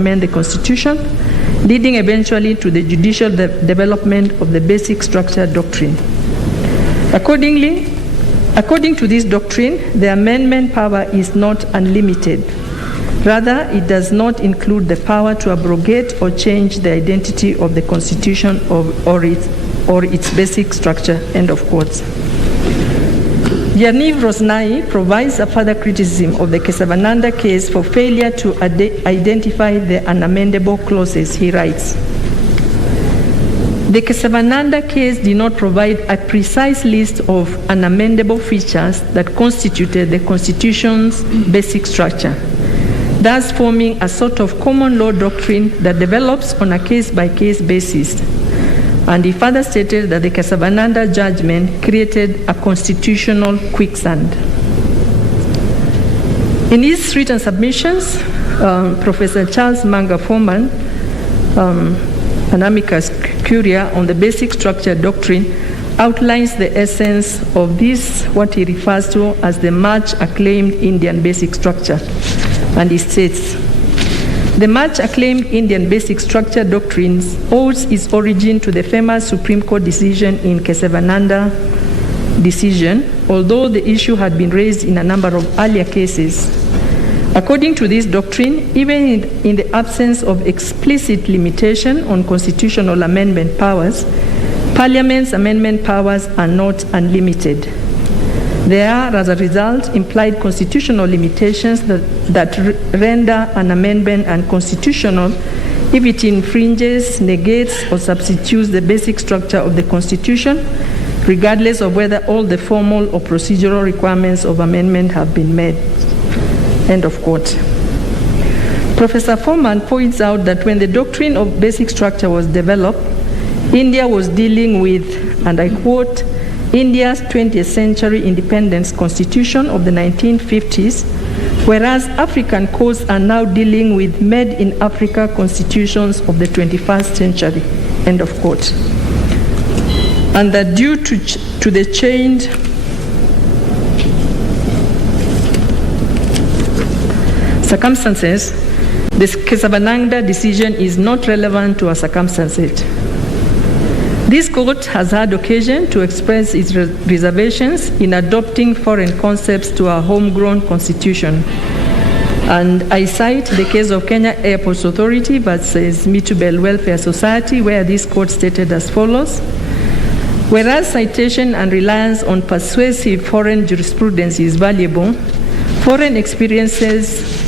amend the Constitution, leading eventually to the judicial development of the basic structure doctrine. According to this doctrine, the amendment power is not unlimited. Rather, it does not include the power to abrogate or change the identity of the Constitution or its basic structure, end of quotes. Yaniv Rosnai provides a further criticism of the Kesavananda case for failure to identify the unamendable clauses. He writes, the Kesavananda case did not provide a precise list of unamendable features that constituted the Constitution's basic structure, thus forming a sort of common law doctrine that develops on a case-by-case basis. And he further stated that the Kesavananda judgment created a constitutional quicksand. In his written submissions, Professor Charles Manga Foreman, an amicus curiae on the basic structure doctrine, outlines the essence of this, what he refers to as the much acclaimed Indian basic structure. And he states, the much acclaimed Indian basic structure doctrine owes its origin to the famous Supreme Court decision in Kesavananda decision, although the issue had been raised in a number of earlier cases. According to this doctrine, even in the absence of explicit limitation on constitutional amendment powers, Parliament's amendment powers are not unlimited. There are, as a result, implied constitutional limitations that render an amendment unconstitutional if it infringes, negates, or substitutes the basic structure of the Constitution, regardless of whether all the formal or procedural requirements of amendment have been met. End of quote. Professor Foreman points out that when the doctrine of basic structure was developed, India was dealing with, and I quote, India's 20th century independence constitution of the 1950s, whereas African courts are now dealing with made-in-Africa constitutions of the 21st century, end of quote. And that due to the changed circumstances, the Kesavananda decision is not relevant to our circumstances. This court has had occasion to express its reservations in adopting foreign concepts to our homegrown constitution. And I cite the case of Kenya Airports Authority versus Mitubel Welfare Society, where this court stated as follows: whereas citation and reliance on persuasive foreign jurisprudence is valuable, foreign experiences,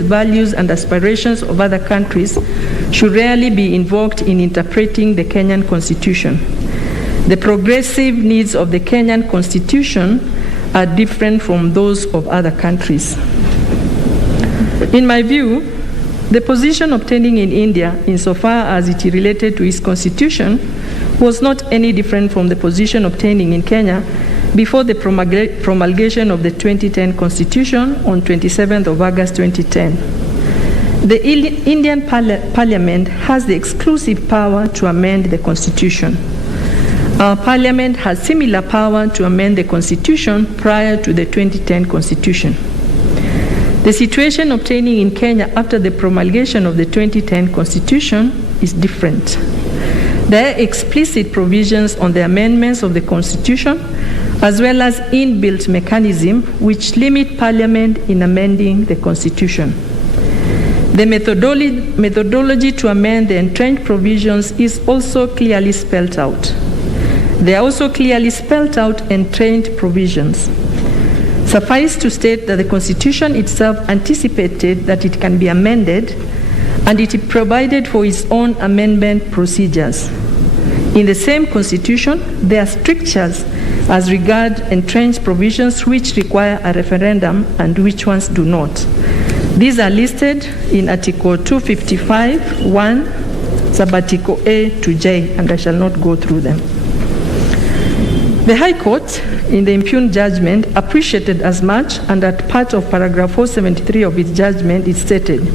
values, and aspirations of other countries should rarely be invoked in interpreting the Kenyan Constitution. The progressive needs of the Kenyan Constitution are different from those of other countries. In my view, the position obtaining in India, insofar as it related to its constitution, was not any different from the position obtaining in Kenya before the promulgation of the 2010 Constitution on 27th of August 2010. The Indian Parliament has the exclusive power to amend the Constitution. Our Parliament has similar power to amend the Constitution prior to the 2010 Constitution. The situation obtaining in Kenya after the promulgation of the 2010 Constitution is different. There are explicit provisions on the amendments of the Constitution, as well as inbuilt mechanisms which limit Parliament in amending the Constitution. The methodology to amend the entrenched provisions is also clearly spelled out. There are also clearly spelled out entrenched provisions. Suffice to state that the Constitution itself anticipated that it can be amended, and it provided for its own amendment procedures. In the same Constitution, there are strictures as regard entrenched provisions which require a referendum and which ones do not. These are listed in Article 255(1), Subarticle A to J, and I shall not go through them. The High Court, in the impugned judgment, appreciated as much, and at part of paragraph 473 of its judgment, it stated,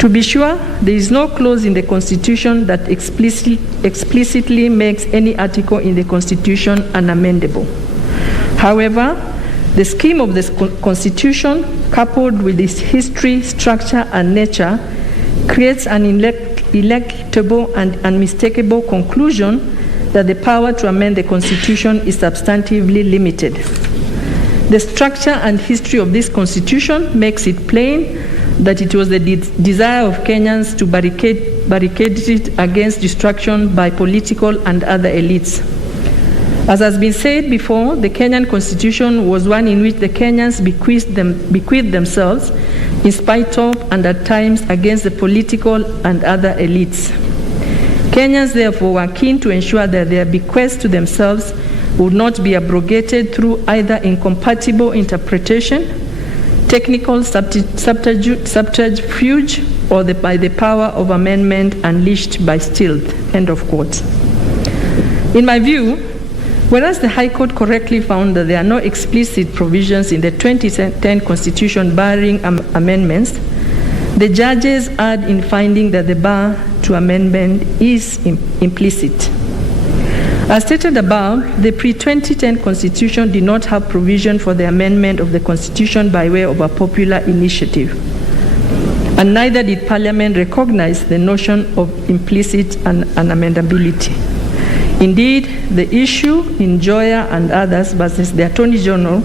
to be sure, there is no clause in the Constitution that explicitly makes any article in the Constitution unamendable. However, the scheme of the Constitution coupled with its history, structure, and nature, creates an ineluctable and unmistakable conclusion that the power to amend the Constitution is substantively limited. The structure and history of this Constitution makes it plain that it was the desire of Kenyans to barricade it against destruction by political and other elites. As has been said before, the Kenyan Constitution was one in which the Kenyans bequeathed themselves in spite of and at times against the political and other elites. Kenyans therefore were keen to ensure that their bequests to themselves would not be abrogated through either incompatible interpretation, technical subterfuge, or by the power of amendment unleashed by stealth. End of quote. In my view, whereas the High Court correctly found that there are no explicit provisions in the 2010 Constitution barring amendments, the judges erred in finding that the bar to amendment is implicit. As stated above, the pre-2010 Constitution did not have provision for the amendment of the Constitution by way of a popular initiative, and neither did Parliament recognize the notion of implicit unamendability. Indeed, the issue in Joya and others versus the Attorney General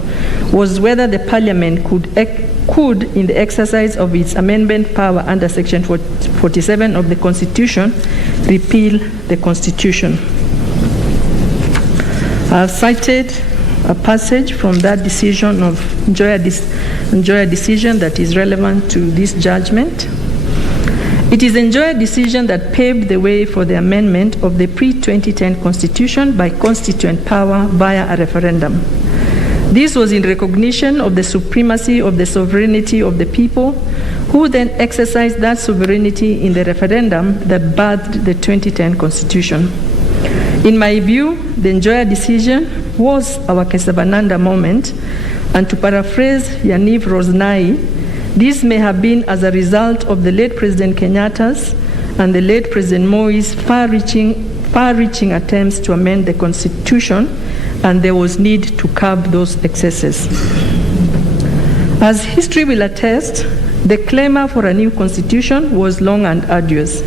was whether the Parliament could, in the exercise of its amendment power under Section 47 of the Constitution, repeal the Constitution. I have cited a passage from that decision of Joya decision that is relevant to this judgment. It is the Joya decision that paved the way for the amendment of the pre-2010 Constitution by constituent power via a referendum. This was in recognition of the supremacy of the sovereignty of the people, who then exercised that sovereignty in the referendum that birthed the 2010 Constitution. In my view, the Njoya decision was our Kesavananda moment, and to paraphrase Yaniv Rosnai, this may have been as a result of the late President Kenyatta's and the late President Moi's far-reaching attempts to amend the Constitution, and there was need to curb those excesses. As history will attest, the clamor for a new Constitution was long and arduous.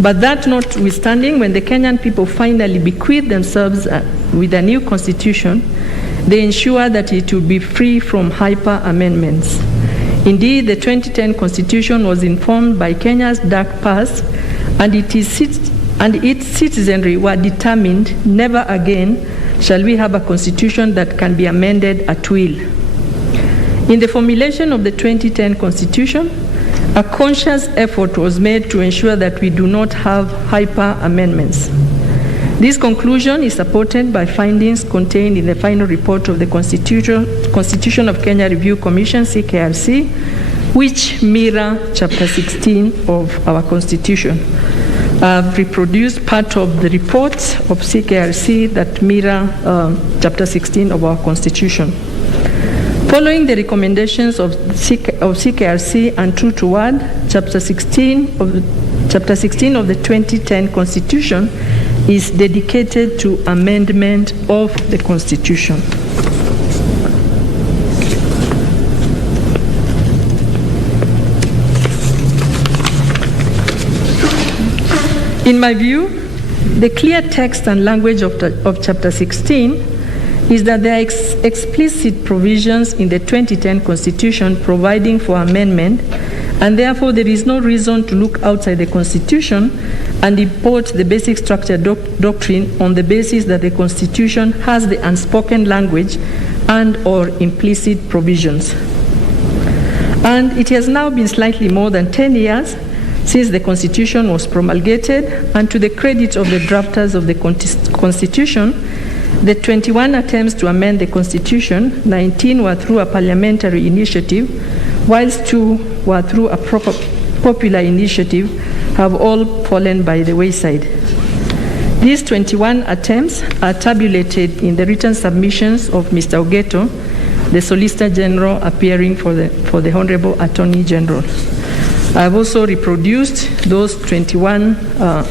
But that notwithstanding, when the Kenyan people finally bequeathed themselves with a new Constitution, they ensured that it would be free from hyper-amendments. Indeed, the 2010 Constitution was informed by Kenya's dark past, and its citizenry were determined never again shall we have a Constitution that can be amended at will. In the formulation of the 2010 Constitution, a conscious effort was made to ensure that we do not have hyper-amendments. This conclusion is supported by findings contained in the final report of the Constitution of Kenya Review Commission, CKRC, which mirror Chapter 16 of our Constitution. I've reproduced part of the reports of CKRC that mirror Chapter 16 of our Constitution. Following the recommendations of CKRC and true to word, Chapter 16 of the 2010 Constitution is dedicated to amendment of the Constitution. In my view, the clear text and language of Chapter 16 is that there are explicit provisions in the 2010 Constitution providing for amendment, and therefore there is no reason to look outside the Constitution and import the basic structure doctrine on the basis that the Constitution has the unspoken language and or implicit provisions. And it has now been slightly more than 10 years since the Constitution was promulgated, and to the credit of the drafters of the Constitution, the 21 attempts to amend the Constitution, 19 were through a parliamentary initiative, whilst 2 were through a popular initiative, have all fallen by the wayside. These 21 attempts are tabulated in the written submissions of Mr. Ogeto, the Solicitor General appearing for the Honorable Attorney General. I have also reproduced those 21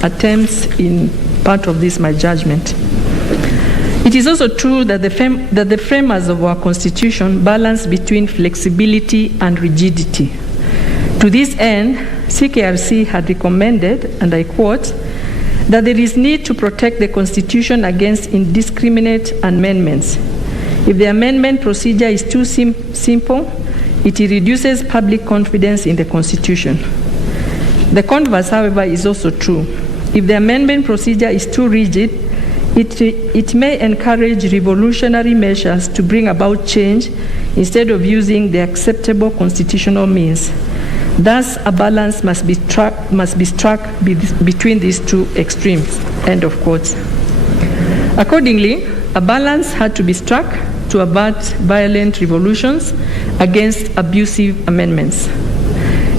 attempts in part of this, my judgment. It is also true that the framers of our Constitution balance between flexibility and rigidity. To this end, CKRC had recommended, and I quote, that there is need to protect the Constitution against indiscriminate amendments. If the amendment procedure is too simple, it reduces public confidence in the Constitution. The converse, however, is also true. If the amendment procedure is too rigid, it may encourage revolutionary measures to bring about change instead of using the acceptable constitutional means. Thus, a balance must be struck between these two extremes. End of quote. Accordingly, a balance had to be struck to avert violent revolutions against abusive amendments.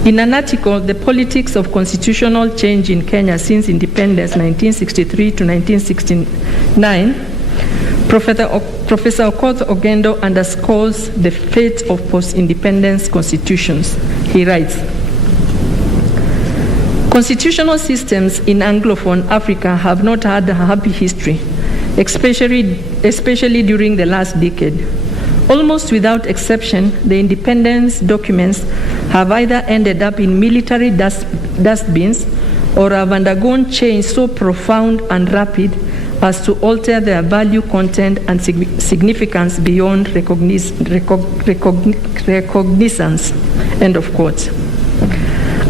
In an article, The Politics of Constitutional Change in Kenya Since Independence, 1963 to 1969, Professor Okoth Ogendo underscores the fate of post-independence constitutions. He writes, constitutional systems in Anglophone Africa have not had a happy history, especially during the last decade. Almost without exception, the independence documents have either ended up in military dustbins or have undergone change so profound and rapid as to alter their value, content, and significance beyond recognizance. End of quote.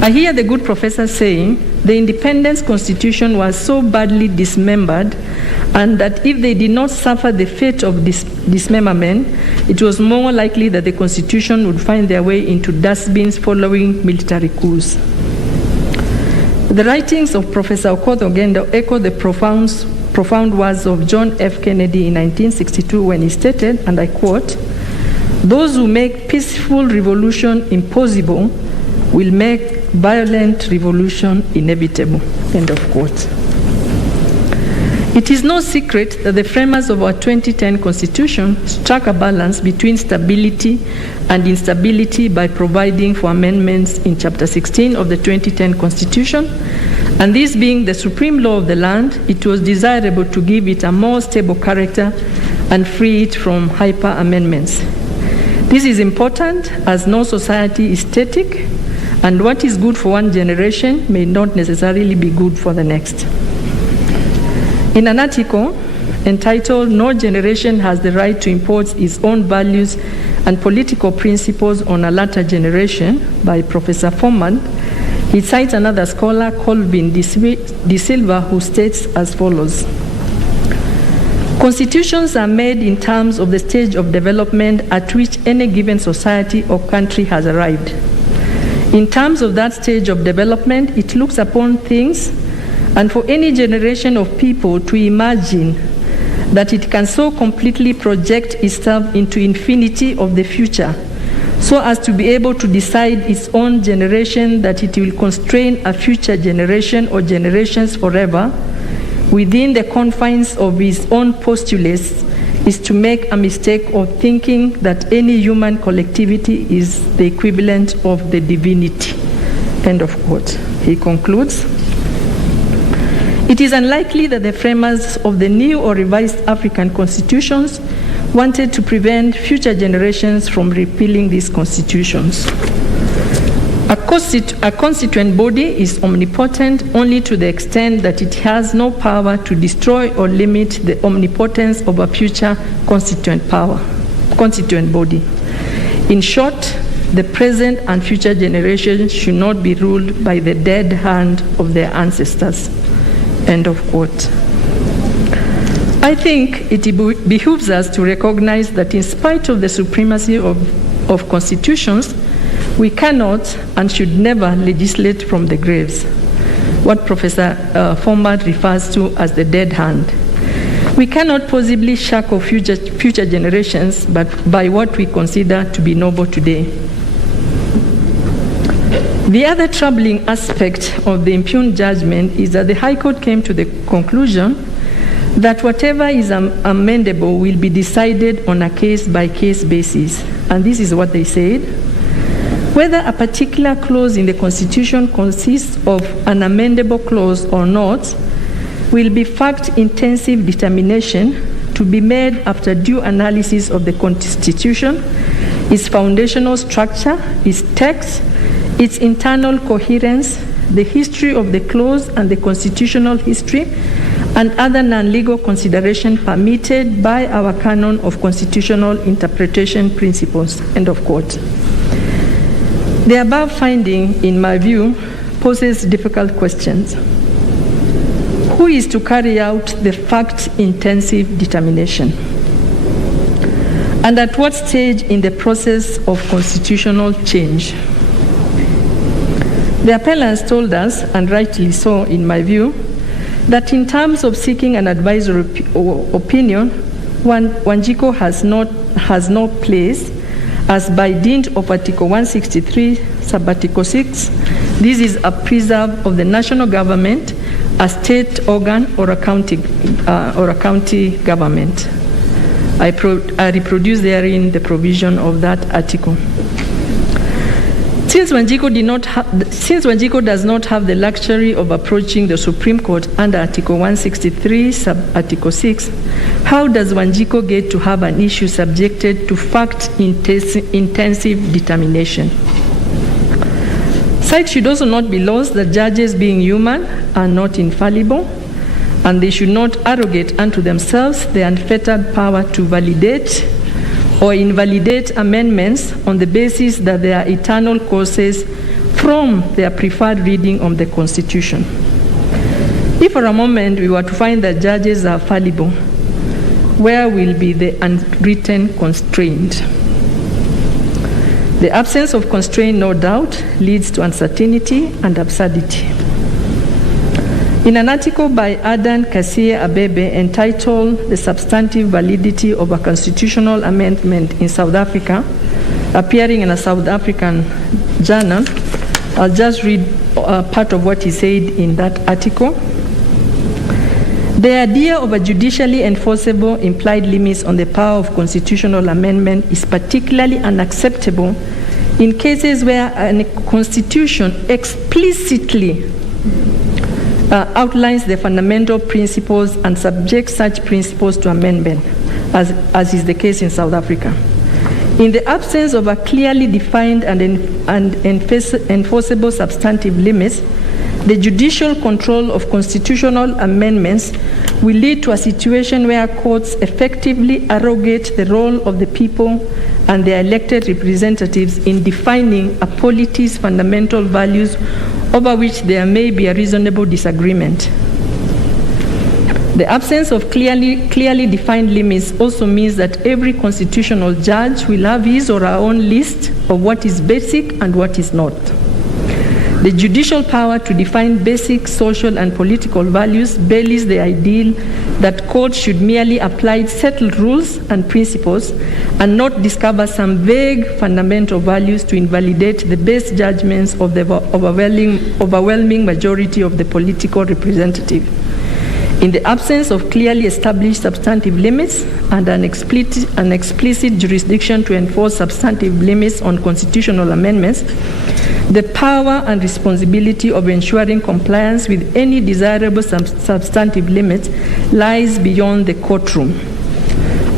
I hear the good professor saying the Independence Constitution was so badly dismembered, and that if they did not suffer the fate of dismemberment, it was more likely that the Constitution would find their way into dustbins following military coups. The writings of Professor Okoth Ogendo echo the profound words of John F. Kennedy in 1962 when he stated, and I quote, "Those who make peaceful revolution impossible will make violent revolution inevitable." End of quote. It is no secret that the framers of our 2010 Constitution struck a balance between stability and instability by providing for amendments in Chapter 16 of the 2010 Constitution, and this being the supreme law of the land, it was desirable to give it a more stable character and free it from hyper amendments. This is important as no society is static, and what is good for one generation may not necessarily be good for the next. In an article entitled "No Generation Has the Right to Impose Its Own Values and Political Principles on a Later Generation" by Professor Foreman, he cites another scholar, Colvin De Silva, who states as follows: "Constitutions are made in terms of the stage of development at which any given society or country has arrived. In terms of that stage of development, it looks upon things, and for any generation of people to imagine that it can so completely project itself into infinity of the future, so as to be able to decide its own generation that it will constrain a future generation or generations forever within the confines of its own postulates, is to make a mistake of thinking that any human collectivity is the equivalent of the divinity." End of quote. He concludes, "It is unlikely that the framers of the new or revised African constitutions wanted to prevent future generations from repealing these constitutions. A constituent body is omnipotent only to the extent that it has no power to destroy or limit the omnipotence of a future constituent body. In short, the present and future generations should not be ruled by the dead hand of their ancestors." End of quote. I think it behooves us to recognize that in spite of the supremacy of constitutions, we cannot and should never legislate from the graves, what Professor Foreman refers to as the dead hand. We cannot possibly shackle future generations but by what we consider to be noble today. The other troubling aspect of the impugned judgment is that the High Court came to the conclusion that whatever is amendable will be decided on a case-by-case basis. And this is what they said: whether a particular clause in the Constitution consists of an amendable clause or not will be fact-intensive determination to be made after due analysis of the Constitution, its foundational structure, its text, its internal coherence, the history of the clause and the constitutional history, and other non-legal consideration permitted by our canon of constitutional interpretation principles." End of quote. The above finding, in my view, poses difficult questions. Who is to carry out the fact-intensive determination? And at what stage in the process of constitutional change? The appellants told us, and rightly so in my view, that in terms of seeking an advisory opinion, Wanjiku has no place, as by dint of Article 163, Sub-Article 6, this is a preserve of the national government, a state organ, or a county government. I reproduce therein the provision of that article. Since Wanjiku does not have the luxury of approaching the Supreme Court under Article 163, Sub-Article 6, how does Wanjiku get to have an issue subjected to fact-intensive determination? Sight should also not be lost that judges, being human, are not infallible, and they should not arrogate unto themselves the unfettered power to validate or invalidate amendments on the basis that they are eternal causes from their preferred reading of the Constitution. If for a moment we were to find that judges are fallible, where will be the unwritten constraint? The absence of constraint, no doubt, leads to uncertainty and absurdity. In an article by Adan Kasie Abebe entitled "The Substantive Validity of a Constitutional Amendment in South Africa," appearing in a South African journal, I'll just read part of what he said in that article. "The idea of a judicially enforceable implied limits on the power of constitutional amendment is particularly unacceptable in cases where a constitution explicitly outlines the fundamental principles and subjects such principles to amendment, as is the case in South Africa. In the absence of a clearly defined and enforceable substantive limits, the judicial control of constitutional amendments will lead to a situation where courts effectively arrogate the role of the people and their elected representatives in defining a polity's fundamental values over which there may be a reasonable disagreement. The absence of clearly defined limits also means that every constitutional judge will have his or her own list of what is basic and what is not. The judicial power to define basic social and political values belies the ideal that courts should merely apply settled rules and principles and not discover some vague fundamental values to invalidate the best judgments of the overwhelming majority of the political representative. In the absence of clearly established substantive limits and an explicit jurisdiction to enforce substantive limits on constitutional amendments, the power and responsibility of ensuring compliance with any desirable substantive limits lies beyond the courtroom.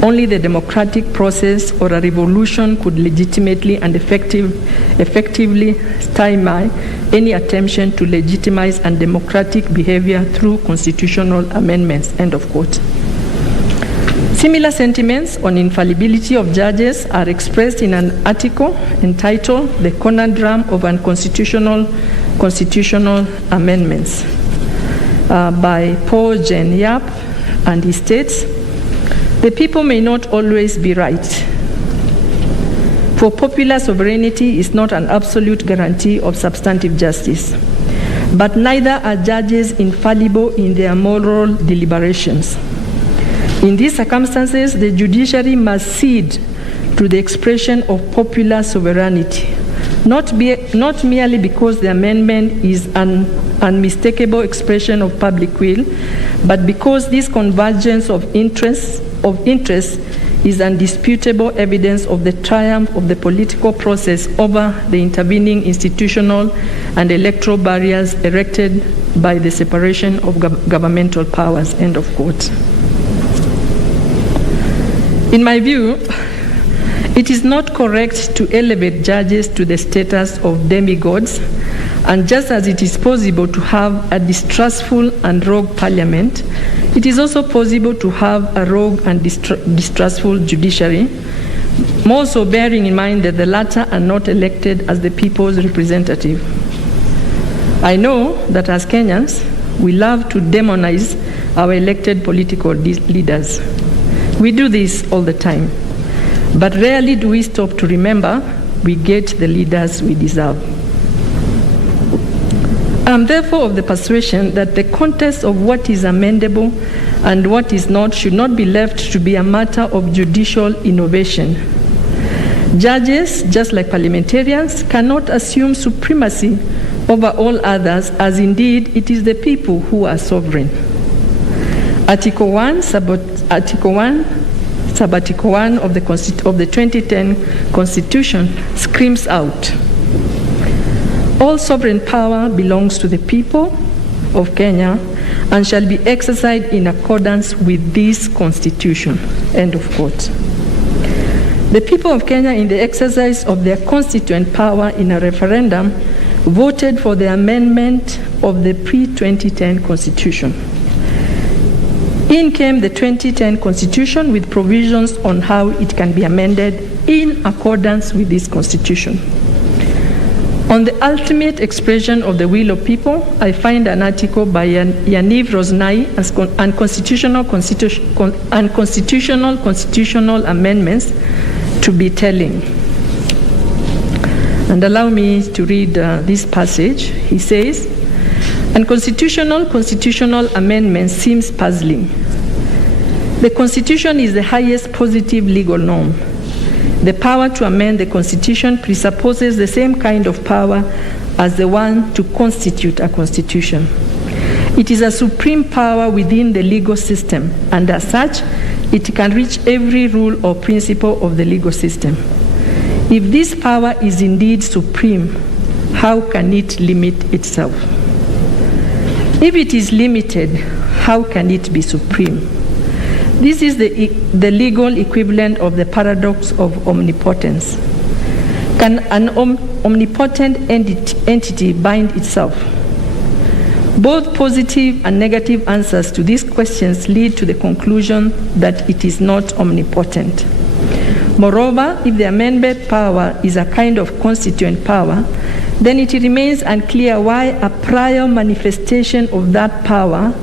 Only the democratic process or a revolution could legitimately and effectively stymie any attempt to legitimize undemocratic behavior through constitutional amendments. End of quote. Similar sentiments on infallibility of judges are expressed in an article entitled "The Conundrum of Unconstitutional Constitutional Amendments" by Paul Jen Yap, and he states, "The people may not always be right, for popular sovereignty is not an absolute guarantee of substantive justice, but neither are judges infallible in their moral deliberations. In these circumstances, the judiciary must cede to the expression of popular sovereignty, not merely because the amendment is an unmistakable expression of public will, but because this convergence of interests is undisputable evidence of the triumph of the political process over the intervening institutional and electoral barriers erected by the separation of governmental powers." End of quote. In my view, it is not correct to elevate judges to the status of demigods, and just as it is possible to have a distrustful and rogue parliament, it is also possible to have a rogue and distrustful judiciary, more so bearing in mind that the latter are not elected as the people's representative. I know that as Kenyans, we love to demonize our elected political leaders. We do this all the time, but rarely do we stop to remember we get the leaders we deserve. I am therefore of the persuasion that the contest of what is amendable and what is not should not be left to be a matter of judicial innovation. Judges, just like parliamentarians, cannot assume supremacy over all others, as indeed it is the people who are sovereign. Article 1, Sub-Article 1 of the 2010 Constitution screams out, all sovereign power belongs to the people of Kenya and shall be exercised in accordance with this Constitution. End of quote. The people of Kenya, in the exercise of their constituent power in a referendum, voted for the amendment of the pre-2010 Constitution. In came the 2010 Constitution with provisions on how it can be amended in accordance with this Constitution. On the ultimate expression of the will of people, I find an article by Yaniv Rosnai on constitutional amendments to be telling. And allow me to read this passage. He says, constitutional amendment seems puzzling. The Constitution is the highest positive legal norm. The power to amend the Constitution presupposes the same kind of power as the one to constitute a Constitution. It is a supreme power within the legal system, and as such, it can reach every rule or principle of the legal system. If this power is indeed supreme, how can it limit itself? If it is limited, how can it be supreme? This is the legal equivalent of the paradox of omnipotence. Can an omnipotent entity bind itself? Both positive and negative answers to these questions lead to the conclusion that it is not omnipotent. Moreover, if the amendment power is a kind of constituent power, then it remains unclear why a prior manifestation of that power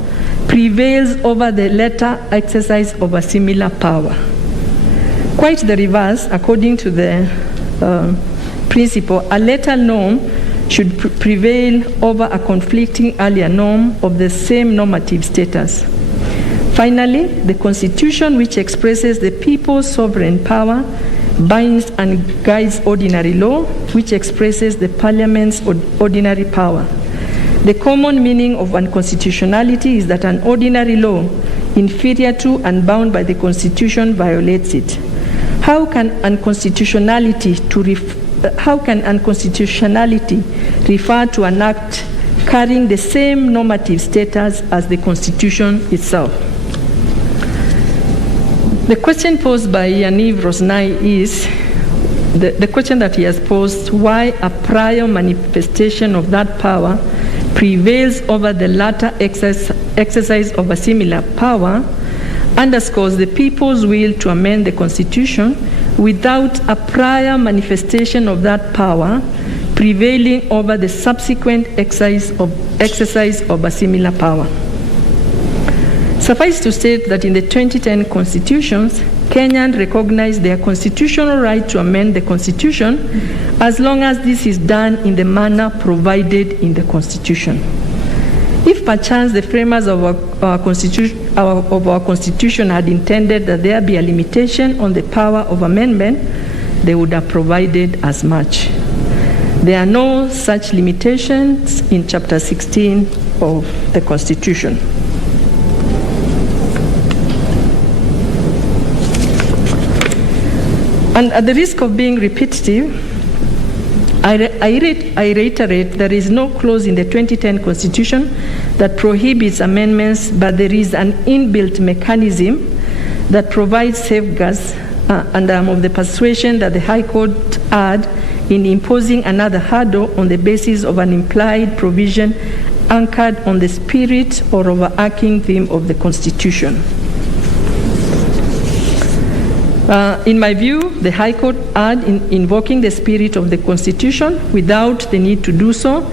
prevails over the later exercise of a similar power. Quite the reverse, according to the principle, a later norm should prevail over a conflicting earlier norm of the same normative status. Finally, the Constitution, which expresses the people's sovereign power, binds and guides ordinary law, which expresses the Parliament's ordinary power. The common meaning of unconstitutionality is that an ordinary law, inferior to and bound by the Constitution, violates it. How can unconstitutionality refer to an act carrying the same normative status as the Constitution itself? The question posed by Yaniv Rosnai is, the question that he has posed, why a prior manifestation of that power prevails over the latter exercise of a similar power, underscores the people's will to amend the Constitution without a prior manifestation of that power prevailing over the subsequent exercise of a similar power. Suffice to state that in the 2010 constitutions, Kenyans recognize their constitutional right to amend the Constitution as long as this is done in the manner provided in the Constitution. If perchance the framers of our Constitution had intended that there be a limitation on the power of amendment, they would have provided as much. There are no such limitations in Chapter 16 of the Constitution. And at the risk of being repetitive, I reiterate there is no clause in the 2010 Constitution that prohibits amendments, but there is an inbuilt mechanism that provides safeguards, and I'm of the persuasion that the High Court erred in imposing another hurdle on the basis of an implied provision anchored on the spirit or overarching theme of the Constitution. In my view, the High Court erred in invoking the spirit of the Constitution without the need to do so,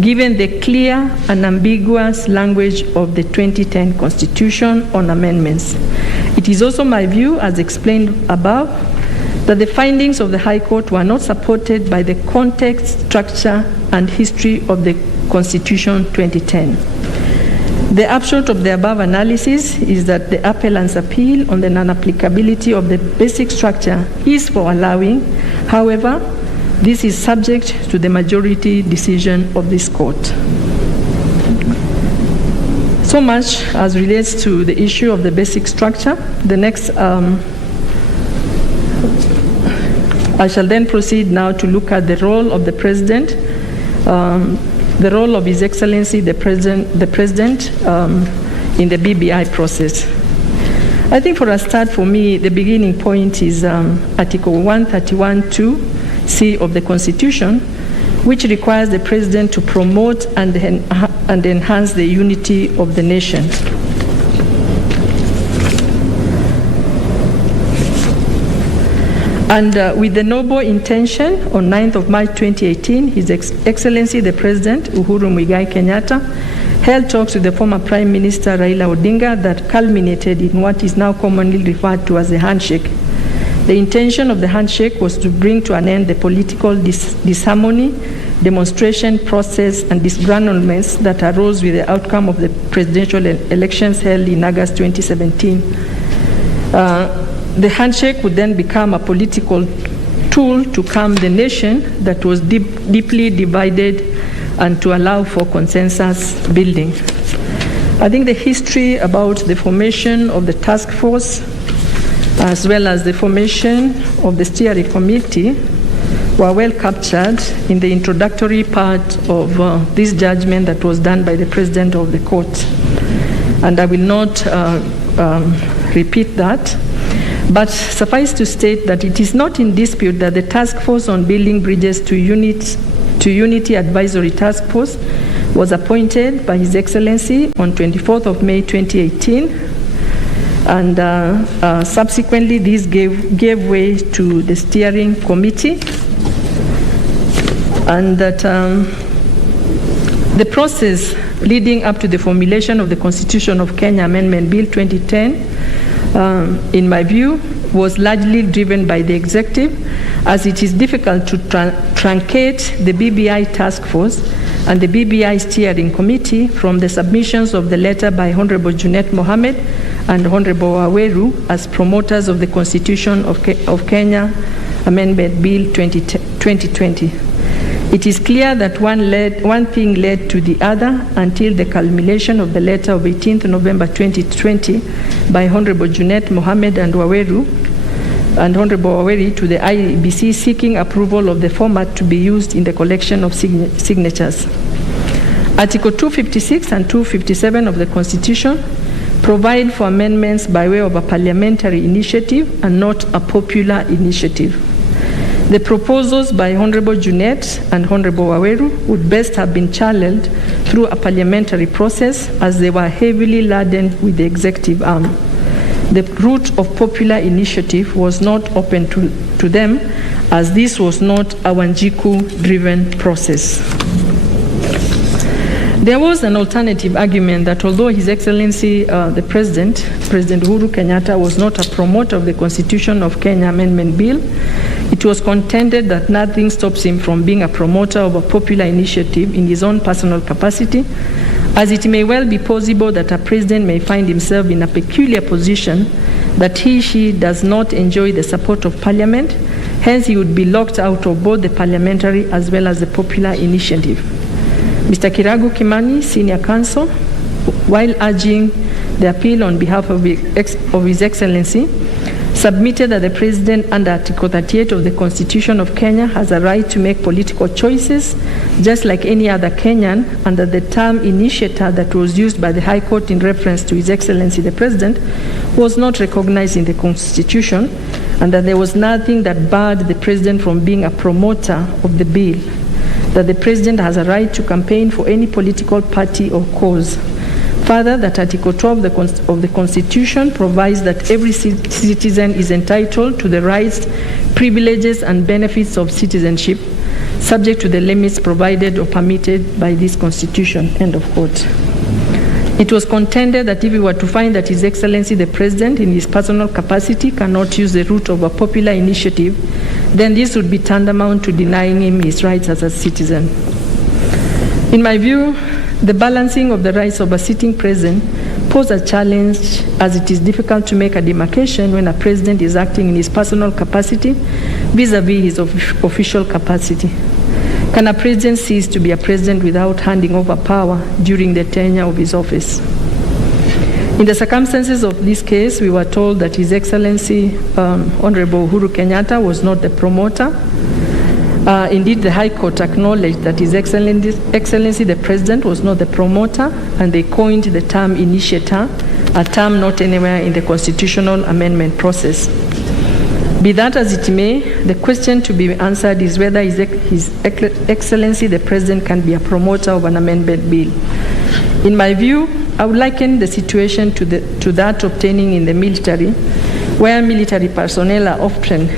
given the clear and ambiguous language of the 2010 Constitution on amendments. It is also my view, as explained above, that the findings of the High Court were not supported by the context, structure, and history of the Constitution 2010. The upshot of the above analysis is that the appellant's appeal on the non-applicability of the basic structure is for allowing. However, this is subject to the majority decision of this court. So much as relates to the issue of the basic structure. The next, I shall then proceed now to look at the role of the President, the role of His Excellency the President in the BBI process. I think for a start, for me, the beginning point is Article 131(2)(c) of the Constitution, which requires the President to promote and enhance the unity of the nation. And with the noble intention, on 9th of March 2018, His Excellency the President, Uhuru Muigai Kenyatta, held talks with the former Prime Minister Raila Odinga that culminated in what is now commonly referred to as a handshake. The intention of the handshake was to bring to an end the political disharmony, demonstration process, and disgruntlements that arose with the outcome of the presidential elections held in August 2017. The handshake would then become a political tool to calm the nation that was deeply divided and to allow for consensus building. I think the history about the formation of the task force as well as the formation of the steering committee were well captured in the introductory part of this judgment that was done by the President of the Court. And I will not repeat that. But suffice to state that it is not in dispute that the Task Force on Building Bridges to Unity Advisory Task Force was appointed by His Excellency on 24th of May 2018, and subsequently this gave way to the steering committee, and that the process leading up to the formulation of the Constitution of Kenya Amendment Bill 2010, in my view, was largely driven by the executive, as it is difficult to truncate the BBI task force and the BBI steering committee from the submissions of the letter by Honorable Junet Mohammed and Honorable Waweru as promoters of the Constitution of Kenya Amendment Bill 2020. It is clear that one thing led to the other until the culmination of the letter of 18th November 2020 by Honorable Junet Mohammed and Waweru and Honorable Waweri to the IEBC seeking approval of the format to be used in the collection of signatures. Article 256 and 257 of the Constitution provide for amendments by way of a parliamentary initiative and not a popular initiative. The proposals by Honorable Junet and Honorable Waweru would best have been channeled through a parliamentary process, as they were heavily laden with the executive arm. The route of popular initiative was not open to them, as this was not a Wanjiku-driven process. There was an alternative argument that although His Excellency the President Uhuru Kenyatta, was not a promoter of the Constitution of Kenya Amendment Bill, it was contended that nothing stops him from being a promoter of a popular initiative in his own personal capacity, as it may well be possible that a president may find himself in a peculiar position that she does not enjoy the support of Parliament, hence he would be locked out of both the parliamentary as well as the popular initiative. Mr. Kiragu Kimani, Senior Counsel, while urging the appeal on behalf of His Excellency, submitted that the President under Article 38 of the Constitution of Kenya has a right to make political choices just like any other Kenyan, and that the term initiator that was used by the High Court in reference to His Excellency the President was not recognized in the Constitution, and that there was nothing that barred the President from being a promoter of the bill, that the President has a right to campaign for any political party or cause. Further, that Article 12 of the Constitution provides that every citizen is entitled to the rights, privileges, and benefits of citizenship, subject to the limits provided or permitted by this Constitution. End of quote. It was contended that if we were to find that His Excellency the President in his personal capacity cannot use the route of a popular initiative, then this would be tantamount to denying him his rights as a citizen. In my view, the balancing of the rights of a sitting president poses a challenge, as it is difficult to make a demarcation when a president is acting in his personal capacity vis-a-vis his official capacity. Can a president cease to be a president without handing over power during the tenure of his office? In the circumstances of this case, we were told that His Excellency Honorable Uhuru Kenyatta was not the promoter. Indeed, the High Court acknowledged that His Excellency the President was not the promoter, and they coined the term initiator, a term not anywhere in the constitutional amendment process. Be that as it may, the question to be answered is whether His Excellency the President can be a promoter of an amendment bill. In my view, I would liken the situation to that obtaining in the military, where military personnel are often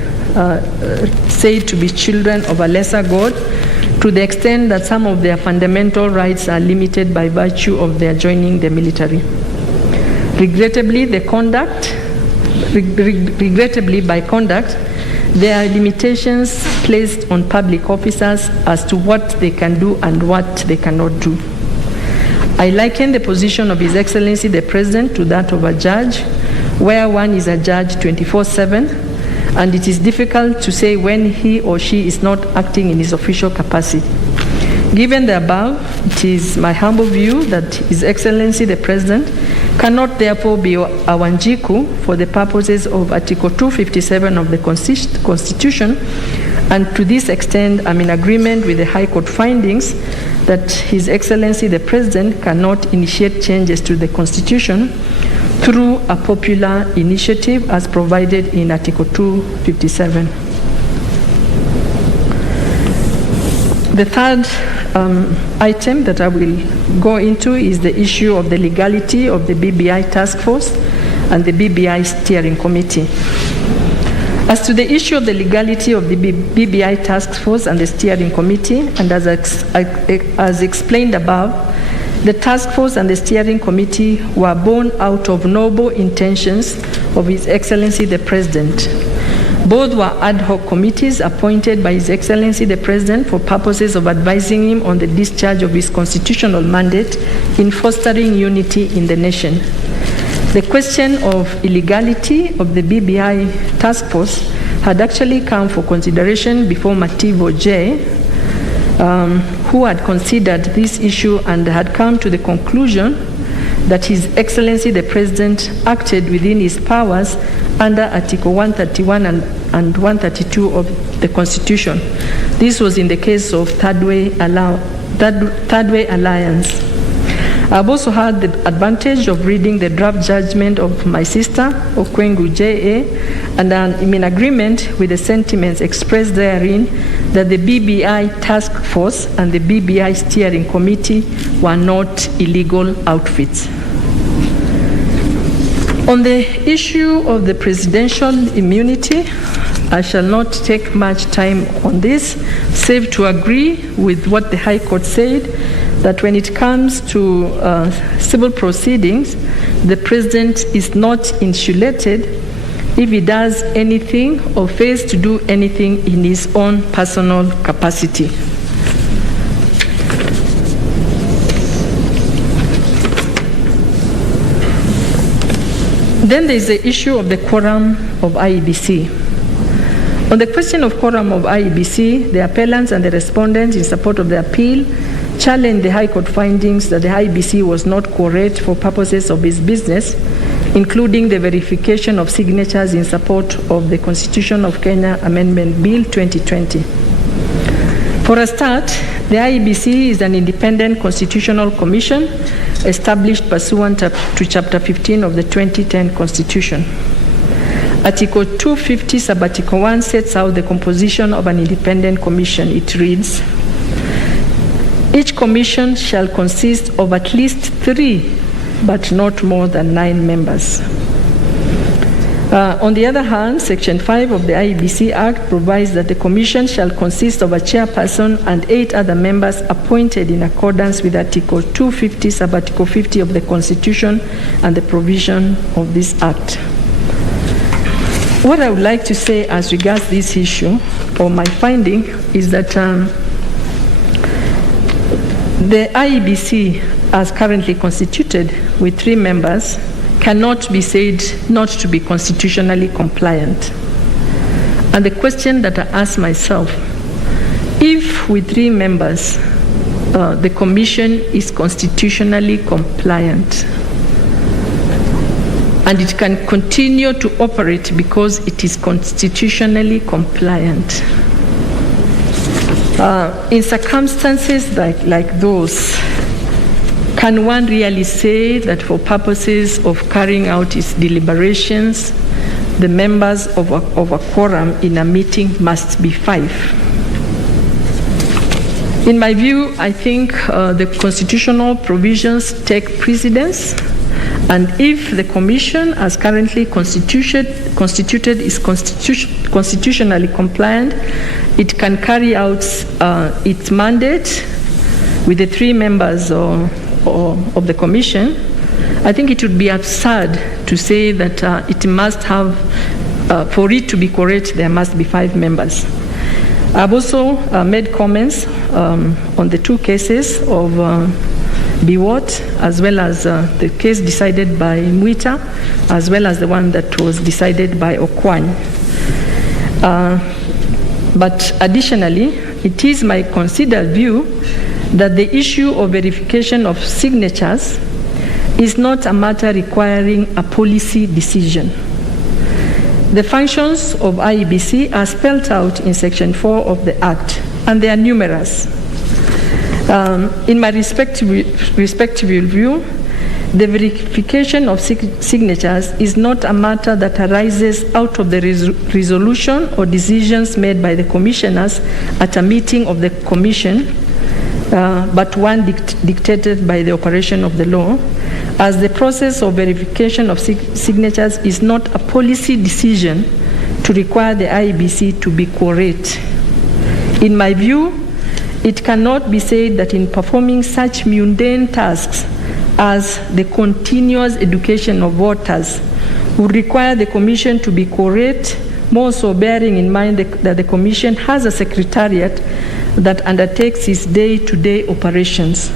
said to be children of a lesser God, to the extent that some of their fundamental rights are limited by virtue of their joining the military. Regrettably, by conduct, there are limitations placed on public officers as to what they can do and what they cannot do. I liken the position of His Excellency the President to that of a judge, where one is a judge 24/7, and it is difficult to say when he or she is not acting in his official capacity. Given the above, it is my humble view that His Excellency the President cannot therefore be a Wanjiku for the purposes of Article 257 of the Constitution, and to this extent I'm in agreement with the High Court findings that His Excellency the President cannot initiate changes to the Constitution through a popular initiative as provided in Article 257. The third item that I will go into is the issue of the legality of the BBI task force and the BBI steering committee. As to the issue of the legality of the BBI task force and the steering committee, and as explained above, the task force and the steering committee were born out of noble intentions of His Excellency the President. Both were ad hoc committees appointed by His Excellency the President for purposes of advising him on the discharge of his constitutional mandate in fostering unity in the nation. The question of illegality of the BBI task force had actually come for consideration before Mativo J, who had considered this issue and had come to the conclusion that His Excellency the President acted within his powers under Article 131 and 132 of the Constitution. This was in the case of Third Way Alliance. I've also had the advantage of reading the draft judgment of my sister, Okwengu J.A., and I'm in agreement with the sentiments expressed therein that the BBI task force and the BBI steering committee were not illegal outfits. On the issue of the presidential immunity, I shall not take much time on this, save to agree with what the High Court said, that when it comes to civil proceedings, the President is not insulated if he does anything or fails to do anything in his own personal capacity. Then there is the issue of the quorum of IEBC. On the question of quorum of IEBC, the appellants and the respondents in support of the appeal challenged the High Court findings that the IEBC was not quorate for purposes of its business, including the verification of signatures in support of the Constitution of Kenya Amendment Bill 2020. For a start, the IEBC is an independent constitutional commission established pursuant to Chapter 15 of the 2010 Constitution. Article 250, Sub-Article 1 sets out the composition of an independent commission. It reads, each commission shall consist of at least 3, but not more than 9 members. On the other hand, Section 5 of the IEBC Act provides that the commission shall consist of a chairperson and 8 other members appointed in accordance with Article 250, Sub-Article 50 of the Constitution and the provision of this Act. What I would like to say as regards this issue, or my finding, is that the IEBC, as currently constituted with 3 members, cannot be said not to be constitutionally compliant. And the question that I ask myself, if with 3 members, the commission is constitutionally compliant, and it can continue to operate because it is constitutionally compliant. In circumstances like those, can one really say that for purposes of carrying out its deliberations, the members of a quorum in a meeting must be 5? In my view, I think the constitutional provisions take precedence. And if the commission, as currently constituted, is constitutionally compliant, it can carry out its mandate with the 3 members of the commission. I think it would be absurd to say that it must have, for it to be correct, there must be 5 members. I've also made comments on the 2 cases of Biwott, as well as the case decided by Mwita, as well as the one that was decided by Okwany. But additionally, it is my considered view that the issue of verification of signatures is not a matter requiring a policy decision. The functions of IEBC are spelled out in Section 4 of the Act, and they are numerous. In my respective view, the verification of signatures is not a matter that arises out of the resolution or decisions made by the commissioners at a meeting of the commission, but one dictated by the operation of the law, as the process of verification of signatures is not a policy decision to require the IEBC to be quorate. In my view, it cannot be said that in performing such mundane tasks as the continuous education of voters would require the commission to be quorate, more so bearing in mind that the commission has a secretariat that undertakes its day-to-day operations.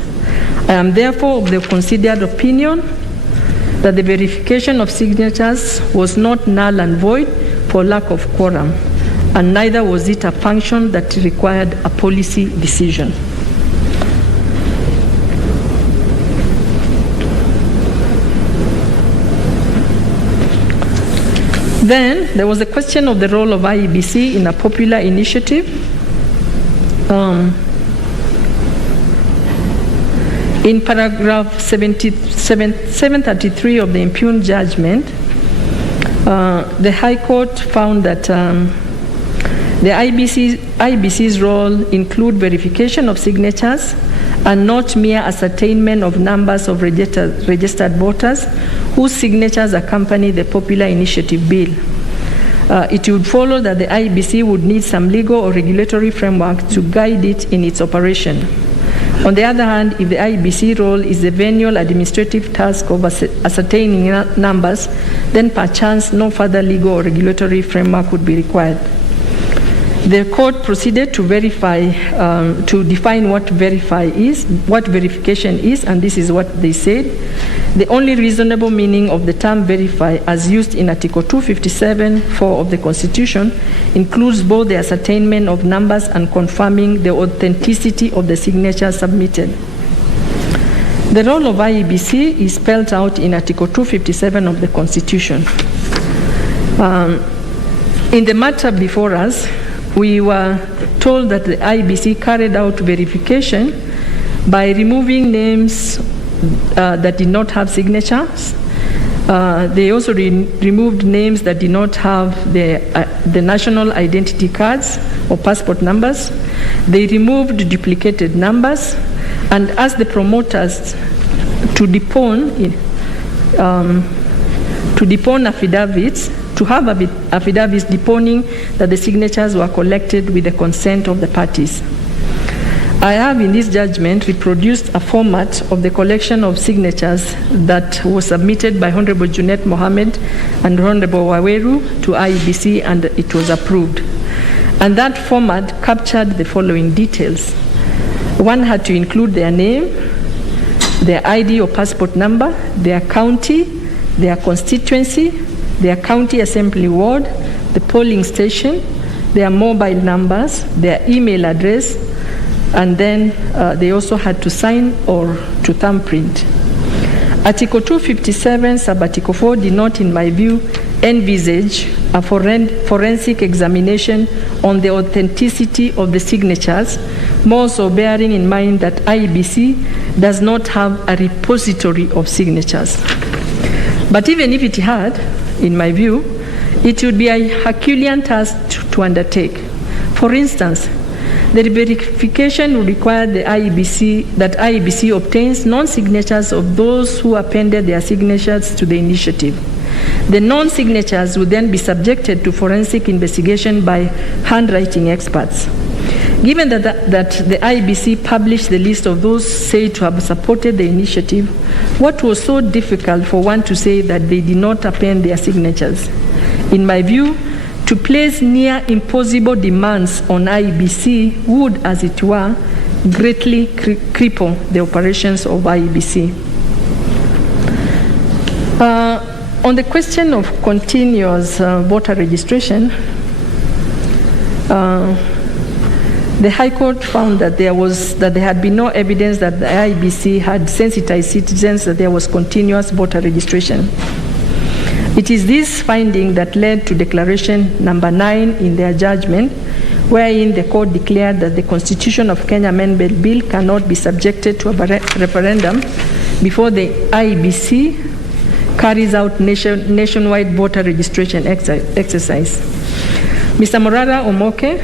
I am therefore of the considered opinion that the verification of signatures was not null and void for lack of quorum, and neither was it a function that required a policy decision. Then there was the question of the role of IEBC in a popular initiative. In paragraph 733 of the impugned judgment, the High Court found that the IEBC's role include verification of signatures and not mere ascertainment of numbers of registered voters whose signatures accompany the popular initiative bill. It would follow that the IEBC would need some legal or regulatory framework to guide it in its operation. On the other hand, if the IEBC role is the venial administrative task of ascertaining numbers, then perchance no further legal or regulatory framework would be required. The court proceeded to define what verification is, and this is what they said. The only reasonable meaning of the term verify, as used in Article 257(4) of the Constitution, includes both the ascertainment of numbers and confirming the authenticity of the signature submitted. The role of IEBC is spelled out in Article 257 of the Constitution. In the matter before us, we were told that the IEBC carried out verification by removing names that did not have signatures. They also removed names that did not have the national identity cards or passport numbers. They removed duplicated numbers and asked the promoters to depone affidavits, to have affidavits deponing that the signatures were collected with the consent of the parties. I have in this judgment reproduced a format of the collection of signatures that was submitted by Honorable Junet Mohammed and Honorable Waweru to IEBC, and it was approved. And that format captured the following details. One had to include their name, their ID or passport number, their county, their constituency, their county assembly ward, the polling station, their mobile numbers, their email address, and then they also had to sign or to thumbprint. Article 257, Sub-Article 4 did not, in my view, envisage a forensic examination on the authenticity of the signatures, more so bearing in mind that IEBC does not have a repository of signatures. But even if it had, in my view, it would be a Herculean task to undertake. For instance, the verification would require that IEBC obtains non-signatures of those who appended their signatures to the initiative. The non-signatures would then be subjected to forensic investigation by handwriting experts. Given that the IEBC published the list of those said to have supported the initiative, what was so difficult for one to say that they did not append their signatures? In my view, to place near impossible demands on IEBC would, as it were, greatly cripple the operations of IEBC. On the question of continuous voter registration, the High Court found that there had been no evidence that the IEBC had sensitized citizens that there was continuous voter registration. It is this finding that led to Declaration Number 9 in their judgment, wherein the court declared that the Constitution of Kenya Amendment Bill cannot be subjected to a referendum before the IEBC carries out nationwide voter registration exercise. Mr. Morara Omoke,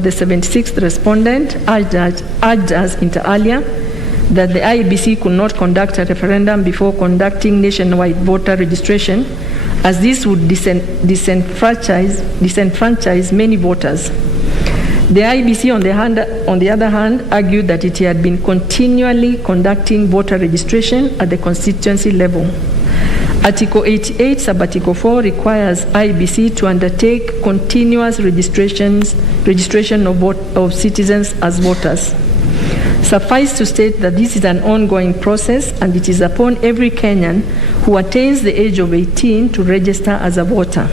the 76th respondent, urged us inter alia that the IEBC could not conduct a referendum before conducting nationwide voter registration, as this would disenfranchise many voters. The IEBC, on the other hand, argued that it had been continually conducting voter registration at the constituency level. Article 88, Sub-Article 4 requires IEBC to undertake continuous registration of citizens as voters. Suffice to state that this is an ongoing process, and it is upon every Kenyan who attains the age of 18 to register as a voter.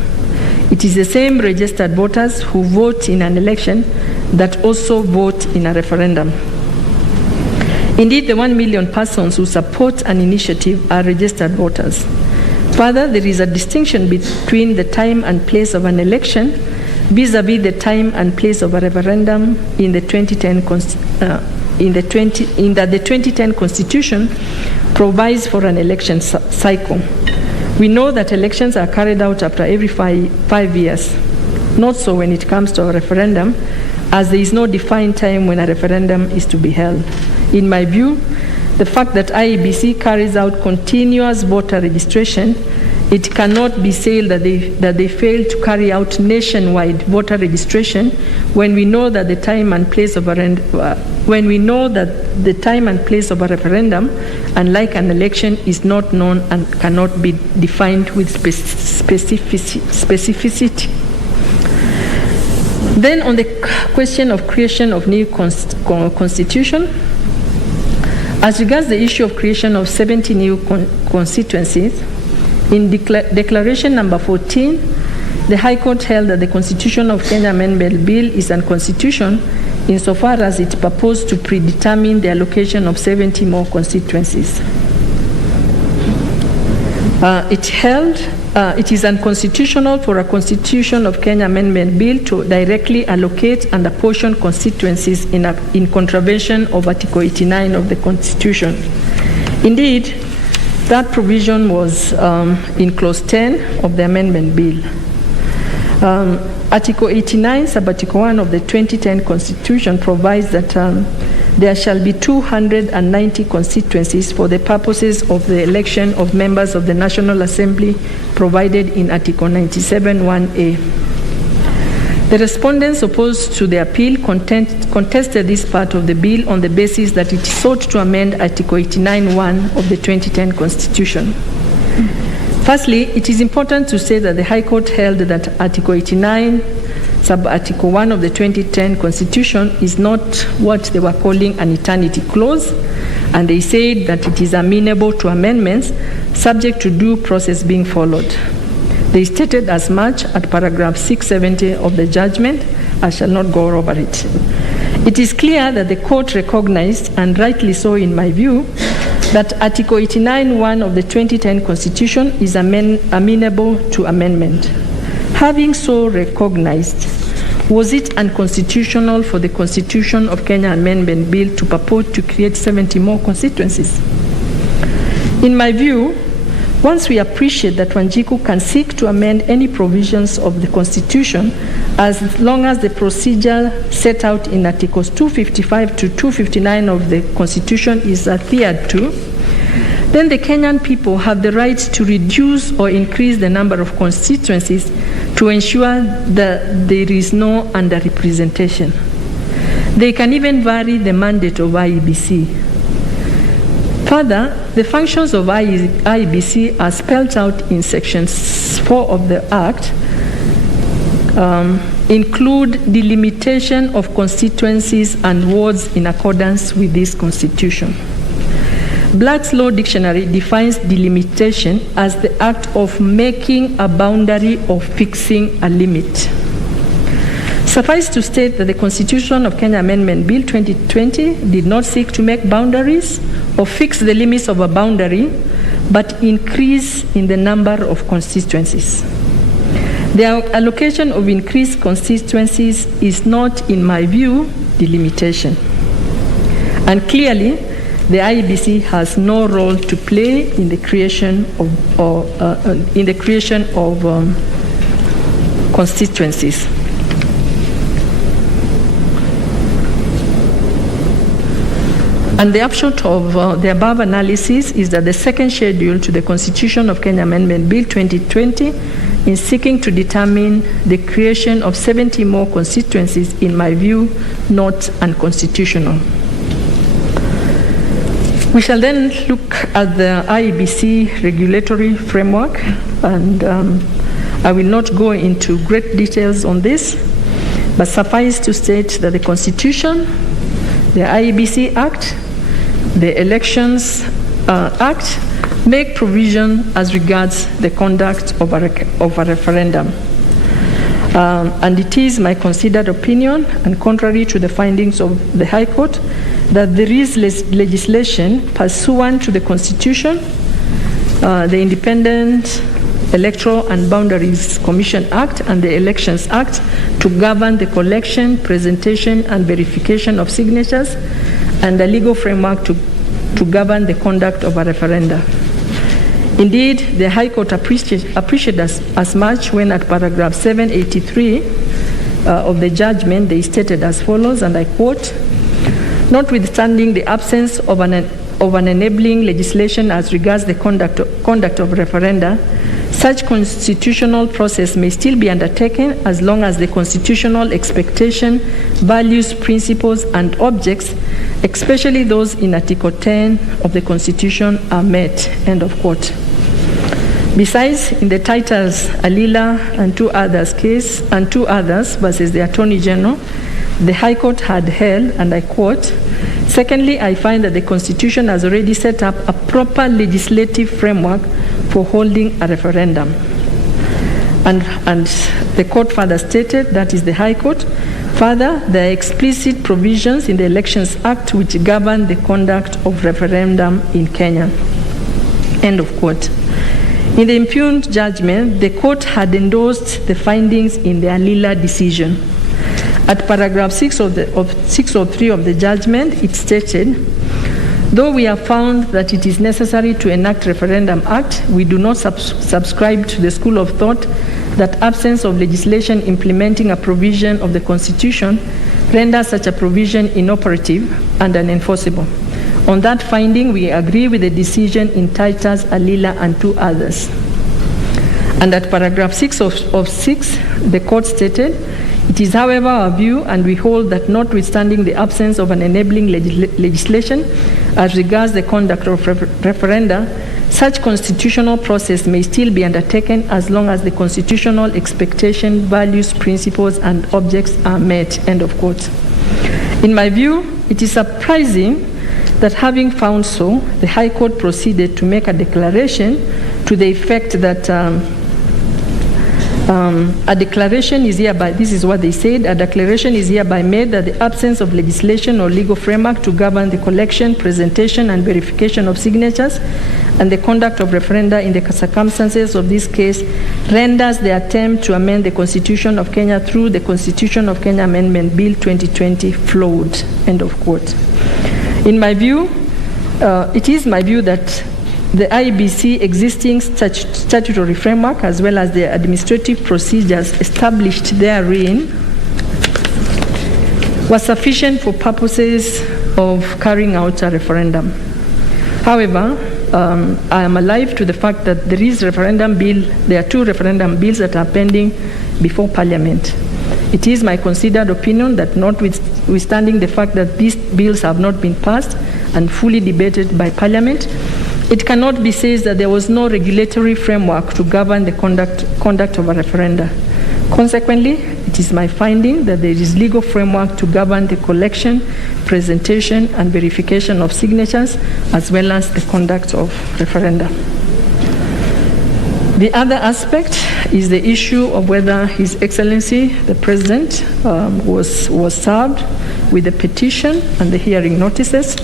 It is the same registered voters who vote in an election that also vote in a referendum. Indeed, the 1 million persons who support an initiative are registered voters. Further, there is a distinction between the time and place of an election vis-a-vis the time and place of a referendum in the 2010 Constitution provides for an election cycle. We know that elections are carried out after every 5 years. Not so when it comes to a referendum, as there is no defined time when a referendum is to be held. In my view, the fact that IEBC carries out continuous voter registration, it cannot be said that they fail to carry out nationwide voter registration when we know that the time and place of a referendum, unlike an election, is not known and cannot be defined with specificity. Then, on the question of creation of new constitution, as regards the issue of creation of 70 new constituencies, in Declaration Number 14, the High Court held that the Constitution of Kenya Amendment Bill is unconstitutional insofar as it proposed to predetermine the allocation of 70 more constituencies. It held it is unconstitutional for a Constitution of Kenya Amendment Bill to directly allocate and apportion constituencies in contravention of Article 89 of the Constitution. Indeed, that provision was in Clause 10 of the Amendment Bill. Article 89, Sub-Article 1 of the 2010 Constitution provides that there shall be 290 constituencies for the purposes of the election of members of the National Assembly provided in Article 97(1)(a). The respondents opposed to the appeal contested this part of the bill on the basis that it sought to amend Article 89(1) of the 2010 Constitution. Firstly, it is important to say that the High Court held that Article 89, Sub-Article 1 of the 2010 Constitution is not what they were calling an eternity clause, and they said that it is amenable to amendments subject to due process being followed. They stated as much at paragraph 670 of the judgment. I shall not go over it. It is clear that the court recognized, and rightly so in my view, that Article 89(1) of the 2010 Constitution is amenable to amendment. Having so recognized, was it unconstitutional for the Constitution of Kenya Amendment Bill to purport to create 70 more constituencies? In my view, once we appreciate that Wanjiku can seek to amend any provisions of the Constitution as long as the procedure set out in Articles 255 to 259 of the Constitution is adhered to, then the Kenyan people have the right to reduce or increase the number of constituencies to ensure that there is no underrepresentation. They can even vary the mandate of IEBC. Further, the functions of IEBC are spelled out in Section 4 of the Act, include delimitation of constituencies and wards in accordance with this Constitution. Black's Law Dictionary defines delimitation as the act of making a boundary or fixing a limit. Suffice to state that the Constitution of Kenya Amendment Bill 2020 did not seek to make boundaries or fix the limits of a boundary, but increase in the number of constituencies. The allocation of increased constituencies is not, in my view, delimitation. And clearly, the IEBC has no role to play in the creation of constituencies. And the upshot of the above analysis is that the second schedule to the Constitution of Kenya Amendment Bill 2020 in seeking to determine the creation of 70 more constituencies, in my view, not unconstitutional. We shall then look at the IEBC regulatory framework, and I will not go into great details on this, but suffice to state that the Constitution, the IEBC Act, the Elections Act make provision as regards the conduct of a referendum. And it is my considered opinion, and contrary to the findings of the High Court, that there is legislation pursuant to the Constitution, the Independent Electoral and Boundaries Commission Act and the Elections Act to govern the collection, presentation, and verification of signatures, and a legal framework to govern the conduct of a referendum. Indeed, the High Court appreciated as much when at paragraph 783 of the judgment they stated as follows, and I quote, "Notwithstanding the absence of an enabling legislation as regards the conduct of referenda, such constitutional process may still be undertaken as long as the constitutional expectation, values, principles, and objects, especially those in Article 10 of the Constitution, are met." End of quote. Besides, in the titles Alila and two others versus the Attorney General, the High Court had held, and I quote, "Secondly, I find that the Constitution has already set up a proper legislative framework for holding a referendum." And the court further stated, that is the High Court, further, there are explicit provisions in the Elections Act which govern the conduct of referendum in Kenya. End of quote. In the impugned judgment, the court had endorsed the findings in the Alila decision. At paragraph 603 of the judgment, it stated, though we have found that it is necessary to enact Referendum Act, we do not subscribe to the school of thought that absence of legislation implementing a provision of the Constitution renders such a provision inoperative and unenforceable. On that finding, we agree with the decision in Titus, Alila, and 2 others. And at paragraph 6 of 6, the court stated, it is, however, our view, and we hold that notwithstanding the absence of an enabling legislation as regards the conduct of referenda, such constitutional process may still be undertaken as long as the constitutional expectation, values, principles, and objects are met. End of quote. In my view, it is surprising that having found so, the High Court proceeded to make a declaration to the effect that a declaration is hereby, this is what they said, a declaration is hereby made that the absence of legislation or legal framework to govern the collection, presentation, and verification of signatures and the conduct of referenda in the circumstances of this case renders the attempt to amend the Constitution of Kenya through the Constitution of Kenya Amendment Bill 2020 flawed. End of quote. In my view, it is my view that the IEBC existing statutory framework as well as the administrative procedures established therein was sufficient for purposes of carrying out a referendum. However, I am alive to the fact that there are 2 referendum bills that are pending before Parliament. It is my considered opinion that notwithstanding the fact that these bills have not been passed and fully debated by Parliament, it cannot be said that there was no regulatory framework to govern the conduct of a referenda. Consequently, it is my finding that there is legal framework to govern the collection, presentation, and verification of signatures, as well as the conduct of referenda. The other aspect is the issue of whether His Excellency, the President, was served with the petition and the hearing notices.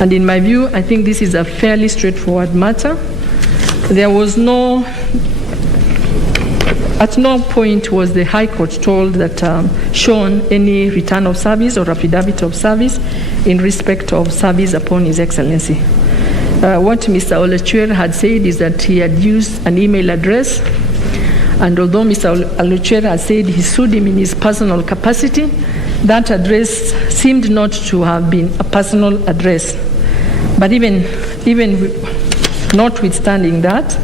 And in my view, I think this is a fairly straightforward matter. There was at no point was the High Court told that shown any return of service or affidavit of service in respect of service upon His Excellency. What Mr. Oluchwer had said is that he had used an email address, and although Mr. Oluchwer had said he sued him in his personal capacity, that address seemed not to have been a personal address. But even notwithstanding that,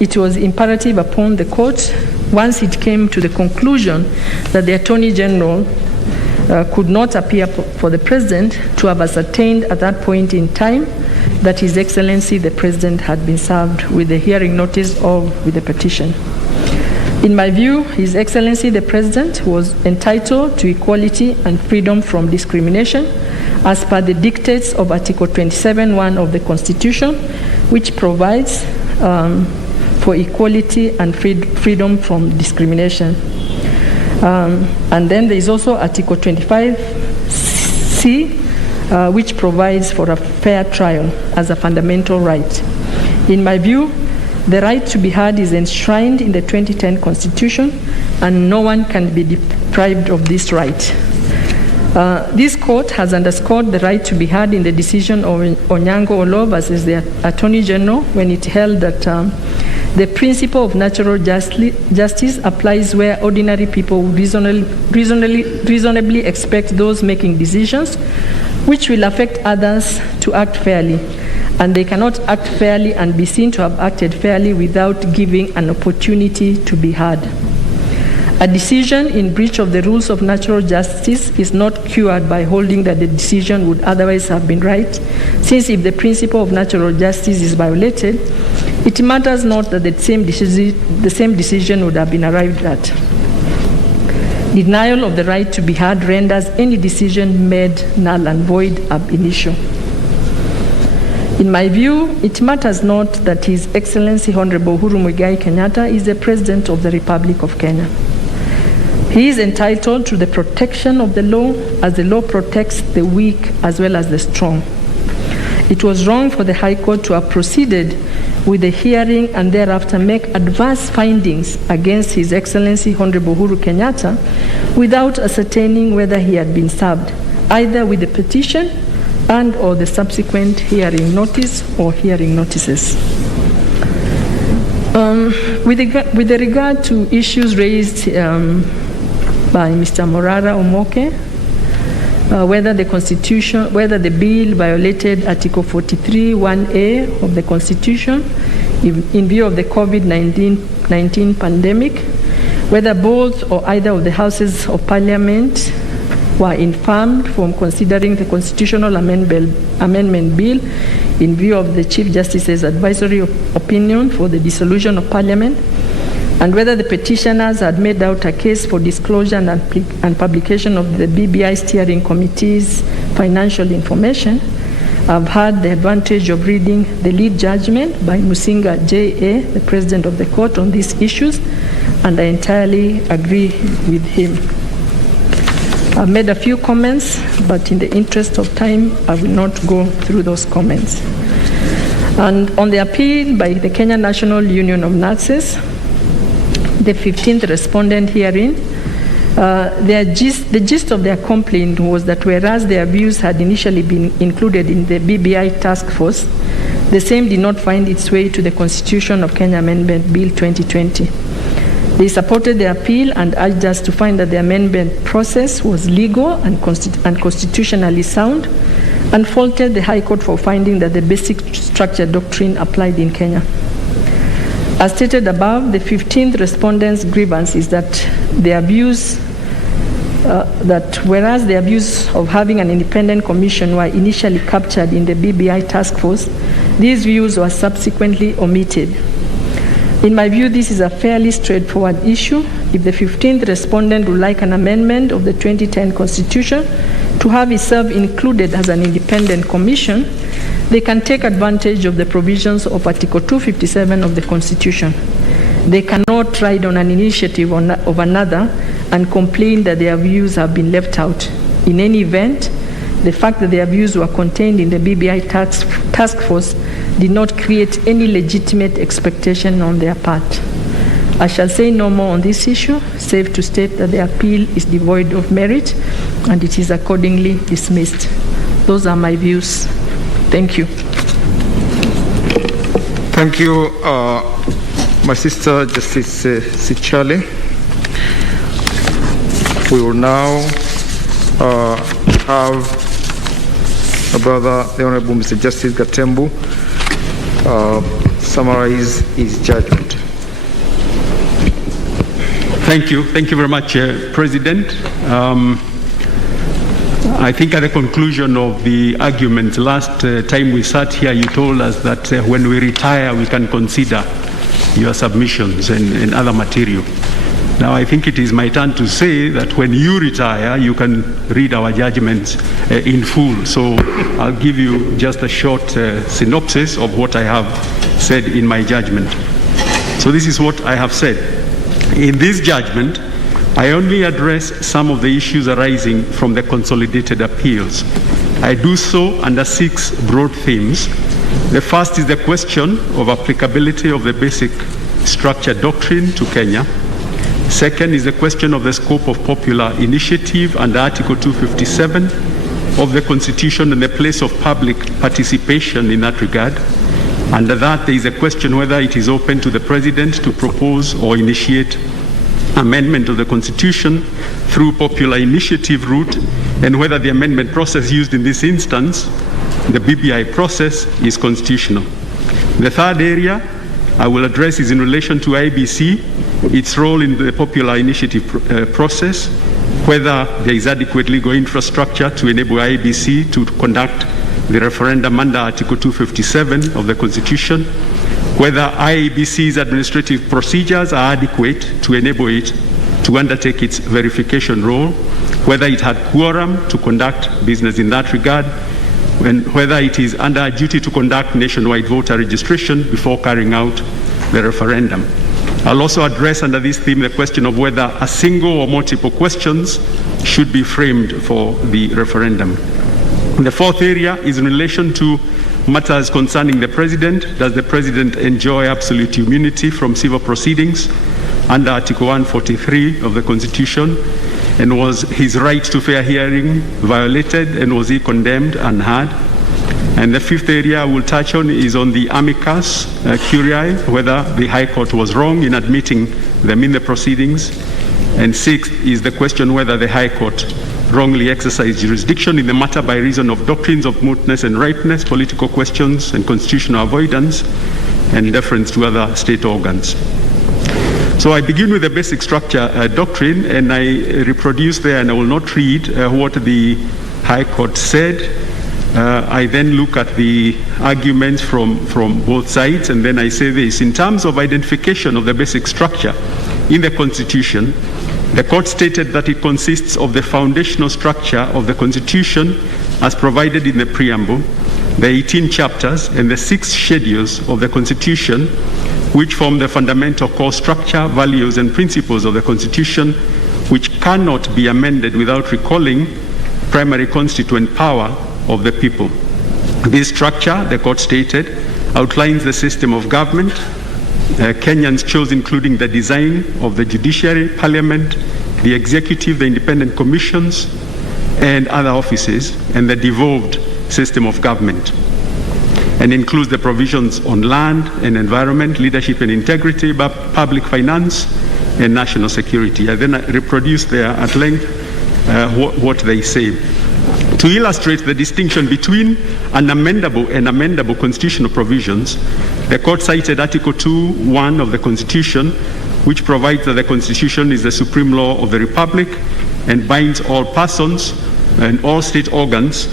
it was imperative upon the court, once it came to the conclusion that the Attorney General could not appear for the President, to have ascertained at that point in time that His Excellency the President had been served with the hearing notice or with the petition. In my view, His Excellency the President was entitled to equality and freedom from discrimination as per the dictates of Article 27(1) of the Constitution, which provides for equality and freedom from discrimination. And then there is also Article 25(c), which provides for a fair trial as a fundamental right. In my view, the right to be heard is enshrined in the 2010 Constitution, and no one can be deprived of this right. This court has underscored the right to be heard in the decision of Onyango Olo versus the Attorney General when it held that the principle of natural justice applies where ordinary people reasonably expect those making decisions which will affect others to act fairly, and they cannot act fairly and be seen to have acted fairly without giving an opportunity to be heard. A decision in breach of the rules of natural justice is not cured by holding that the decision would otherwise have been right, since if the principle of natural justice is violated, it matters not that the same decision would have been arrived at. Denial of the right to be heard renders any decision made null and void ab initio. In my view, it matters not that His Excellency Honorable Uhuru Muigai Kenyatta is the President of the Republic of Kenya. He is entitled to the protection of the law, as the law protects the weak as well as the strong. It was wrong for the High Court to have proceeded with the hearing and thereafter make adverse findings against His Excellency Honorable Uhuru Kenyatta without ascertaining whether he had been served, either with the petition and or the subsequent hearing notice or hearing notices. With regard to issues raised by Mr. Morara Omoke, whether the bill violated Article 43(1)(a) of the Constitution in view of the COVID-19 pandemic, whether both or either of the houses of Parliament were infirmed from considering the constitutional amendment bill in view of the Chief Justice's advisory opinion for the dissolution of Parliament, and whether the petitioners had made out a case for disclosure and publication of the BBI Steering Committee's financial information. I've had the advantage of reading the lead judgment by Musinga J.A., the President of the Court, on these issues, and I entirely agree with him. I've made a few comments, but in the interest of time, I will not go through those comments. And on the appeal by the Kenya National Union of Nurses, the 15th respondent hearing, the gist of their complaint was that whereas their views had initially been included in the BBI task force, the same did not find its way to the Constitution of Kenya Amendment Bill 2020. They supported the appeal and urged us to find that the amendment process was legal and constitutionally sound, and faulted the High Court for finding that the basic structure doctrine applied in Kenya. As stated above, the 15th respondent's grievance is that their views, whereas their views of having an independent commission were initially captured in the BBI task force, these views were subsequently omitted. In my view, this is a fairly straightforward issue. If the 15th respondent would like an amendment of the 2010 Constitution to have itself included as an independent commission, they can take advantage of the provisions of Article 257 of the Constitution. They cannot ride on an initiative of another and complain that their views have been left out. In any event, the fact that their views were contained in the BBI task force did not create any legitimate expectation on their part. I shall say no more on this issue, save to state that the appeal is devoid of merit and it is accordingly dismissed. Those are my views. Thank you. Thank you, my sister, Justice Sichale. We will now have my brother, the Honorable Mr. Justice Gatembu, summarize his judgment. Thank you. Thank you very much, President. I think at the conclusion of the argument last time we sat here, you told us that when we retire, we can consider your submissions and other material. Now, I think it is my turn to say that when you retire, you can read our judgments in full. So I'll give you just a short synopsis of what I have said in my judgment. So this is what I have said. In this judgment, I only address some of the issues arising from the consolidated appeals. I do so under 6 broad themes. The first is the question of applicability of the basic structure doctrine to Kenya. Second is the question of the scope of popular initiative under Article 257 of the Constitution and the place of public participation in that regard. Under that, there is a question whether it is open to the President to propose or initiate amendment of the Constitution through popular initiative route, and whether the amendment process used in this instance, the BBI process, is constitutional. The third area I will address is in relation to IBC, its role in the popular initiative process, whether there is adequate legal infrastructure to enable IBC to conduct the referendum under Article 257 of the Constitution, whether IEBC's administrative procedures are adequate to enable it to undertake its verification role, whether it had quorum to conduct business in that regard, and whether it is under a duty to conduct nationwide voter registration before carrying out the referendum. I'll also address under this theme the question of whether a single or multiple questions should be framed for the referendum. The fourth area is in relation to matters concerning the President. Does the President enjoy absolute immunity from civil proceedings under Article 143 of the Constitution? And was his right to fair hearing violated, and was he condemned and heard? And the fifth area I will touch on is on the amicus curiae, whether the High Court was wrong in admitting them in the proceedings. And sixth is the question whether the High Court wrongly exercised jurisdiction in the matter by reason of doctrines of mootness and ripeness, political questions and constitutional avoidance, and deference to other state organs. So I begin with the basic structure doctrine, and I reproduce there, and I will not read what the High Court said. I then look at the arguments from both sides, and then I say this. In terms of identification of the basic structure in the Constitution, the Court stated that it consists of the foundational structure of the Constitution as provided in the preamble, the 18 chapters, and the 6 schedules of the Constitution, which form the fundamental core structure, values, and principles of the Constitution, which cannot be amended without recalling primary constituent power of the people. This structure, the Court stated, outlines the system of government Kenyans chose, including the design of the judiciary, parliament, the executive, the independent commissions, and other offices, and the devolved system of government, and includes the provisions on land and environment, leadership and integrity, public finance, and national security. I then reproduce there at length what they say. To illustrate the distinction between unamendable and amendable constitutional provisions, the Court cited Article 2(1) of the Constitution, which provides that the Constitution is the supreme law of the Republic and binds all persons and all state organs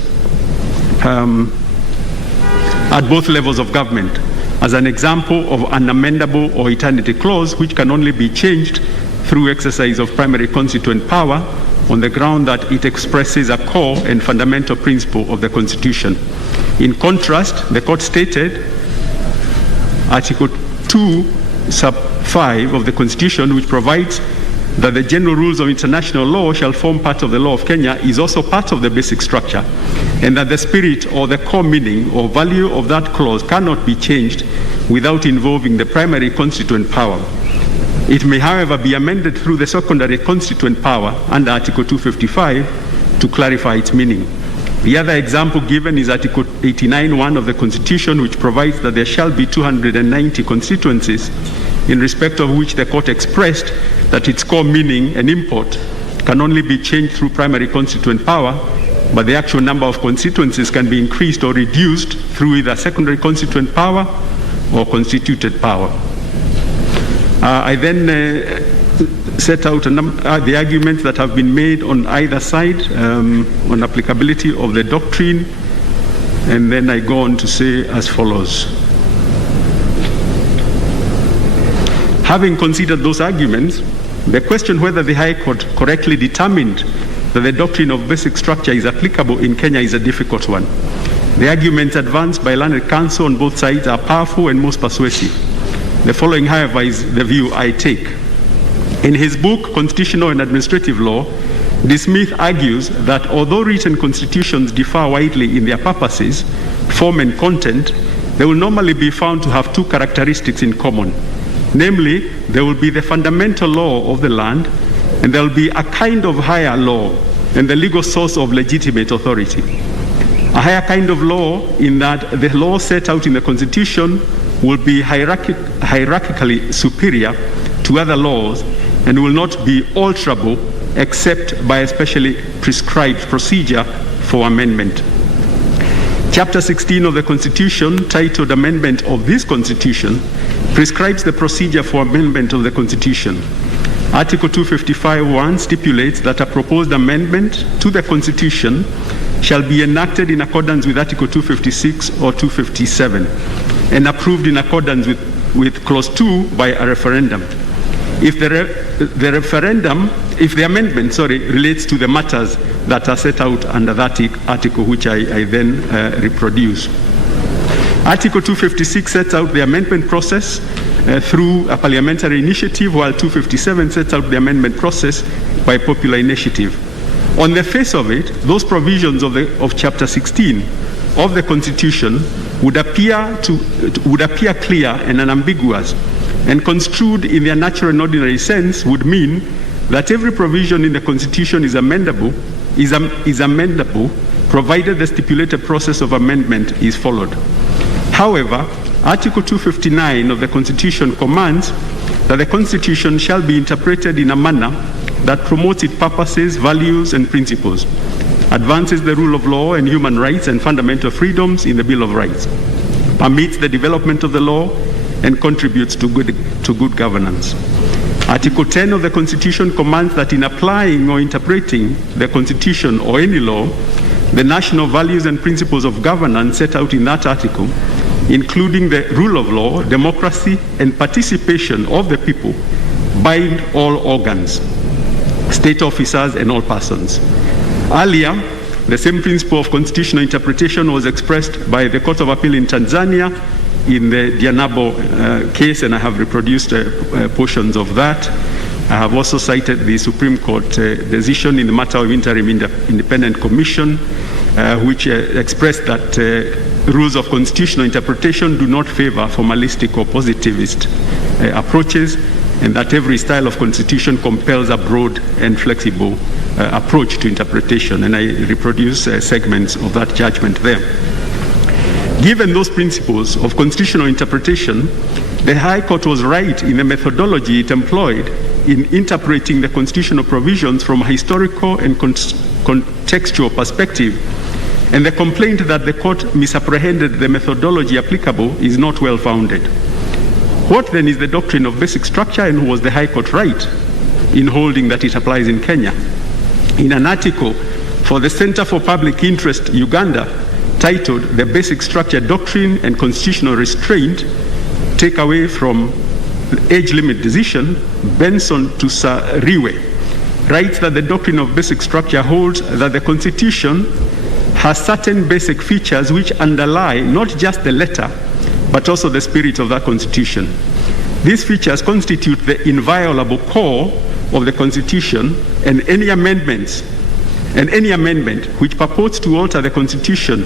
at both levels of government, as an example of an amendable or eternity clause, which can only be changed through exercise of primary constituent power on the ground that it expresses a core and fundamental principle of the Constitution. In contrast, the Court stated Article 2, sub 5 of the Constitution, which provides that the general rules of international law shall form part of the law of Kenya, is also part of the basic structure, and that the spirit or the core meaning or value of that clause cannot be changed without involving the primary constituent power. It may, however, be amended through the secondary constituent power under Article 255 to clarify its meaning. The other example given is Article 89(1) of the Constitution, which provides that there shall be 290 constituencies, in respect of which the Court expressed that its core meaning and import can only be changed through primary constituent power, but the actual number of constituencies can be increased or reduced through either secondary constituent power or constituted power. I then set out the arguments that have been made on either side on applicability of the doctrine, and then I go on to say as follows. Having considered those arguments, the question whether the High Court correctly determined that the doctrine of basic structure is applicable in Kenya is a difficult one. The arguments advanced by learned counsel on both sides are powerful and most persuasive. The following, however, is the view I take. In his book, Constitutional and Administrative Law, D. Smith argues that although written constitutions differ widely in their purposes, form, and content, they will normally be found to have two characteristics in common. Namely, there will be the fundamental law of the land, and there will be a kind of higher law and the legal source of legitimate authority. A higher kind of law in that the law set out in the Constitution will be hierarchically superior to other laws and will not be alterable except by a specially prescribed procedure for amendment. Chapter 16 of the Constitution, titled Amendment of this Constitution, prescribes the procedure for amendment of the Constitution. Article 255(1) stipulates that a proposed amendment to the Constitution shall be enacted in accordance with Article 256 or 257 and approved in accordance with Clause 2 by a referendum. If the the amendment, relates to the matters that are set out under that article, which I then reproduce. Article 256 sets out the amendment process through a parliamentary initiative, while 257 sets out the amendment process by popular initiative. On the face of it, those provisions of Chapter 16 of the Constitution would appear clear and unambiguous, and construed in their natural and ordinary sense would mean that every provision in the Constitution is amendable, provided the stipulated process of amendment is followed. However, Article 259 of the Constitution commands that the Constitution shall be interpreted in a manner that promotes its purposes, values, and principles, advances the rule of law and human rights and fundamental freedoms in the Bill of Rights, permits the development of the law, and contributes to good governance. Article 10 of the Constitution commands that in applying or interpreting the Constitution or any law, the national values and principles of governance set out in that article, including the rule of law, democracy, and participation of the people, bind all organs, state officers, and all persons. Earlier, the same principle of constitutional interpretation was expressed by the Court of Appeal in Tanzania in the Dianabo case, and I have reproduced portions of that. I have also cited the Supreme Court decision in the matter of interim independent commission, which expressed that rules of constitutional interpretation do not favor formalistic or positivist approaches, and that every style of constitution compels a broad and flexible approach to interpretation. And I reproduce segments of that judgment there. Given those principles of constitutional interpretation, the High Court was right in the methodology it employed in interpreting the constitutional provisions from a historical and contextual perspective, and the complaint that the court misapprehended the methodology applicable is not well-founded. What then is the doctrine of basic structure, and was the High Court right in holding that it applies in Kenya? In an article for the Center for Public Interest Uganda titled "The Basic Structure Doctrine and Constitutional Restraint, Take Away from Age Limit Decision," Benson Tusariwe writes that the doctrine of basic structure holds that the Constitution has certain basic features which underlie not just the letter, but also the spirit of that Constitution. These features constitute the inviolable core of the Constitution, and any amendment which purports to alter the Constitution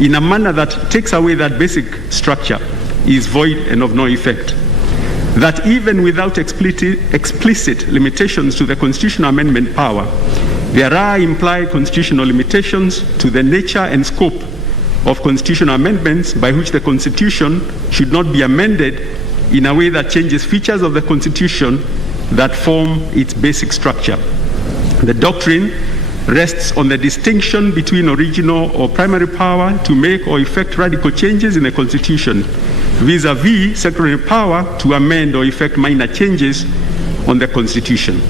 in a manner that takes away that basic structure is void and of no effect. That even without explicit limitations to the constitutional amendment power, there are implied constitutional limitations to the nature and scope of constitutional amendments by which the Constitution should not be amended in a way that changes features of the Constitution that form its basic structure. The doctrine rests on the distinction between original or primary power to make or effect radical changes in the Constitution vis-a-vis secondary power to amend or effect minor changes on the Constitution.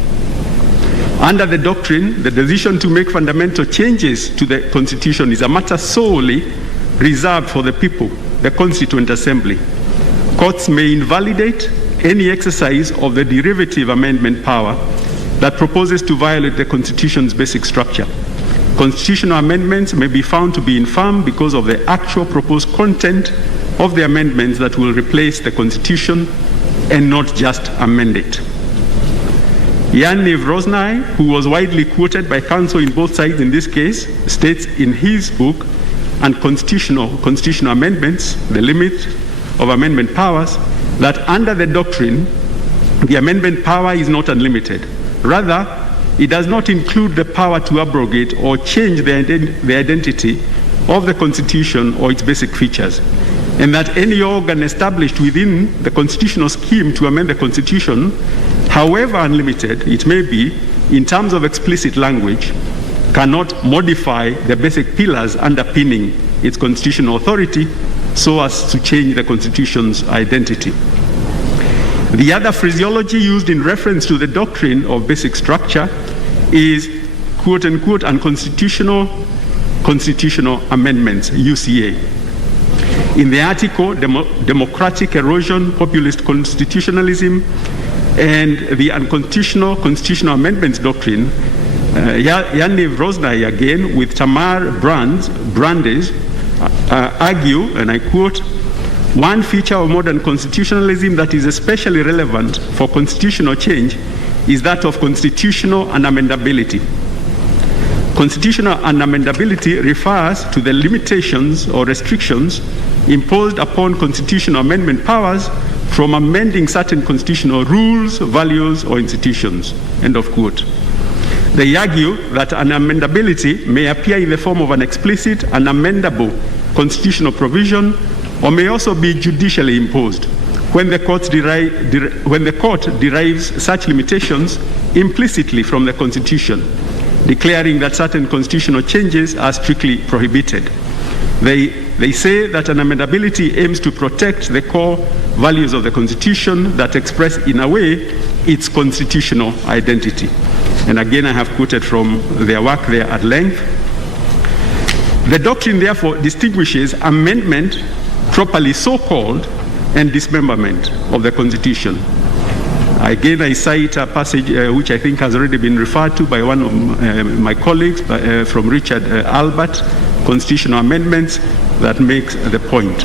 Under the doctrine, the decision to make fundamental changes to the Constitution is a matter solely reserved for the people, the Constituent Assembly. Courts may invalidate any exercise of the derivative amendment power that proposes to violate the Constitution's basic structure. Constitutional amendments may be found to be infirm because of the actual proposed content of the amendments that will replace the Constitution and not just amend it. Yaniv Rosnai, who was widely quoted by counsel in both sides in this case, states in his book, Unconstitutional Amendments, The Limit of Amendment Powers, that under the doctrine, the amendment power is not unlimited. Rather, it does not include the power to abrogate or change the identity of the Constitution or its basic features, and that any organ established within the constitutional scheme to amend the Constitution, however unlimited it may be in terms of explicit language, cannot modify the basic pillars underpinning its constitutional authority so as to change the Constitution's identity. The other phraseology used in reference to the doctrine of basic structure is quote-unquote unconstitutional constitutional amendments, UCA. In the article, Democratic Erosion, Populist Constitutionalism, and the unconstitutional constitutional amendments doctrine, Yaniv Rosnai again with Tamar Brandes argue, and I quote, "One feature of modern constitutionalism that is especially relevant for constitutional change is that of constitutional unamendability. Constitutional unamendability refers to the limitations or restrictions imposed upon constitutional amendment powers from amending certain constitutional rules, values, or institutions." End of quote. They argue that unamendability may appear in the form of an explicit, unamendable constitutional provision, or may also be judicially imposed when the court derives such limitations implicitly from the Constitution, declaring that certain constitutional changes are strictly prohibited. They say that unamendability aims to protect the core values of the Constitution that express, in a way, its constitutional identity. And again, I have quoted from their work there at length. The doctrine, therefore, distinguishes amendment, properly so-called, and dismemberment of the Constitution. Again, I cite a passage which I think has already been referred to by one of my colleagues from Richard Albert, Constitutional Amendments, that makes the point.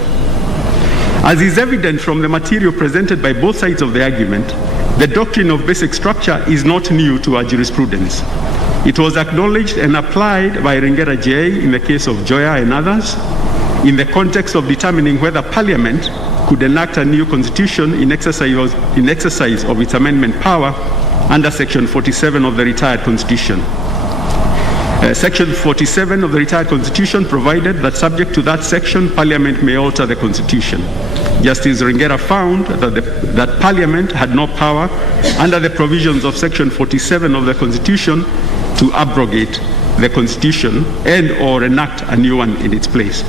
As is evident from the material presented by both sides of the argument, the doctrine of basic structure is not new to our jurisprudence. It was acknowledged and applied by Rengera J in the case of Joya and others in the context of determining whether Parliament could enact a new constitution in exercise of its amendment power under Section 47 of the retired Constitution. Section 47 of the retired Constitution provided that subject to that section, Parliament may alter the Constitution. Justice Rengera found that Parliament had no power under the provisions of Section 47 of the Constitution to abrogate the Constitution and or enact a new one in its place.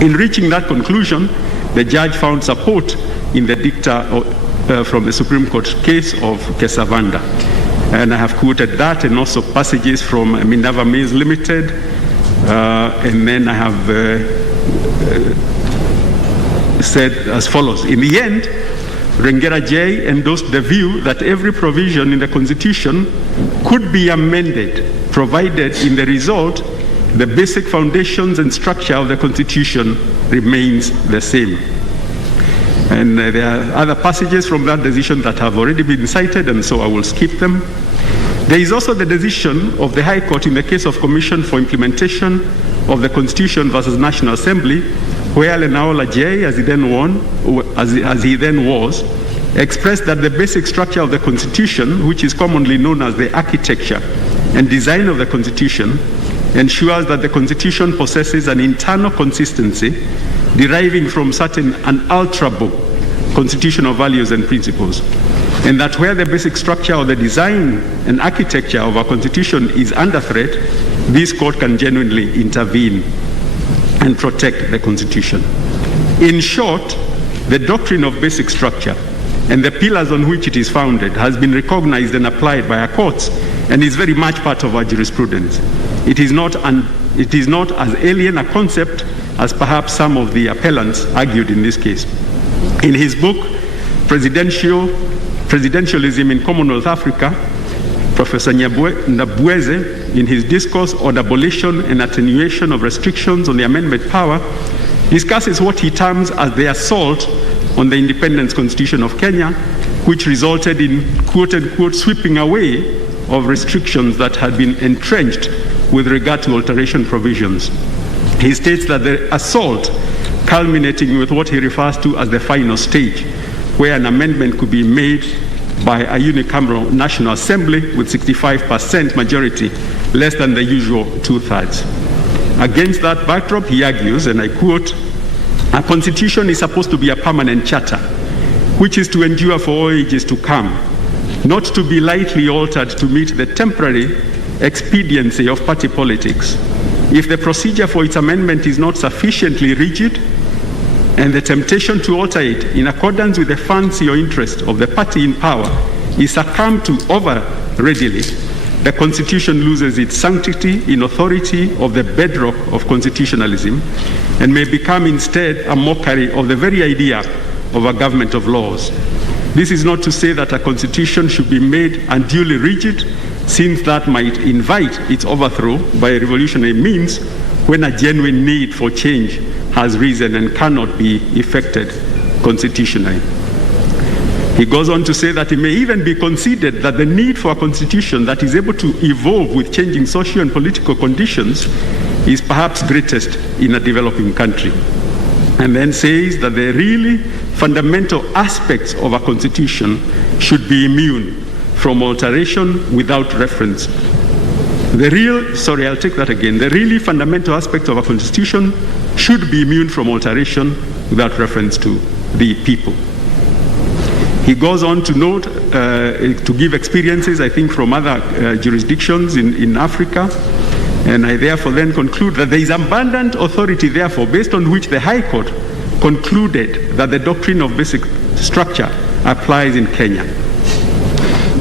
In reaching that conclusion, the judge found support in the dicta from the Supreme Court case of Kesavanda. And I have quoted that and also passages from Minerva Mills Limited. And then I have said as follows. In the end, Rengera J endorsed the view that every provision in the Constitution could be amended, provided in the result the basic foundations and structure of the Constitution remains the same. And there are other passages from that decision that have already been cited, and so I will skip them. There is also the decision of the High Court in the case of Commission for Implementation of the Constitution versus National Assembly, where Lenaola J, as he then was, expressed that the basic structure of the Constitution, which is commonly known as the architecture and design of the Constitution, ensures that the Constitution possesses an internal consistency deriving from certain unalterable constitutional values and principles, and that where the basic structure of the design and architecture of our Constitution is under threat, this court can genuinely intervene and protect the Constitution. In short, the doctrine of basic structure and the pillars on which it is founded has been recognized and applied by our courts and is very much part of our jurisprudence. It is not as alien a concept as perhaps some of the appellants argued in this case. In his book, Presidentialism in Commonwealth Africa, Professor Nabweze, in his discourse on abolition and attenuation of restrictions on the amendment power, discusses what he terms as the assault on the Independence Constitution of Kenya, which resulted in quote-unquote sweeping away of restrictions that had been entrenched with regard to alteration provisions. He states that the assault, culminating with what he refers to as the final stage, where an amendment could be made by a unicameral National Assembly with 65% majority, less than the usual two-thirds. Against that backdrop, he argues, and I quote, "A constitution is supposed to be a permanent charter, which is to endure for all ages to come, not to be lightly altered to meet the temporary expediency of party politics. If the procedure for its amendment is not sufficiently rigid, and the temptation to alter it in accordance with the fancy or interest of the party in power is succumbed to over readily, the Constitution loses its sanctity in authority of the bedrock of constitutionalism and may become instead a mockery of the very idea of a government of laws. This is not to say that a constitution should be made unduly rigid, since that might invite its overthrow by revolutionary means when a genuine need for change has risen and cannot be effected constitutionally. He goes on to say that it may even be conceded that the need for a constitution that is able to evolve with changing social and political conditions is perhaps greatest in a developing country. And then says that the really fundamental aspects of a constitution should be immune from alteration without reference. The really fundamental aspects of a constitution should be immune from alteration without reference to the people. He goes on to note, to give experiences, I think, from other jurisdictions in Africa, and I therefore then conclude that there is abundant authority, therefore, based on which the High Court concluded that the doctrine of basic structure applies in Kenya.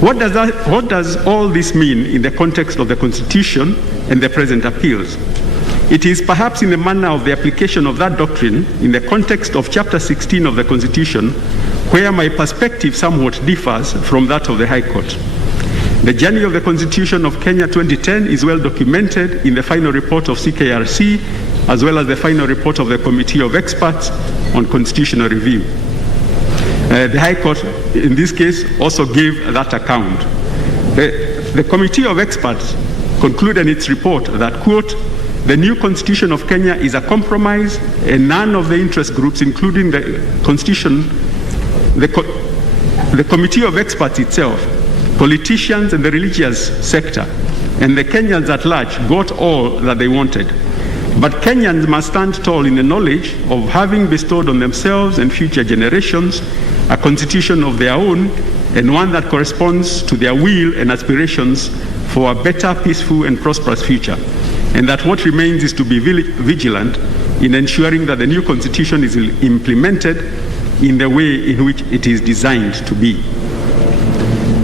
What does all this mean in the context of the Constitution and the present appeals? It is perhaps in the manner of the application of that doctrine in the context of Chapter 16 of the Constitution where my perspective somewhat differs from that of the High Court. The journey of the Constitution of Kenya 2010 is well documented in the final report of CKRC as well as the final report of the Committee of Experts on Constitutional Review. The High Court, in this case, also gave that account. The Committee of Experts concluded in its report that, quote, the new Constitution of Kenya is a compromise and none of the interest groups, including the Constitution, the Committee of Experts itself, politicians and the religious sector, and the Kenyans at large got all that they wanted. But Kenyans must stand tall in the knowledge of having bestowed on themselves and future generations a constitution of their own and one that corresponds to their will and aspirations for a better, peaceful and prosperous future. And that what remains is to be vigilant in ensuring that the new constitution is implemented in the way in which it is designed to be.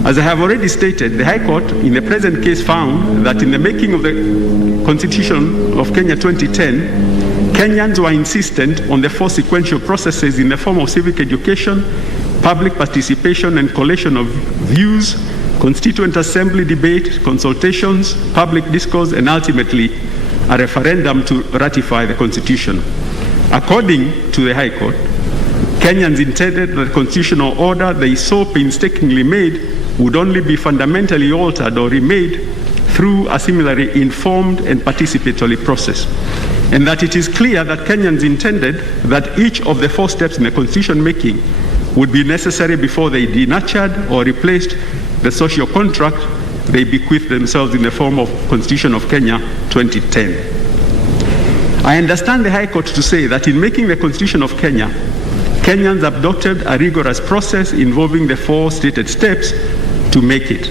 As I have already stated, the High Court in the present case found that in the making of the Constitution of Kenya 2010, Kenyans were insistent on the four sequential processes in the form of civic education, public participation and collation of views, constituent assembly debate, consultations, public discourse, and ultimately a referendum to ratify the Constitution. According to the High Court, Kenyans intended that the constitutional order they so painstakingly made would only be fundamentally altered or remade through a similarly informed and participatory process, and that it is clear that Kenyans intended that each of the four steps in the constitution making would be necessary before they denatured or replaced the social contract they bequeathed themselves in the form of Constitution of Kenya 2010. I understand the High Court to say that in making the Constitution of Kenya, Kenyans adopted a rigorous process involving the four stated steps to make it.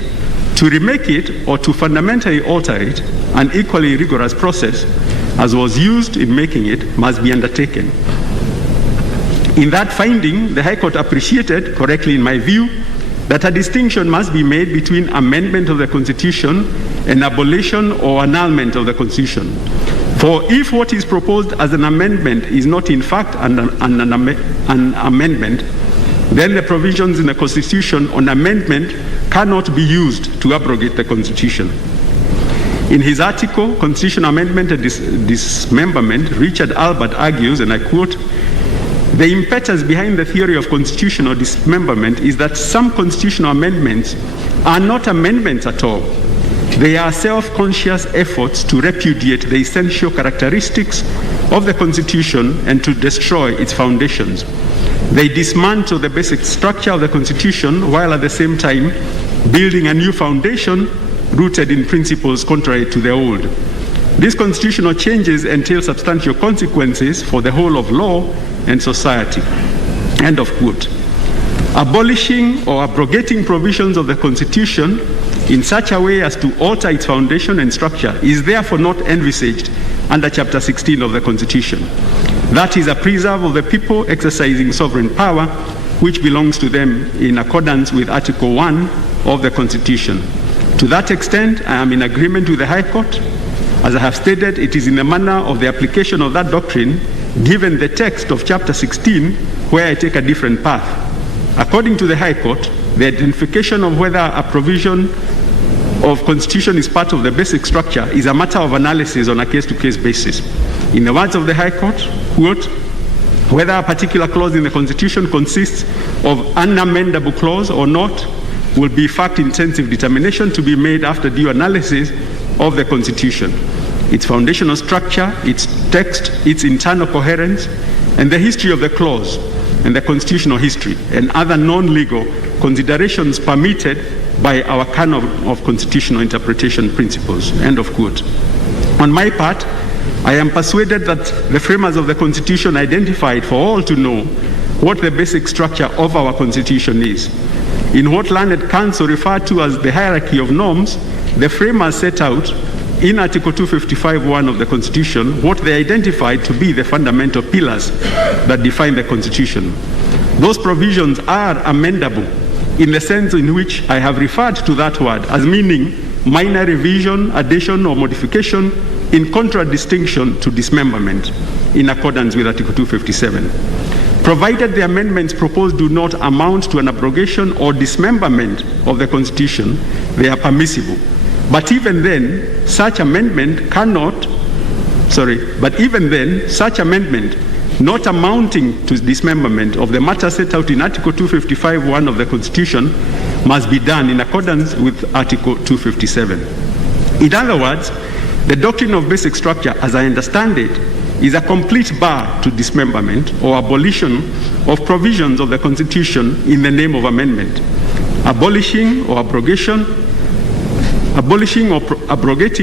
To remake it or to fundamentally alter it, an equally rigorous process, as was used in making it, must be undertaken. In that finding, the High Court appreciated, correctly in my view, that a distinction must be made between amendment of the Constitution and abolition or annulment of the Constitution. For if what is proposed as an amendment is not in fact an amendment, then the provisions in the Constitution on amendment cannot be used to abrogate the Constitution. In his article, Constitutional Amendment and Dismemberment, Richard Albert argues, and I quote, the impetus behind the theory of constitutional dismemberment is that some constitutional amendments are not amendments at all. They are self-conscious efforts to repudiate the essential characteristics of the Constitution and to destroy its foundations. They dismantle the basic structure of the Constitution while at the same time building a new foundation rooted in principles contrary to the old. These constitutional changes entail substantial consequences for the whole of law and society. End of quote. Abolishing or abrogating provisions of the Constitution in such a way as to alter its foundation and structure is therefore not envisaged under Chapter 16 of the Constitution. That is a preserve of the people exercising sovereign power, which belongs to them in accordance with Article 1 of the Constitution. To that extent, I am in agreement with the High Court. As I have stated, it is in the manner of the application of that doctrine, given the text of Chapter 16, where I take a different path. According to the High Court, the identification of whether a provision of Constitution is part of the basic structure is a matter of analysis on a case-to-case basis. In the words of the High Court, quote, whether a particular clause in the Constitution consists of an amendable clause or not will be fact-intensive determination to be made after due analysis of the Constitution, its foundational structure, its text, its internal coherence, and the history of the clause, and the constitutional history, and other non-legal considerations permitted by our canon of constitutional interpretation principles, end of quote. On my part, I am persuaded that the framers of the Constitution identified for all to know what the basic structure of our Constitution is. In what learned counsel referred to as the hierarchy of norms, the framers set out in Article 255(1) of the Constitution what they identified to be the fundamental pillars that define the Constitution. Those provisions are amendable in the sense in which I have referred to that word as meaning minor revision, addition, or modification in contradistinction to dismemberment in accordance with Article 257. Provided the amendments proposed do not amount to an abrogation or dismemberment of the Constitution, they are permissible. But even then, such amendment not amounting to dismemberment of the matter set out in Article 255(1) of the Constitution must be done in accordance with Article 257. In other words, the doctrine of basic structure, as I understand it, is a complete bar to dismemberment or abolition of provisions of the Constitution in the name of amendment. Abolishing or abrogating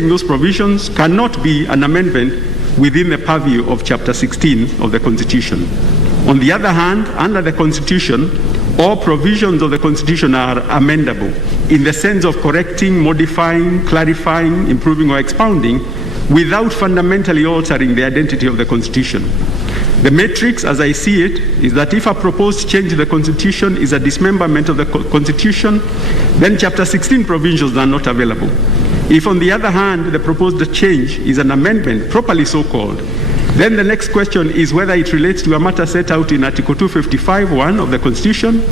those provisions cannot be an amendment within the purview of Chapter 16 of the Constitution. On the other hand, under the Constitution, all provisions of the Constitution are amendable in the sense of correcting, modifying, clarifying, improving, or expounding without fundamentally altering the identity of the Constitution. The matrix, as I see it, is that if a proposed change to the Constitution is a dismemberment of the Constitution, then Chapter 16 provisions are not available. If, on the other hand, the proposed change is an amendment, properly so called, then the next question is whether it relates to a matter set out in Article 255(1) of the Constitution.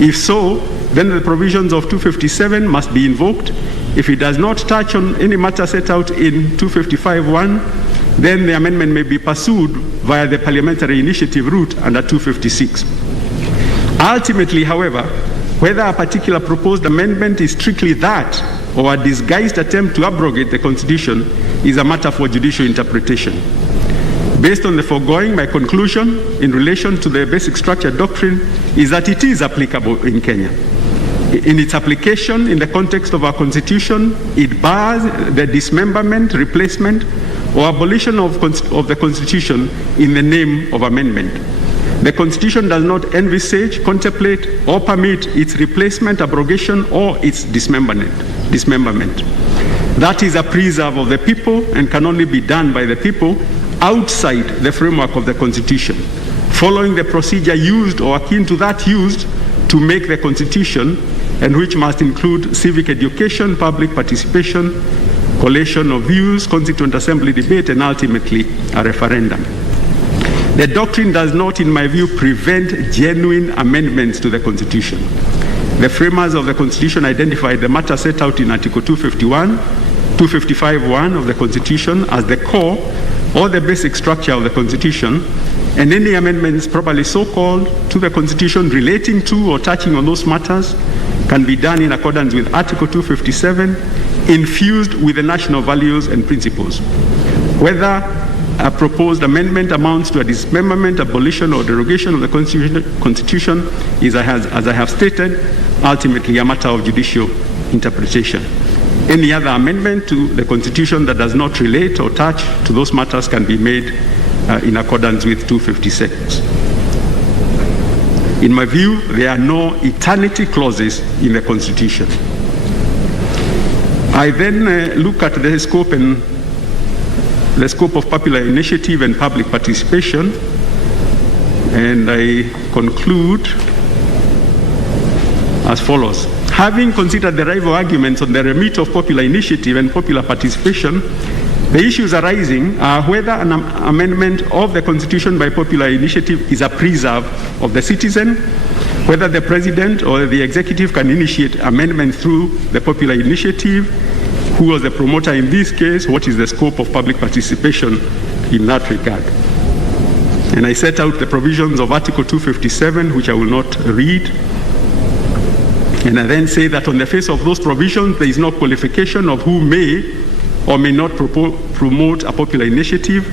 If so, then the provisions of 257 must be invoked. If it does not touch on any matter set out in 255(1), then the amendment may be pursued via the parliamentary initiative route under 256. Ultimately, however, whether a particular proposed amendment is strictly that or a disguised attempt to abrogate the Constitution is a matter for judicial interpretation. Based on the foregoing, my conclusion in relation to the basic structure doctrine is that it is applicable in Kenya. In its application in the context of our Constitution, it bars the dismemberment, replacement, or abolition of the Constitution in the name of amendment. The Constitution does not envisage, contemplate, or permit its replacement, abrogation, or its dismemberment. That is a preserve of the people and can only be done by the people outside the framework of the Constitution, following the procedure used or akin to that used to make the Constitution, and which must include civic education, public participation, collation of views, constituent assembly debate, and ultimately a referendum. The doctrine does not, in my view, prevent genuine amendments to the Constitution. The framers of the Constitution identified the matter set out in Article 255(1) of the Constitution as the core or the basic structure of the Constitution, and any amendments properly so called to the Constitution relating to or touching on those matters can be done in accordance with Article 257, infused with the national values and principles. Whether a proposed amendment amounts to a dismemberment, abolition, or derogation of the Constitution is, as I have stated, ultimately a matter of judicial interpretation. Any other amendment to the Constitution that does not relate or touch to those matters can be made in accordance with 256. In my view, there are no eternity clauses in the Constitution. I then look at the scope of popular initiative and public participation, and I conclude as follows. Having considered the rival arguments on the remit of popular initiative and popular participation, the issues arising are whether an amendment of the Constitution by popular initiative is a preserve of the citizen, whether the president or the executive can initiate amendments through the popular initiative, who was the promoter in this case, what is the scope of public participation in that regard. And I set out the provisions of Article 257, which I will not read. And I then say that on the face of those provisions, there is no qualification of who may or may not promote a popular initiative.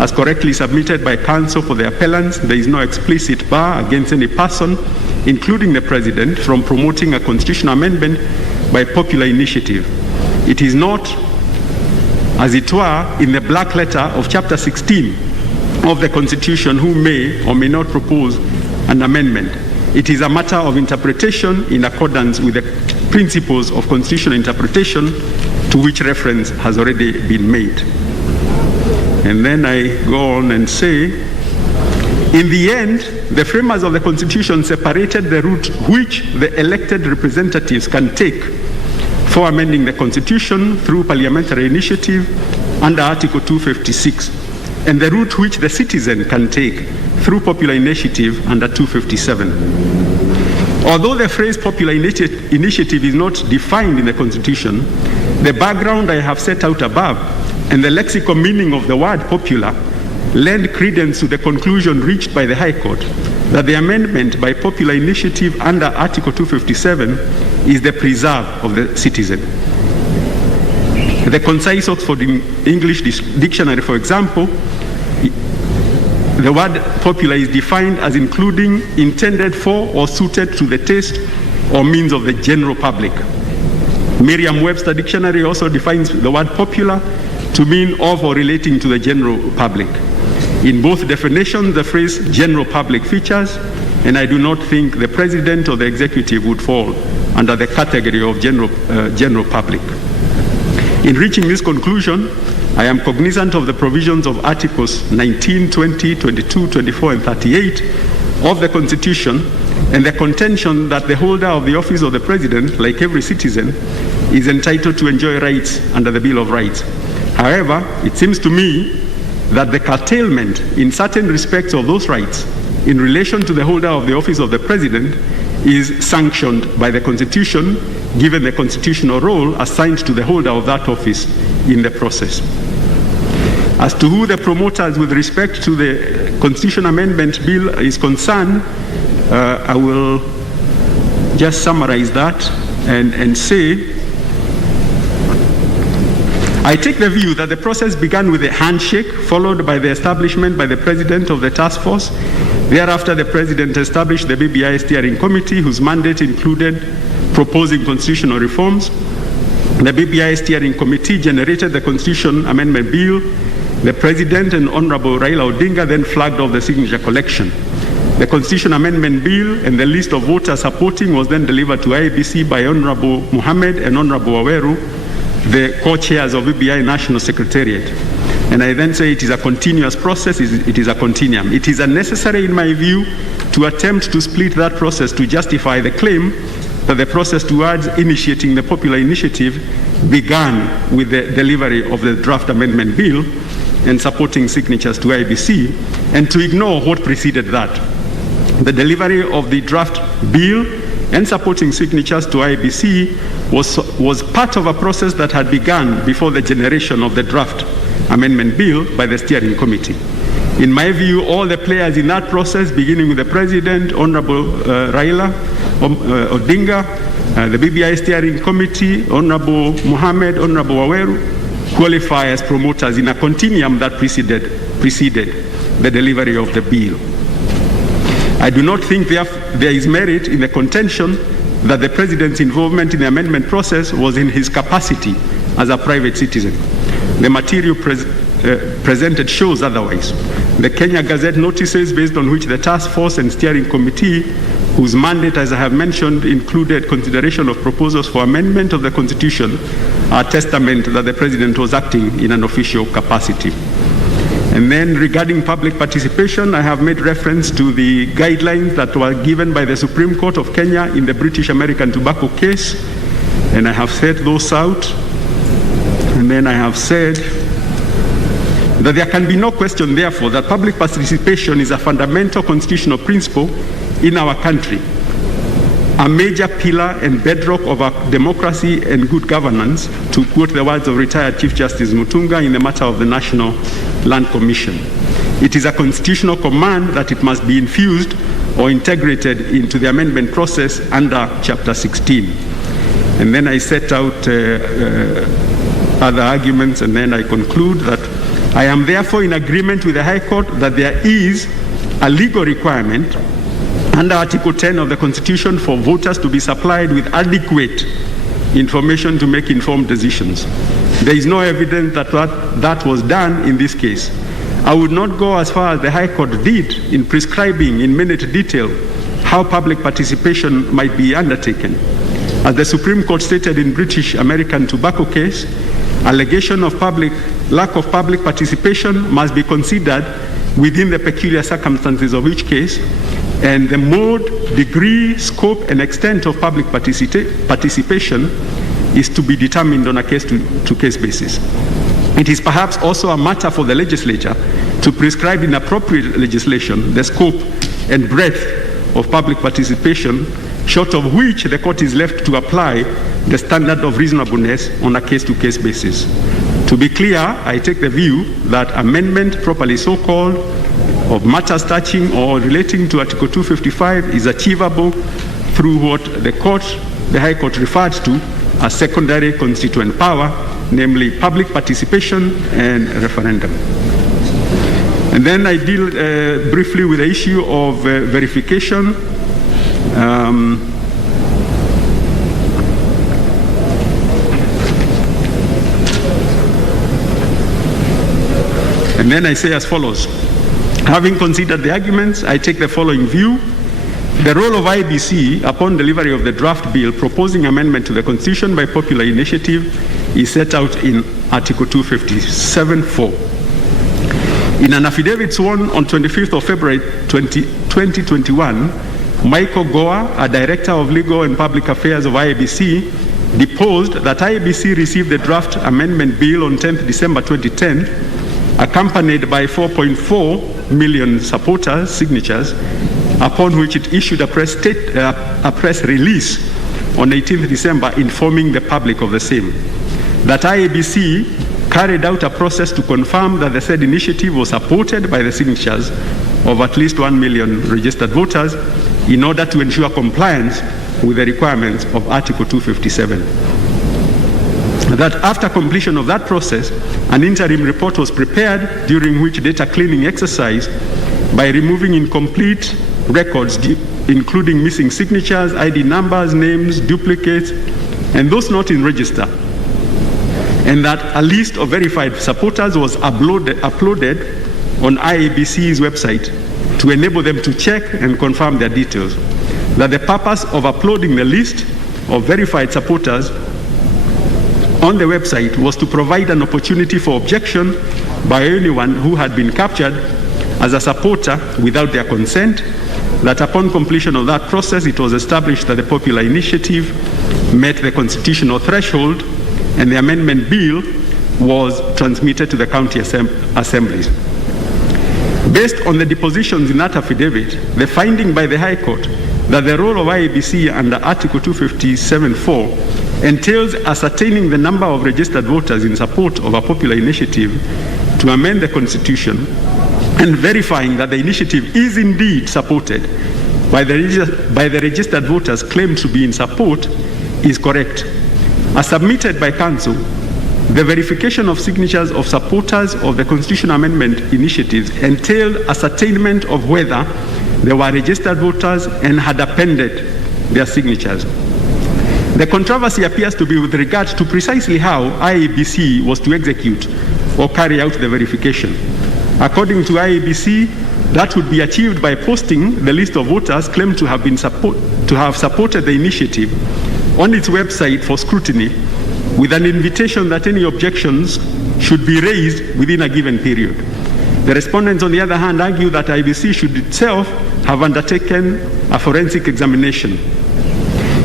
As correctly submitted by counsel for the appellants, there is no explicit bar against any person, including the president, from promoting a constitutional amendment by popular initiative. It is not, as it were, in the black letter of Chapter 16 of the Constitution who may or may not propose an amendment. It is a matter of interpretation in accordance with the principles of constitutional interpretation to which reference has already been made. And then I go on and say, in the end, the framers of the Constitution separated the route which the elected representatives can take for amending the Constitution through parliamentary initiative under Article 256, and the route which the citizen can take through popular initiative under 257. Although the phrase popular initiative is not defined in the Constitution, the background I have set out above and the lexical meaning of the word popular lend credence to the conclusion reached by the High Court that the amendment by popular initiative under Article 257 is the preserve of the citizen. The concise Oxford English Dictionary, for example, the word popular is defined as including intended for or suited to the taste or means of the general public. Merriam-Webster Dictionary also defines the word popular to mean of or relating to the general public. In both definitions, the phrase general public features, and I do not think the president or the executive would fall under the category of general public. In reaching this conclusion, I am cognizant of the provisions of Articles 19, 20, 22, 24, and 38 of the Constitution and the contention that the holder of the office of the President, like every citizen, is entitled to enjoy rights under the Bill of Rights. However, it seems to me that the curtailment in certain respects of those rights in relation to the holder of the office of the President is sanctioned by the Constitution, given the constitutional role assigned to the holder of that office in the process. As to who the promoters with respect to the Constitution Amendment Bill is concerned, I will just summarize that and say, I take the view that the process began with a handshake, followed by the establishment by the President of the task force. Thereafter, the President established the BBI steering committee, whose mandate included proposing constitutional reforms. The BBI steering committee generated the Constitution Amendment Bill. The President and Honorable Raila Odinga then flagged off the signature collection. The Constitution Amendment Bill and the list of voters supporting was then delivered to IEBC by Honorable Mohammed and Honorable Aweru, the co-chairs of BBI National Secretariat. And I then say it is a continuous process, it is a continuum. It is unnecessary, in my view, to attempt to split that process to justify the claim that the process towards initiating the popular initiative began with the delivery of the draft amendment bill and supporting signatures to IBC, and to ignore what preceded that. The delivery of the draft bill and supporting signatures to IBC was part of a process that had begun before the generation of the draft amendment bill by the steering committee. In my view, all the players in that process, beginning with the President, Honorable Raila Odinga, the BBI steering committee, Honorable Mohammed, Honorable Aweru, qualify as promoters in a continuum that preceded the delivery of the bill. I do not think there is merit in the contention that the President's involvement in the amendment process was in his capacity as a private citizen. The material presented shows otherwise. The Kenya Gazette notices based on which the task force and steering committee, whose mandate, as I have mentioned, included consideration of proposals for amendment of the Constitution, are testament that the President was acting in an official capacity. And then regarding public participation, I have made reference to the guidelines that were given by the Supreme Court of Kenya in the British American Tobacco case, and I have set those out. And then I have said that there can be no question, therefore, that public participation is a fundamental constitutional principle in our country, a major pillar and bedrock of our democracy and good governance, to quote the words of retired Chief Justice Mutunga in the matter of the National Land Commission. It is a constitutional command that it must be infused or integrated into the amendment process under Chapter 16. And then I set out other arguments, and then I conclude that I am therefore in agreement with the High Court that there is a legal requirement under Article 10 of the Constitution for voters to be supplied with adequate information to make informed decisions. There is no evidence that that was done in this case. I would not go as far as the High Court did in prescribing in minute detail how public participation might be undertaken. As the Supreme Court stated in British American tobacco case, allegation of lack of public participation must be considered within the peculiar circumstances of each case, and the mode, degree, scope, and extent of public participation is to be determined on a case-to-case basis. It is perhaps also a matter for the legislature to prescribe in appropriate legislation the scope and breadth of public participation, short of which the court is left to apply the standard of reasonableness on a case-to-case basis. To be clear, I take the view that amendment, properly so called, of matters touching or relating to Article 255 is achievable through what the High Court referred to as secondary constituent power, namely public participation and referendum. And then I deal briefly with the issue of verification. And then I say as follows. Having considered the arguments, I take the following view. The role of IEBC upon delivery of the draft bill proposing amendment to the Constitution by popular initiative is set out in Article 257(4). In an affidavit sworn on 25th of February 2021, Michael Goa, a Director of Legal and Public Affairs of IEBC, deposed that IEBC received the draft amendment bill on 10th December 2010, accompanied by 4.4 million supporters' signatures, upon which it issued a press release on 18th December informing the public of the same. That IEBC carried out a process to confirm that the said initiative was supported by the signatures of at least 1 million registered voters in order to ensure compliance with the requirements of Article 257. That after completion of that process, an interim report was prepared during which data cleaning exercise by removing incomplete records, including missing signatures, ID numbers, names, duplicates, and those not in register. And that a list of verified supporters was uploaded on IEBC's website to enable them to check and confirm their details. That the purpose of uploading the list of verified supporters on the website was to provide an opportunity for objection by anyone who had been captured as a supporter without their consent. That upon completion of that process, it was established that the popular initiative met the constitutional threshold, and the amendment bill was transmitted to the county assemblies. Based on the depositions in that affidavit, the finding by the High Court that the role of IEBC under Article 257(4) entails ascertaining the number of registered voters in support of a popular initiative to amend the Constitution and verifying that the initiative is indeed supported by the registered voters claimed to be in support is correct. As submitted by Council, the verification of signatures of supporters of the Constitutional Amendment initiatives entailed ascertainment of whether they were registered voters and had appended their signatures. The controversy appears to be with regard to precisely how IEBC was to execute or carry out the verification. According to IEBC, that would be achieved by posting the list of voters claimed to have supported the initiative on its website for scrutiny, with an invitation that any objections should be raised within a given period. The respondents, on the other hand, argue that IEBC should itself have undertaken a forensic examination.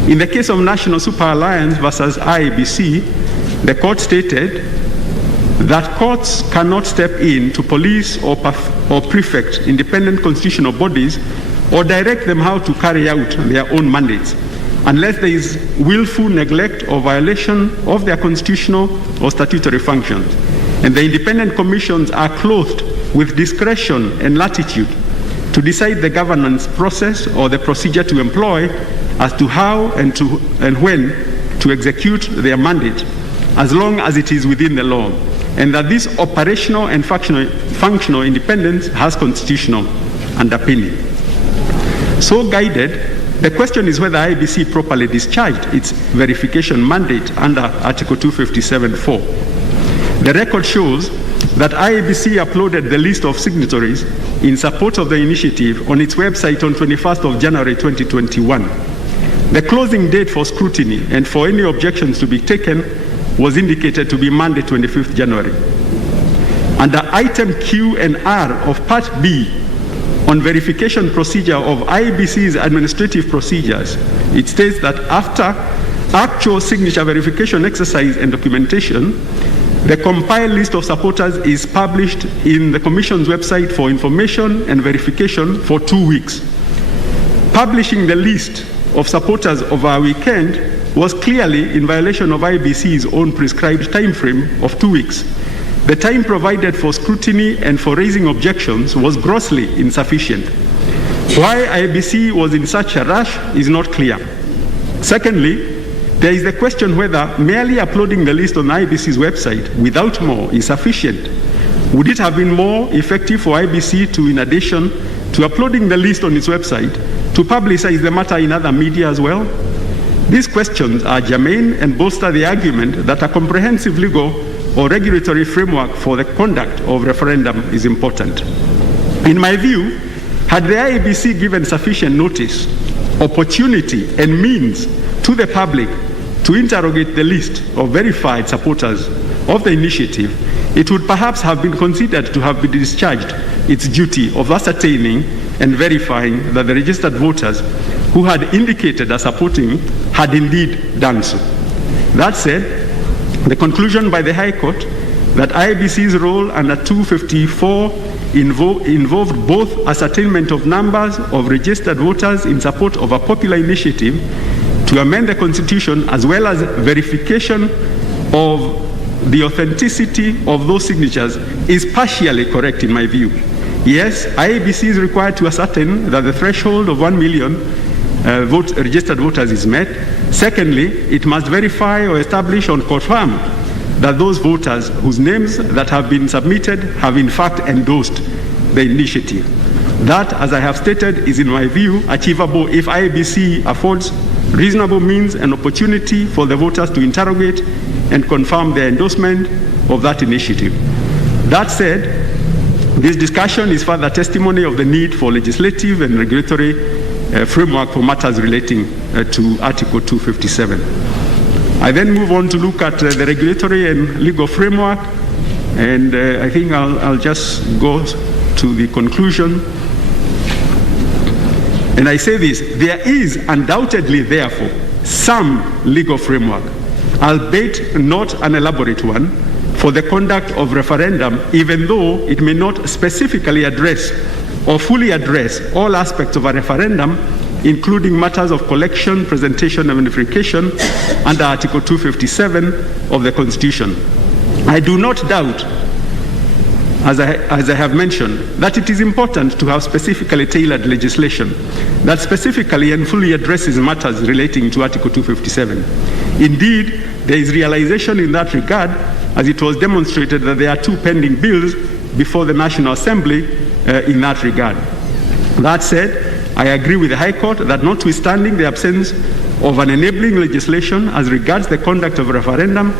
In the case of National Super Alliance versus IEBC, the court stated that courts cannot step in to police or prefect independent constitutional bodies or direct them how to carry out their own mandates. unless there is willful neglect or violation of their constitutional or statutory functions. And the independent commissions are clothed with discretion and latitude to decide the governance process or the procedure to employ as to how and when to execute their mandate, as long as it is within the law, and that this operational and functional independence has constitutional underpinning. So guided, the question is whether IEBC properly discharged its verification mandate under Article 257(4). The record shows that IEBC uploaded the list of signatories in support of the initiative on its website on 21st of January 2021. The closing date for scrutiny and for any objections to be taken was indicated to be Monday, 25th January. Under item Q and R of Part B on verification procedure of IEBC's administrative procedures, it states that after actual signature verification exercise and documentation, the compiled list of supporters is published in the Commission's website for information and verification for 2 weeks. Publishing the list of supporters over a weekend was clearly in violation of IEBC's own prescribed time frame of 2 weeks. The time provided for scrutiny and for raising objections was grossly insufficient. Why IEBC was in such a rush is not clear. Secondly, there is the question whether merely uploading the list on IEBC's website without more is sufficient. Would it have been more effective for IEBC to, in addition to uploading the list on its website, to publicize the matter in other media as well? These questions are germane and bolster the argument that a comprehensive legal or regulatory framework for the conduct of referendum is important. In my view, had the IEBC given sufficient notice, opportunity, and means to the public to interrogate the list of verified supporters of the initiative, it would perhaps have been considered to have been discharged its duty of ascertaining and verifying that the registered voters who had indicated as supporting had indeed done so. That said, the conclusion by the High Court that IEBC's role under 254 involved both ascertainment of numbers of registered voters in support of a popular initiative to amend the Constitution, as well as verification of the authenticity of those signatures, is partially correct in my view. Yes, IEBC is required to ascertain that the threshold of 1 million registered voters is met. Secondly, it must verify or establish or confirm that those voters whose names that have been submitted have in fact endorsed the initiative. That, as I have stated, is in my view achievable if IEBC affords reasonable means and opportunity for the voters to interrogate and confirm their endorsement of that initiative. That said, this discussion is further testimony of the need for legislative and regulatory framework for matters relating to Article 257. I then move on to look at the regulatory and legal framework, and I think I'll just go to the conclusion. And I say this, there is undoubtedly, therefore, some legal framework, albeit not an elaborate one, for the conduct of referendum, even though it may not specifically address or fully address all aspects of a referendum, including matters of collection, presentation, and verification under Article 257 of the Constitution. I do not doubt, as I have mentioned, that it is important to have specifically tailored legislation that specifically and fully addresses matters relating to Article 257. Indeed, there is realization in that regard, as it was demonstrated that there are 2 pending bills before the National Assembly in that regard. That said, I agree with the High Court that notwithstanding the absence of an enabling legislation as regards the conduct of a referendum,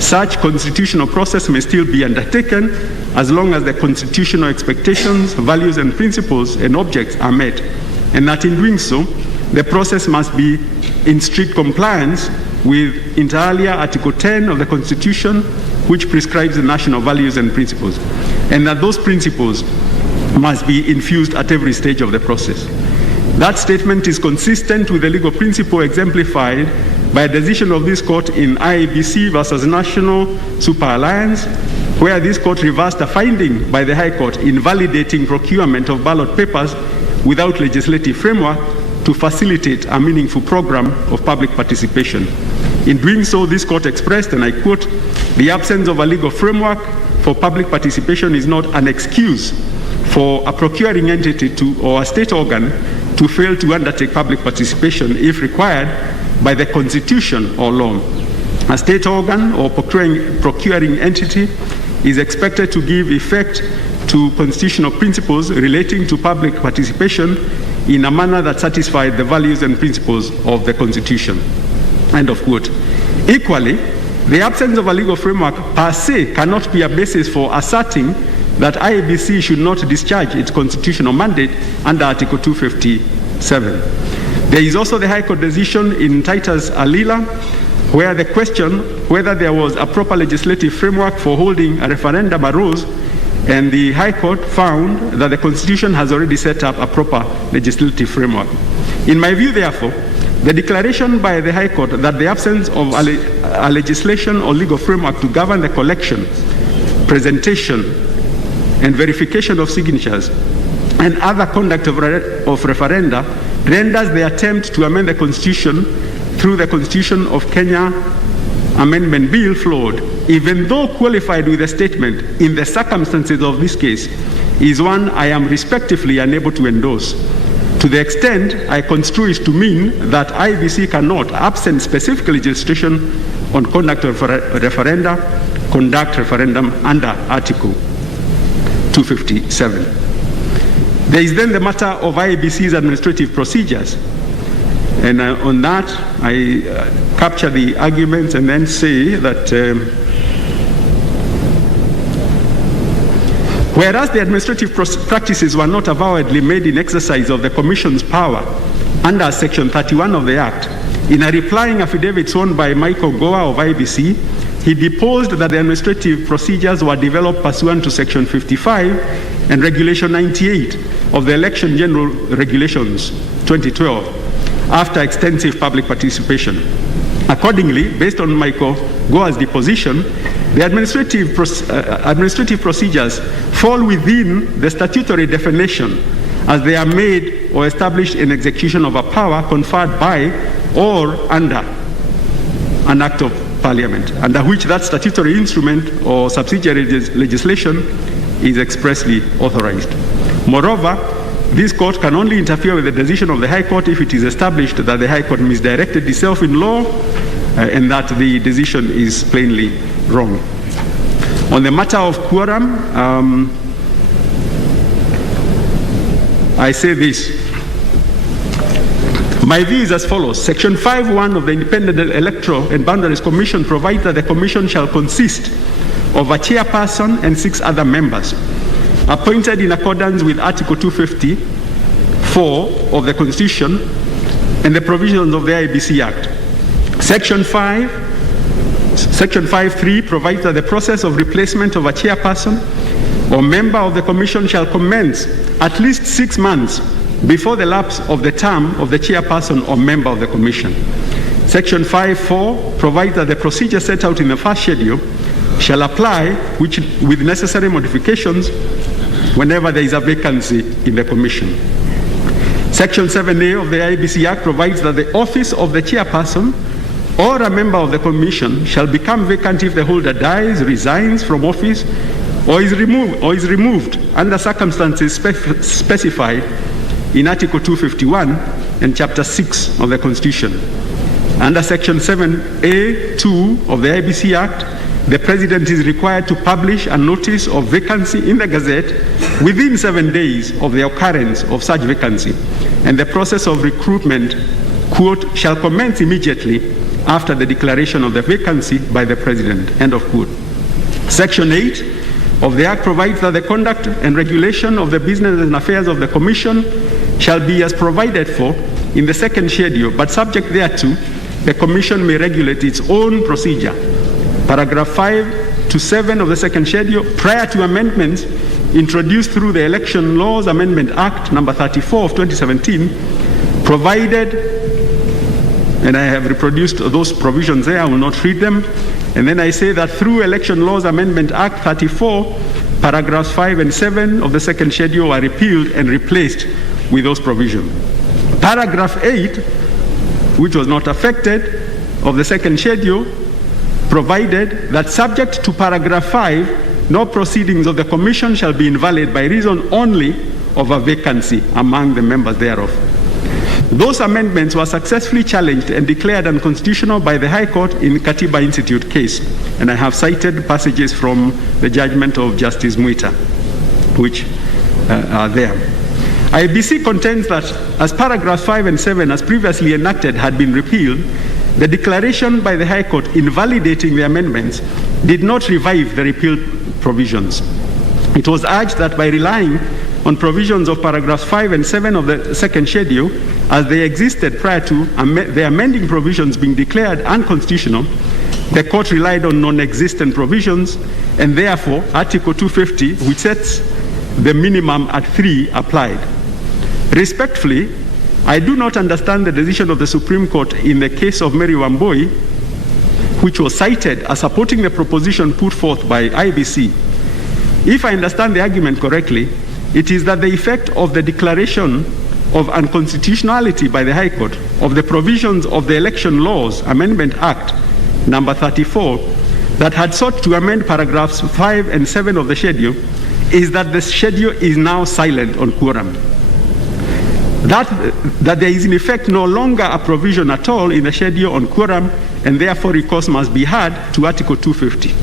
such constitutional process may still be undertaken as long as the constitutional expectations, values, and principles and objects are met, and that in doing so, the process must be in strict compliance with inter alia Article 10 of the Constitution, which prescribes the national values and principles, and that those principles must be infused at every stage of the process. That statement is consistent with the legal principle exemplified by a decision of this court in IEBC versus National Super Alliance, where this court reversed a finding by the High Court invalidating procurement of ballot papers without legislative framework to facilitate a meaningful program of public participation. In doing so, this court expressed, and I quote, "The absence of a legal framework for public participation is not an excuse for a procuring entity or a state organ to fail to undertake public participation if required by the Constitution or law. A state organ or procuring entity is expected to give effect to constitutional principles relating to public participation in a manner that satisfies the values and principles of the Constitution." End of quote. Equally, the absence of a legal framework per se cannot be a basis for asserting that IEBC should not discharge its constitutional mandate under Article 257. There is also the High Court decision in Titus Alila, where the question whether there was a proper legislative framework for holding a referendum arose, and the High Court found that the Constitution has already set up a proper legislative framework. In my view, therefore, the declaration by the High Court that the absence of a legislation or legal framework to govern the collection, presentation, and verification of signatures and other conduct of referenda renders the attempt to amend the Constitution through the Constitution of Kenya Amendment Bill flawed, even though qualified with a statement in the circumstances of this case, is one I am respectively unable to endorse. To the extent I construe it to mean that IEBC cannot, absent specific legislation on conduct of referenda, conduct referendum under Article 257. There is then the matter of IEBC's administrative procedures. And on that, I capture the arguments and then say that whereas the administrative practices were not avowedly made in exercise of the Commission's power under Section 31 of the Act, in a replying affidavit sworn by Michael Goa of IEBC, he deposed that the administrative procedures were developed pursuant to Section 55 and Regulation 98 of the Election General Regulations 2012 after extensive public participation. Accordingly, based on Michael Goa's deposition, the administrative procedures fall within the statutory definition as they are made or established in execution of a power conferred by or under an act of Parliament, under which that statutory instrument or subsidiary legislation is expressly authorized. Moreover, this court can only interfere with the decision of the High Court if it is established that the High Court misdirected itself in law and that the decision is plainly wrong. On the matter of quorum, I say this. My view is as follows. Section 5.1 of the Independent Electoral and Boundaries Commission provides that the Commission shall consist of a chairperson and 6 other members, appointed in accordance with Article 254 of the Constitution and the provisions of the IEBC Act. Section 5.3 provides that the process of replacement of a chairperson or member of the Commission shall commence at least 6 months before the lapse of the term of the chairperson or member of the Commission. Section 5.4 provides that the procedure set out in the first schedule shall apply with necessary modifications whenever there is a vacancy in the Commission. Section 7A of the IEBC Act provides that the office of the chairperson or a member of the Commission shall become vacant if the holder dies, resigns from office, or is removed under circumstances specified in Article 251 and Chapter 6 of the Constitution. Under Section 7A(2) of the IEBC Act, the President is required to publish a notice of vacancy in the Gazette within 7 days of the occurrence of such vacancy, and the process of recruitment, quote, shall commence immediately after the declaration of the vacancy by the President, end of quote. Section 8 of the Act provides that the conduct and regulation of the business and affairs of the Commission shall be as provided for in the second schedule, but subject thereto, the Commission may regulate its own procedure. Paragraph 5 to 7 of the second schedule, prior to amendments introduced through the Election Laws Amendment Act number 34 of 2017, provided, and I have reproduced those provisions there, I will not read them, and then I say that through Election Laws Amendment Act 34, paragraphs 5 and 7 of the second schedule are repealed and replaced with those provisions. Paragraph 8, which was not affected, of the second schedule, provided that subject to paragraph 5, no proceedings of the commission shall be invalid by reason only of a vacancy among the members thereof. Those amendments were successfully challenged and declared unconstitutional by the High Court in Katiba Institute case, and I have cited passages from the judgment of Justice Mwita, which are there. IEBC contends that as paragraphs 5 and 7, as previously enacted, had been repealed, the declaration by the High Court invalidating the amendments did not revive the repealed provisions. It was urged that by relying on provisions of paragraphs 5 and 7 of the second schedule, as they existed prior to the amending provisions being declared unconstitutional, the court relied on non-existent provisions, and therefore Article 250, which sets the minimum at 3, applied. Respectfully, I do not understand the decision of the Supreme Court in the case of Mary Wambui, which was cited as supporting the proposition put forth by IEBC. If I understand the argument correctly, it is that the effect of the declaration of unconstitutionality by the High Court of the provisions of the Election Laws Amendment Act number 34 that had sought to amend paragraphs 5 and 7 of the schedule is that the schedule is now silent on quorum. That there is in effect no longer a provision at all in the schedule on quorum, and therefore recourse must be had to Article 250.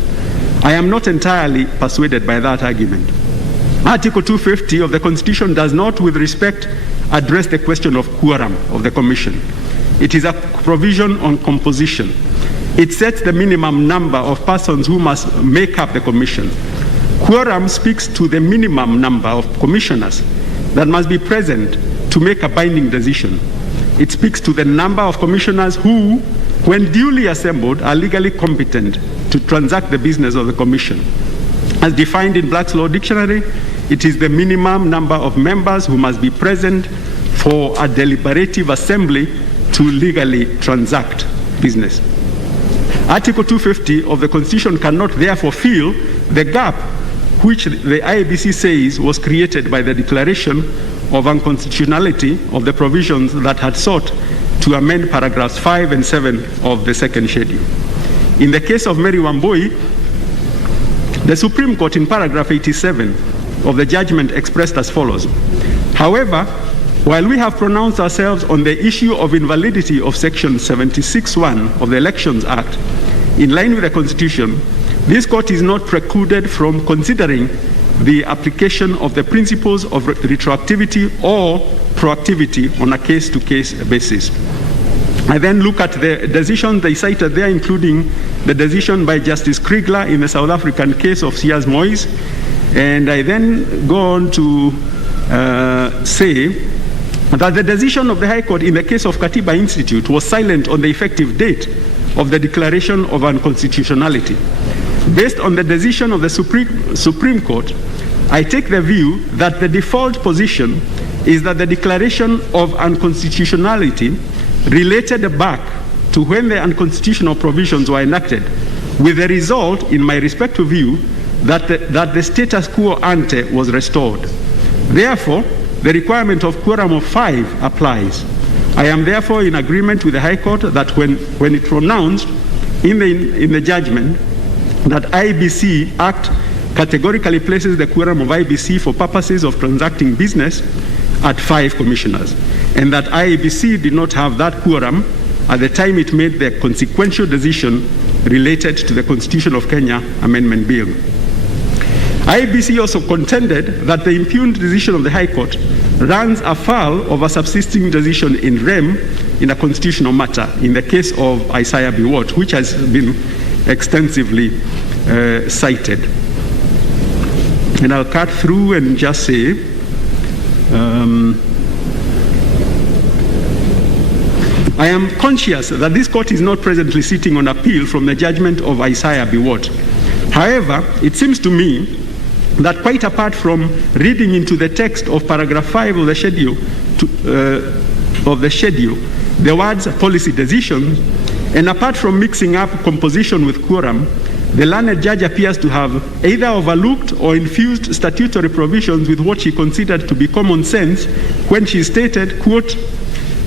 I am not entirely persuaded by that argument. Article 250 of the Constitution does not, with respect, address the question of quorum of the Commission. It is a provision on composition. It sets the minimum number of persons who must make up the Commission. Quorum speaks to the minimum number of commissioners that must be present to make a binding decision. It speaks to the number of commissioners who, when duly assembled, are legally competent to transact the business of the Commission. As defined in Black's Law Dictionary, it is the minimum number of members who must be present for a deliberative assembly to legally transact business. Article 250 of the Constitution cannot therefore fill the gap which the IEBC says was created by the declaration of unconstitutionality of the provisions that had sought to amend paragraphs 5 and 7 of the second schedule. In the case of Mary Wambui, the Supreme Court in paragraph 87 of the judgment expressed as follows: however, while we have pronounced ourselves on the issue of invalidity of section 76(1) of the Elections Act, in line with the Constitution, this court is not precluded from considering the application of the principles of retroactivity or proactivity on a case-to-case basis. I then look at the decisions they cited there, including the decision by Justice Kriegler in the South African case of Sias Moyes, and I then go on to say that the decision of the High Court in the case of Katiba Institute was silent on the effective date of the declaration of unconstitutionality. Based on the decision of the Supreme Court, I take the view that the default position is that the declaration of unconstitutionality related back to when the unconstitutional provisions were enacted, with the result, in my respective view, that the status quo ante was restored. Therefore, the requirement of quorum of 5 applies. I am therefore in agreement with the High Court that when it pronounced in the judgment that IEBC Act categorically places the quorum of IEBC for purposes of transacting business at 5 commissioners, and that IEBC did not have that quorum at the time it made the consequential decision related to the Constitution of Kenya Amendment Bill. IEBC also contended that the impugned decision of the High Court runs afoul of a subsisting decision in rem in a constitutional matter, in the case of Isaiah B. Watt, which has been extensively cited. And I'll cut through and just say, I am conscious that this court is not presently sitting on appeal from the judgment of Isaiah B. Watt. However, it seems to me that quite apart from reading into the text of paragraph 5 of the schedule, the words policy decisions, and apart from mixing up composition with quorum, the learned judge appears to have either overlooked or infused statutory provisions with what she considered to be common sense when she stated, quote,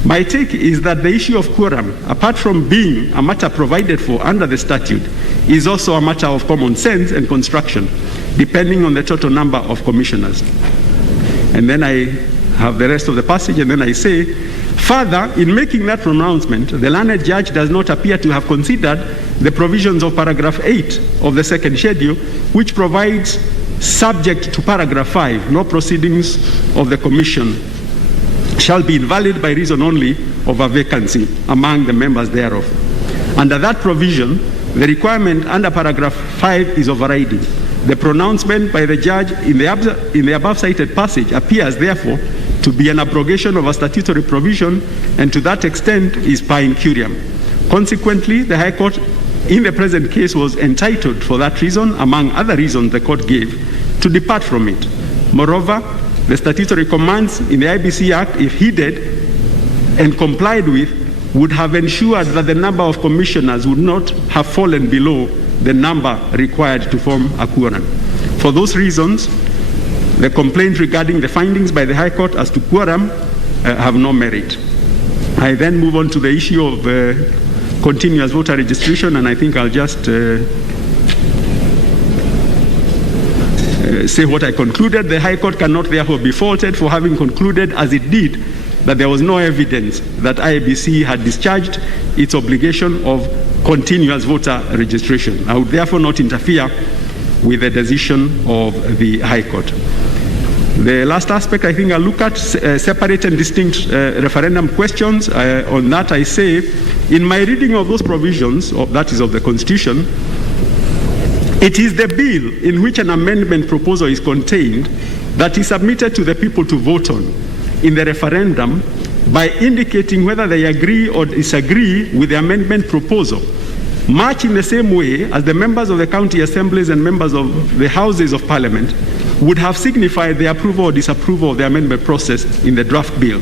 My take is that the issue of quorum, apart from being a matter provided for under the statute, is also a matter of common sense and construction, depending on the total number of commissioners. And then I have the rest of the passage, and then I say, further, in making that pronouncement, the learned judge does not appear to have considered the provisions of paragraph 8 of the second schedule, which provides, subject to paragraph 5, no proceedings of the commission shall be invalid by reason only of a vacancy among the members thereof. Under that provision, the requirement under paragraph 5 is overriding. The pronouncement by the judge in the above cited passage appears, therefore, to be an abrogation of a statutory provision, and to that extent is per incuriam. Consequently, the High Court in the present case was entitled, for that reason, among other reasons the court gave, to depart from it. Moreover, the statutory commands in the IBC Act, if heeded and complied with, would have ensured that the number of commissioners would not have fallen below the number required to form a quorum. For those reasons, the complaint regarding the findings by the High Court as to quorum have no merit. I then move on to the issue of continuous voter registration, and I think I'll just say what I concluded. The High Court cannot therefore be faulted for having concluded, as it did, that there was no evidence that IEBC had discharged its obligation of continuous voter registration. I would therefore not interfere with the decision of the High Court. The last aspect I think I'll look at, separate and distinct referendum questions. On that I say, in my reading of those provisions, that is of the Constitution, it is the bill in which an amendment proposal is contained that is submitted to the people to vote on in the referendum by indicating whether they agree or disagree with the amendment proposal, much in the same way as the members of the county assemblies and members of the Houses of Parliament would have signified their approval or disapproval of the amendment process in the draft bill.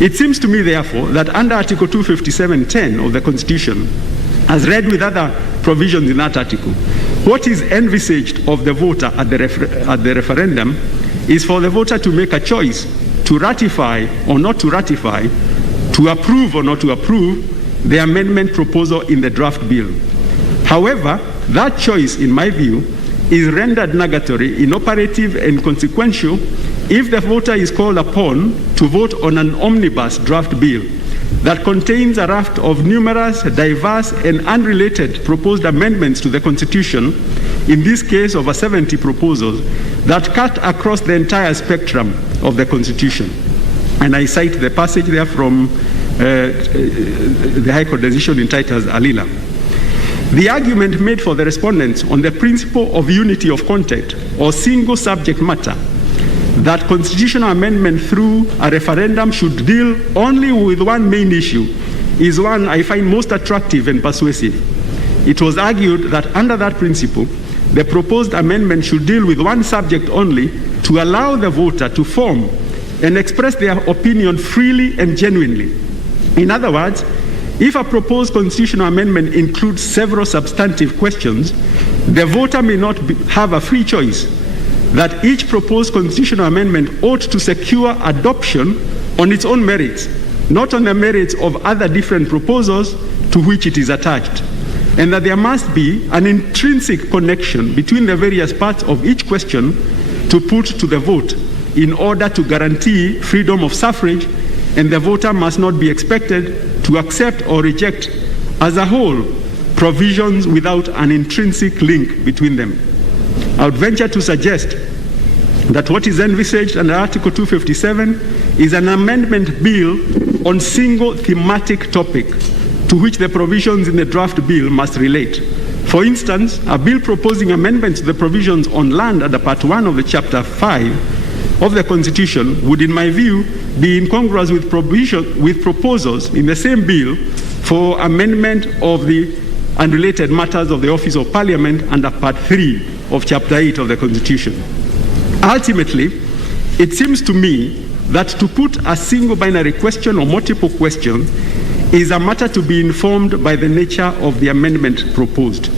It seems to me, therefore, that under Article 257(10) of the Constitution, as read with other provisions in that article, what is envisaged of the voter at the referendum is for the voter to make a choice to ratify or not to ratify, to approve or not to approve the amendment proposal in the draft bill. However, that choice, in my view, is rendered nugatory, inoperative, and consequential if the voter is called upon to vote on an omnibus draft bill that contains a raft of numerous, diverse, and unrelated proposed amendments to the Constitution, in this case over 70 proposals, that cut across the entire spectrum of the Constitution. And I cite the passage there from the High Court decision entitled Alila. The argument made for the respondents on the principle of unity of content or single subject matter, that constitutional amendment through a referendum should deal only with one main issue, is one I find most attractive and persuasive. It was argued that under that principle, the proposed amendment should deal with one subject only to allow the voter to form and express their opinion freely and genuinely. In other words, if a proposed constitutional amendment includes several substantive questions, the voter may not have a free choice, that each proposed constitutional amendment ought to secure adoption on its own merits, not on the merits of other different proposals to which it is attached, and that there must be an intrinsic connection between the various parts of each question to put to the vote in order to guarantee freedom of suffrage, and the voter must not be expected to accept or reject as a whole provisions without an intrinsic link between them. I would venture to suggest that what is envisaged under Article 257 is an amendment bill on single thematic topic to which the provisions in the draft bill must relate. For instance, a bill proposing amendments to the provisions on land under Part 1 of the Chapter 5 of the Constitution would, in my view, be incongruous with proposals in the same bill for amendment of the unrelated matters of the Office of Parliament under Part 3 of Chapter 8 of the Constitution. Ultimately, it seems to me that to put a single binary question or multiple questions is a matter to be informed by the nature of the amendment proposed.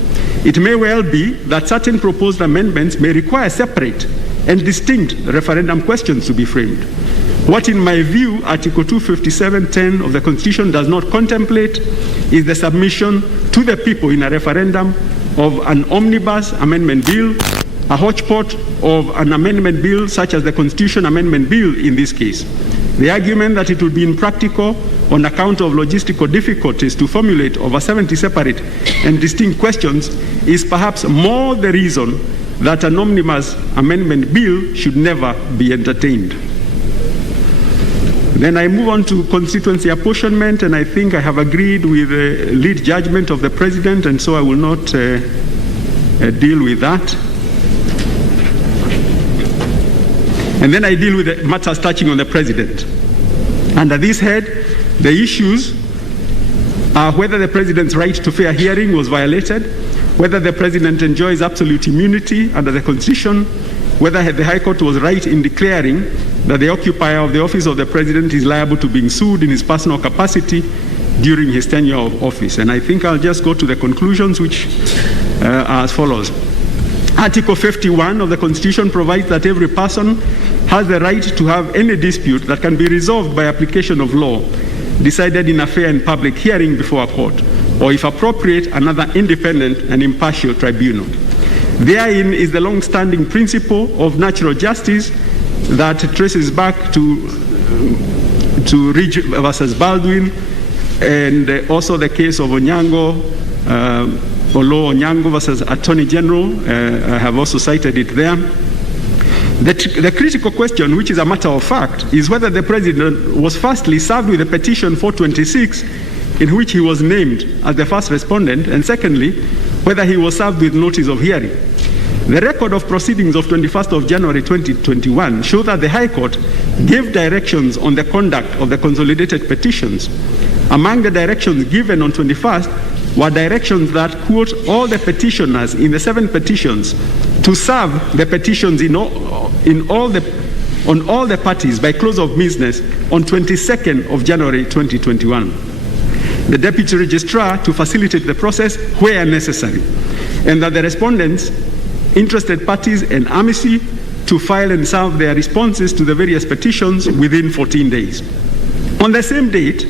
It may well be that certain proposed amendments may require separate and distinct referendum questions to be framed. What, in my view, Article 257(10) of the Constitution does not contemplate is the submission to the people in a referendum of an omnibus amendment bill, a hodgepodge of an amendment bill such as the Constitution Amendment Bill in this case. The argument that it would be impractical on account of logistical difficulties to formulate over 70 separate and distinct questions is perhaps more the reason that an omnibus amendment bill should never be entertained. Then I move on to constituency apportionment, and I think I have agreed with the lead judgment of the President, and so I will not deal with that. And then I deal with the matters touching on the President. Under this head, the issues are whether the President's right to fair hearing was violated, whether the President enjoys absolute immunity under the Constitution, whether the High Court was right in declaring that the occupier of the office of the President is liable to being sued in his personal capacity during his tenure of office. And I think I'll just go to the conclusions, which are as follows. Article 51 of the Constitution provides that every person has the right to have any dispute that can be resolved by application of law, decided in a fair and public hearing before a court, or if appropriate, another independent and impartial tribunal. Therein is the long-standing principle of natural justice that traces back to Ridge versus Baldwin, and also the case of Onyango, Olo Onyango versus Attorney General. I have also cited it there. The critical question, which is a matter of fact, is whether the President was firstly served with a petition 426 in which he was named as the first respondent, and secondly, whether he was served with notice of hearing. The record of proceedings of 21st of January 2021 show that the High Court gave directions on the conduct of the consolidated petitions. Among the directions given on 21st were directions that, quote, all the petitioners in the 7 petitions to serve the petitions on all the parties by close of business on 22nd of January 2021. The Deputy Registrar to facilitate the process where necessary, and that the respondents, interested parties and amici to file and serve their responses to the various petitions within 14 days. On the same date,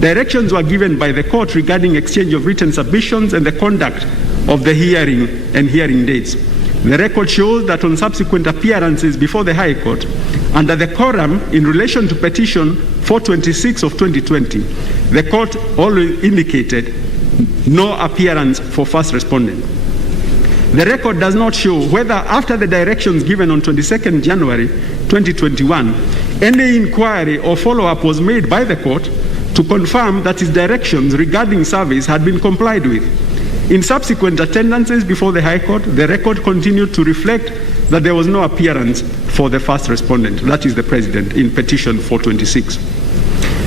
directions were given by the court regarding exchange of written submissions and the conduct of the hearing and hearing dates. The record shows that on subsequent appearances before the High Court, under the quorum in relation to petition 426 of 2020, the court always indicated no appearance for first respondent. The record does not show whether after the directions given on 22nd January 2021, any inquiry or follow-up was made by the court to confirm that his directions regarding service had been complied with. In subsequent attendances before the High Court, the record continued to reflect that there was no appearance for the first respondent, that is the President, in petition 426.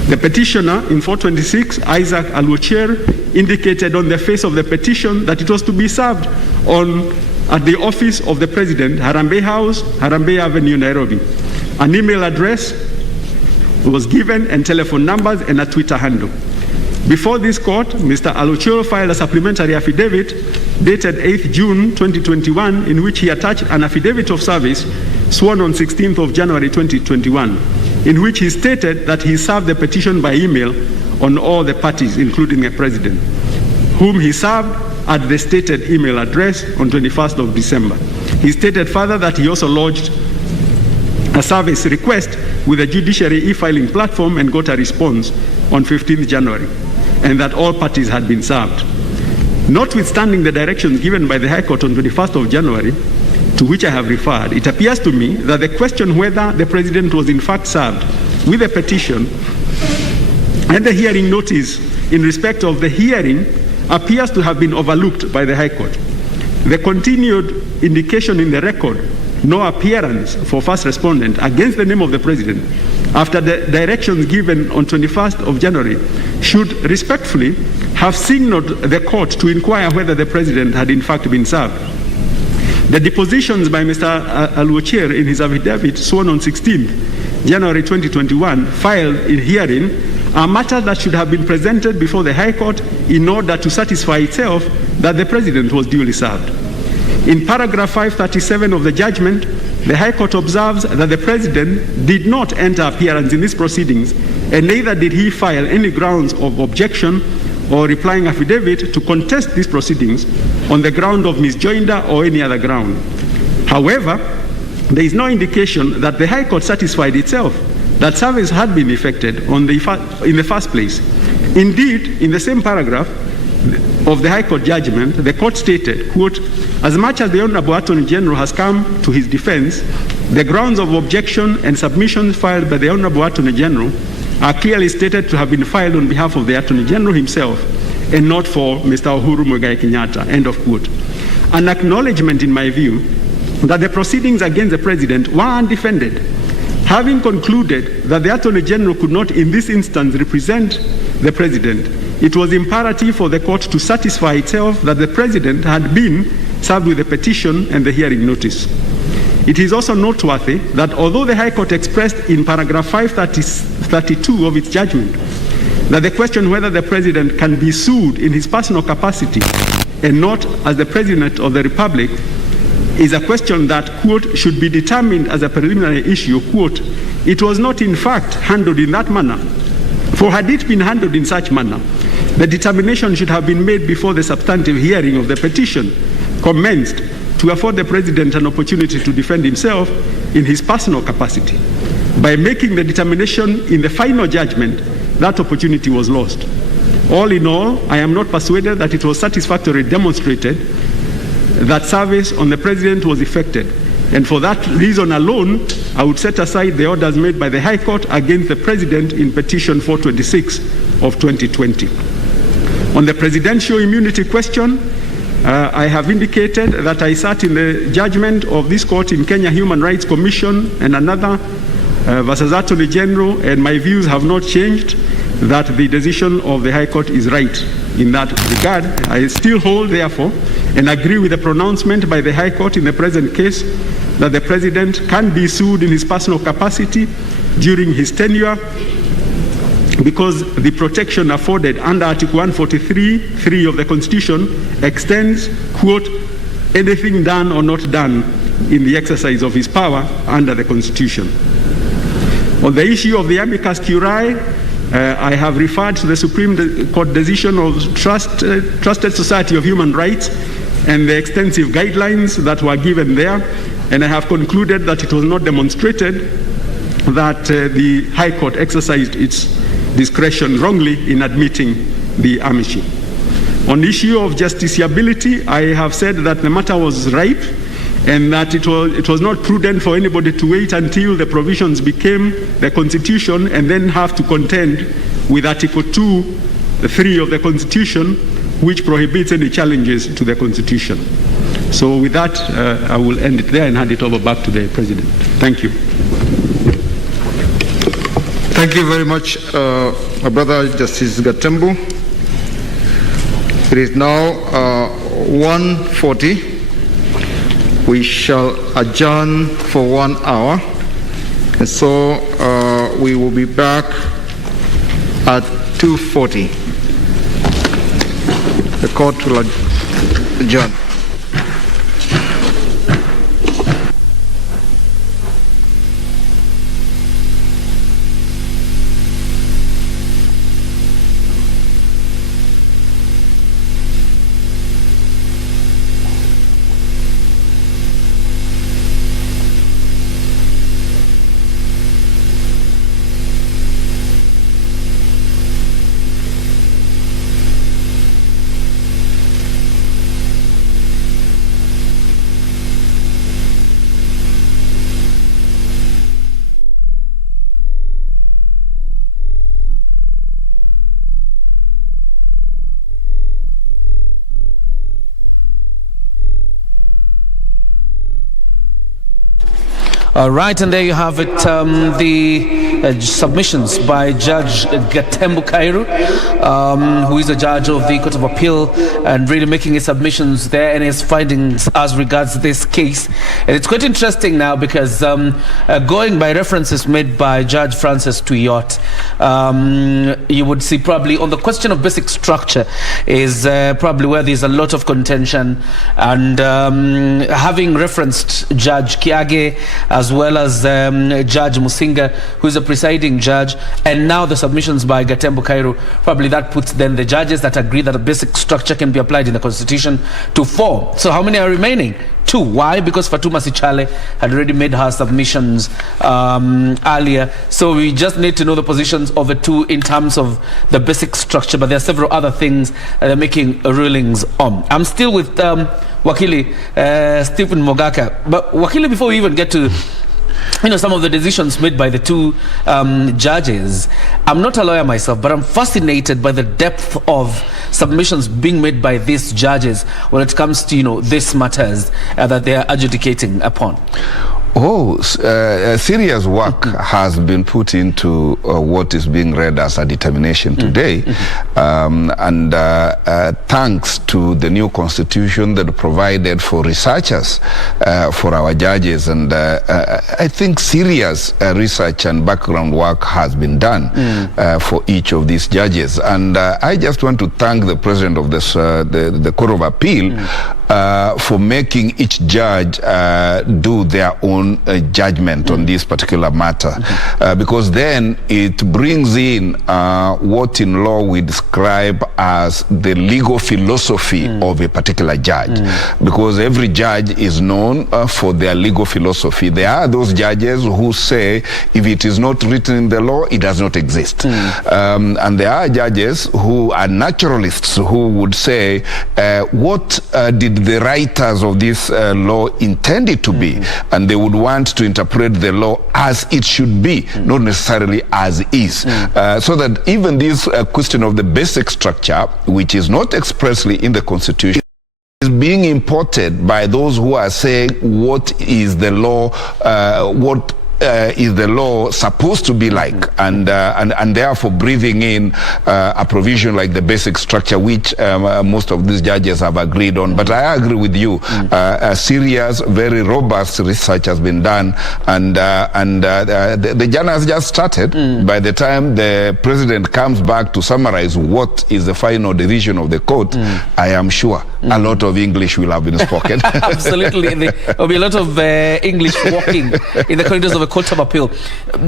The petitioner in 426, Isaac Aluocher, indicated on the face of the petition that it was to be served at the office of the President, Harambee House, Harambee Avenue, Nairobi. An email address was given and telephone numbers and a Twitter handle. Before this court, Mr. Aluocher filed a supplementary affidavit dated 8th June 2021 in which he attached an affidavit of service sworn on 16th of January 2021, in which he stated that he served the petition by email on all the parties, including the President, whom he served at the stated email address on 21st of December. He stated further that he also lodged a service request with the judiciary e-filing platform and got a response on 15th January, and that all parties had been served. Notwithstanding the directions given by the High Court on 21st of January, to which I have referred, it appears to me that the question whether the President was in fact served with a petition and the hearing notice in respect of the hearing appears to have been overlooked by the High Court. The continued indication in the record, no appearance for first respondent against the name of the President after the directions given on 21st of January should respectfully have signaled the court to inquire whether the President had in fact been served. The depositions by Mr. Aluocher in his affidavit sworn on 16th January 2021 filed in hearing are matters that should have been presented before the High Court in order to satisfy itself that the President was duly served. In paragraph 537 of the judgment, the High Court observes that the President did not enter appearance in these proceedings, and neither did he file any grounds of objection or replying affidavit to contest these proceedings on the ground of misjoinder or any other ground. However, there is no indication that the High Court satisfied itself that service had been effected in the first place. Indeed, in the same paragraph of the High Court judgment, the court stated, quote, "As much as the Honorable Attorney General has come to his defense, the grounds of objection and submissions filed by the Honorable Attorney General are clearly stated to have been filed on behalf of the Attorney General himself and not for Mr. Uhuru Muigai Kenyatta," end of quote. An acknowledgement, in my view, that the proceedings against the President were undefended. Having concluded that the Attorney General could not in this instance represent the President, it was imperative for the court to satisfy itself that the President had been served with the petition and the hearing notice. It is also noteworthy that although the High Court expressed in paragraph 532 of its judgment that the question whether the President can be sued in his personal capacity and not as the President of the Republic is a question that, quote, should be determined as a preliminary issue, quote, it was not in fact handled in that manner. For had it been handled in such manner, the determination should have been made before the substantive hearing of the petition commenced to afford the President an opportunity to defend himself in his personal capacity. By making the determination in the final judgment, that opportunity was lost. All in all, I am not persuaded that it was satisfactorily demonstrated that service on the President was effected, and for that reason alone, I would set aside the orders made by the High Court against the President in Petition 426 of 2020. On the presidential immunity question, I have indicated that I sat in the judgment of this court in Kenya Human Rights Commission and another versus Attorney General, and my views have not changed that the decision of the High Court is right in that regard. I still hold, therefore, and agree with the pronouncement by the High Court in the present case that the President can be sued in his personal capacity during his tenure because the protection afforded under Article 143(3) of the Constitution extends, quote, anything done or not done in the exercise of his power under the Constitution. On the issue of the amicus curiae, I have referred to the Supreme Court decision of Trusted Society of Human Rights and the extensive guidelines that were given there, and I have concluded that it was not demonstrated that the High Court exercised its discretion wrongly in admitting the amici. On the issue of justiciability, I have said that the matter was ripe and that it was not prudent for anybody to wait until the provisions became the Constitution and then have to contend with Article 2(3) of the Constitution, which prohibits any challenges to the Constitution. So with that, I will end it there and hand it over back to the President. Thank you. Thank you very much, my brother Justice Gatembu. It is now 1:40. We shall adjourn for 1 hour, and so we will be back at 2:40. The court will adjourn. All right, and there you have it, the submissions by Judge Gatembu Kairu, who is a judge of the Court of Appeal, and really making his submissions there and his findings as regards this case. And it's quite interesting now because going by references made by Judge Francis Tuyot, you would see probably on the question of basic structure is probably where there's a lot of contention, and having referenced Judge Kiage as well as Judge Musinga, who is a presiding judge, and now the submissions by Gatembu Kairu, probably that puts then the judges that agree that a basic structure can be applied in the Constitution to 4. So how many are remaining? 2. Why? Because Fatuma Sichale had already made her submissions earlier. So we just need to know the positions of the 2 in terms of the basic structure, but there are several other things they're making rulings on. I'm still with Wakili Stephen Mogaka. But Wakili, before we even get to some of the decisions made by the 2 judges, I'm not a lawyer myself, but I'm fascinated by the depth of submissions being made by these judges when it comes to these matters that they are adjudicating upon. Serious work has been put into what is being read as a determination today, and thanks to the new constitution that provided for researchers for our judges, and I think serious research and background work has been done for each of these judges, and I just want to thank the president of this, the Court of Appeal for making each judge do their own judgment on this particular matter, because then it brings in what in law we describe as the legal philosophy of a particular judge, because every judge is known for their legal philosophy. There are those judges who say if it is not written in the law, it does not exist, and there are judges who are naturalists who would say what did the writers of this law intend it to be, and they would want to interpret the law as it should be, not necessarily as is, so that even this question of the basic structure, which is not expressly in the Constitution, is being imported by those who are saying what is the law, what is the law supposed to be like, and therefore breathing in a provision like the basic structure, which most of these judges have agreed on. But I agree with you, a serious, very robust research has been done, and the journey has just started. By the time the president comes back to summarize what is the final decision of the court, I am sure a lot of English will have been spoken. Absolutely, there will be a lot of English walking in the corridors of a Court of Appeal.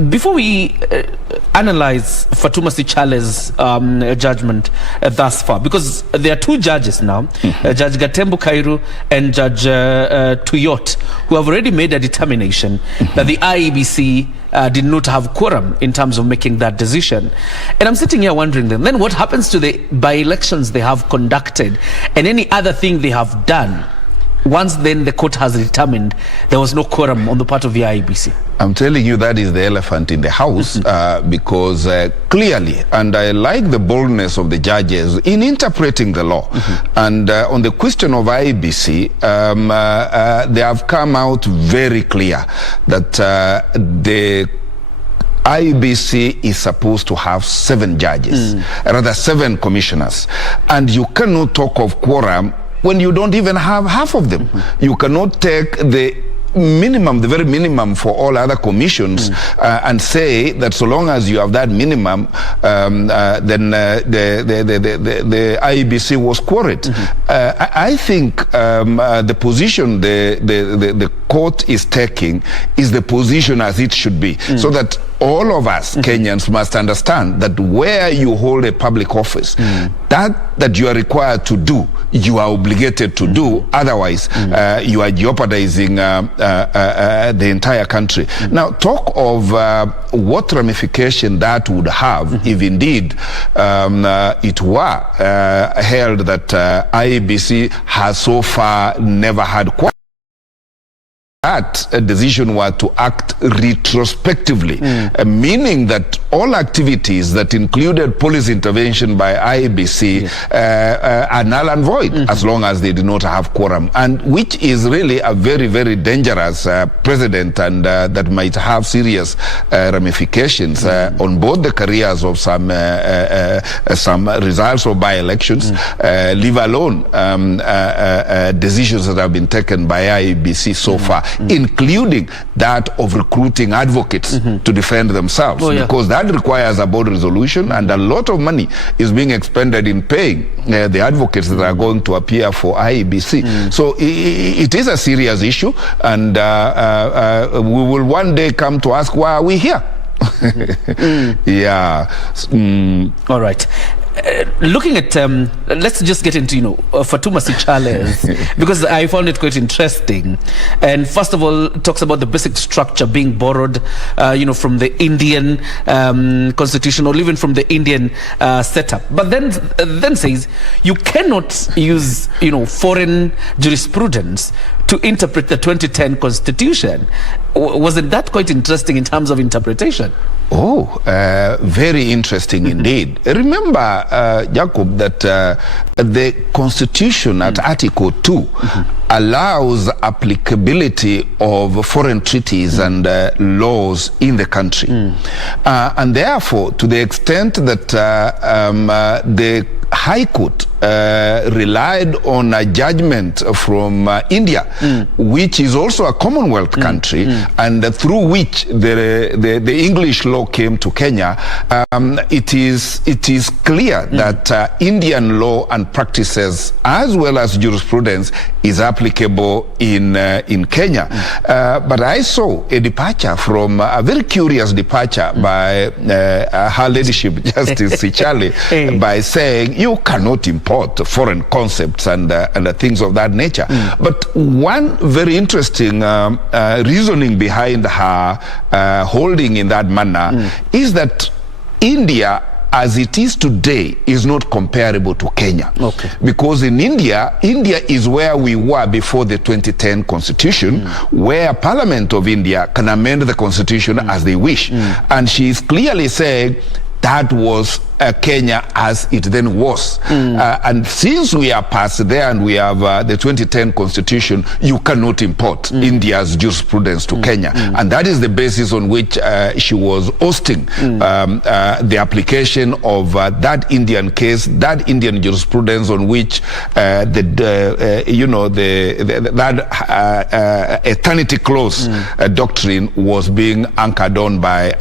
Before we analyze Fatuma Sichale's judgment thus far, because there are 2 judges now, Judge Gatembu Kairu and Judge Tuyot, who have already made a determination that the IEBC did not have quorum in terms of making that decision. And I'm sitting here wondering then what happens to the by-elections they have conducted and any other thing they have done once then the court has determined there was no quorum on the part of the IEBC? I'm telling you, that is the elephant in the house, because clearly, and I like the boldness of the judges in interpreting the law, and on the question of IEBC, they have come out very clear that the IEBC is supposed to have 7 judges, rather 7 commissioners, and you cannot talk of quorum when you don't even have half of them. You cannot take the minimum, the very minimum for all other commissions, and say that so long as you have that minimum, then the IEBC was quorate. I think the position the court is taking is the position as it should be, so that all of us Kenyans must understand that where you hold a public office, that you are required to do, you are obligated to do. Otherwise, you are jeopardizing the entire country. Now, talk of what ramification that would have if indeed it were held that IEBC has so far never had that decision were to act retrospectively, meaning that all activities that included police intervention by IEBC are null and void as long as they do not have quorum, and which is really a very, very dangerous precedent, and that might have serious ramifications on both the careers of some results of by-elections, leave alone decisions that have been taken by IEBC so far, including that of recruiting advocates to defend themselves, because that requires a board resolution, and a lot of money is being expended in paying the advocates that are going to appear for IEBC. So it is a serious issue, and we will one day come to ask, why are we here? All right. Looking at, let's just get into, Fatuma Sichale's, because I found it quite interesting. And first of all, it talks about the basic structure being borrowed, from the Indian constitution, or even from the Indian setup. But then says you cannot use, foreign jurisprudence to interpret the 2010 constitution. Wasn't that quite interesting in terms of interpretation? Very interesting indeed. Remember, Jacob, that the constitution at Article 2 allows applicability of foreign treaties and laws in the country. And therefore, to the extent that the High Court relied on a judgment from India, which is also a Commonwealth country, and through which the English law came to Kenya, it is clear that Indian law and practices, as well as jurisprudence, is applicable in Kenya. But I saw a departure from a very curious departure by Her Ladyship Justice Sichale by saying you cannot import foreign concepts and things of that nature. But one very interesting reasoning behind her holding in that manner is that India, as it is today, is not comparable to Kenya. Because in India is where we were before the 2010 constitution, where Parliament of India can amend the constitution as they wish. And she is clearly saying that was Kenya as it then was. And since we are past there and we have the 2010 constitution, you cannot import India's jurisprudence to Kenya. And that is the basis on which she was hosting the application of that Indian case, that Indian jurisprudence on which that eternity clause doctrine was being anchored on by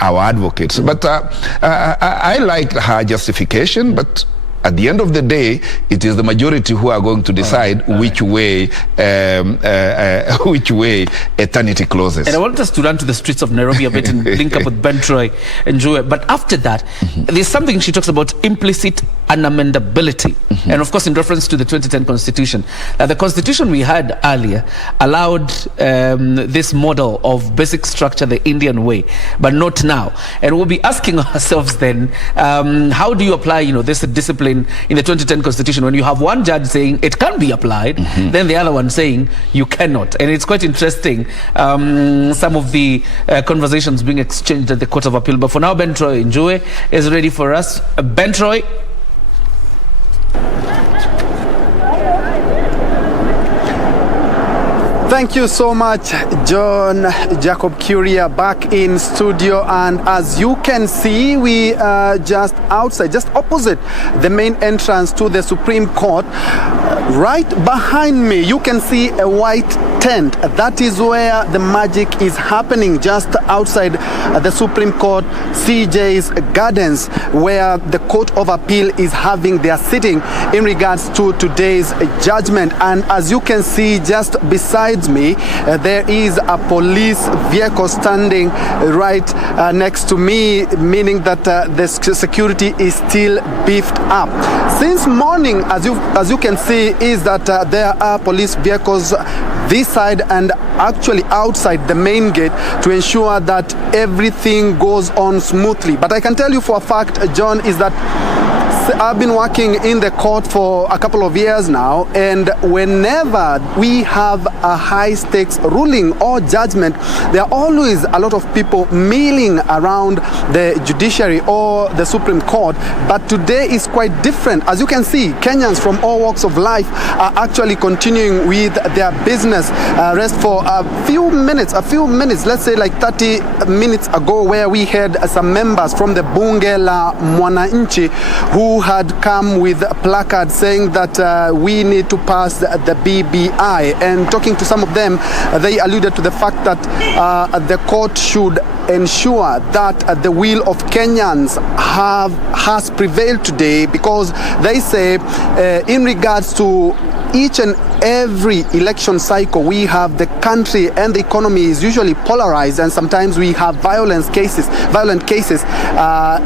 our advocates. But I like her justification, but at the end of the day, it is the majority who are going to decide which way eternity closes. And I want us to run to the streets of Nairobi a bit and link up with Ben Troy and Joe. But after that, there's something she talks about: implicit unamendability. And of course, in reference to the 2010 constitution. The constitution we had earlier allowed this model of basic structure the Indian way, but not now. And we'll be asking ourselves then, how do you apply, this discipline in the 2010 constitution when you have one judge saying it can be applied, then the other one saying you cannot? And it's quite interesting, some of the conversations being exchanged at the Court of Appeal. But for now, Ben Troy Njue is ready for us. Ben Troy. Thank you so much, John Jacob Curia, back in studio. And as you can see, we are just outside, just opposite the main entrance to the Supreme Court. Right behind me, you can see a white tent. That is where the magic is happening, just outside the Supreme Court, CJ's Gardens, where the Court of Appeal is having their sitting in regards to today's judgment. And as you can see, just beside me, there is a police vehicle standing right next to me, meaning that the security is still beefed up. Since morning, as you can see, is that there are police vehicles this side and actually outside the main gate to ensure that everything goes on smoothly. But I can tell you for a fact, John, is that I've been working in the court for a couple of years now, and whenever we have a high-stakes ruling or judgment, there are always a lot of people milling around the judiciary or the Supreme Court. But today is quite different. As you can see, Kenyans from all walks of life are actually continuing with their business. Rest for a few minutes, let's say like 30 minutes ago, where we had some members from the Bunge la Mwananchi who had come with placards saying that we need to pass the BBI. And talking to some of them, they alluded to the fact that the court should ensure that the will of Kenyans has prevailed today, because they say in regards to each and every election cycle, we have the country and the economy is usually polarized, and sometimes we have violent cases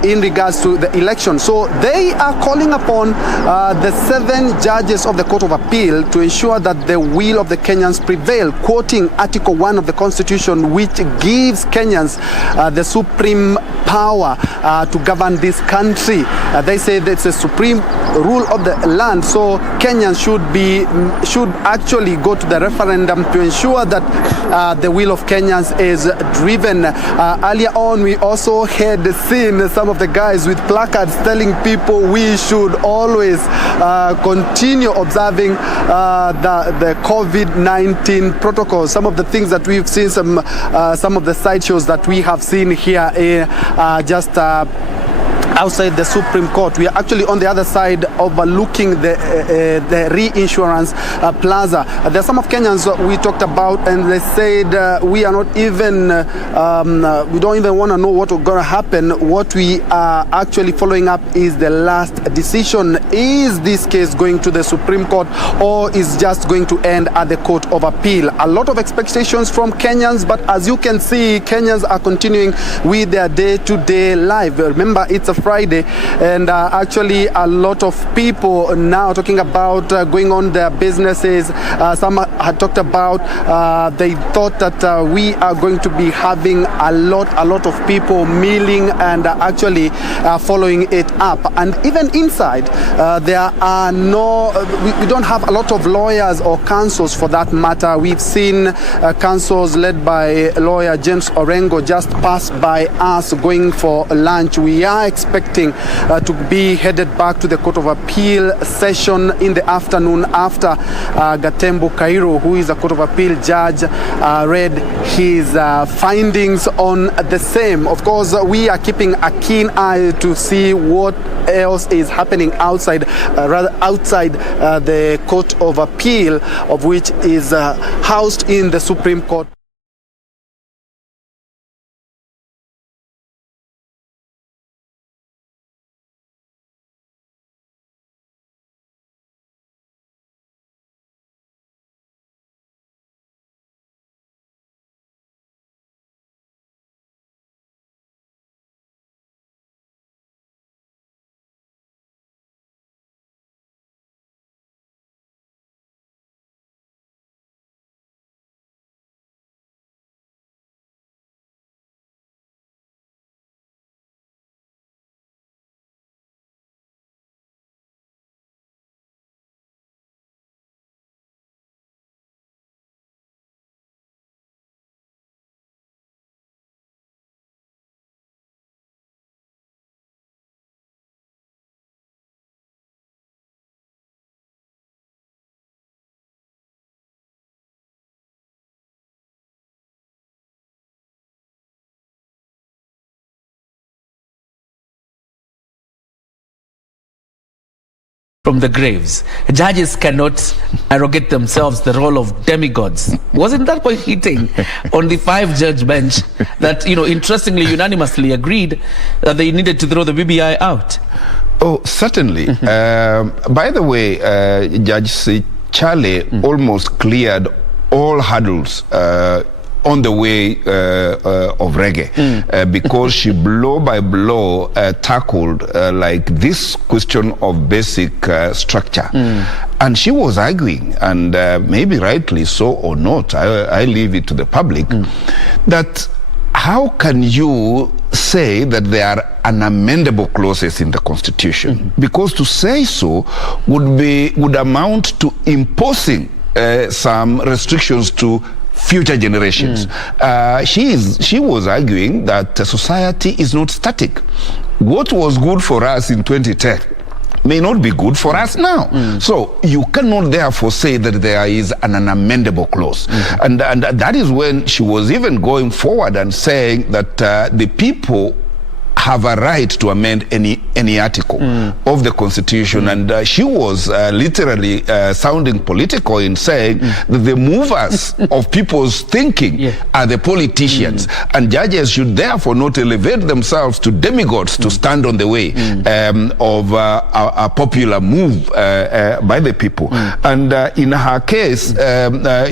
in regards to the election. So they are calling upon the 7 judges of the Court of Appeal to ensure that the will of the Kenyans prevail, quoting Article 1 of the Constitution, which gives Kenyans the supreme power to govern this country. They say that it's a supreme rule of the land, so Kenyans should actually go to the referendum to ensure that the will of Kenyans is driven. Earlier on, we also had seen some of the guys with placards telling people we should always continue observing the COVID-19 protocols. Some of the things that we've seen, some of the sideshows that we have seen here just outside the Supreme Court. We are actually on the other side overlooking the reinsurance plaza. There are some of Kenyans we talked about, and they said we are not even, we don't even want to know what's going to happen. What we are actually following up is the last decision. Is this case going to the Supreme Court, or is just going to end at the Court of Appeal? A lot of expectations from Kenyans, but as you can see, Kenyans are continuing with their day-to-day life. Remember, it's a Friday, and actually a lot of people now talking about going on their businesses. Some had talked about they thought that we are going to be having a lot of people milling and actually following it up. And even inside, there are we don't have a lot of lawyers or counsels for that matter. We've seen counsels led by lawyer James Orengo just pass by us going for lunch. We are expecting to be headed back to the Court of Appeal session in the afternoon after Gatembu Kairu, who is a Court of Appeal judge, read his findings on the same. Of course, we are keeping a keen eye to see what else is happening outside the Court of Appeal, of which is housed in the Supreme Court. From the graves. Judges cannot arrogate themselves the role of demigods. Wasn't that point hitting on the 5-judge bench that, interestingly, unanimously agreed that they needed to throw the BBI out? Oh, certainly. By the way, Judge Charlie almost cleared all hurdles on the way of reggae, because she blow by blow tackled like this question of basic structure. And she was arguing, and maybe rightly so or not, I leave it to the public, that how can you say that there are unamendable clauses in the Constitution, because to say so would amount to imposing some restrictions to future generations. She was arguing that society is not static. What was good for us in 2010 may not be good for us now. So you cannot therefore say that there is an unamendable clause. And that is when she was even going forward and saying that the people have a right to amend any article of the Constitution. And she was literally sounding political in saying that the movers of people's thinking are the politicians, and judges should therefore not elevate themselves to demigods to stand on the way of a popular move by the people. And in her case,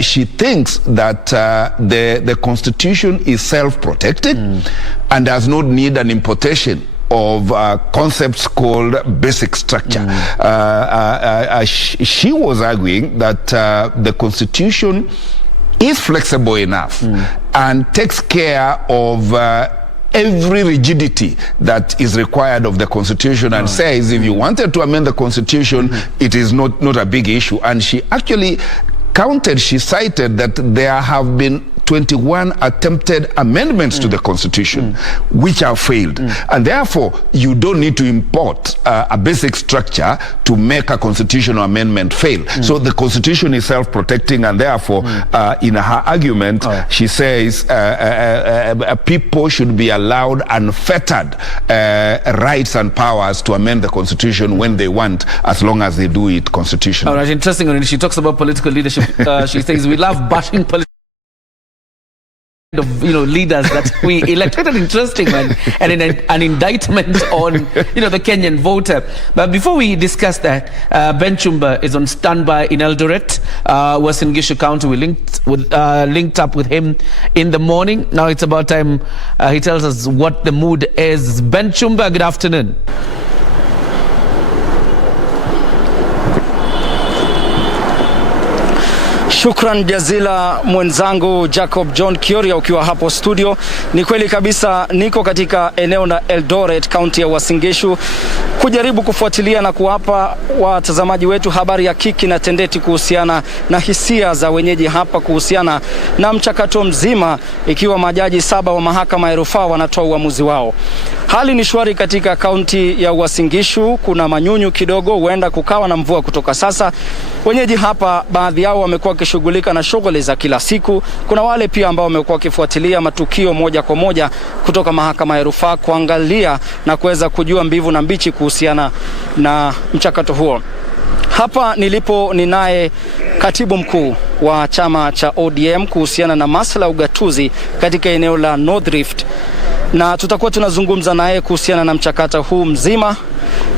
she thinks that the Constitution is self-protected and does not need an importation of concepts called basic structure. She was arguing that the Constitution is flexible enough and takes care of every rigidity that is required of the Constitution, and says if you wanted to amend the Constitution, it is not a big issue. And she actually she cited that there have been 21 attempted amendments to the Constitution which have failed, and therefore you don't need to import a basic structure to make a constitutional amendment fail. So the Constitution is self-protecting, and therefore in her argument she says people should be allowed unfettered rights and powers to amend the Constitution when they want, as long as they do it constitutionally. All right, interesting. When she talks about political leadership, she says we love bashing political of leaders that we elected. Interesting, and an indictment on the Kenyan voter. But before we discuss that, Ben Chumba is on standby in Eldoret, Uasin Gishu County. We linked up with him in the morning. Now it's about time he tells us what the mood is. Ben Chumba, good afternoon. Shukran jazila mwenzangu Jacob John Kioria ukiwa hapo studio. Ni kweli kabisa, niko katika eneo la Eldoret, kaunti ya Uasin Gishu, kujaribu kufuatilia na kuwapa watazamaji wetu habari ya kiki na tendeti kuhusiana na hisia za wenyeji hapa kuhusiana na mchakato mzima, ikiwa majaji 7 wa mahakama ya rufaa wanatoa uamuzi wao. Hali ni shwari katika kaunti ya Uasin Gishu, kuna manyunyu kidogo, huenda kukawa na mvua kutoka sasa. Wenyeji hapa baadhi yao wamekuwa wakishughulika na shughuli za kila siku. Kuna wale pia ambao wamekuwa wakifuatilia matukio moja kwa moja kutoka mahakama ya rufaa, kuangalia na kuweza kujua mbivu na mbichi kuhusiana na mchakato huo. Hapa nilipo ninaye katibu mkuu wa chama cha ODM kuhusiana na masuala ya ugatuzi katika eneo la North Rift, na tutakuwa tunazungumza naye kuhusiana na mchakato huu mzima.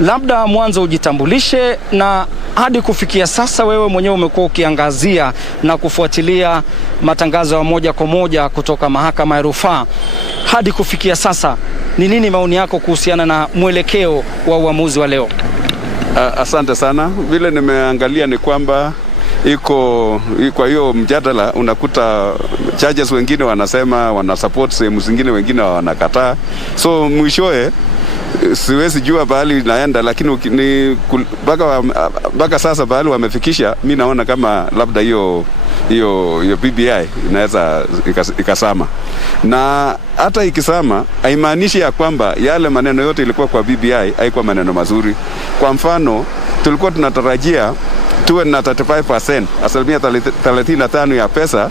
Labda mwanzo ujitambulishe, na hadi kufikia sasa wewe mwenyewe umekuwa ukiangazia na kufuatilia matangazo ya moja kwa moja kutoka mahakama ya rufaa. Hadi kufikia sasa ni nini maoni yako kuhusiana na mwelekeo wa uamuzi wa leo? Asante sana. Vile nimeangalia ni kwamba kwa hiyo mjadala unakuta judges wengine wanasema wana support sehemu zingine, wengine wanakataa. So mwishoe siwezi jua bahali inaenda, lakini mpaka sasa bahali wamefikisha, mimi naona kama labda hiyo BBI inaweza ikasama. Na hata ikisama haimaanishi ya kwamba yale maneno yote ilikuwa kwa BBI haikuwa maneno mazuri. Kwa mfano, tulikuwa tunatarajia tuwe na 35%, asilimia 35 ya pesa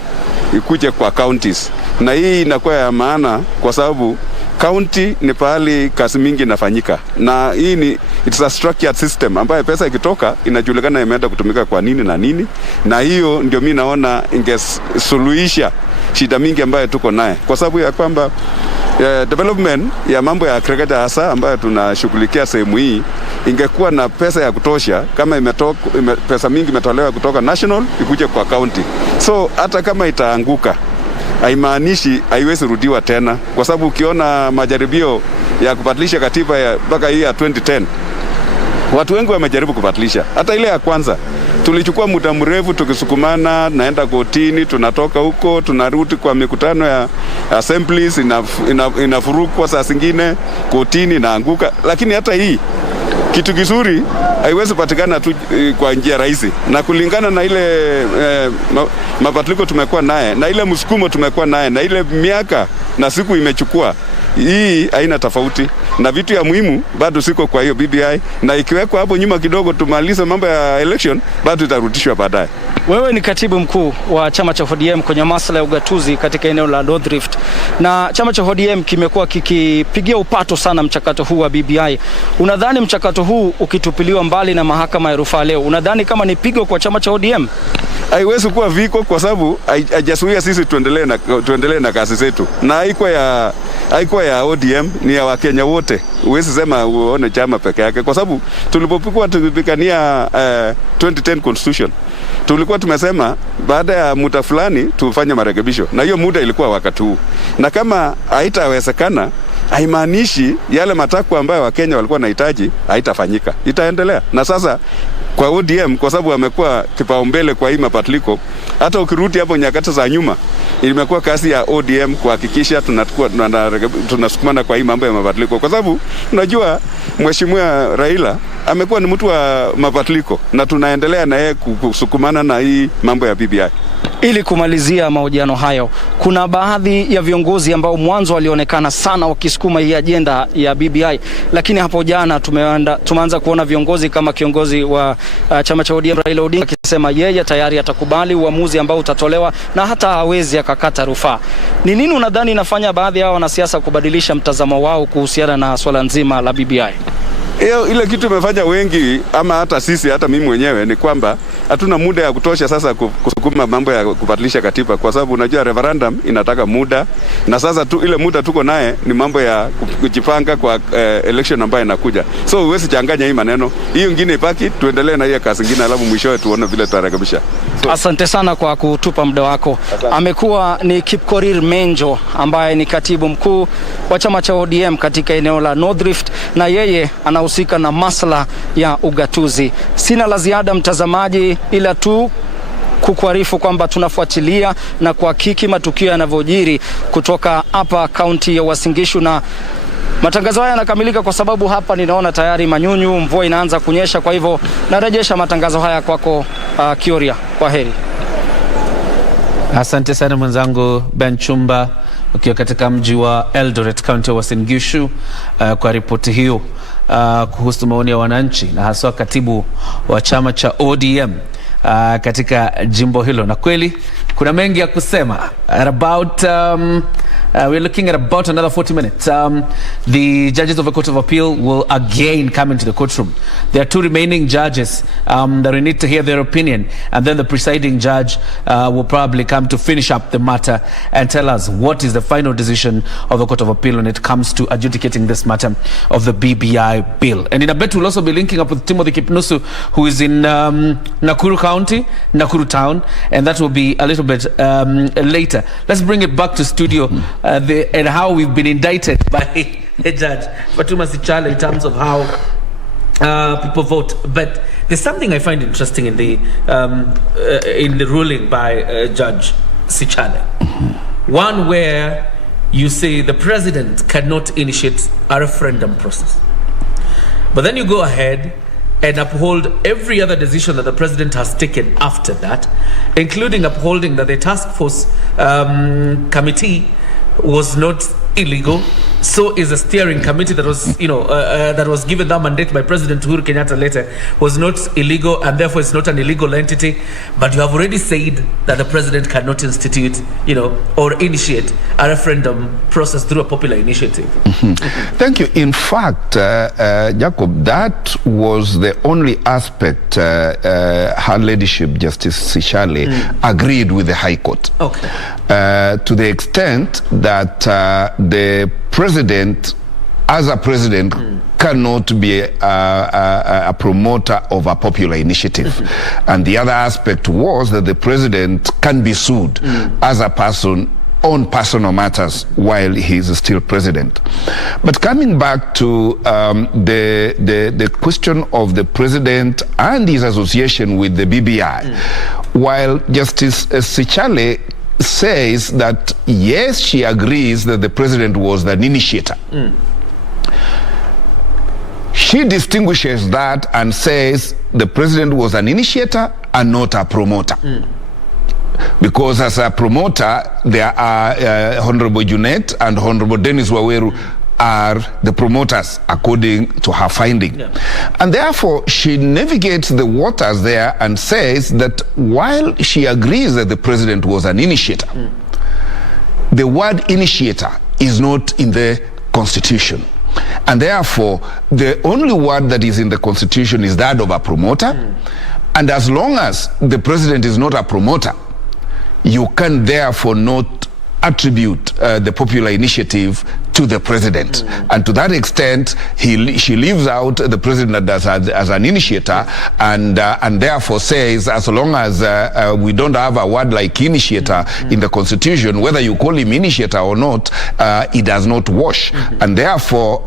ikuje kwa counties. Na hii inakuwa ya maana kwa sababu county ni pahali kazi mingi inafanyika, na hii it's a structured system ambayo pesa ikitoka inajulikana imeenda kutumika kwa nini na nini, na hiyo ndio mimi naona ingesuluhisha shida mingi ambayo tuko naye, kwa sababu ya kwamba development ya mambo ya agriculture hasa ambayo tunashughulikia sehemu hii ingekuwa na pesa ya kutosha. Kama pesa mingi imetolewa kutoka national ikuje kwa county, so hata kama itaanguka haimaanishi haiwezi rudiwa tena, kwa sababu ukiona majaribio ya kubadilisha katiba mpaka hii ya 2010 watu wengi wamejaribu kubadilisha. Hata ile ya kwanza tulichukua muda mrefu tukisukumana, naenda kotini, tunatoka huko, tunarudi kwa mikutano ya assemblies, inafurukwa saa zingine, kotini naanguka. Lakini hata hii kitu kizuri haiwezi patikana tu kwa njia rahisi, na kulingana na ile mabadiliko tumekuwa naye na ile msukumo tumekuwa naye na ile miaka na siku imechukua, hii haina tofauti na vitu ya muhimu bado siko kwa hiyo BBI, na ikiwekwa hapo nyuma kidogo tumalize mambo ya election, bado itarudishwa baadaye. Wewe ni katibu mkuu wa chama cha ODM kwenye masuala ya ugatuzi katika eneo la North Rift, na chama cha ODM kimekuwa kikipigia upato sana mchakato huu wa BBI. Unadhani mchakato huu ukitupiliwa mbali na mahakama ya rufaa leo, unadhani kama ni pigo kwa chama cha ODM? Haiwezi kuwa viko, kwa sababu haijazuia sisi tuendelee na kazi zetu, na haikuwa ya ODM, ni ya Wakenya wote. Huwezi sema uone chama peke yake, kwa sababu tulipokuwa tukipigania 2010 constitution tulikuwa tumesema baada ya muda fulani tufanye marekebisho, na hiyo muda ilikuwa wakati huu, na kama haitawezekana haimaanishi yale matakwa ambayo Wakenya walikuwa wanahitaji haitafanyika, itaendelea. Na sasa kwa ODM, kwa sababu amekuwa kipaumbele kwa hii mabadiliko, hata ukirudi hapo nyakati za nyuma, imekuwa kazi ya ODM kuhakikisha tunasukumana kwa hii mambo ya mabadiliko, kwa sababu unajua Mheshimiwa Raila amekuwa ni mtu wa mabadiliko, na tunaendelea na yeye kusukumana na hii mambo ya BBI. Ili kumalizia mahojiano hayo, kuna baadhi ya viongozi ambao mwanzo walionekana sana wakisukuma hii ajenda ya BBI, lakini hapo jana tumeanza kuona viongozi kama kiongozi wa chama cha ODM Raila Odinga akisema yeye tayari atakubali uamuzi ambao utatolewa na hata hawezi akakata rufaa. Ni nini unadhani inafanya baadhi ya wanasiasa kubadilisha mtazamo wao kuhusiana na swala nzima la BBI? Ile kitu imefanya wengi, ama hata sisi, hata mimi mwenyewe, ni kwamba hatuna muda ya kutosha sasa kusukuma mambo ya kubadilisha katiba, kwa sababu unajua referendum inataka muda, na sasa ile muda tuko naye ni mambo ya kujipanga kwa election ambayo inakuja. So huwezi changanya hii maneno, hiyo nyingine ipaki, tuendelee na hiyo kazi nyingine, alafu mwishowe tuone vile tutarekebisha. Asante sana kwa kutupa muda wako. Amekuwa ni Kipkorir Menjo ambaye ni katibu mkuu wa chama cha ODM katika eneo la North Rift, na yeye anahusika na masuala ya ugatuzi. Sina la ziada mtazamaji, ila tu kukuarifu kwamba tunafuatilia na kuhakiki matukio yanavyojiri kutoka hapa kaunti ya Uasin Gishu, na matangazo haya yanakamilika kwa sababu hapa ninaona tayari manyunyu, mvua inaanza kunyesha. Kwa hivyo narejesha matangazo haya kwako Kioria. Kwa heri. Asante sana mwenzangu Ben Chumba ukiwa katika mji wa Eldoret, kaunti ya Uasin Gishu, kwa ripoti hiyo kuhusu maoni ya wananchi na haswa katibu wa chama cha ODM katika jimbo hilo. Na kweli kuna mengi ya kusema about we're looking at about another 40 minutes. The judges of the Court of Appeal will again come into the courtroom. There are two remaining judges that we need to hear their opinion, and then the presiding judge will probably come to finish up the matter and tell us what is the final decision of the Court of Appeal when it comes to adjudicating this matter of the BBI bill. And in a bit we'll also be linking up with Timothy Kipnusu, who is in Nakuru County, Nakuru Town, and that will be a little bit later. Let's bring it back to studio. And how we've been indicted by Judge Fatuma Sichale in terms of how people vote. But there's something I find interesting in the ruling by Judge Sichale. One where you say the president cannot initiate a referendum process, but then you go ahead and uphold every other decision that the president has taken after that, including upholding that the task force committee was not illegal. So is a steering committee that was, that was given that mandate by President Uhuru Kenyatta later, was not illegal, and therefore it's not an illegal entity. But you have already said that the president cannot institute, or initiate a referendum process through a popular initiative. Thank you. In fact, Jacob, that was the only aspect Her Ladyship Justice Sichale agreed with the High Court. Okay. To the extent that the president, as a president, cannot be a promoter of a popular initiative. And the other aspect was that the president can be sued as a person own personal matters while he is still president. But coming back to the question of the president and his association with the BBI, while Justice Sichale says that yes, she agrees that the president was an initiator, she distinguishes that and says the president was an initiator and not a promoter. Because as a promoter, there are Honorable Junet and Honorable Dennis Waweru are the promoters according to her finding. And therefore, she navigates the waters there and says that while she agrees that the president was an initiator, the word initiator is not in the Constitution. And therefore, the only word that is in the Constitution is that of a promoter. And as long as the president is not a promoter, you can therefore not attribute the popular initiative to the president. And to that extent, she leaves out the president as an initiator, and therefore says, as long as we don't have a word like initiator in the Constitution, whether you call him initiator or not, it does not wash. And therefore,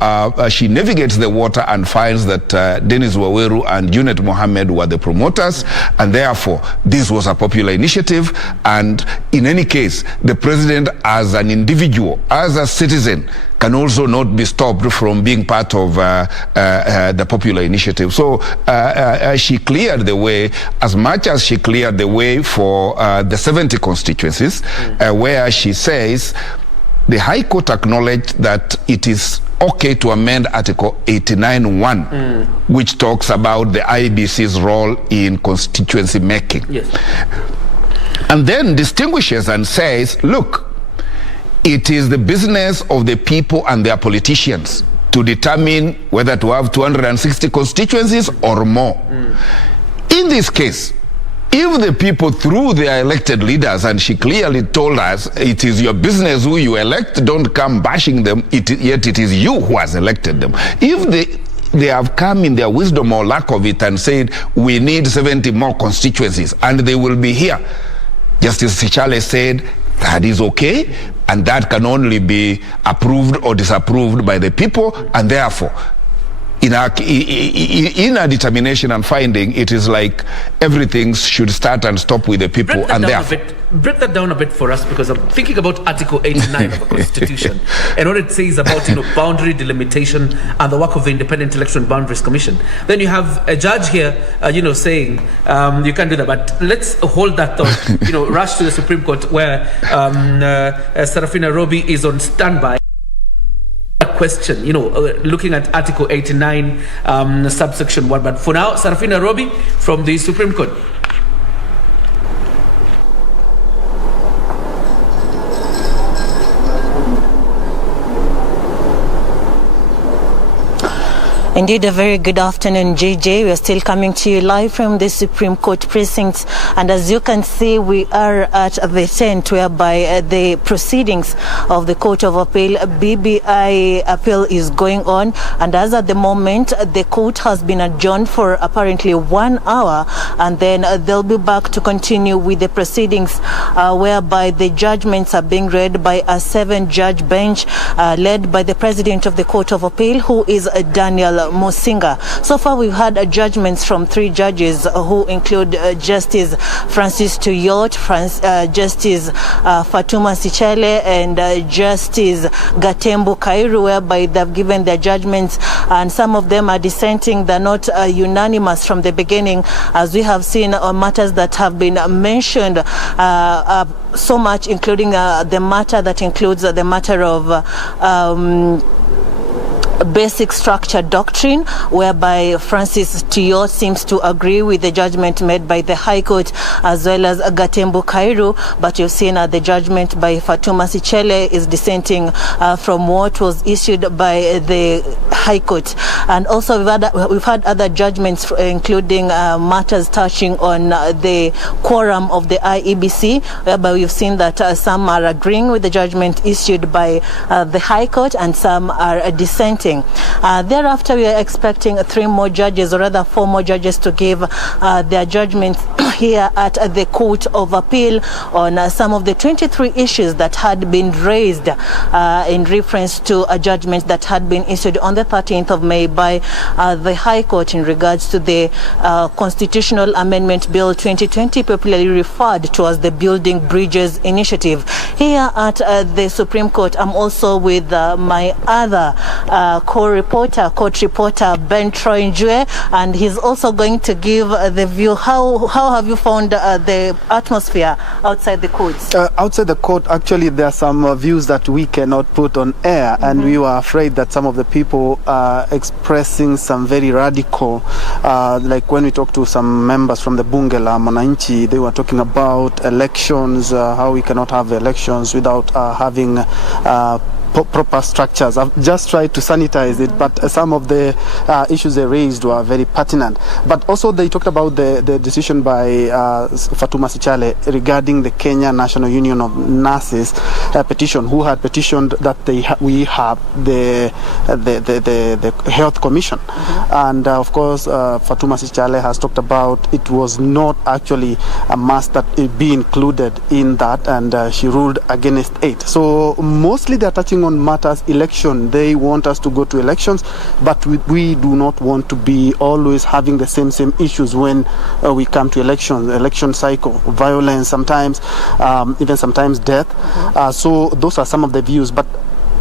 she navigates the water and finds that Dennis Waweru and Junet Mohammed were the promoters, and therefore, this was a popular initiative. And in any case, the president as an individual, as a citizen, can also not be stopped from being part of the popular initiative. So she cleared the way, as much as she cleared the way for the 70 constituencies, where she says the High Court acknowledged that it is okay to amend Article 89(1), which talks about the IEBC's role in constituency making. And then distinguishes and says, look, it is the business of the people and their politicians to determine whether to have 260 constituencies or more. In this case, if the people through their elected leaders, and she clearly told us, it is your business who you elect, don't come bashing them, yet it is you who has elected them. If they have come in their wisdom or lack of it and said, we need 70 more constituencies, and they will be here, Justice Sichale said, that is okay, and that can only be approved or disapproved by the people, and therefore, in our determination and finding, it is like everything should start and stop with the people, and therefore. Break that down a bit for us, because I'm thinking about Article 89 of the Constitution and what it says about boundary delimitation and the work of the Independent Election and Boundaries Commission. Then you have a judge here, saying you can't do that. But let's hold that thought. Rush to the Supreme Court, where Sarafina Robi is on standby. Question, looking at Article 89, subsection 1. But for now, Sarafina Robi from the Supreme Court. Indeed, a very good afternoon, JJ. We are still coming to you live from the Supreme Court precincts. And as you can see, we are at the tent whereby the proceedings of the Court of Appeal, BBI appeal, is going on. And as at the moment, the court has been adjourned for apparently 1 hour. And then they'll be back to continue with the proceedings whereby the judgments are being read by a 7-judge bench led by the President of the Court of Appeal, who is Daniel Musinga. So far, we've had judgments from 3 judges who include Justice Francis Tuyot, Justice Fatuma Sichale, and Justice Gatembu Kairu, whereby they've given their judgments, and some of them are dissenting. They're not unanimous from the beginning, as we have seen matters that have been mentioned so much, including the matter that includes the matter of basic structure doctrine, whereby Francis Tuyot seems to agree with the judgment made by the High Court, as well as Gatembu Kairu. But you've seen the judgment by Fatuma Sichale is dissenting from what was issued by the High Court. And also we've had other judgments, including matters touching on the quorum of the IEBC, whereby we've seen that some are agreeing with the judgment issued by the High Court and some are dissenting. Thereafter, we are expecting 3 more judges, or rather 4 more judges, to give their judgments here at the Court of Appeal on some of the 23 issues that had been raised in reference to a judgment that had been issued on the 13th of May by the High Court in regards to the Constitutional Amendment Bill 2020, popularly referred to as the Building Bridges Initiative. Here at the Supreme Court, I'm also with my other court reporter, Ben Troy Njue, and he's also going to give the view. How have you found the atmosphere outside the courts? Outside the court, actually, there are some views that we cannot put on air, and we were afraid that some of the people are expressing some very radical, like when we talked to some members from the Bunge la Mwananchi, they were talking about elections, how we cannot have elections without having proper structures. I've just tried to sanitize it, but some of the issues they raised were very pertinent. But also they talked about the decision by Fatuma Sichale regarding the Kenya National Union of Nurses petition, who had petitioned that we have the Health Commission. And of course, Fatuma Sichale has talked about it was not actually a must that it be included in that, and she ruled against it. So mostly they're touching on matters election. They want us to go to elections, but we do not want to be always having the same issues when we come to elections, election cycle, violence sometimes, even sometimes death. So those are some of the views. But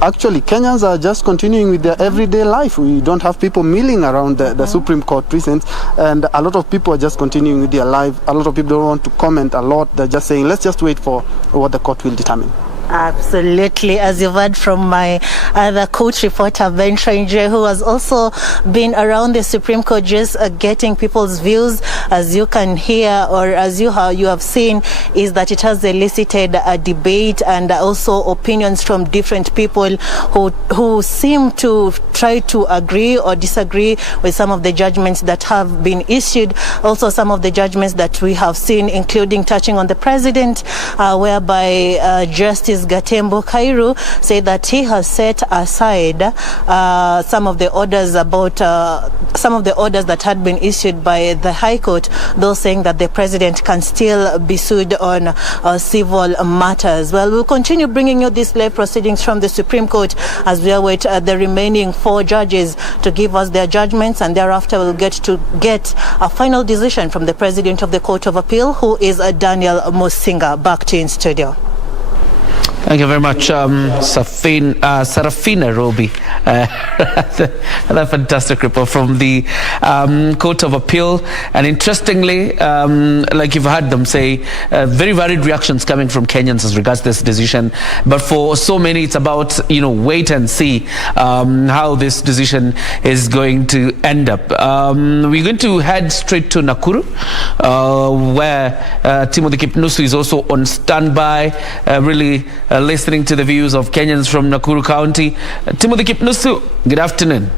actually, Kenyans are just continuing with their everyday life. We don't have people milling around the Supreme Court precincts, and a lot of people are just continuing with their life. A lot of people don't want to comment a lot. They're just saying, let's just wait for what the court will determine. Absolutely, as you've heard from my other court reporter, Ben Tranger, who has also been around the Supreme Court just getting people's views. As you can hear, or as you have seen, is that it has elicited a debate and also opinions from different people who seem to try to agree or disagree with some of the judgments that have been issued. Also some of the judgments that we have seen, including touching on the president, whereby Justice Gatembo Kairu said that he has set aside some of the orders that had been issued by the High Court, those saying that the president can still be sued on civil matters. Well, we'll continue bringing you these live proceedings from the Supreme Court as we await the remaining 4 judges to give us their judgments, and thereafter we'll get a final decision from the president of the Court of Appeal, who is Daniel Musinga. Back to you in studio. Thank you very much, Sarafina Robi. That fantastic report from the Court of Appeal. And interestingly, like you've heard them say, very varied reactions coming from Kenyans as regards this decision. But for so many, it's about, wait and see how this decision is going to end up. We're going to head straight to Nakuru, where Timothy Kipnusu is also on standby, really listening to the views of Kenyans from Nakuru County. Timothy Kipnusu, good afternoon.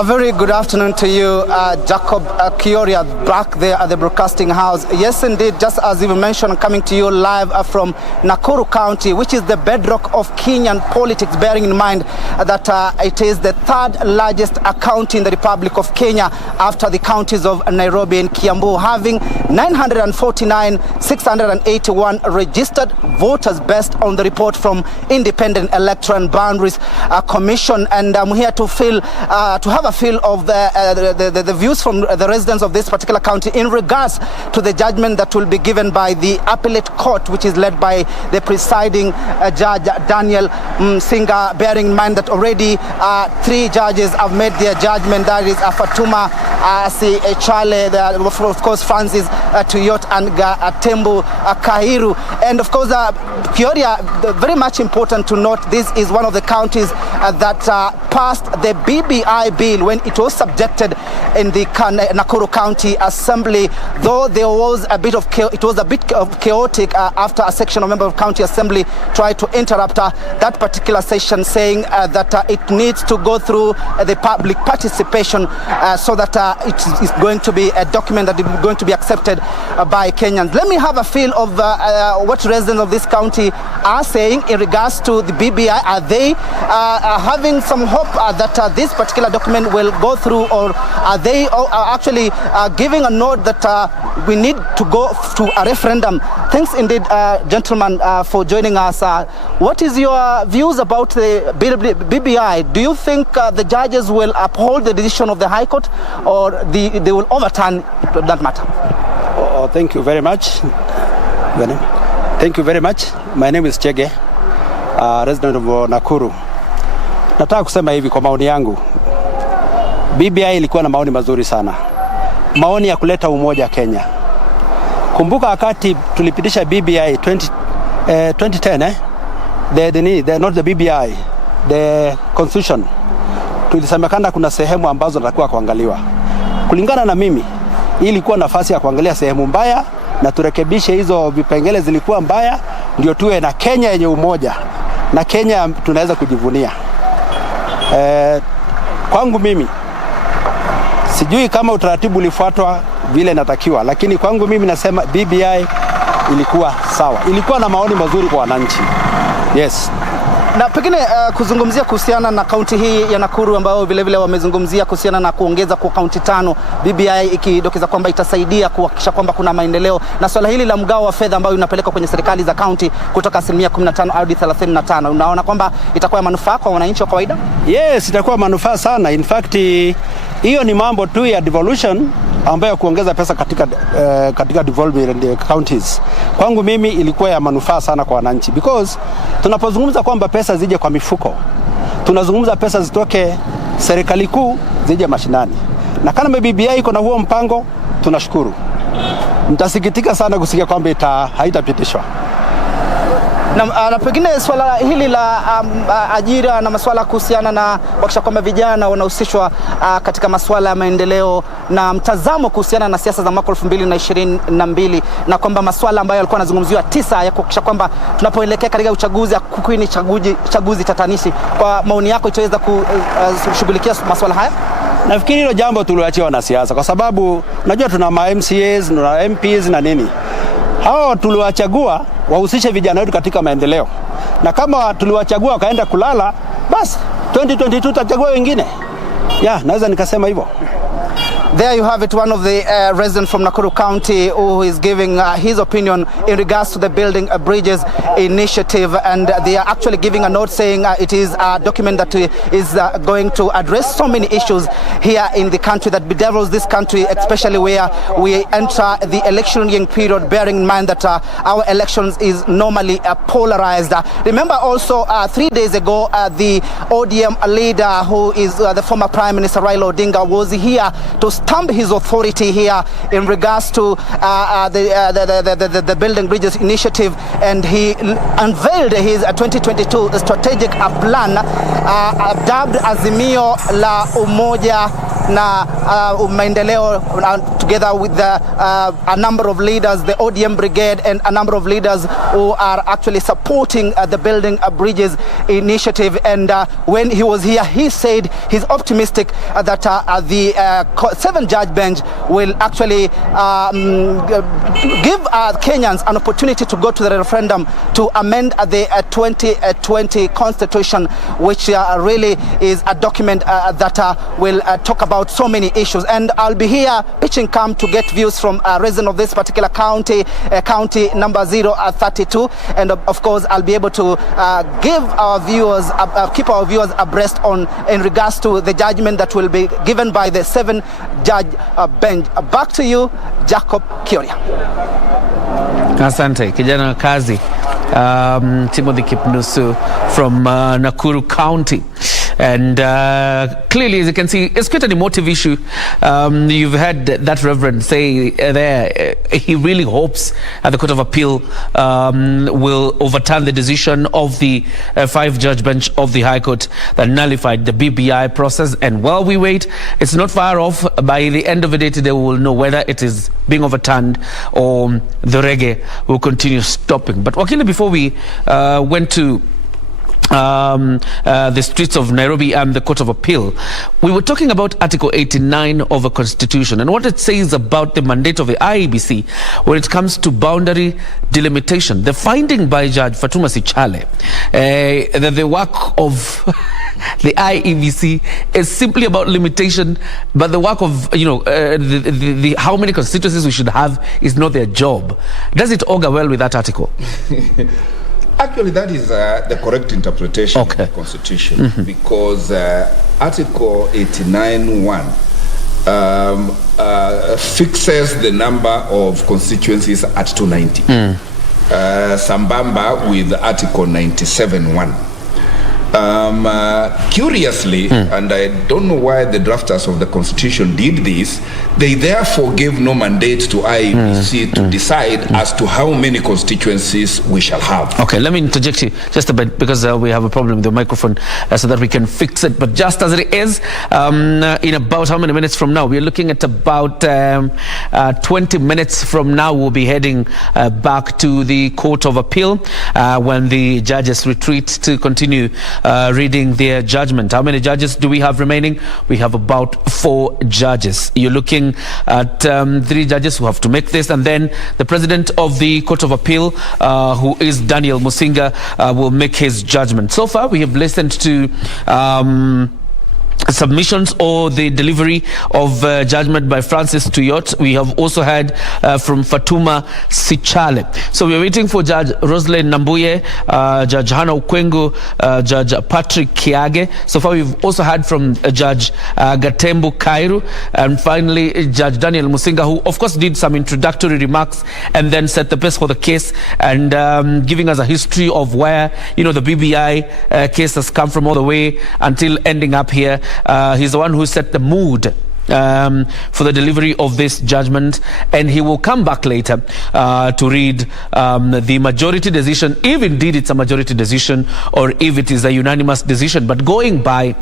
A very good afternoon to you, Jacob Kioria, back there at the broadcasting house. Yes, indeed, just as you mentioned, coming to you live from Nakuru County, which is the bedrock of Kenyan politics, bearing in mind that it is the 3rd largest county in the Republic of Kenya after the counties of Nairobi and Kiambu, having 949,681 registered voters based on the report from Independent Electoral and Boundaries Commission. And I'm here to have a feel of the views from the residents of this particular county in regards to the judgment that will be given by the appellate court, which is led by the presiding judge Daniel Musinga, bearing in mind that already 3 judges have made their judgment. That is Fatuma Sichale, of course Francis Tuyot, and Gatembo Kairu. And of course, Kioria, very much important to note, this is one of the counties that passed the BBI bill when it was subjected in the Nakuru County Assembly, though there was a bit of chaotic after a section of members of County Assembly tried to interrupt that particular session, saying that it needs to go through the public participation so that it is going to be a document that is going to be accepted by Kenyans. Let me have a feel of what residents of this county are saying in regards to the BBI. Are they having some hope that this particular document will go through, or are they actually giving a note that we need to go to a referendum? Thanks indeed, gentlemen, for joining us. What is your views about the BBI? Do you think the judges will uphold the decision of the High Court, or they will overturn that matter? Thank you very much. Thank you very much. My name is Chege, resident of Nakuru. Nataka kusema hivi kwa maoni yangu. BBI ilikuwa na maoni mazuri sana. Maoni ya kuleta umoja Kenya. Kumbuka wakati tulipitisha BBI 2010 not the BBI, the constitution. Tulisemekana kuna sehemu ambazo natakiwa kuangaliwa. Kulingana na mimi, hii ilikuwa nafasi ya kuangalia sehemu mbaya na turekebishe hizo vipengele zilikuwa mbaya, ndio tuwe na Kenya yenye umoja na Kenya tunaweza kujivunia. Kwangu mimi sijui kama utaratibu ulifuatwa vile natakiwa, lakini kwangu mimi nasema BBI ilikuwa sawa. Ilikuwa na maoni mazuri kwa wananchi. Yes. Na pengine kuzungumzia kuhusiana na kaunti hii ya Nakuru ambayo vile vile wamezungumzia kuhusiana na kuongeza kwa kaunti 5, BBI ikidokeza kwamba itasaidia kuhakikisha kwamba kuna maendeleo, na swala hili la mgao wa fedha ambayo inapelekwa kwenye serikali za kaunti kutoka 15% hadi 35%, unaona kwamba itakuwa ya manufaa kwa wananchi wa kawaida? Yes, itakuwa manufaa sana. In fact, hiyo ni mambo tu ya devolution ambayo kuongeza pesa katika devolved counties. Kwangu mimi ilikuwa ya manufaa sana kwa wananchi, because tunapozungumza kwamba pesa zije kwa mifuko, tunazungumza pesa zitoke serikali kuu zije mashinani. Na kama BBI iko na huo mpango, tunashukuru. Nitasikitika sana kusikia kwamba haitapitishwa. Na pengine swala hili la ajira na masuala kuhusiana na kuhakikisha kwamba vijana wanahusishwa katika masuala ya maendeleo, na mtazamo kuhusiana na siasa za mwaka 2022, na kwamba masuala ambayo yalikuwa yanazungumziwa 9 ya kuhakikisha kwamba tunapoelekea katika uchaguzi kukuini chaguzi tatanishi, kwa maoni yako itaweza kushughulikia masuala haya? Nafikiri hilo jambo tuliachia wanasiasa, kwa sababu unajua tuna MCAs, tuna MPs na nini. Hao tuliwachagua wahusishe vijana wetu katika maendeleo. Na kama tuliwachagua wakaenda kulala, basi 2022 tutachagua wengine. Naweza nikasema hivyo. There you have it, one of the residents from Nakuru County who is giving his opinion in regards to the Building Bridges initiative, and they are actually giving a note saying it is a document that is going to address so many issues here in the country that bedevils this country, especially where we enter the electioneering period, bearing in mind that our elections is normally polarized. Remember also 3 days ago the ODM leader, who is the former Prime Minister Raila Odinga, was here to stamp his authority here in regards to the Building Bridges initiative, and he unveiled his 2022 strategic plan dubbed Azimio la Umoja na maendeleo, together with a number of leaders, the ODM brigade, and a number of leaders who are actually supporting the Building Bridges initiative. And when he was here, he said he's optimistic that the 7-judge bench will actually give Kenyans an opportunity to go to the referendum to amend the 2020 constitution, which really is a document that will talk about so many issues. And I'll be here pitching camp to get views from a resident of this particular county, county number 032, and of course I'll be able to give our viewers, keep our viewers abreast in regards to the judgment that will be given by the 7-judge bench. Back to you, Jacob Kuria. Asante kijana kazi, Timothy Kipnusu from Nakuru County. And clearly, as you can see, it's quite an emotive issue. You've had that reverend say there, he really hopes the Court of Appeal will overturn the decision of the 5-judge bench of the High Court that nullified the BBI process. And while we wait, it's not far off. By the end of the day today, we will know whether it is being overturned or the reggae will continue stopping. But Wakili, before we went to the streets of Nairobi and the Court of Appeal. We were talking about Article 89 of the Constitution and what it says about the mandate of the IEBC when it comes to boundary delimitation. The finding by Judge Fatuma Sichale that the work of the IEBC is simply about limitation, but the work of the how many constituencies we should have is not their job. Does it augur well with that article? Actually, that is the correct interpretation of the Constitution, because Article 89(1) fixes the number of constituencies at 290. Sambamba with Article 97(1). Curiously, and I don't know why the drafters of the Constitution did this, they therefore gave no mandate to IEBC to decide as to how many constituencies we shall have. Okay, let me interject you just a bit, because we have a problem with the microphone, so that we can fix it. But just as it is, in about how many minutes from now? We're looking at about 20 minutes from now. We'll be heading back to the Court of Appeal when the judges retreat to continue reading their judgment. How many judges do we have remaining? We have about 4 judges. You're looking at 3 judges who have to make this, and then the president of the Court of Appeal, who is Daniel Musinga, will make his judgment. So far, we have listened to submissions or the delivery of judgment by Francis Tuyot. We have also heard from Fatuma Sichale. So we're waiting for Judge Roslyn Nambuye, Judge Hannah Ukwengu, Judge Patrick Kiage. So far we've also heard from Judge Gatembu Kairu, and finally Judge Daniel Musinga, who of course did some introductory remarks and then set the pace for the case, and giving us a history of where the BBI case has come from all the way until ending up here. He's the one who set the mood for the delivery of this judgment, and he will come back later to read the majority decision, if indeed it's a majority decision or if it is a unanimous decision. But going by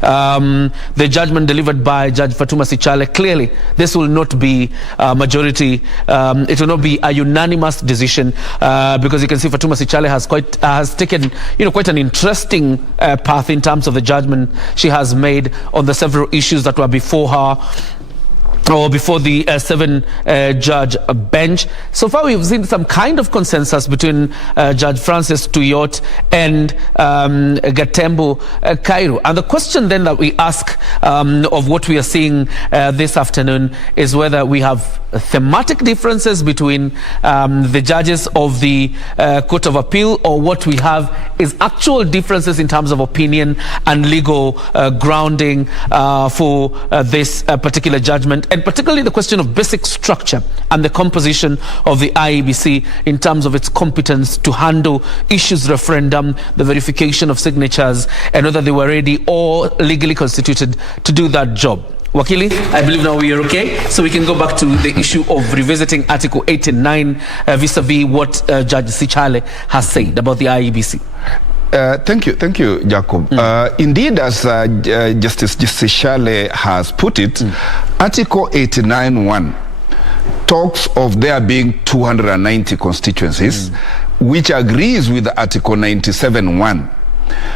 the judgment delivered by Judge Fatuma Sichale, clearly this will not be a majority, it will not be a unanimous decision, because you can see Fatuma Sichale has taken quite an interesting path in terms of the judgment she has made on the several issues that were before her, or before the 7-judge bench. So far we've seen some kind of consensus between Judge Francis Tuyot and Gatembu Kairu. And the question then that we ask of what we are seeing this afternoon is whether we have thematic differences between the judges of the Court of Appeal, or what we have is actual differences in terms of opinion and legal grounding for this particular judgment, and particularly the question of basic structure and the composition of the IEBC in terms of its competence to handle issues referendum, the verification of signatures, and whether they were ready or legally constituted to do that job. Wakili, I believe now we are okay, so we can go back to the issue of revisiting Article 89 vis-a-vis what Judge Sichale has said about the IEBC. Thank you, Jacob. Indeed, as Justice Sichale has put it, Article 89(1) talks of there being 290 constituencies, which agrees with Article 97(1).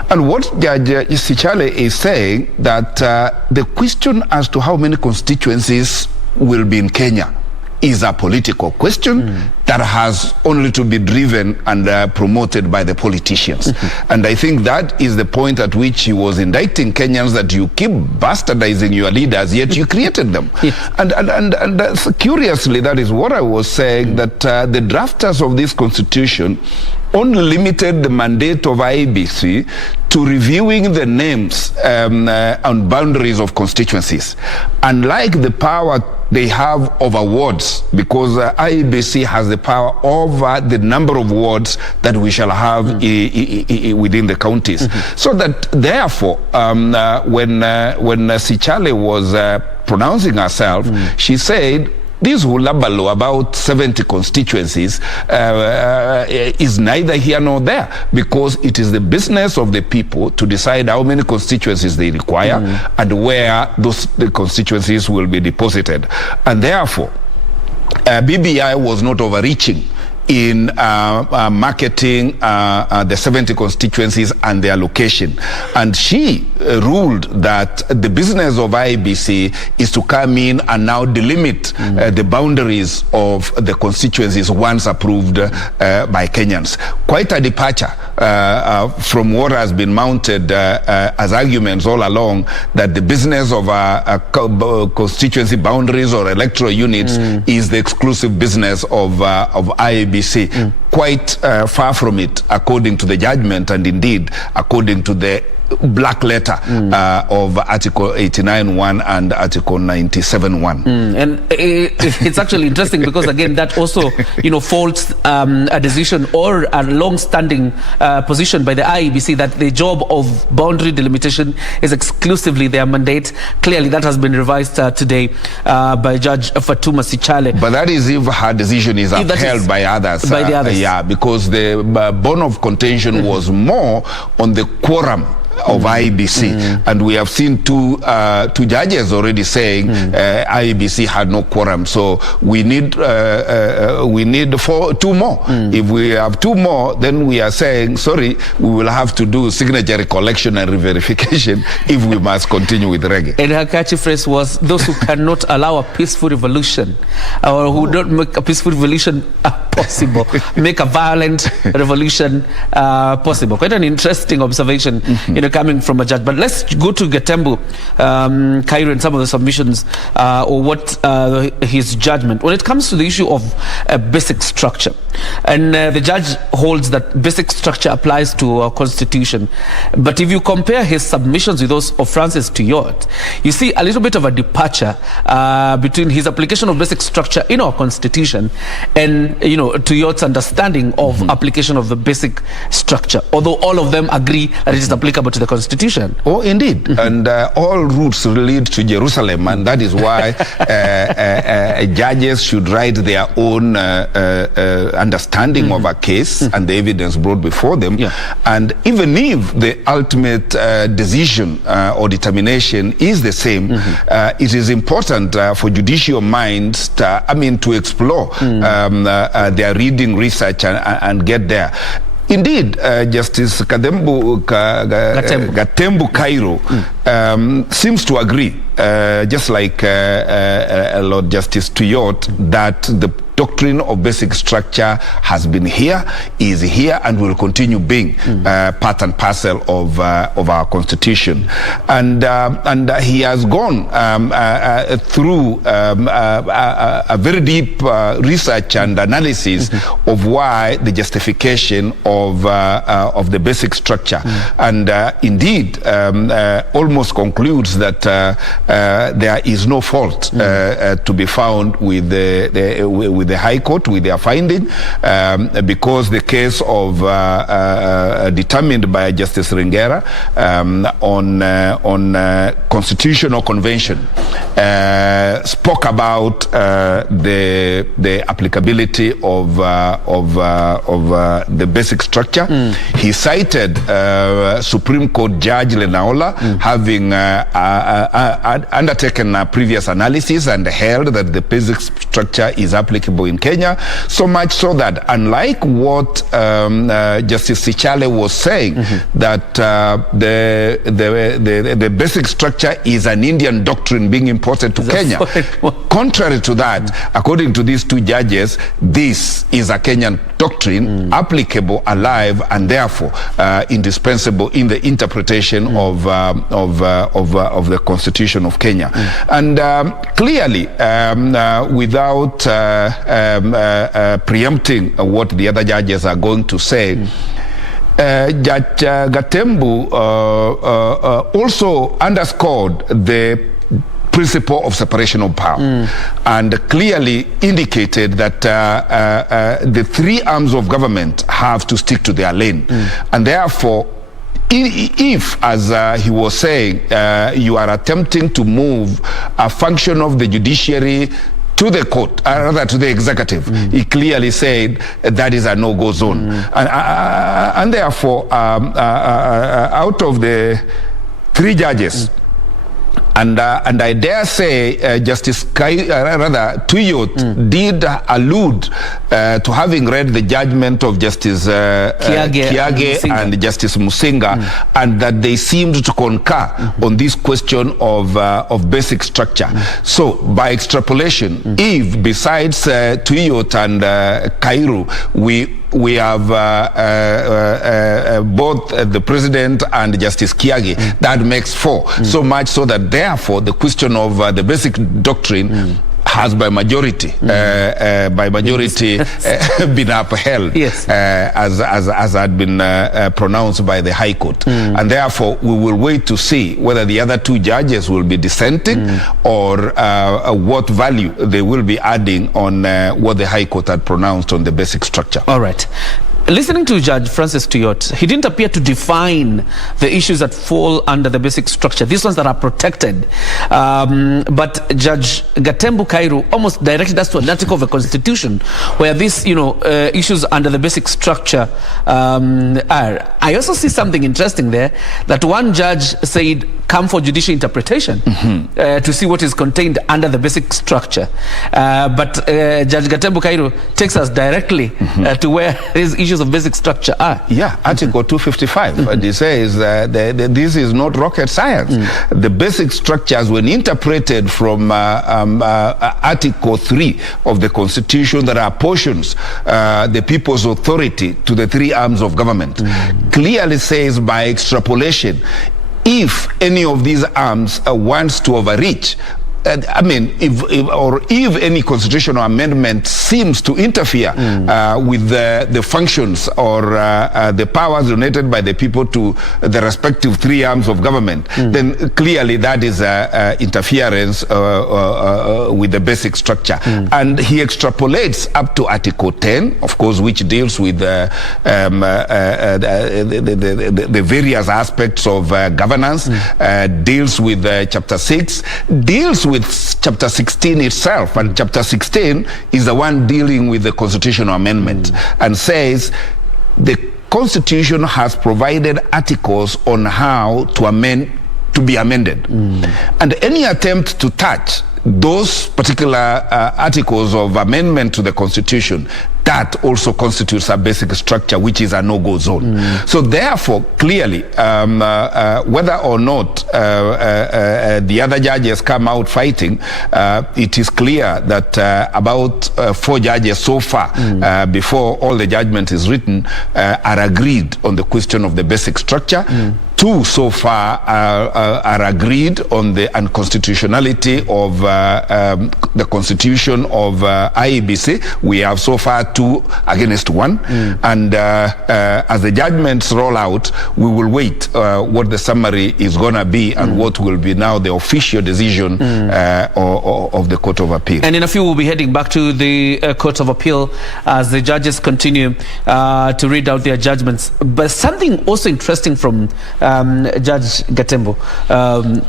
And what Judge Sichale is saying, that the question as to how many constituencies will be in Kenya is a political question that has only to be driven and promoted by the politicians. And I think that is the point at which he was indicting Kenyans, that you keep bastardizing your leaders, yet you created them. And curiously, that is what I was saying, that the drafters of this constitution only limited the mandate of IEBC to reviewing the names and boundaries of constituencies, unlike the power they have over wards, because IEBC has the power over the number of wards that we shall have within the counties. So that therefore, when Sichale was pronouncing herself, she said this Hulabalo, about 70 constituencies, is neither here nor there, because it is the business of the people to decide how many constituencies they require and where the constituencies will be deposited. And therefore, BBI was not overreaching in marketing the 70 constituencies and their location. And she ruled that the business of IEBC is to come in and now delimit the boundaries of the constituencies once approved by Kenyans. Quite a departure from what has been mounted as arguments all along, that the business of constituency boundaries or electoral units is the exclusive business of IEBC. Quite far from it, according to the judgment, and indeed according to the black letter of Article 89.1 and Article 97.1. And it's actually interesting because, again, that also, faults a decision or a long-standing position by the IEBC that the job of boundary delimitation is exclusively their mandate. Clearly, that has been revised today by Judge Fatuma Sichale. But that is if her decision is upheld by others. By the others. Yeah, because the bone of contention was more on the quorum of IEBC, and we have seen two judges already saying IEBC had no quorum, so we need two more. If we have two more, then we are saying, sorry, we will have to do signature collection and re-verification if we must continue with reggae. And her catchy phrase was, those who cannot allow a peaceful revolution, or who don't make a peaceful revolution possible, make a violent revolution possible. Quite an interesting observation, coming from a judge. But let's go to Gatembu Kairu and some of the submissions or what his judgment when it comes to the issue of basic structure. And the judge holds that basic structure applies to our constitution. But if you compare his submissions with those of Francis Tuyot, you see a little bit of a departure between his application of basic structure in our constitution and Tuyot's understanding of application of the basic structure, although all of them agree that it is applicable to the constitution. Oh, indeed. And all routes lead to Jerusalem, and that is why judges should write their own understanding of a case and the evidence brought before them. And even if the ultimate decision or determination is the same, it is important for judicial minds to explore their reading, research, and get there. Indeed, Justice Gatembu Kairu seems to agree, just like Lord Justice Tuyot, that the doctrine of basic structure has been here, is here, and will continue being part and parcel of our constitution. And he has gone through a very deep research and analysis of why the justification of the basic structure, and indeed almost concludes that there is no fault to be found with the High Court, with their finding, because the case of determined by Justice Ringera on constitutional convention spoke about the applicability of the basic structure. He cited Supreme Court Judge Lenaola having undertaken a previous analysis and held that the basic structure is applicable in Kenya, so much so that, unlike what Justice Sichale was saying, that the basic structure is an Indian doctrine being imported to Kenya. Contrary to that, according to these two judges, this is a Kenyan doctrine, applicable, alive, and therefore indispensable in the interpretation of the Constitution of Kenya. And clearly, without preempting what the other judges are going to say, Judge Gatembu also underscored the principle of separation of power and clearly indicated that the three arms of government have to stick to their lane. And therefore, if, as he was saying, you are attempting to move a function of the judiciary to the court, rather to the executive, he clearly said that is a no-go zone. And therefore, out of the three judges, And I dare say Justice Tuyot did allude to having read the judgment of Justice Kiage and Justice Musinga, and that they seemed to concur on this question of basic structure. So by extrapolation, if besides Tuyot and Kairu, we have both the President and Justice Kiage, that makes 4. So much so that therefore the question of the basic doctrine has by majority been upheld, as had been pronounced by the High Court. And therefore we will wait to see whether the other 2 judges will be dissenting or what value they will be adding on what the High Court had pronounced on the basic structure. All right. Listening to Judge Francis Tuyot, he didn't appear to define the issues that fall under the basic structure, these ones that are protected. But Judge Gatembu Kairu almost directed us to an article of the Constitution where these, issues under the basic structure are. I also see something interesting there, that one judge said, come for judicial interpretation to see what is contained under the basic structure. But Judge Gatembu Kairu takes us directly to where these issues of basic structure are. Yeah, Article 255. It says this is not rocket science. The basic structures, when interpreted from Article 3 of the Constitution, that apportions the people's authority to the 3 arms of government, clearly says by extrapolation, if any of these arms wants to overreach, if any constitutional amendment seems to interfere with the functions or the powers donated by the people to the respective 3 arms of government, then clearly that is interference with the basic structure. And he extrapolates up to Article 10, of course, which deals with the various aspects of governance, deals with Chapter 6, deals with Chapter 16 itself, and Chapter 16 is the one dealing with the constitutional amendment, and says the Constitution has provided articles on how to be amended, and any attempt to touch those particular articles of amendment to the Constitution, that also constitutes a basic structure, which is a no-go zone. So therefore, clearly, whether or not the other judges come out fighting, it is clear that about 4 judges so far, before all the judgment is written, are agreed on the question of the basic structure. 2 so far are agreed on the unconstitutionality of the constitution of IEBC. We have so far 2 against 1. And as the judgments roll out, we will wait what the summary is going to be and what will be now the official decision of the Court of Appeal. And in a few, we'll be heading back to the Court of Appeal as the judges continue to read out their judgments. But something also interesting from Judge Gatembu,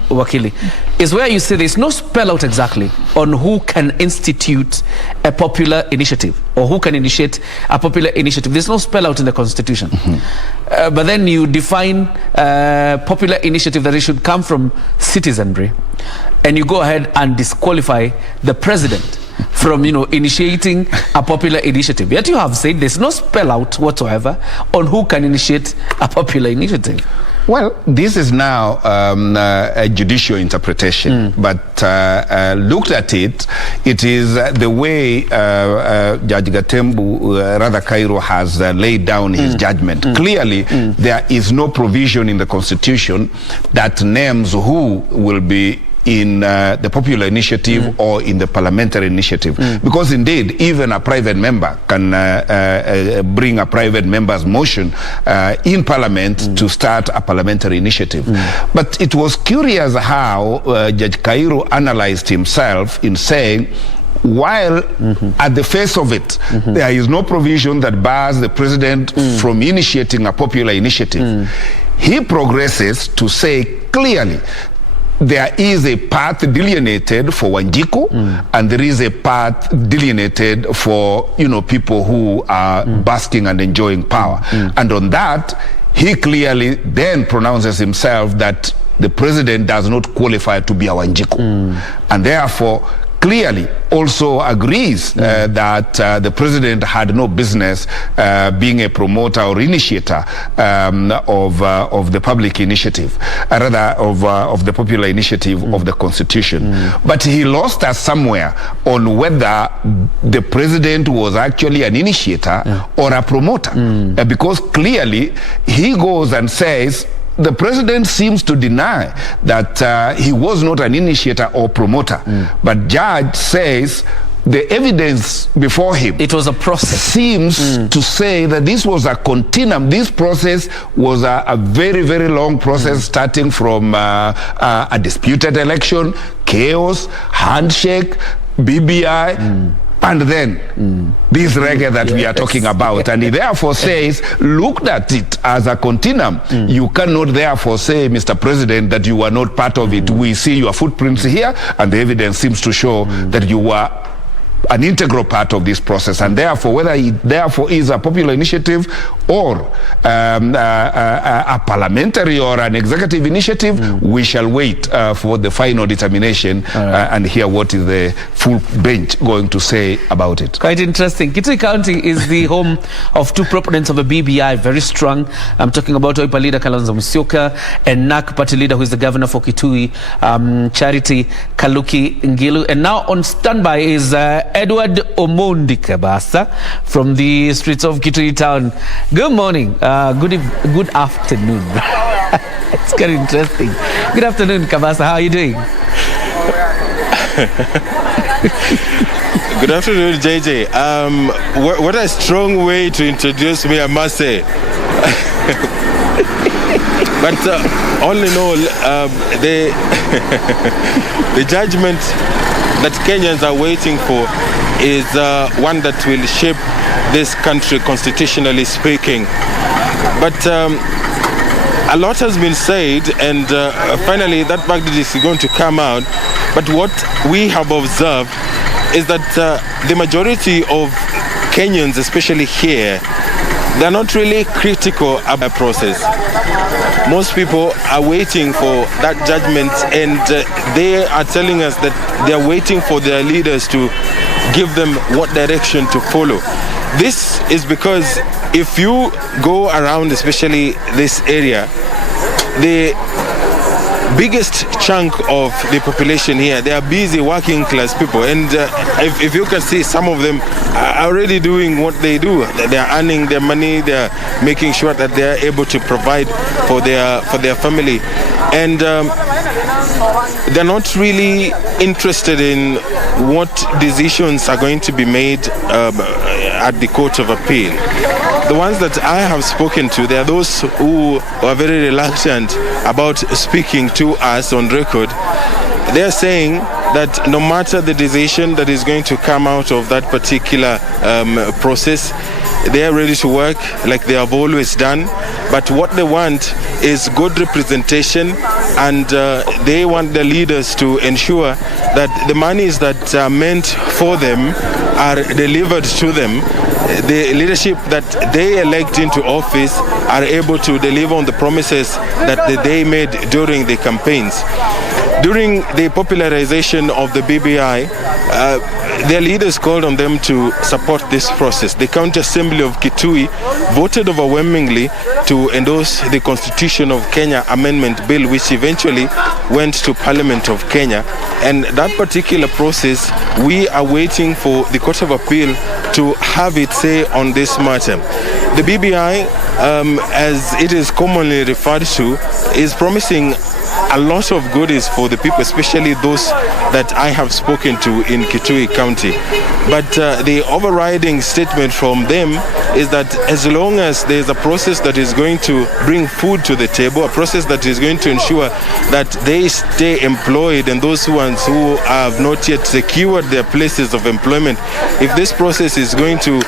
Wakili, is where you say there's no spell out exactly on who can institute a popular initiative or who can initiate a popular initiative. There's no spell out in the Constitution. But then you define popular initiative that it should come from citizenry, and you go ahead and disqualify the president from initiating a popular initiative. Yet you have said there's no spell out whatsoever on who can initiate a popular initiative. Well, this is now a judicial interpretation, but looked at it, it is the way Judge Gatembu, Kairu has laid down his judgment. Clearly, there is no provision in the Constitution that names who will be in the popular initiative or in the parliamentary initiative, because indeed even a private member can bring a private member's motion in parliament to start a parliamentary initiative. But it was curious how Judge Kairu analyzed himself in saying, while at the face of it there is no provision that bars the president from initiating a popular initiative, he progresses to say clearly there is a path delineated for Wanjiku, and there is a path delineated for people who are basking and enjoying power. And on that, he clearly then pronounces himself that the president does not qualify to be our Wanjiku. And therefore, clearly also agrees that the president had no business being a promoter or initiator of the public initiative, rather of the popular initiative of the constitution. But he lost us somewhere on whether the president was actually an initiator or a promoter, because clearly he goes and says, the president seems to deny that he was not an initiator or promoter, but judge says the evidence before him, it was a process, seems to say that this was a continuum. This process was a very, very long process, starting from a disputed election, chaos, handshake, BBI, and then this reggae that we are talking about. And he therefore says, looked at it as a continuum. You cannot therefore say, Mr. President, that you were not part of it. We see your footprints here, and the evidence seems to show that you were an integral part of this process. And therefore, whether it therefore is a popular initiative or a parliamentary or an executive initiative, we shall wait for the final determination and hear what is the full bench going to say about it. Quite interesting. Kitui County is the home of two proponents of a BBI, very strong. I'm talking about OIPA leader Kalonzo Musyoka and NARC party leader, who is the governor for Kitui, Charity Kaluki Ngilu. And now on standby is Edward Omondi Kabasa from the streets of Kitui town. Good morning. Good afternoon. It's kind of interesting. Good afternoon, Kabasa. How are you doing? Good afternoon, JJ. What a strong way to introduce me, I must say. But all in all, the judgment that Kenyans are waiting for is one that will shape this country constitutionally speaking. But a lot has been said, and finally that verdict is going to come out. But what we have observed is that the majority of Kenyans, especially here, they're not really critical about the process. Most people are waiting for that judgment, and they are telling us that they're waiting for their leaders to give them what direction to follow. This is because if you go around, especially this area, the biggest chunk of the population here, they are busy working class people, and if you can see, some of them are already doing what they do. They are earning their money, they are making sure that they are able to provide for their family, and they're not really interested in what decisions are going to be made at the Court of Appeal. The ones that I have spoken to, there are those who are very reluctant about speaking to us on record. They are saying that no matter the decision that is going to come out of that particular process, they are ready to work like they have always done. But what they want is good representation, and they want the leaders to ensure that the monies that are meant for them are delivered to them. The leadership that they elect into office are able to deliver on the promises that they made during the campaigns. During the popularization of the BBI, their leaders called on them to support this process. The County Assembly of Kitui voted overwhelmingly to endorse the Constitution of Kenya Amendment Bill, which eventually went to Parliament of Kenya. And that particular process, we are waiting for the Court of Appeal to have its say on this matter. The BBI, as it is commonly referred to, is promising a lot of goodies for the people, especially those that I have spoken to in Kitui County. But the overriding statement from them is that as long as there is a process that is going to bring food to the table, a process that is going to ensure that they stay employed, and those ones who have not yet secured their places of employment, if this process is going to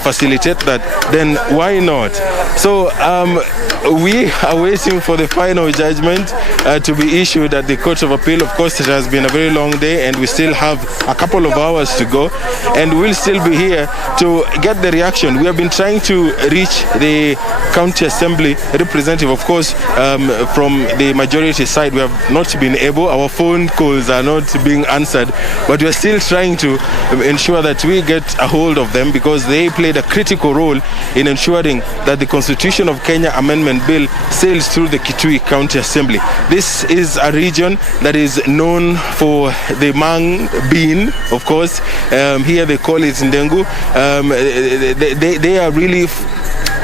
facilitate that, then why not? So we are waiting for the final judgment to be issued at the Court of Appeal. Of course, it has been a very long day and we still have a couple of hours to go, and we'll still be here to get the reaction. We have been trying to reach the County Assembly representative, of course, from the majority side. We have not been able. Our phone calls are not being answered, but we are still trying to ensure that we get a hold of them, because they played a critical role in ensuring that the Constitution of Kenya Amendment Bill sails through the Kitui County Assembly. This is a region that is known for the mung bean, of course. Here they call it ndengu. They are really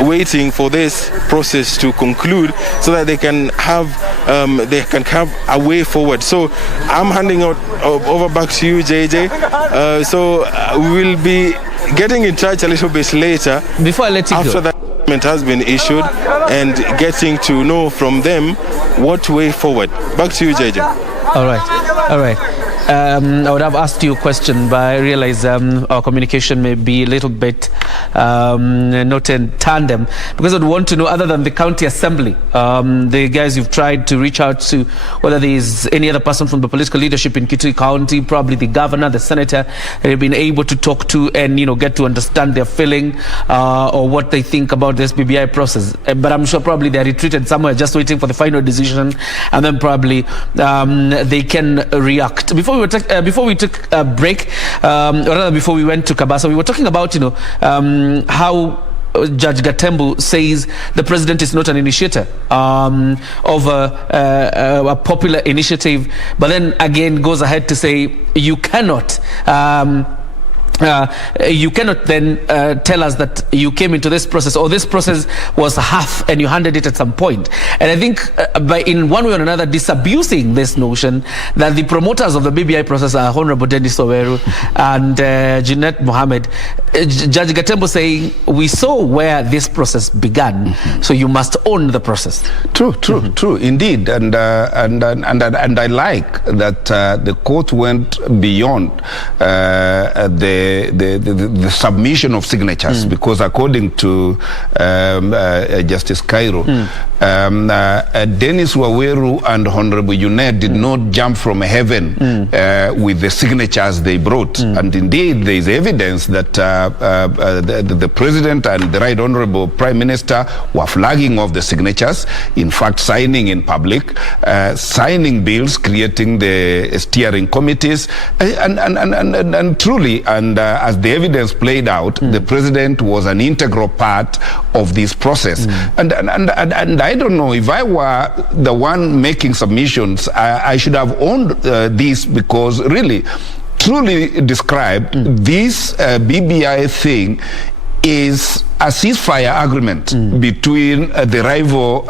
waiting for this process to conclude so that they can have a way forward. So I'm handing over back to you, JJ. We will be getting in touch a little bit later. Before I let you after go. that document has been issued, and getting to know from them what way forward. Back to you, JJ. All right. I would have asked you a question, but I realize our communication may be a little bit not in tandem, because I'd want to know, other than the county assembly, the guys you've tried to reach out to, whether there's any other person from the political leadership in Kitui County, probably the governor, the senator, they've been able to talk to and get to understand their feeling or what they think about this BBI process. But I'm sure probably they're retreated somewhere, just waiting for the final decision, and then probably they can react. Before we took a break, or rather before we went to Kabasa, we were talking about how Judge Gatembu says the president is not an initiator of a popular initiative, but then again goes ahead to say you cannot then tell us that you came into this process, or this process was half and you handed it at some point. And I think by in one way or another disabusing this notion that the promoters of the BBI process are Honorable Dennis Oweru and Jeanette Mohammed. Judge Gatembu saying we saw where this process began, so you must own the process. True, indeed, and I like that the court went beyond the submission of signatures, because according to Justice Cairo, Dennis Waweru and Honorable Junet did not jump from heaven with the signatures they brought, and indeed there is evidence that the President and the Right Honorable Prime Minister were flagging off the signatures, in fact signing in public, signing bills, creating the steering committees, and truly, and as the evidence played out, the President was an integral part of this process. And I don't know, if I were the one making submissions, I should have owned this, because really, truly described, this BBI thing is a ceasefire agreement between the rival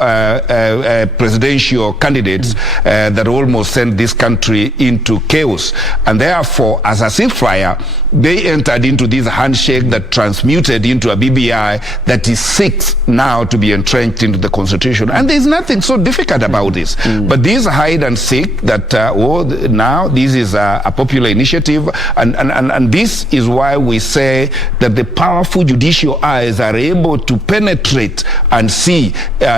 presidential candidates that almost sent this country into chaos. And therefore, as a ceasefire, they entered into this handshake that transmuted into a BBI that is seeks now to be entrenched into the Constitution. And there's nothing so difficult about this. But this hide and seek that, now this is a popular initiative. And this is why we say that the powerful judicial eyes are able to penetrate and see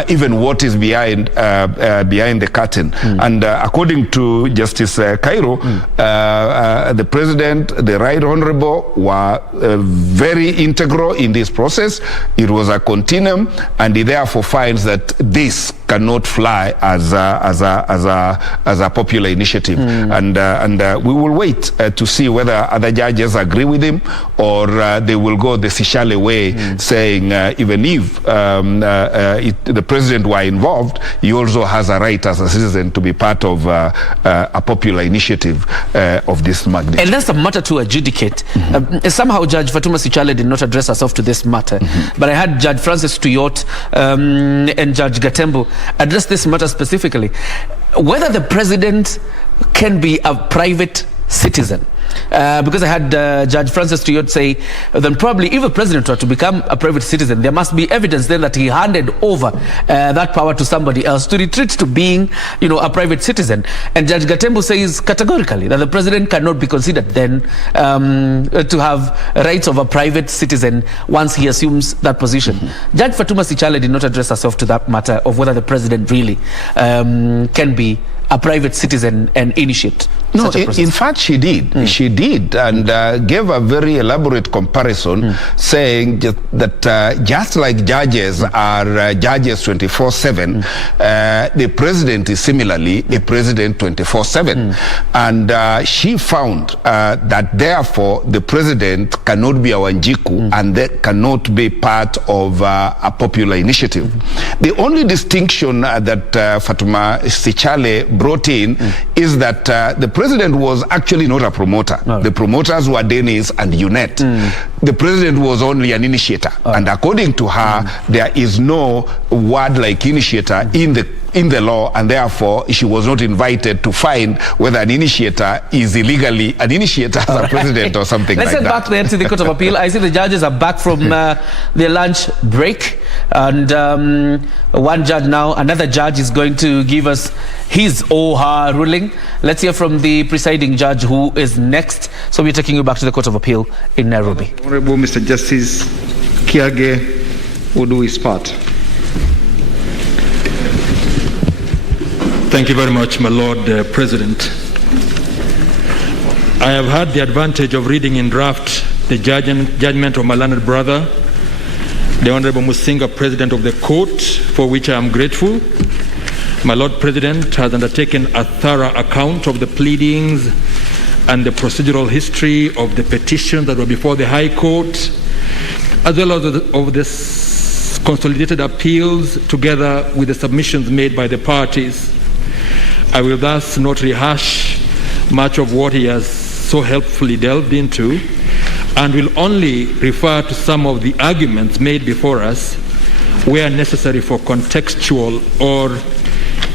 even what is behind the curtain. And according to Justice Cairo, the President, the Right Honorable, were very integral in this process. It was a continuum, and he therefore finds that this cannot fly as a popular initiative. And we will wait to see whether other judges agree with him, or they will go the Sishale way, saying even if the President were involved, he also has a right as a citizen to be part of a popular initiative of this magnitude. And that's a matter to adjudicate. Somehow Judge Fatuma Sichale did not address herself to this matter, but I had Judge Francis Tuyot and Judge Gatembu address this matter specifically. Whether the President can be a private citizen. Because I had Judge Francis Triot say, then probably if the president were to become a private citizen, there must be evidence then that he handed over that power to somebody else to retreat to being, a private citizen. And Judge Gatembu says categorically that the president cannot be considered then to have rights of a private citizen once he assumes that position. Judge Fatuma Sichale did not address herself to that matter of whether the president really can be a private citizen and initiate such a process. In fact, she did. She did, and gave a very elaborate comparison, saying that just like judges are judges 24/7, the president is similarly a president 24/7. And she found that therefore the president cannot be a Wanjiku and that cannot be part of a popular initiative. The only distinction that Fatuma Sichale brought in is that the president was actually not a promoter. The promoters were Dennis and UNET. The president was only an initiator. And according to her, there is no word like initiator in the law, and therefore she was not invited to find whether an initiator is illegally an initiator as a president or something like that. Let's head back there to the Court of Appeal. I see the judges are back from their lunch break, and one judge now, another judge is going to give us his or her ruling. Let's hear from the presiding judge who is next. So we're taking you back to the Court of Appeal in Nairobi. Honorable Mr. Justice Kiage will do his part. Thank you very much, my Lord President. I have had the advantage of reading in draft the judgment of my learned brother, the Honorable Musinga, President of the Court, for which I am grateful. My Lord President has undertaken a thorough account of the pleadings and the procedural history of the petitions that were before the High Court, as well as of the consolidated appeals, together with the submissions made by the parties. I will thus not rehash much of what he has so helpfully delved into, and will only refer to some of the arguments made before us where necessary for contextual or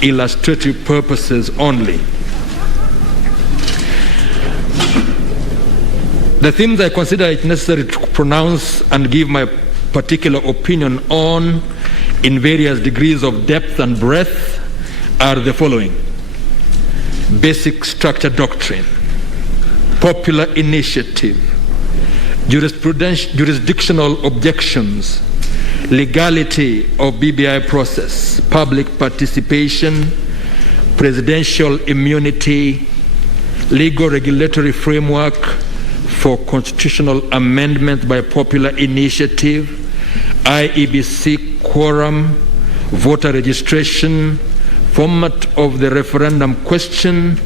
illustrative purposes only. The themes I consider it necessary to pronounce and give my particular opinion on in various degrees of depth and breadth are the following: basic structure doctrine, popular initiative, jurisdictional objections, legality of BBI process, public participation, presidential immunity, legal regulatory framework for constitutional amendment by popular initiative, IEBC quorum, voter registration, format of the referendum question,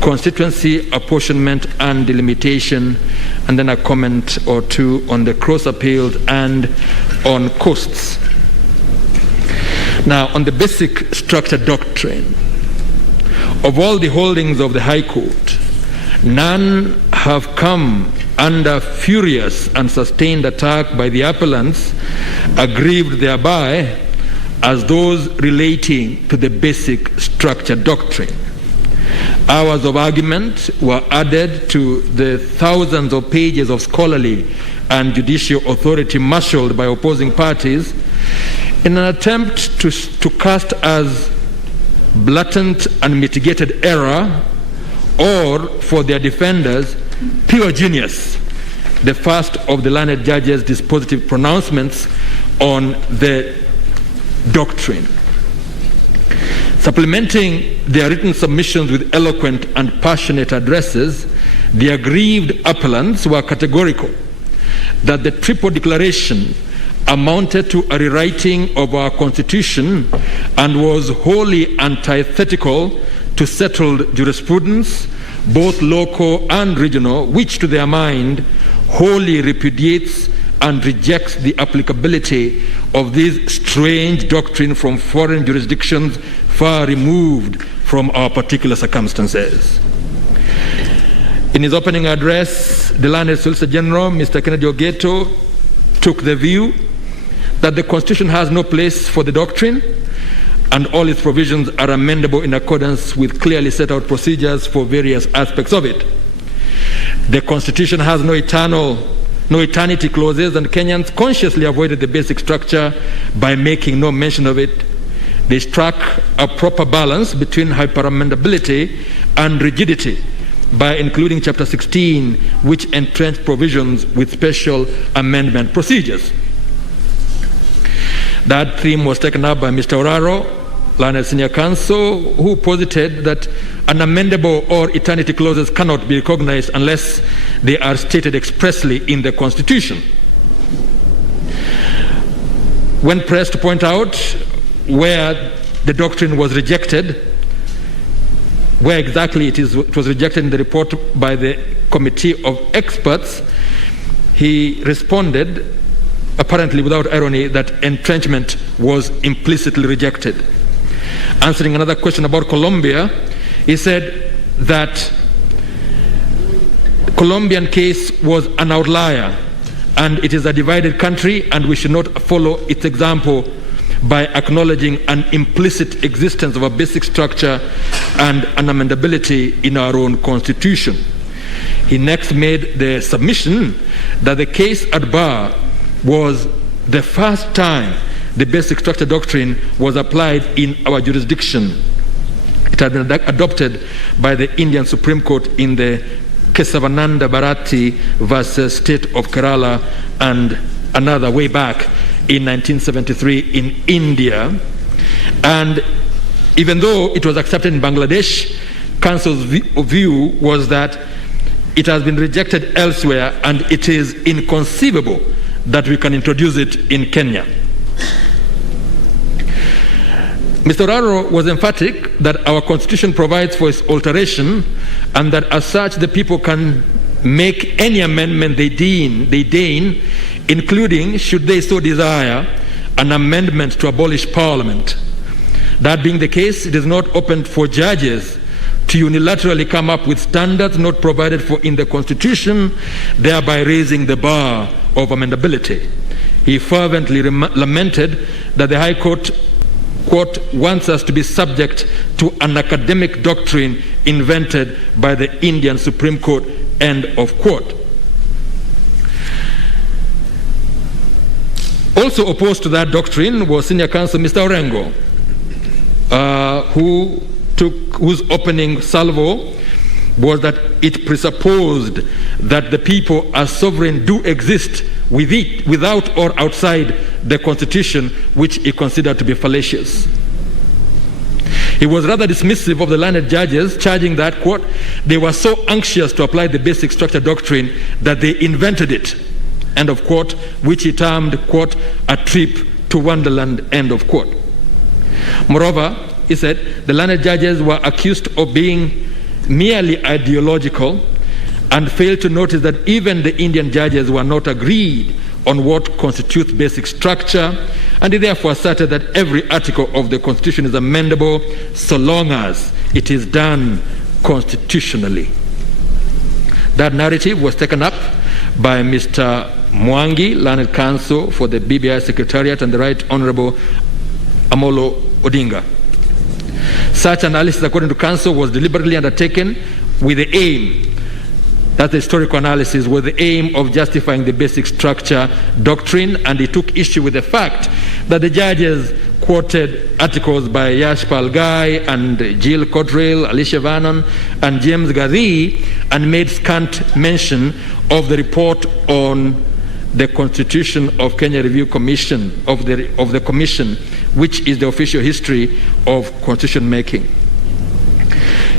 constituency apportionment and delimitation, and then a comment or two on the cross appeals and on costs. Now, on the basic structure doctrine, of all the holdings of the High Court, none have come under furious and sustained attack by the appellants, aggrieved thereby, as those relating to the basic structure doctrine. Hours of argument were added to the thousands of pages of scholarly and judicial authority marshaled by opposing parties in an attempt to cast as blatant and mitigated error, or for their defenders, pure genius, the first of the learned judge's dispositive pronouncements on the doctrine. Supplementing their written submissions with eloquent and passionate addresses, the aggrieved appellants were categorical that the triple declaration amounted to a rewriting of our Constitution and was wholly antithetical to settled jurisprudence, both local and regional, which to their mind wholly repudiates and rejects the applicability of this strange doctrine from foreign jurisdictions far removed from our particular circumstances. In his opening address, the learned Solicitor General, Mr. Kennedy Ogeto, took the view that the Constitution has no place for the doctrine and all its provisions are amendable in accordance with clearly set out procedures for various aspects of it. The Constitution has no eternity clauses, and Kenyans consciously avoided the basic structure by making no mention of it. They struck a proper balance between hyper-amendability and rigidity by including Chapter 16, which entrenched provisions with special amendment procedures. That theme was taken up by Mr. Oraro, learned senior counsel, who posited that unamendable or eternity clauses cannot be recognized unless they are stated expressly in the Constitution. When pressed to point out where the doctrine was rejected, where exactly it was rejected in the report by the committee of experts, he responded, apparently without irony, that entrenchment was implicitly rejected. Answering another question about Colombia, he said that the Colombian case was an outlier and it is a divided country, and we should not follow its example by acknowledging an implicit existence of a basic structure and unamendability in our own constitution. He next made the submission that the case at bar was the first time the basic structure doctrine was applied in our jurisdiction. It had been adopted by the Indian Supreme Court in the Kesavananda Bharati versus State of Kerala, and another way back in 1973 in India. And even though it was accepted in Bangladesh, Council's view was that it has been rejected elsewhere and it is inconceivable that we can introduce it in Kenya. Mr. Oraro was emphatic that our constitution provides for its alteration, and that as such the people can make any amendment they deign, including, should they so desire, an amendment to abolish Parliament. That being the case, it is not open for judges to unilaterally come up with standards not provided for in the Constitution, thereby raising the bar of amendability. He fervently lamented that the High Court, quote, wants us to be subject to an academic doctrine invented by the Indian Supreme Court, end of quote. Also opposed to that doctrine was senior counsel Mr. Orengo, whose opening salvo was that it presupposed that the people as sovereign do exist without or outside the Constitution, which he considered to be fallacious. He was rather dismissive of the learned judges, charging that, quote, they were so anxious to apply the basic structure doctrine that they invented it, end of quote, which he termed, quote, a trip to Wonderland, end of quote. Moreover, he said, the learned judges were accused of being merely ideological and failed to notice that even the Indian judges were not agreed on what constitutes basic structure, and he therefore asserted that every article of the Constitution is amendable so long as it is done constitutionally. That narrative was taken up by Mr. Mwangi, learned counsel for the BBI Secretariat, and the Right Honorable Amolo Odinga. Such analysis, according to counsel, was deliberately undertaken with the aim, that's the historical analysis, with the aim of justifying the basic structure doctrine, and he took issue with the fact that the judges quoted articles by Yashpal Ghai and Jill Cottrell, Alicia Vernon, and James Gadhi, and made scant mention of the report on the Constitution of Kenya Review Commission, of the Commission, which is the official history of constitution making.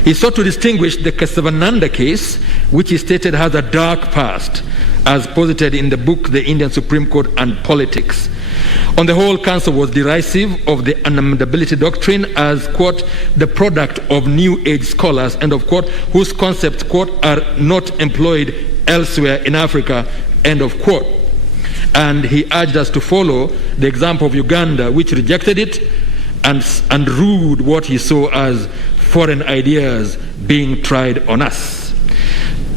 He sought to distinguish the Kesavananda case, which he stated has a dark past, as posited in the book The Indian Supreme Court and Politics. On the whole, counsel was derisive of the unamendability doctrine as, quote, the product of New Age scholars, end of quote, whose concepts, quote, are not employed elsewhere in Africa, end of quote. And he urged us to follow the example of Uganda, which rejected it and ruled what he saw as foreign ideas being tried on us.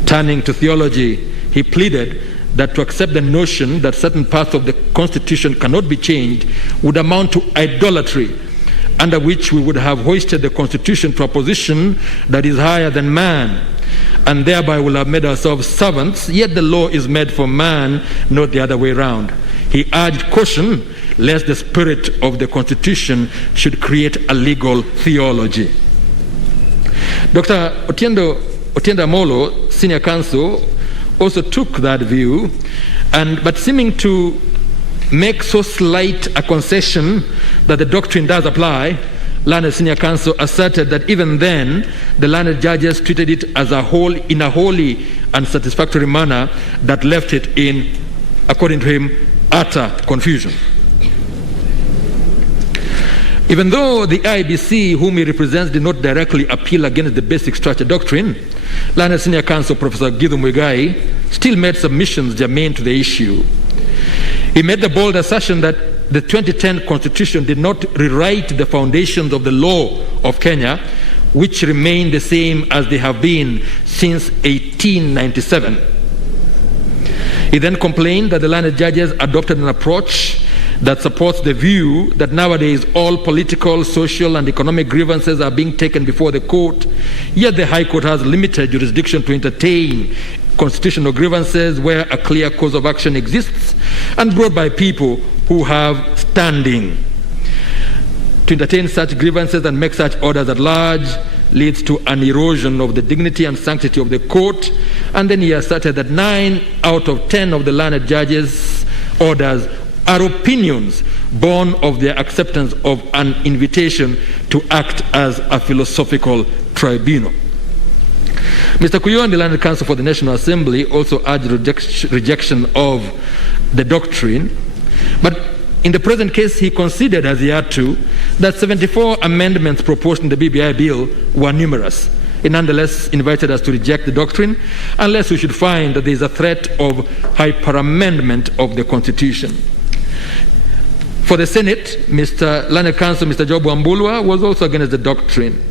Turning to theology, he pleaded that to accept the notion that certain parts of the Constitution cannot be changed would amount to idolatry, under which we would have hoisted the Constitution to a position that is higher than man, and thereby will have made ourselves servants, yet the law is made for man, not the other way around. He urged caution lest the spirit of the Constitution should create a legal theology. Dr. Otiende Amolo, senior counsel, also took that view, but seeming to make so slight a concession that the doctrine does apply, learned senior counsel asserted that even then the learned judges treated it as in a wholly unsatisfactory manner that left it in, according to him, utter confusion. Even though the IBC, whom he represents, did not directly appeal against the basic structure doctrine, learned senior counsel Professor Githu Muigai still made submissions germane to the issue. He made the bold assertion that the 2010 Constitution did not rewrite the foundations of the law of Kenya, which remain the same as they have been since 1897. He then complained that the learned judges adopted an approach that supports the view that nowadays all political, social, and economic grievances are being taken before the court, yet the High Court has limited jurisdiction to entertain constitutional grievances where a clear cause of action exists and brought by people who have standing. To entertain such grievances and make such orders at large leads to an erosion of the dignity and sanctity of the court. And then he asserted that 9 out of 10 of the learned judges' orders are opinions born of their acceptance of an invitation to act as a philosophical tribunal. Mr. Kuyo, the learned counsel for the National Assembly, also urged rejection of the doctrine, but in the present case he considered, as he had to, that 74 amendments proposed in the BBI bill were numerous. He nonetheless invited us to reject the doctrine unless we should find that there is a threat of hyper-amendment of the Constitution. For the Senate, Mr. Learned Counsel, Mr. Job Wambulwa, was also against the doctrine.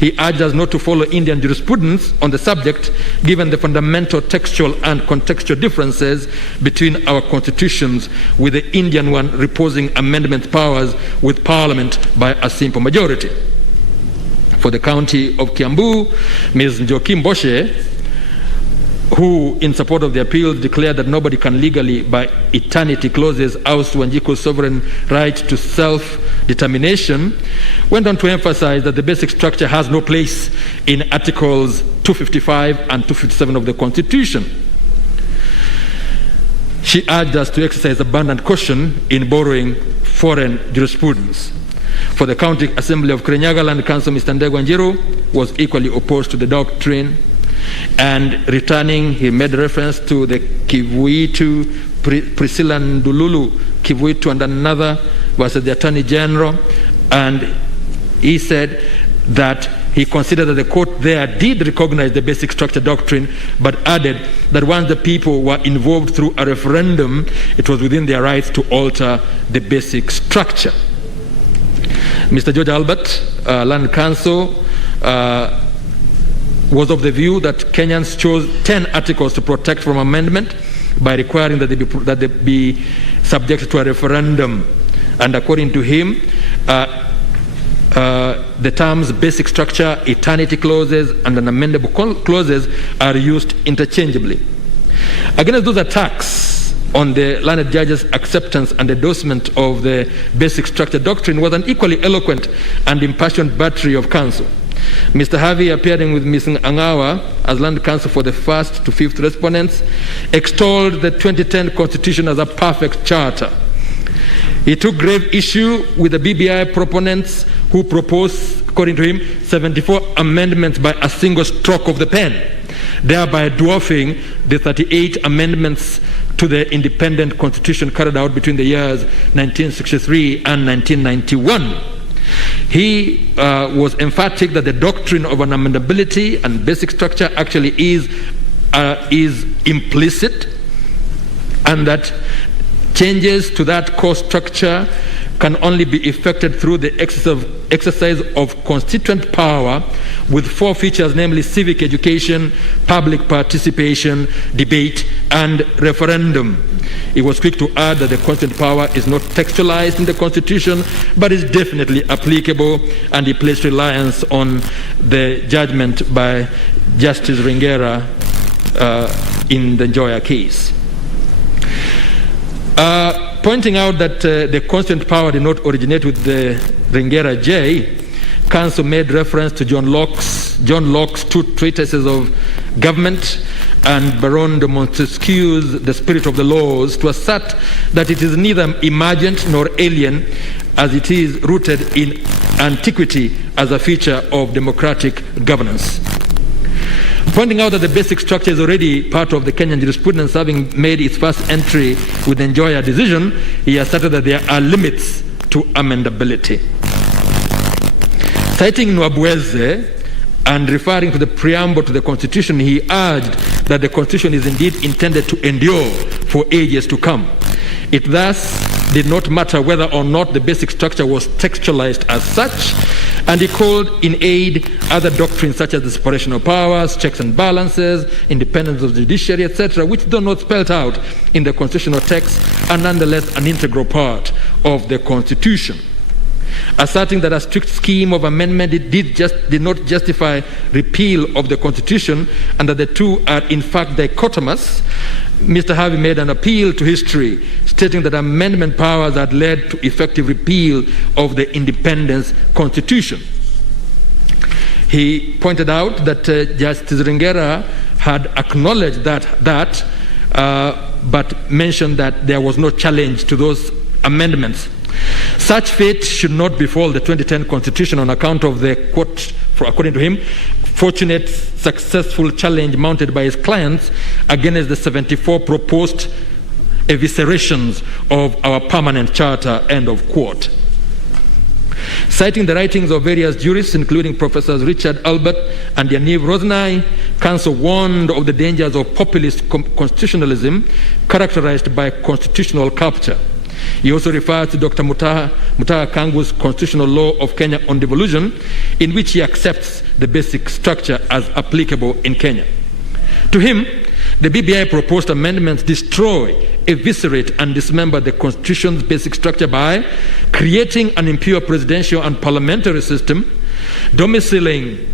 He urged us not to follow Indian jurisprudence on the subject, given the fundamental textual and contextual differences between our constitutions, with the Indian one reposing amendment powers with Parliament by a simple majority. For the county of Kiambu, Ms. Njoki Mboshe, who, in support of the appeal, declared that nobody can legally, by eternity clauses, oust Wanjiku's sovereign right to self-determination, went on to emphasize that the basic structure has no place in Articles 255 and 257 of the Constitution. She urged us to exercise abundant caution in borrowing foreign jurisprudence. For the County Assembly of Kirinyaga, Land Council Mr. Ndegwa Njiru was equally opposed to the doctrine. And returning, he made reference to the Kivuitu, Priscilla Ndululu Kivuitu and another versus the Attorney General, and he said that he considered that the court there did recognize the basic structure doctrine, but added that once the people were involved through a referendum, it was within their rights to alter the basic structure. Mr. George Albert, Land Council, was of the view that Kenyans chose 10 articles to protect from amendment by requiring that they be subject to a referendum. And according to him, the terms basic structure, eternity clauses, and unamendable clauses are used interchangeably. Against those attacks on the learned judge's acceptance and endorsement of the basic structure doctrine was an equally eloquent and impassioned battery of counsel. Mr. Harvey, appearing with Ms. Angawa as Land Counsel for the first to fifth respondents, extolled the 2010 Constitution as a perfect charter. He took grave issue with the BBI proponents who proposed, according to him, 74 amendments by a single stroke of the pen, thereby dwarfing the 38 amendments to the independent constitution carried out between the years 1963 and 1991. He was emphatic that the doctrine of unamendability and basic structure actually is implicit, and that changes to that core structure can only be effected through the exercise of constituent power with 4 features, namely civic education, public participation, debate, and referendum. He was quick to add that the constituent power is not textualized in the Constitution, but is definitely applicable, and he placed reliance on the judgment by Justice Ringera in the Njoya case. Pointing out that the constituent power did not originate with the Ringera J, Council made reference to John Locke's 2 treatises of government and Baron de Montesquieu's The Spirit of the Laws to assert that it is neither emergent nor alien, as it is rooted in antiquity as a feature of democratic governance. Pointing out that the basic structure is already part of the Kenyan jurisprudence, having made its first entry with the Njoya decision, he asserted that there are limits to amendability. Citing Nwabweze and referring to the preamble to the Constitution, he urged that the Constitution is indeed intended to endure for ages to come. It thus did not matter whether or not the basic structure was textualized as such, and he called in aid other doctrines such as the separation of powers, checks and balances, independence of the judiciary, etc., which, though not spelled out in the constitutional text, are nonetheless an integral part of the Constitution. Asserting that a strict scheme of amendment did not justify repeal of the Constitution, and that the two are in fact dichotomous, Mr. Harvey made an appeal to history, stating that amendment powers had led to effective repeal of the Independence Constitution. He pointed out that Justice Ringera had acknowledged that, but mentioned that there was no challenge to those amendments. Such fate should not befall the 2010 Constitution on account of the, quote, according to him, fortunate, successful challenge mounted by his clients against the 74 proposed eviscerations of our permanent charter, end of quote. Citing the writings of various jurists, including Professors Richard Albert and Yaniv Rosnai, Council warned of the dangers of populist constitutionalism characterized by constitutional capture. He also referred to Dr. Mutaha Kangu's Constitutional Law of Kenya on Devolution, in which he accepts the basic structure as applicable in Kenya. To him, the BBI proposed amendments destroy, eviscerate, and dismember the Constitution's basic structure by creating an impure presidential and parliamentary system, domiciling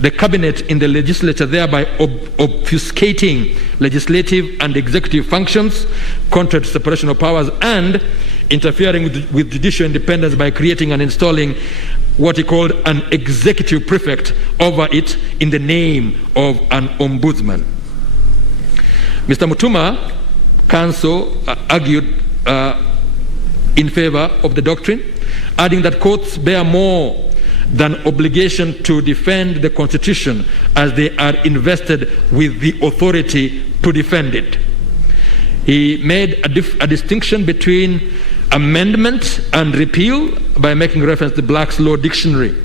the cabinet in the legislature, thereby obfuscating legislative and executive functions, contrary to separation of powers, and interfering with judicial independence by creating and installing what he called an executive prefect over it in the name of an ombudsman. Mr. Mutuma, counsel, argued in favor of the doctrine, adding that courts bear more than obligation to defend the Constitution, as they are invested with the authority to defend it. He made a distinction between amendment and repeal by making reference to Black's Law Dictionary.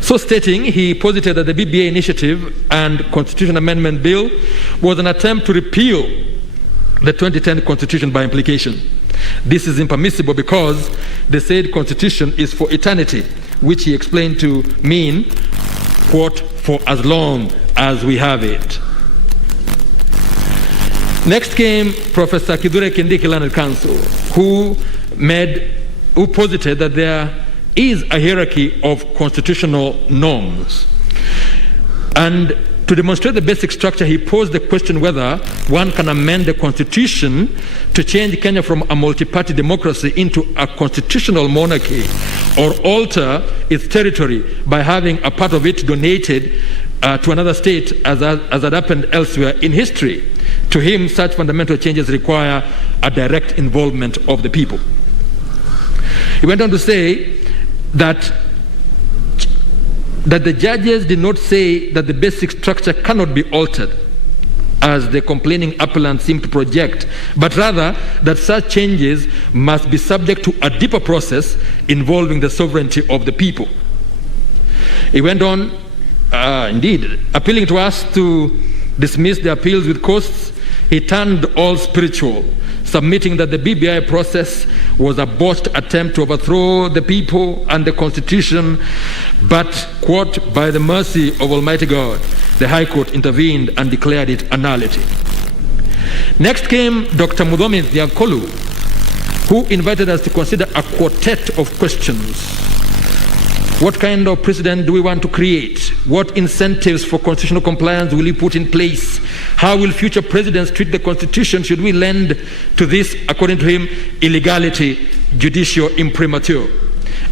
So stating, he posited that the BBI initiative and Constitution Amendment Bill was an attempt to repeal the 2010 Constitution by implication. This is impermissible because the said Constitution is for eternity, which he explained to mean, quote, for as long as we have it. Next came Professor Kithure Kindiki Learned Counsel, who posited that there is a hierarchy of constitutional norms. And to demonstrate the basic structure, he posed the question whether one can amend the Constitution to change Kenya from a multi-party democracy into a constitutional monarchy, or alter its territory by having a part of it donated to another state, as had happened elsewhere in history. To him, such fundamental changes require a direct involvement of the people. He went on to say that the judges did not say that the basic structure cannot be altered, as the complaining appellant seemed to project, but rather that such changes must be subject to a deeper process involving the sovereignty of the people. He went on, indeed, appealing to us to dismiss the appeals with costs. he turned all spiritual, submitting that the BBI process was a botched attempt to overthrow the people and the Constitution, but, quote, by the mercy of Almighty God, the High Court intervened and declared it a nullity. Next came Dr. Mudhomi Thiakolu, who invited us to consider a quartet of questions. What kind of precedent do we want to create? What incentives for constitutional compliance will we put in place? How will future presidents treat the Constitution? Should we lend to this, according to him, illegality, judicial imprimatur?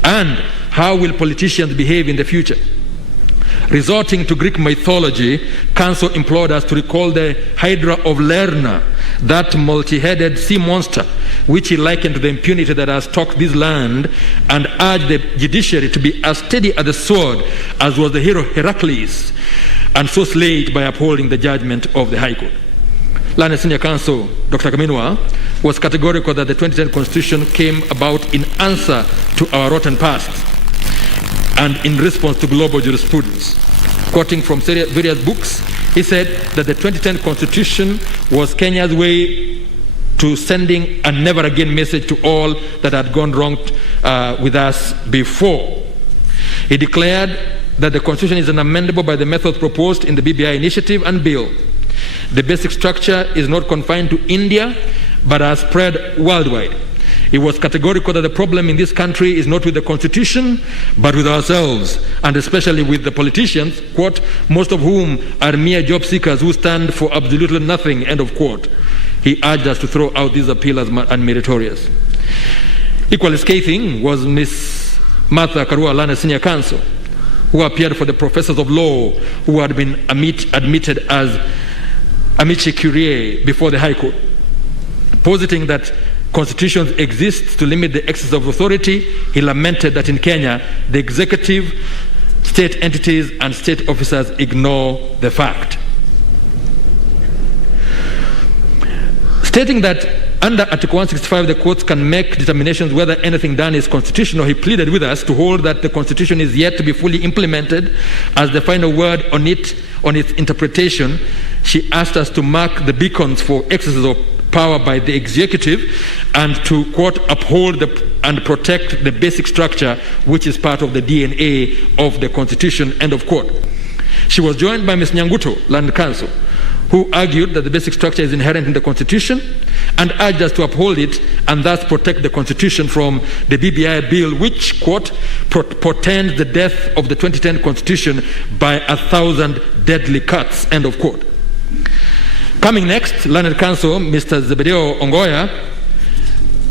And how will politicians behave in the future? Resorting to Greek mythology, Council implored us to recall the Hydra of Lerna, that multi-headed sea monster, which he likened to the impunity that has stalked this land, and urged the judiciary to be as steady as the sword as was the hero Heracles, and so slay it by upholding the judgment of the High Court. Learned Senior Counsel Dr. Kaminwa was categorical that the 2010 Constitution came about in answer to our rotten past and in response to global jurisprudence. Quoting from various books, he said that the 2010 Constitution was Kenya's way to sending a never again message to all that had gone wrong with us before. He declared that the Constitution is unamendable by the methods proposed in the BBI initiative and bill. The basic structure is not confined to India, but has spread worldwide. He was categorical that the problem in this country is not with the Constitution, but with ourselves, and especially with the politicians, quote, most of whom are mere job seekers who stand for absolutely nothing, end of quote. He urged us to throw out this appeal as unmeritorious. Equally scathing was Ms. Martha Karua, Learned Senior Counsel, who appeared for the professors of law who had been admitted as amici curiae before the High Court, positing that constitutions exist to limit the excess of authority. He lamented that in Kenya, the executive, state entities, and state officers ignore the fact. Stating that under Article 165, the courts can make determinations whether anything done is constitutional, he pleaded with us to hold that the Constitution is yet to be fully implemented as the final word on its interpretation. She asked us to mark the beacons for excesses of power by the executive and to, quote, uphold and protect the basic structure which is part of the DNA of the Constitution, end of quote. She was joined by Ms. Nyanguto, Land Council, who argued that the basic structure is inherent in the Constitution and urged us to uphold it and thus protect the Constitution from the BBI bill, which, quote, portends the death of the 2010 Constitution by 1,000 deadly cuts, end of quote. Coming next, Learned Counsel Mr. Zebedeo Ongoya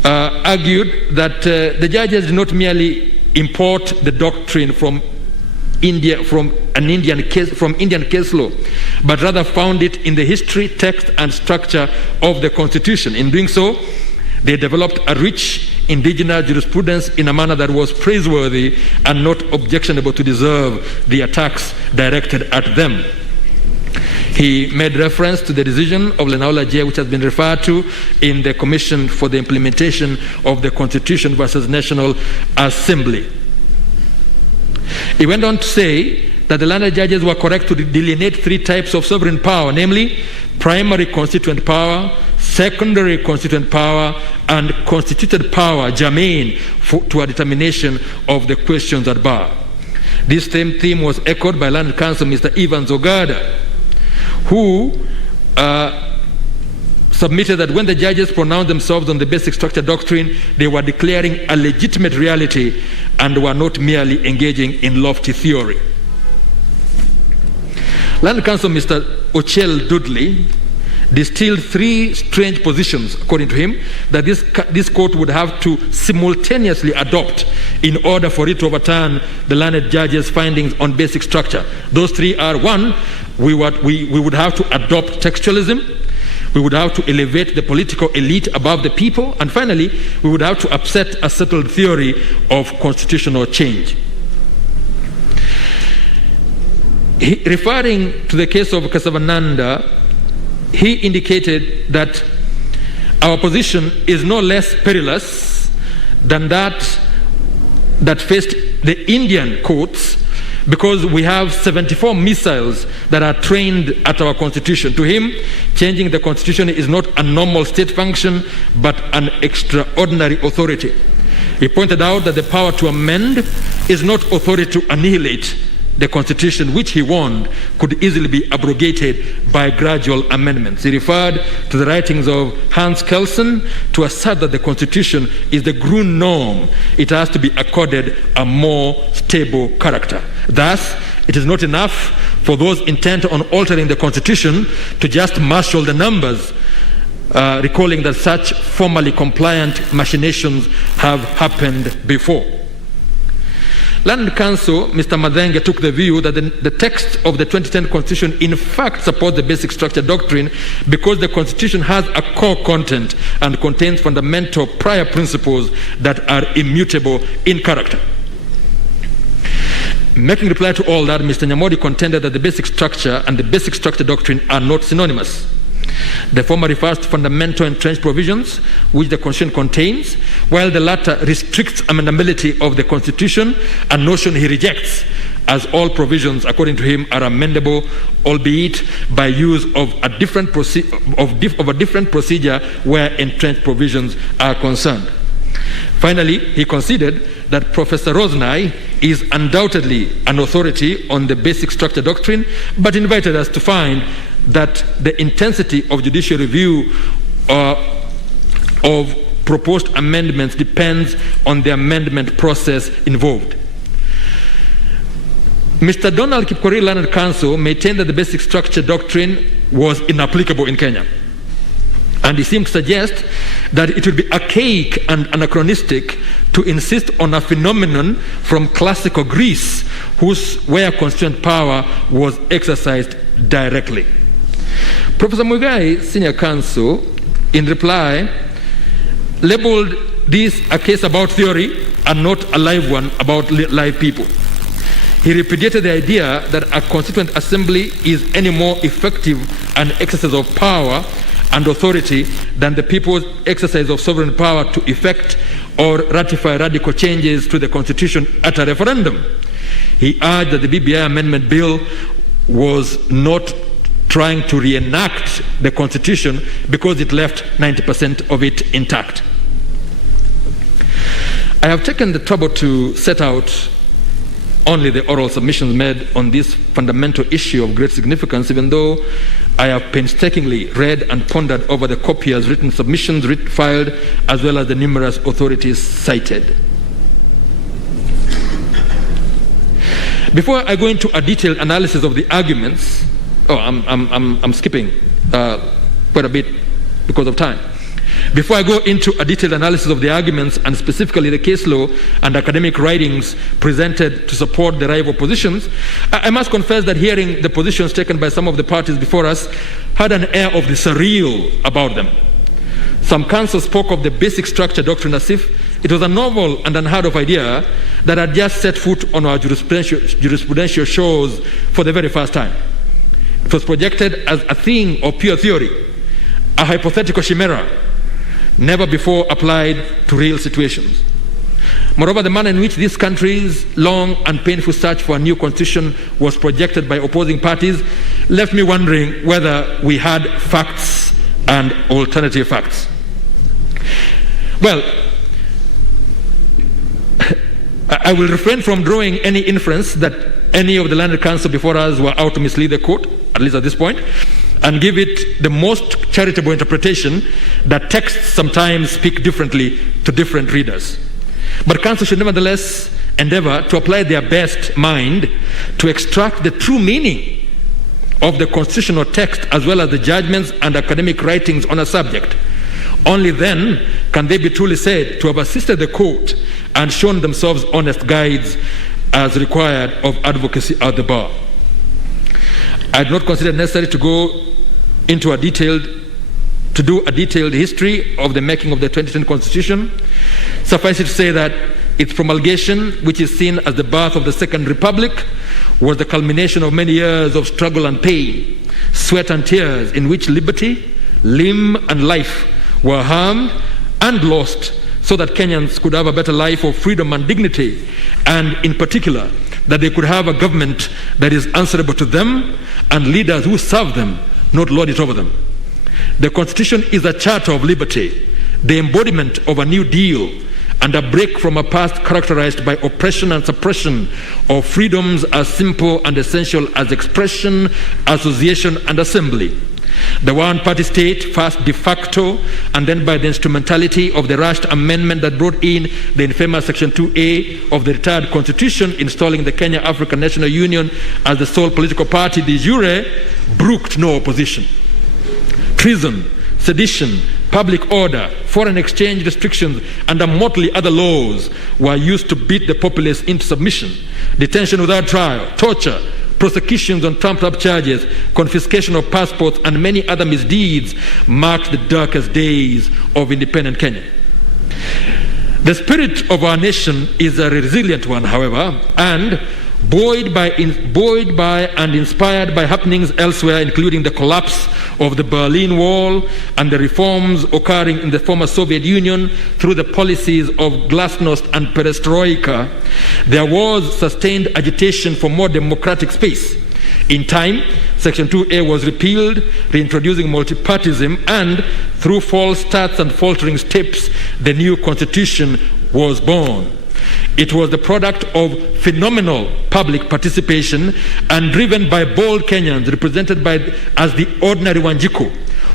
argued that the judges did not merely import the doctrine from India, from Indian case law, but rather found it in the history, text, and structure of the Constitution. In doing so, they developed a rich indigenous jurisprudence in a manner that was praiseworthy and not objectionable to deserve the attacks directed at them. He made reference to the decision of Lenaola J, which has been referred to in the Commission for the Implementation of the Constitution versus National Assembly. He went on to say that the learned judges were correct to delineate three types of sovereign power, namely primary constituent power, secondary constituent power, and constituted power germane to a determination of the questions at bar. This same theme was echoed by Learned Counsel Mr. Evans Ogada, who submitted that when the judges pronounced themselves on the basic structure doctrine, they were declaring a legitimate reality and were not merely engaging in lofty theory. Learned Counsel Mr. Ochel Dudley distilled three strange positions, according to him, that this court would have to simultaneously adopt in order for it to overturn the learned judges' findings on basic structure. Those three are: one, we would have to adopt textualism; we would have to elevate the political elite above the people; and finally, we would have to upset a settled theory of constitutional change. Referring to the case of Kesavananda, he indicated that our position is no less perilous than that faced the Indian courts, because we have 74 missiles that are trained at our constitution. To him, changing the constitution is not a normal state function, but an extraordinary authority. He pointed out that the power to amend is not authority to annihilate the constitution, which he warned could easily be abrogated by gradual amendments. He referred to the writings of Hans Kelsen to assert that the constitution is the Grun norm. It has to be accorded a more stable character. Thus, it is not enough for those intent on altering the constitution to just marshal the numbers, recalling that such formally compliant machinations have happened before. Land Council, Mr. Madenge, took the view that the text of the 2010 Constitution in fact supports the basic structure doctrine because the Constitution has a core content and contains fundamental prior principles that are immutable in character. Making reply to all that, Mr. Nyamodi contended that the basic structure and the basic structure doctrine are not synonymous. The former refers to fundamental entrenched provisions which the Constitution contains, while the latter restricts amendability of the Constitution, a notion he rejects, as all provisions, according to him, are amendable, albeit by use of a different procedure where entrenched provisions are concerned. Finally, he conceded that Professor Rosnai is undoubtedly an authority on the basic structure doctrine, but invited us to find that the intensity of judicial review of proposed amendments depends on the amendment process involved. Mr. Donald Kipkorir, Learned Counsel, maintained that the basic structure doctrine was inapplicable in Kenya. And he seemed to suggest that it would be archaic and anachronistic to insist on a phenomenon from classical Greece where constituent power was exercised directly. Professor Muigai, Senior Counsel, in reply, labeled this a case about theory and not a live one about live people. He repudiated the idea that a constituent assembly is any more effective an exercise of power and authority than the people's exercise of sovereign power to effect or ratify radical changes to the Constitution at a referendum. He urged that the BBI Amendment Bill was not trying to reenact the Constitution because it left 90% of it intact. I have taken the trouble to set out only the oral submissions made on this fundamental issue of great significance, even though I have painstakingly read and pondered over the copious written submissions filed, as well as the numerous authorities cited. Before I go into a detailed analysis of the arguments, I'm skipping quite a bit because of time. Before I go into a detailed analysis of the arguments and specifically the case law and academic writings presented to support the rival positions, I must confess that hearing the positions taken by some of the parties before us had an air of the surreal about them. Some counsel spoke of the basic structure doctrine as if it was a novel and unheard of idea that had just set foot on our jurisprudential shores for the very first time. It was projected as a thing of pure theory, a hypothetical chimera, never before applied to real situations. Moreover, the manner in which this country's long and painful search for a new constitution was projected by opposing parties left me wondering whether we had facts and alternative facts. Well, I will refrain from drawing any inference that any of the learned counsel before us were out to mislead the court, at least at this point, and give it the most charitable interpretation that texts sometimes speak differently to different readers. But counsel should nevertheless endeavor to apply their best mind to extract the true meaning of the constitutional text as well as the judgments and academic writings on a subject. Only then can they be truly said to have assisted the court and shown themselves honest guides as required of advocacy at the bar. I do not consider it necessary to go into a detailed history of the making of the 2010 Constitution. Suffice it to say that its promulgation, which is seen as the birth of the Second Republic, was the culmination of many years of struggle and pain, sweat and tears, in which liberty, limb and life were harmed and lost so that Kenyans could have a better life of freedom and dignity, and in particular, that they could have a government that is answerable to them and leaders who serve them, not lord it over them. The Constitution is a charter of liberty, the embodiment of a new deal, and a break from a past characterized by oppression and suppression of freedoms as simple and essential as expression, association, and assembly. The one-party state, first de facto, and then by the instrumentality of the rushed amendment that brought in the infamous Section 2A of the retired Constitution, installing the Kenya African National Union as the sole political party de jure, brooked no opposition. Treason, sedition, public order, foreign exchange restrictions, and a motley other laws were used to beat the populace into submission. Detention without trial, torture, prosecutions on trumped-up charges, confiscation of passports, and many other misdeeds marked the darkest days of independent Kenya. The spirit of our nation is a resilient one, however, and buoyed by and inspired by happenings elsewhere, including the collapse of the Berlin Wall and the reforms occurring in the former Soviet Union through the policies of glasnost and perestroika, there was sustained agitation for more democratic space. In time, Section 2A was repealed, reintroducing multipartism, and through false starts and faltering steps, the new constitution was born. It was the product of phenomenal public participation and driven by bold Kenyans represented as the ordinary Wanjiku,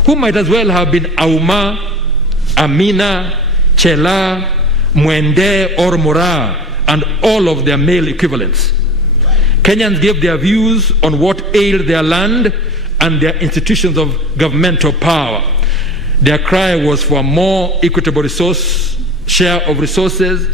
who might as well have been Auma, Amina, Chela, Mwende, or Mora, and all of their male equivalents. Kenyans gave their views on what ailed their land and their institutions of governmental power. Their cry was for a more equitable share of resources,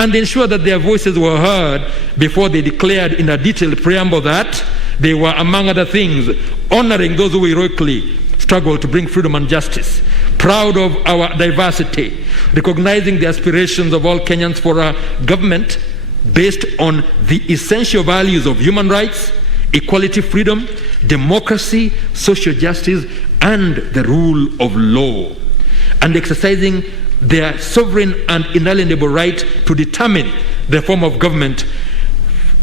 and ensure that their voices were heard before they declared in a detailed preamble that they were, among other things, honoring those who heroically struggled to bring freedom and justice, proud of our diversity, recognizing the aspirations of all Kenyans for a government based on the essential values of human rights, equality, freedom, democracy, social justice, and the rule of law, and exercising their sovereign and inalienable right to determine the form of government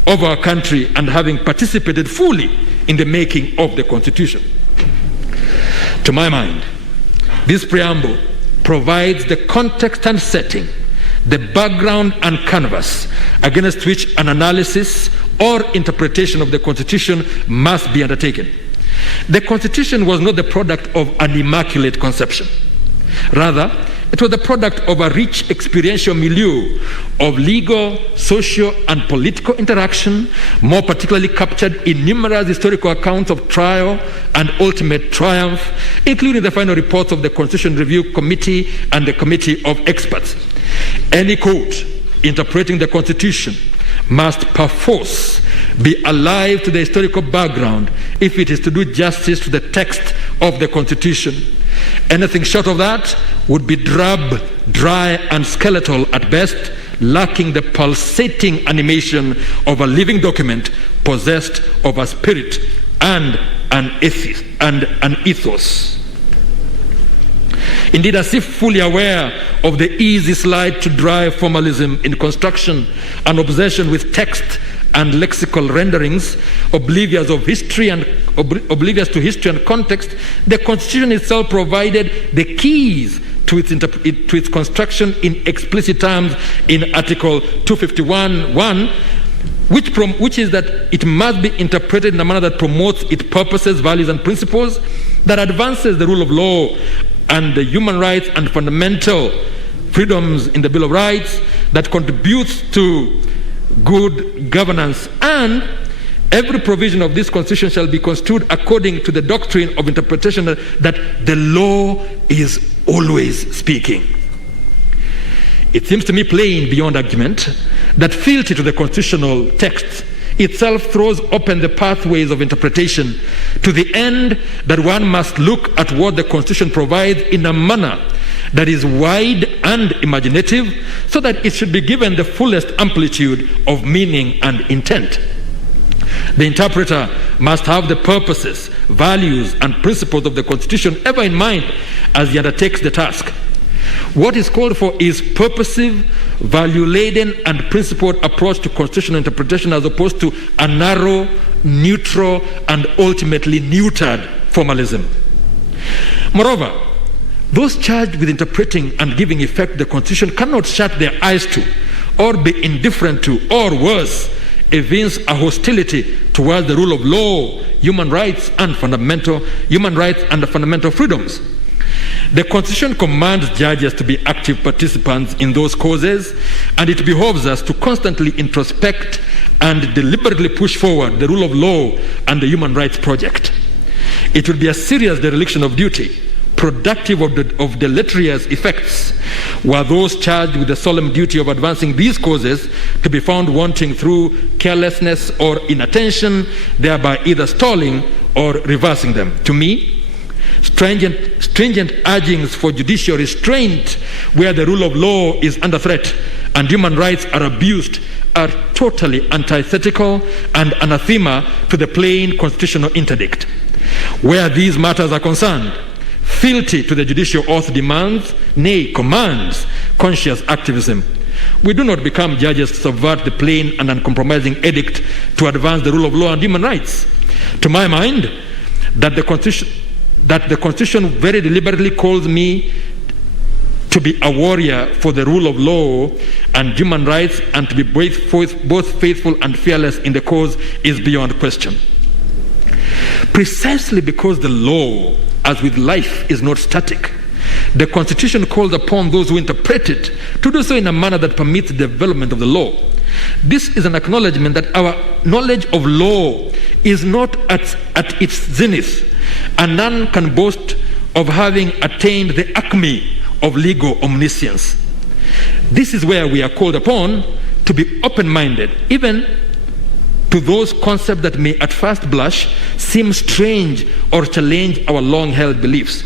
of our country, and having participated fully in the making of the Constitution. To my mind, this preamble provides the context and setting, the background and canvas against which an analysis or interpretation of the Constitution must be undertaken. The Constitution was not the product of an immaculate conception. Rather, it was the product of a rich experiential milieu of legal, social, and political interaction, more particularly captured in numerous historical accounts of trial and ultimate triumph, including the final reports of the Constitution Review Committee and the Committee of Experts. Any court interpreting the Constitution must perforce be alive to the historical background if it is to do justice to the text of the Constitution. Anything short of that would be drab, dry, and skeletal at best, lacking the pulsating animation of a living document possessed of a spirit and an ethos. Indeed, as if fully aware of the easy slide to dry formalism in construction, an obsession with text and lexical renderings, oblivious to history and context, the Constitution itself provided the keys to its construction in explicit terms in Article 251(1), which is that it must be interpreted in a manner that promotes its purposes, values, and principles, that advances the rule of law and the human rights and fundamental freedoms in the Bill of Rights, that contributes to good governance, and every provision of this Constitution shall be construed according to the doctrine of interpretation that the law is always speaking. It seems to me plain beyond argument that fealty to the constitutional text itself throws open the pathways of interpretation, to the end that one must look at what the Constitution provides in a manner that is wide and imaginative, so that it should be given the fullest amplitude of meaning and intent. The interpreter must have the purposes, values, and principles of the Constitution ever in mind as he undertakes the task. What is called for is purposive, value-laden, and principled approach to constitutional interpretation as opposed to a narrow, neutral, and ultimately neutered formalism. Moreover, those charged with interpreting and giving effect to the Constitution cannot shut their eyes to, or be indifferent to, or worse, evince a hostility towards the rule of law, human rights and fundamental freedoms. The Constitution commands judges to be active participants in those causes, and it behoves us to constantly introspect and deliberately push forward the rule of law and the human rights project. It would be a serious dereliction of duty, productive of deleterious effects, were those charged with the solemn duty of advancing these causes to be found wanting through carelessness or inattention, thereby either stalling or reversing them. To me, stringent urgings for judicial restraint where the rule of law is under threat and human rights are abused are totally antithetical and anathema to the plain constitutional interdict. Where these matters are concerned, fealty to the judicial oath demands, nay, commands, conscious activism. We do not become judges to subvert the plain and uncompromising edict to advance the rule of law and human rights. To my mind, that the Constitution very deliberately calls me to be a warrior for the rule of law and human rights and to be both faithful and fearless in the cause is beyond question. Precisely because the law, as with life, is not static, the Constitution calls upon those who interpret it to do so in a manner that permits the development of the law. This is an acknowledgement that our knowledge of law is not at its zenith, and none can boast of having attained the acme of legal omniscience. This is where we are called upon to be open-minded, even to those concepts that may at first blush seem strange or challenge our long-held beliefs.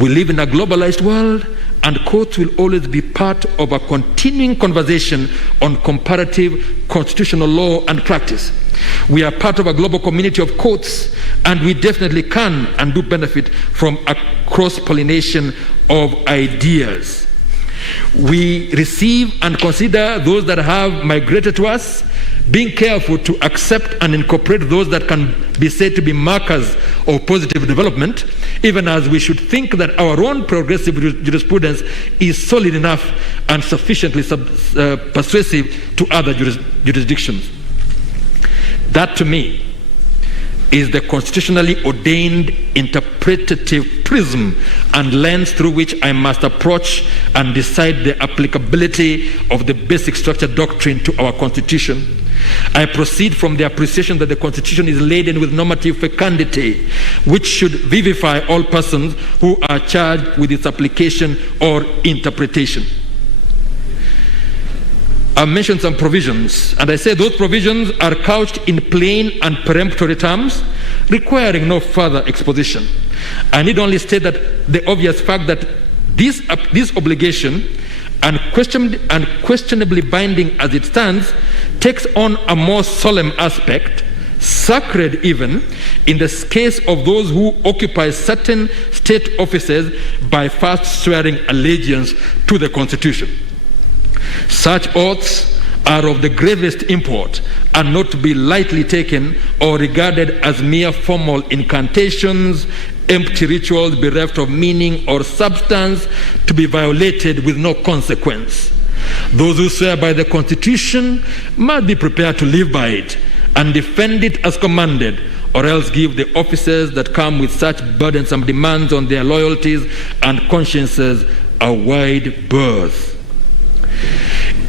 We live in a globalized world, and courts will always be part of a continuing conversation on comparative constitutional law and practice. We are part of a global community of courts, and we definitely can and do benefit from a cross-pollination of ideas. We receive and consider those that have migrated to us, being careful to accept and incorporate those that can be said to be markers of positive development, even as we should think that our own progressive jurisprudence is solid enough and sufficiently persuasive to other jurisdictions. That, to me, is the constitutionally ordained interpretative prism and lens through which I must approach and decide the applicability of the basic structure doctrine to our Constitution. I proceed from the appreciation that the Constitution is laden with normative fecundity, which should vivify all persons who are charged with its application or interpretation. I've mentioned some provisions, and I say those provisions are couched in plain and peremptory terms, requiring no further exposition. I need only state that the obvious fact that this obligation, unquestionably binding as it stands, takes on a more solemn aspect, sacred even, in the case of those who occupy certain state offices by first swearing allegiance to the Constitution. Such oaths are of the gravest import and not to be lightly taken or regarded as mere formal incantations, empty rituals bereft of meaning or substance to be violated with no consequence. Those who swear by the Constitution must be prepared to live by it and defend it as commanded, or else give the officers that come with such burdensome demands on their loyalties and consciences a wide berth.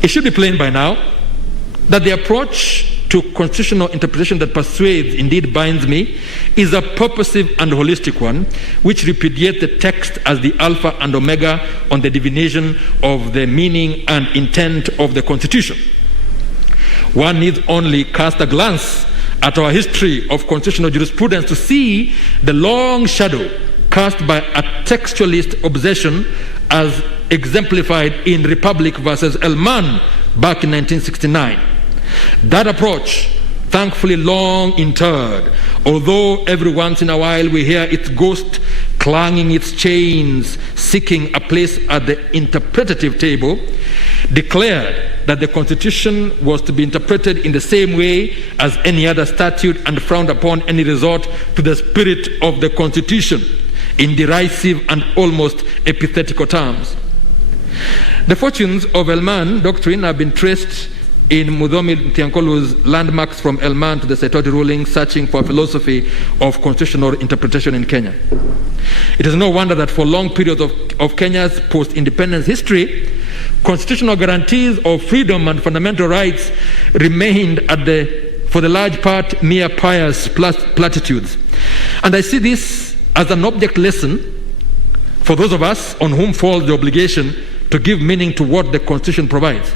It should be plain by now that the approach to constitutional interpretation that persuades, indeed binds me, is a purposive and holistic one, which repudiates the text as the alpha and omega on the divination of the meaning and intent of the Constitution. One needs only cast a glance at our history of constitutional jurisprudence to see the long shadow cast by a textualist obsession as exemplified in Republic versus Elman back in 1969. That approach, thankfully long interred, although every once in a while we hear its ghost clanging its chains, seeking a place at the interpretative table, declared that the Constitution was to be interpreted in the same way as any other statute and frowned upon any resort to the spirit of the Constitution in derisive and almost epithetical terms. The fortunes of Elman doctrine have been traced in Mudhomi Ntiankolu's Landmarks from Elman to the Saitoti ruling, searching for a philosophy of constitutional interpretation in Kenya. It is no wonder that for long periods of Kenya's post-independence history, constitutional guarantees of freedom and fundamental rights remained for the large part, mere pious platitudes. And I see this as an object lesson for those of us on whom falls the obligation to give meaning to what the Constitution provides.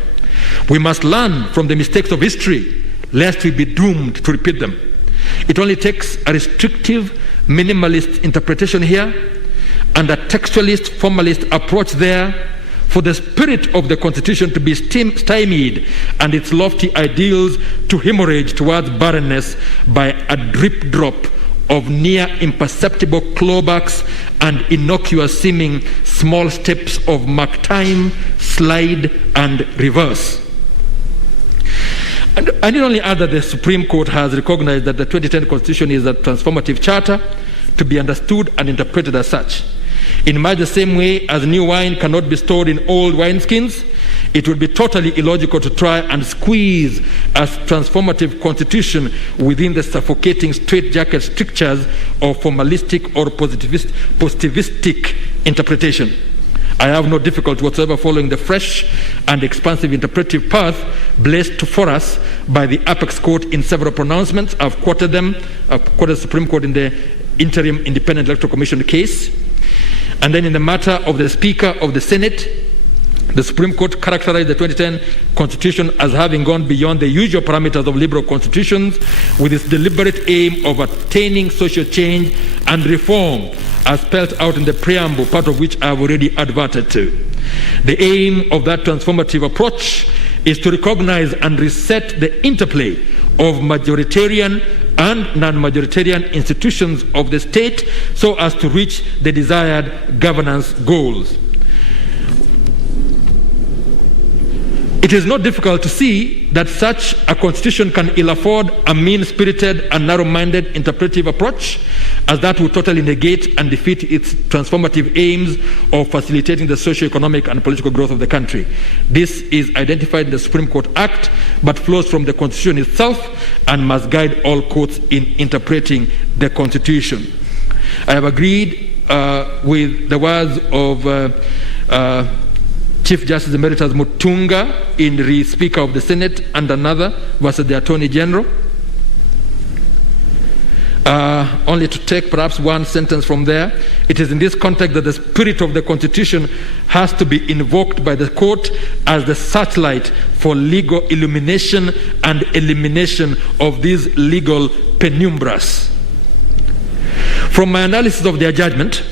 We must learn from the mistakes of history, lest we be doomed to repeat them. It only takes a restrictive, minimalist interpretation here and a textualist, formalist approach there for the spirit of the Constitution to be stymied and its lofty ideals to hemorrhage towards barrenness by a drip drop of near imperceptible clawbacks and innocuous seeming small steps of mark time, slide, and reverse. And I need only add that the Supreme Court has recognized that the 2010 Constitution is a transformative charter to be understood and interpreted as such. In much the same way as new wine cannot be stored in old wineskins, it would be totally illogical to try and squeeze a transformative constitution within the suffocating straitjacket strictures of formalistic or positivistic interpretation. I have no difficulty whatsoever following the fresh and expansive interpretive path blazed for us by the Apex Court in several pronouncements. I've quoted them. I've quoted the Supreme Court in the Interim Independent Electoral Commission case. And then in the matter of the Speaker of the Senate, the Supreme Court characterized the 2010 Constitution as having gone beyond the usual parameters of liberal constitutions with its deliberate aim of attaining social change and reform as spelled out in the preamble, part of which I have already adverted to. The aim of that transformative approach is to recognize and reset the interplay of majoritarian and non-majoritarian institutions of the state so as to reach the desired governance goals. It is not difficult to see that such a constitution can ill afford a mean-spirited and narrow-minded interpretive approach, as that would totally negate and defeat its transformative aims of facilitating the socio-economic and political growth of the country. This is identified in the Supreme Court Act, but flows from the Constitution itself and must guide all courts in interpreting the Constitution. I have agreed with the words of Chief Justice Emeritus Mutunga in the Speaker of the Senate and another versus the Attorney General. Only to take perhaps one sentence from there, it is in this context that the spirit of the Constitution has to be invoked by the court as the searchlight for legal illumination and elimination of these legal penumbras. From my analysis of their judgment,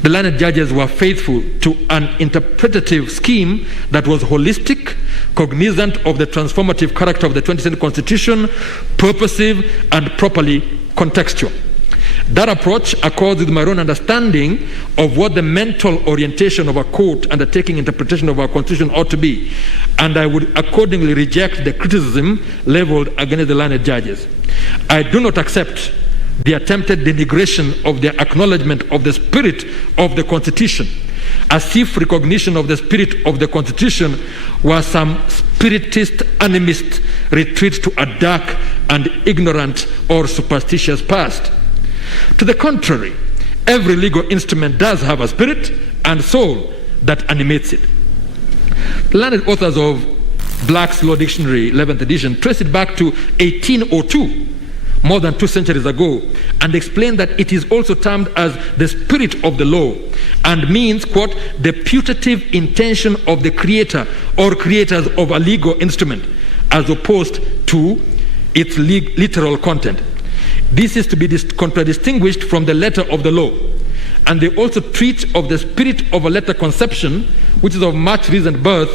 the learned judges were faithful to an interpretative scheme that was holistic, cognizant of the transformative character of the 2010 Constitution, purposive, and properly contextual. That approach accords with my own understanding of what the mental orientation of a court undertaking interpretation of our Constitution ought to be, and I would accordingly reject the criticism leveled against the learned judges. I do not accept the attempted denigration of their acknowledgement of the spirit of the Constitution, as if recognition of the spirit of the Constitution was some spiritist, animist retreat to a dark and ignorant or superstitious past. To the contrary, every legal instrument does have a spirit and soul that animates it. The learned authors of Black's Law Dictionary, 11th edition, trace it back to 1802, more than 2 centuries ago, and explain that it is also termed as the spirit of the law and means, quote, the putative intention of the creator or creators of a legal instrument as opposed to its literal content. This is to be contradistinguished from the letter of the law, and they also treat of the spirit of a letter conception, which is of much recent birth,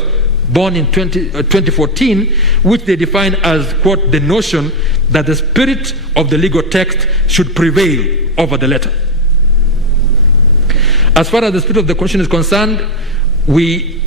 born in 2014, which they define as, quote, the notion that the spirit of the legal text should prevail over the letter. As far as the spirit of the Constitution is concerned, we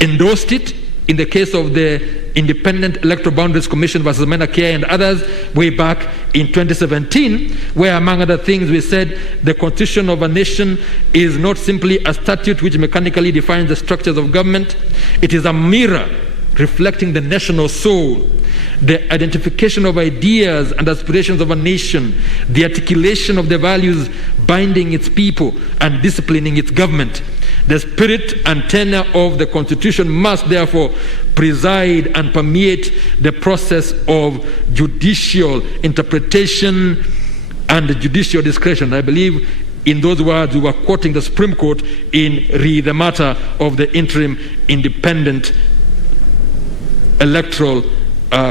endorsed it in the case of the Independent Electoral Boundaries Commission versus Menacare and others way back in 2017, where among other things we said the constitution of a nation is not simply a statute which mechanically defines the structures of government. It is a mirror reflecting the national soul, the identification of ideas and aspirations of a nation, the articulation of the values binding its people and disciplining its government. The spirit and tenor of the Constitution must therefore preside and permeate the process of judicial interpretation and judicial discretion. I believe in those words we were quoting the Supreme Court in the matter of the interim independent electoral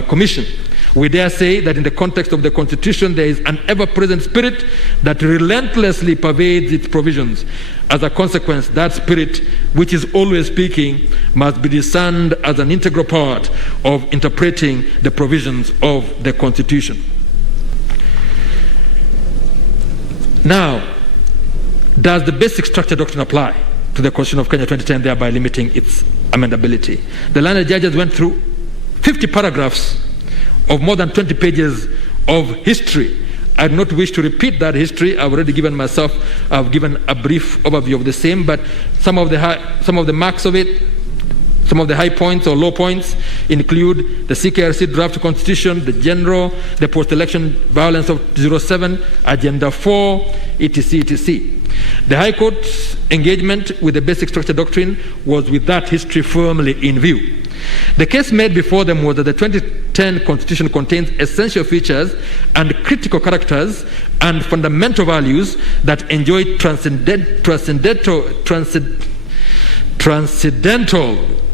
commission. We dare say that in the context of the Constitution there is an ever-present spirit that relentlessly pervades its provisions. As a consequence, that spirit, which is always speaking, must be discerned as an integral part of interpreting the provisions of the Constitution. Now, does the basic structure doctrine apply to the Constitution of Kenya 2010, thereby limiting its amendability? The learned judges went through 50 paragraphs of more than 20 pages of history. I do not wish to repeat that history. I've already given I've given a brief overview of the same, but some of the marks of it, some of the high points or low points include the CKRC draft constitution, the post-election violence of 07, Agenda 4, etc., etc. The High Court's engagement with the basic structure doctrine was with that history firmly in view. The case made before them was that the 2010 Constitution contains essential features and critical characters and fundamental values that enjoy transcendental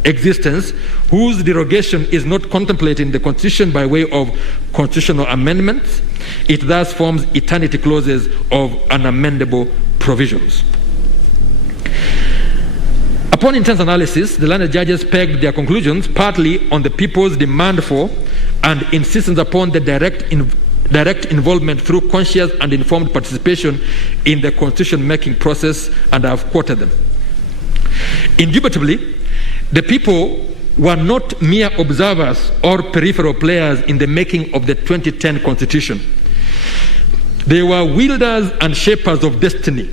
existence, whose derogation is not contemplated in the Constitution by way of constitutional amendments. It thus forms eternity clauses of unamendable provisions. Upon intense analysis, the learned judges pegged their conclusions partly on the people's demand for and insistence upon the direct involvement through conscious and informed participation in the constitution-making process, and I have quoted them. Indubitably, the people were not mere observers or peripheral players in the making of the 2010 Constitution. They were wielders and shapers of destiny,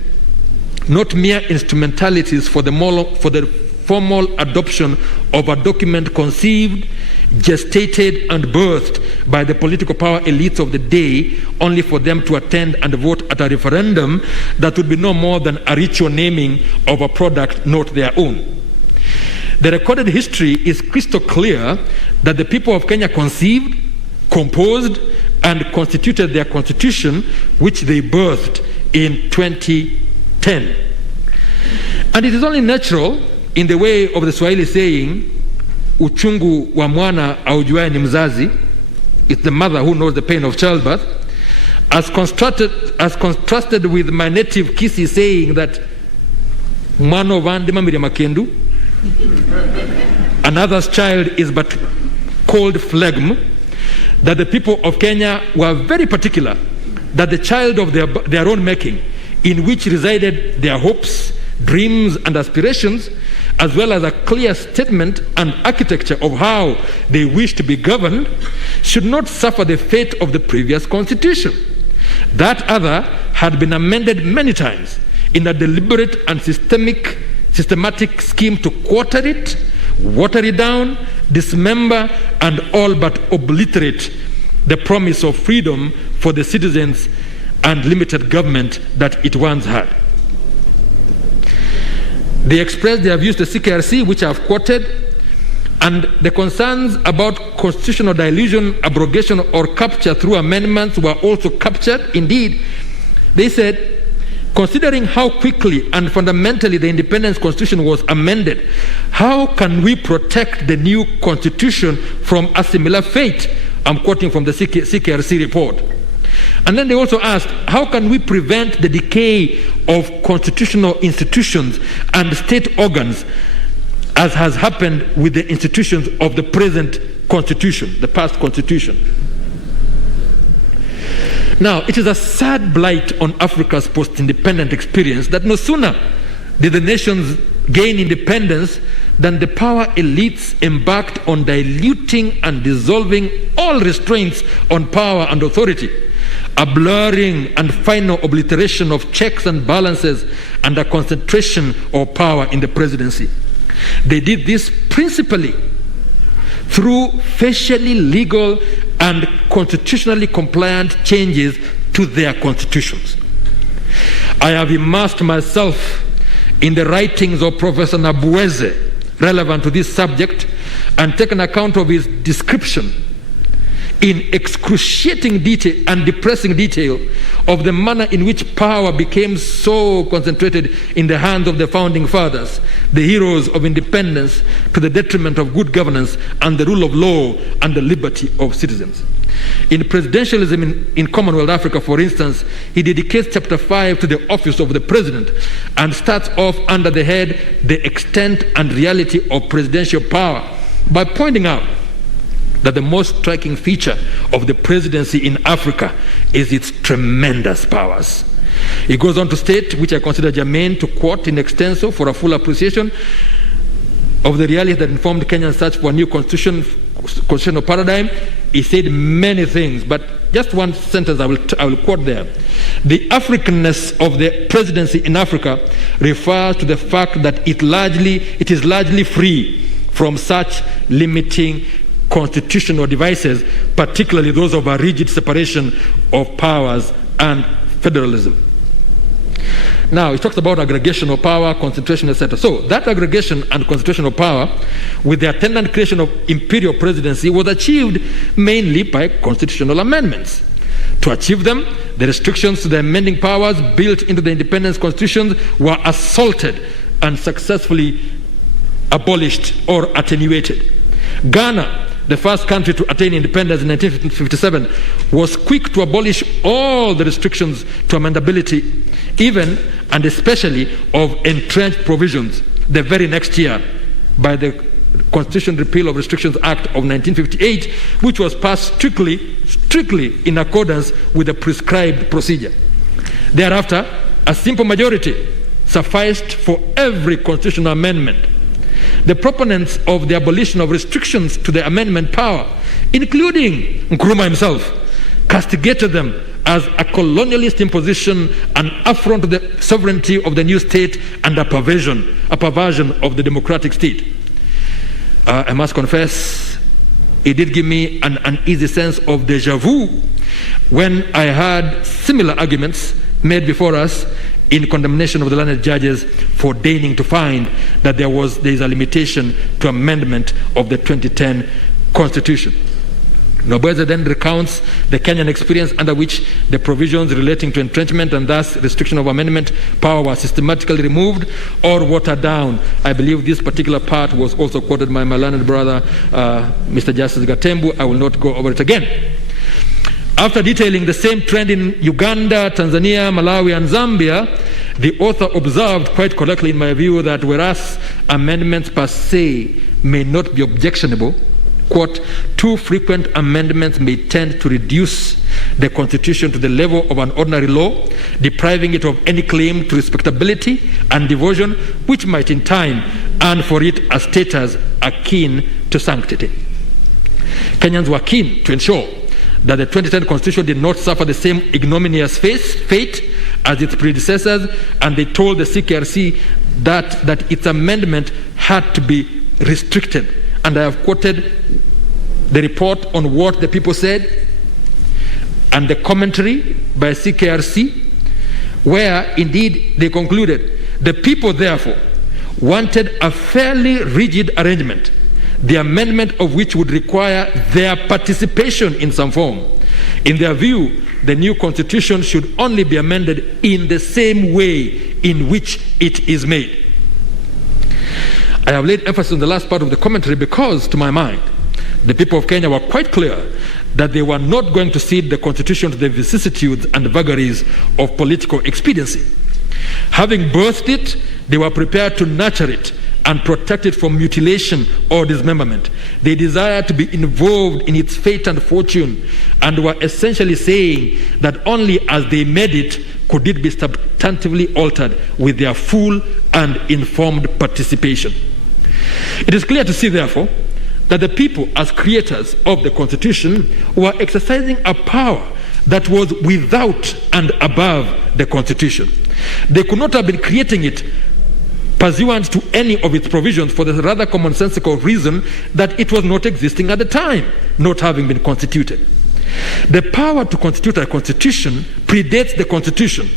not mere instrumentalities for the formal adoption of a document conceived, gestated, and birthed by the political power elites of the day, only for them to attend and vote at a referendum that would be no more than a ritual naming of a product not their own. The recorded history is crystal clear that the people of Kenya conceived, composed, and constituted their constitution, which they birthed in 2010. And it is only natural, in the way of the Swahili saying, uchungu wa mwana aujuaye ni mzazi, it's the mother who knows the pain of childbirth, as contrasted with my native Kisii saying that mwana ovandima miri makendu, another's child is but cold phlegm, that the people of Kenya were very particular that the child of their own making, in which resided their hopes, dreams, and aspirations, as well as a clear statement and architecture of how they wish to be governed, should not suffer the fate of the previous constitution. That other had been amended many times in a deliberate and systematic scheme to quarter it, water it down, dismember, and all but obliterate the promise of freedom for the citizens and limited government that it once had. They expressed their views to CKRC, which I have quoted, and the concerns about constitutional dilution, abrogation, or capture through amendments were also captured. Indeed, they said, considering how quickly and fundamentally the Independence Constitution was amended, how can we protect the new Constitution from a similar fate? I'm quoting from the CKRC report. And then they also asked, how can we prevent the decay of constitutional institutions and state organs, as has happened with the institutions of the present Constitution, the past Constitution? Now, it is a sad blight on Africa's post-independent experience that no sooner did the nations gain independence than the power elites embarked on diluting and dissolving all restraints on power and authority, a blurring and final obliteration of checks and balances, and a concentration of power in the presidency. They did this principally through facially legal and constitutionally compliant changes to their constitutions. I have immersed myself in the writings of Professor Nabueze relevant to this subject and taken account of his description in excruciating detail and depressing detail of the manner in which power became so concentrated in the hands of the founding fathers, the heroes of independence, to the detriment of good governance and the rule of law and the liberty of citizens. In Presidentialism in Commonwealth Africa, for instance, he dedicates chapter 5 to the office of the president and starts off under the head "The Extent and Reality of Presidential Power" by pointing out that the most striking feature of the presidency in Africa is its tremendous powers. He goes on to state, which I consider germane to quote in extenso for a full appreciation of the reality that informed Kenya's search for a new constitutional paradigm. He said many things, but just one sentence I will quote there. The Africanness of the presidency in Africa refers to the fact that it is largely free from such limiting constitutional devices, particularly those of a rigid separation of powers and federalism. Now, he talks about aggregation of power, concentration, etc. So, that aggregation and concentration of power, with the attendant creation of imperial presidency, was achieved mainly by constitutional amendments. To achieve them, the restrictions to the amending powers built into the independence constitutions were assaulted and successfully abolished or attenuated. Ghana, the first country to attain independence in 1957, was quick to abolish all the restrictions to amendability, even and especially of entrenched provisions, the very next year by the Constitution Repeal of Restrictions Act of 1958, which was passed strictly in accordance with the prescribed procedure. Thereafter, a simple majority sufficed for every constitutional amendment. The proponents of the abolition of restrictions to the amendment power, including Nkrumah himself, castigated them as a colonialist imposition, an affront to the sovereignty of the new state, and a perversion of the democratic state. I must confess, it did give me an uneasy sense of deja vu when I heard similar arguments made before us in condemnation of the learned judges for deigning to find that there is a limitation to amendment of the 2010 Constitution. Nobeza then recounts the Kenyan experience under which the provisions relating to entrenchment and thus restriction of amendment power were systematically removed or watered down. I believe this particular part was also quoted by my learned brother, Mr. Justice Gatembu. I will not go over it again. After detailing the same trend in Uganda, Tanzania, Malawi, and Zambia, the author observed quite correctly, in my view, that whereas amendments per se may not be objectionable, quote, too frequent amendments may tend to reduce the Constitution to the level of an ordinary law, depriving it of any claim to respectability and devotion, which might in time earn for it a status akin to sanctity. Kenyans were keen to ensure that the 2010 Constitution did not suffer the same ignominious fate as its predecessors, and they told the CKRC that its amendment had to be restricted. And I have quoted the report on what the people said and the commentary by CKRC, where indeed they concluded the people therefore wanted a fairly rigid arrangement, the amendment of which would require their participation in some form. In their view, the new constitution should only be amended in the same way in which it is made. I have laid emphasis on the last part of the commentary because, to my mind, the people of Kenya were quite clear that they were not going to cede the constitution to the vicissitudes and vagaries of political expediency. Having birthed it, they were prepared to nurture it and protect it from mutilation or dismemberment. They desired to be involved in its fate and fortune, and were essentially saying that only as they made it could it be substantively altered with their full and informed participation. It is clear to see, therefore, that the people, as creators of the Constitution, were exercising a power that was without and above the Constitution. They could not have been creating it pursuant to any of its provisions for the rather commonsensical reason that it was not existing at the time, not having been constituted. The power to constitute a constitution predates the Constitution,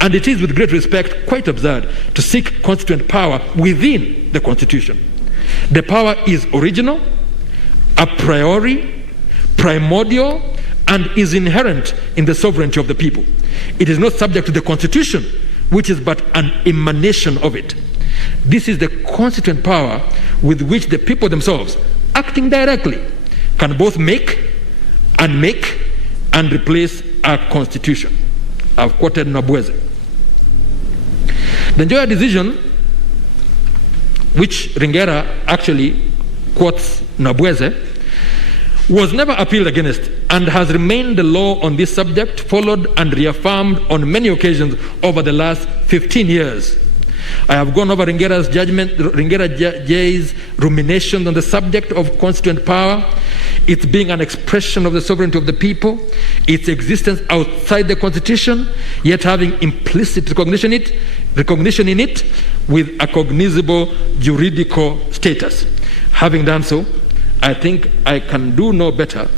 and it is, with great respect, quite absurd to seek constituent power within the Constitution. The power is original, a priori, primordial, and is inherent in the sovereignty of the people. It is not subject to the Constitution, which is but an emanation of it. This is the constituent power with which the people themselves, acting directly, can both make and replace a constitution. I've quoted Nabweze. The Njoya decision, which Ringera actually quotes Nabweze, was never appealed against and has remained the law on this subject, followed and reaffirmed on many occasions over the last 15 years. I have gone over Ringera's judgment, Ringera J's ruminations on the subject of constituent power, its being an expression of the sovereignty of the people, its existence outside the Constitution, yet having implicit recognition in it with a cognizable juridical status. Having done so, I think I can do no better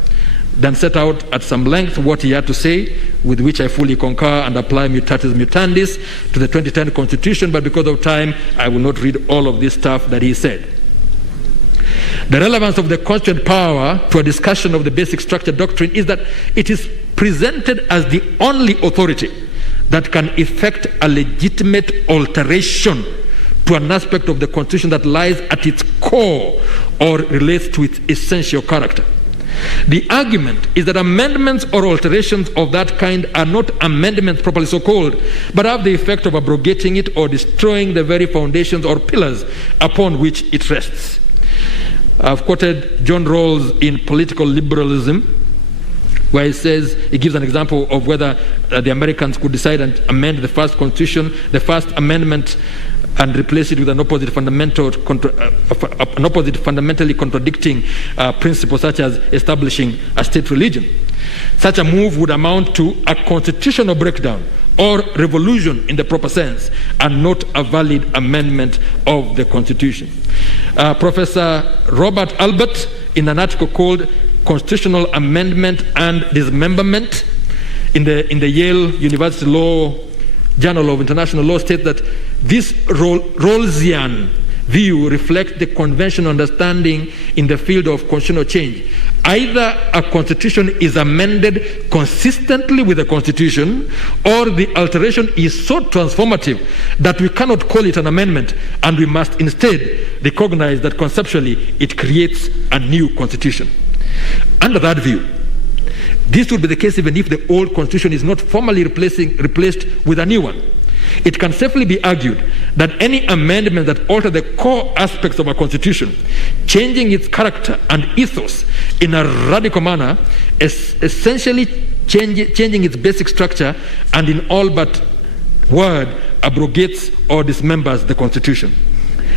than set out at some length what he had to say, with which I fully concur and apply mutatis mutandis to the 2010 Constitution, but because of time, I will not read all of this stuff that he said. The relevance of the constituent power to a discussion of the basic structure doctrine is that it is presented as the only authority that can effect a legitimate alteration to an aspect of the Constitution that lies at its core or relates to its essential character. The argument is that amendments or alterations of that kind are not amendments properly so called, but have the effect of abrogating it or destroying the very foundations or pillars upon which it rests. I've quoted John Rawls in Political Liberalism, where he says, he gives an example of whether the Americans could decide and amend the first Constitution, the First Amendment, and replace it with an opposite fundamentally contradicting principle, such as establishing a state religion. Such a move would amount to a constitutional breakdown or revolution in the proper sense, and not a valid amendment of the Constitution. Professor Robert Albert, in an article called Constitutional Amendment and Dismemberment in the Yale University Law Journal of International Law, states that this Rawlsian view reflects the conventional understanding in the field of constitutional change. Either a constitution is amended consistently with the Constitution, or the alteration is so transformative that we cannot call it an amendment, and we must instead recognize that conceptually it creates a new constitution. Under that view, this would be the case even if the old Constitution is not formally replaced with a new one. It can safely be argued that any amendment that alter the core aspects of a Constitution, changing its character and ethos in a radical manner, is essentially changing its basic structure, and in all but word abrogates or dismembers the Constitution.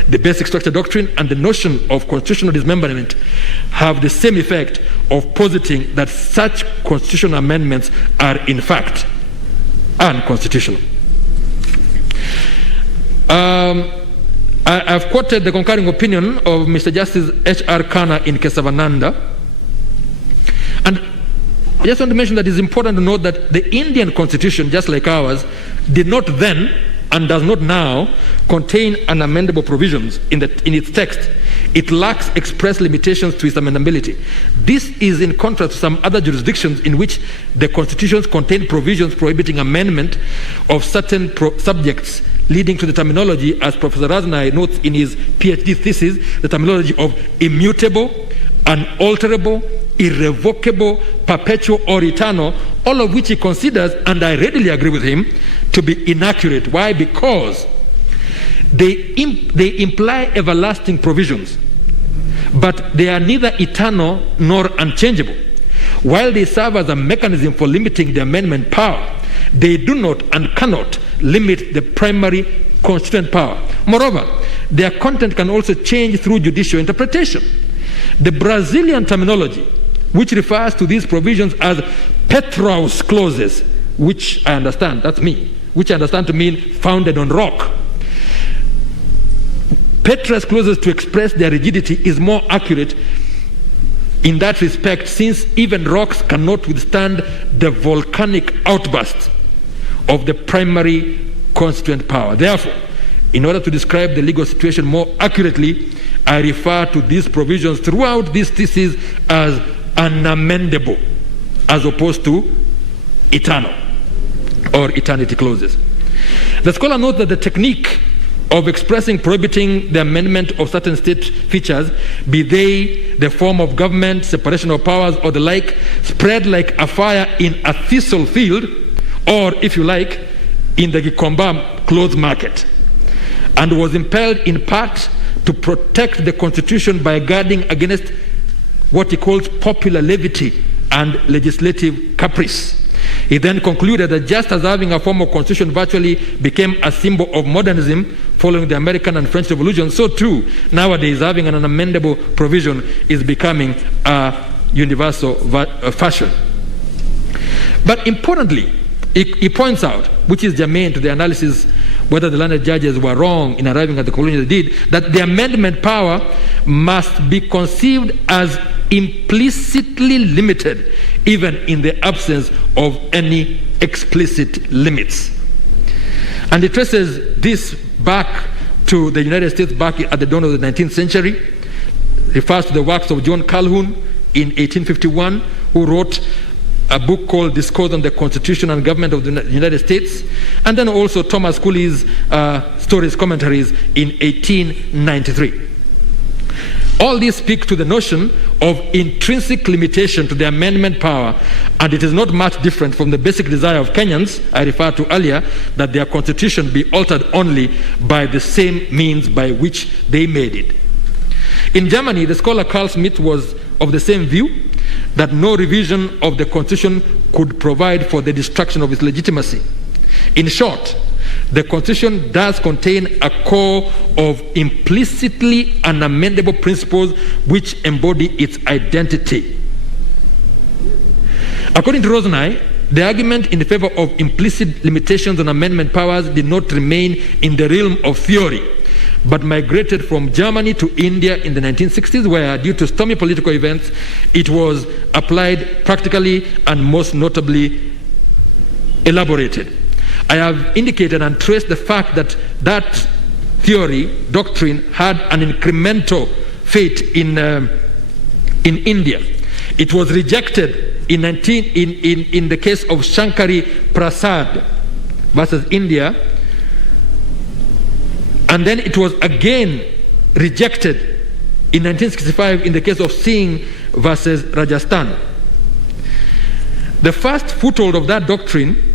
The basic structure doctrine and the notion of constitutional dismemberment have the same effect of positing that such constitutional amendments are in fact unconstitutional. I've quoted the concurring opinion of Mr. Justice H.R. Khanna in Kesavananda, and I just want to mention that it's important to note that the Indian Constitution, just like ours, did not then and does not now contain unamendable provisions in its text. It lacks express limitations to its amendability. This is in contrast to some other jurisdictions in which the constitutions contain provisions prohibiting amendment of certain subjects, leading to the terminology, as Professor Raznai notes in his PhD thesis, the terminology of immutable, unalterable, irrevocable, perpetual, or eternal, all of which he considers, and I readily agree with him, to be inaccurate. Why? Because they imply everlasting provisions, but they are neither eternal nor unchangeable. While they serve as a mechanism for limiting the amendment power, they do not and cannot limit the primary constituent power. Moreover, their content can also change through judicial interpretation. The Brazilian terminology, which refers to these provisions as Petraeus clauses, which I understand, that's me, which I understand to mean founded on rock. Petraeus clauses, to express their rigidity, is more accurate in that respect, since even rocks cannot withstand the volcanic outbursts of the primary constituent power. Therefore, in order to describe the legal situation more accurately, I refer to these provisions throughout this thesis as unamendable, as opposed to eternal or eternity clauses. The scholar notes that the technique of expressing prohibiting the amendment of certain state features, be they the form of government, separation of powers, or the like, spread like a fire in a thistle field, or, if you like, in the Gikomba clothes market, and was impelled in part to protect the Constitution by guarding against what he calls popular levity and legislative caprice. He then concluded that just as having a formal constitution virtually became a symbol of modernism following the American and French Revolution, so too nowadays having an unamendable provision is becoming a universal fashion. But importantly, he points out, which is germane to the analysis whether the learned judges were wrong in arriving at the conclusion they did, that the amendment power must be conceived as implicitly limited, even in the absence of any explicit limits. And he traces this back to the United States back at the dawn of the 19th century, refers to the works of John Calhoun in 1851, who wrote a book called Discourse on the Constitution and Government of the United States, and then also Thomas Cooley's Stories Commentaries in 1893. All these speak to the notion of intrinsic limitation to the amendment power, and it is not much different from the basic desire of Kenyans, I referred to earlier, that their constitution be altered only by the same means by which they made it. In Germany, the scholar Carl Schmitt was of the same view, that no revision of the constitution could provide for the destruction of its legitimacy. In short, the constitution does contain a core of implicitly unamendable principles which embody its identity. According to Rosenai, the argument in favor of implicit limitations on amendment powers did not remain in the realm of theory, but migrated from Germany to India in the 1960s, where, due to stormy political events, it was applied practically and most notably elaborated. I have indicated and traced the fact that that theory, doctrine, had an incremental fate in India. It was rejected in the case of Shankari Prasad versus India, and then it was again rejected in 1965 in the case of Singh versus Rajasthan. The first foothold of that doctrine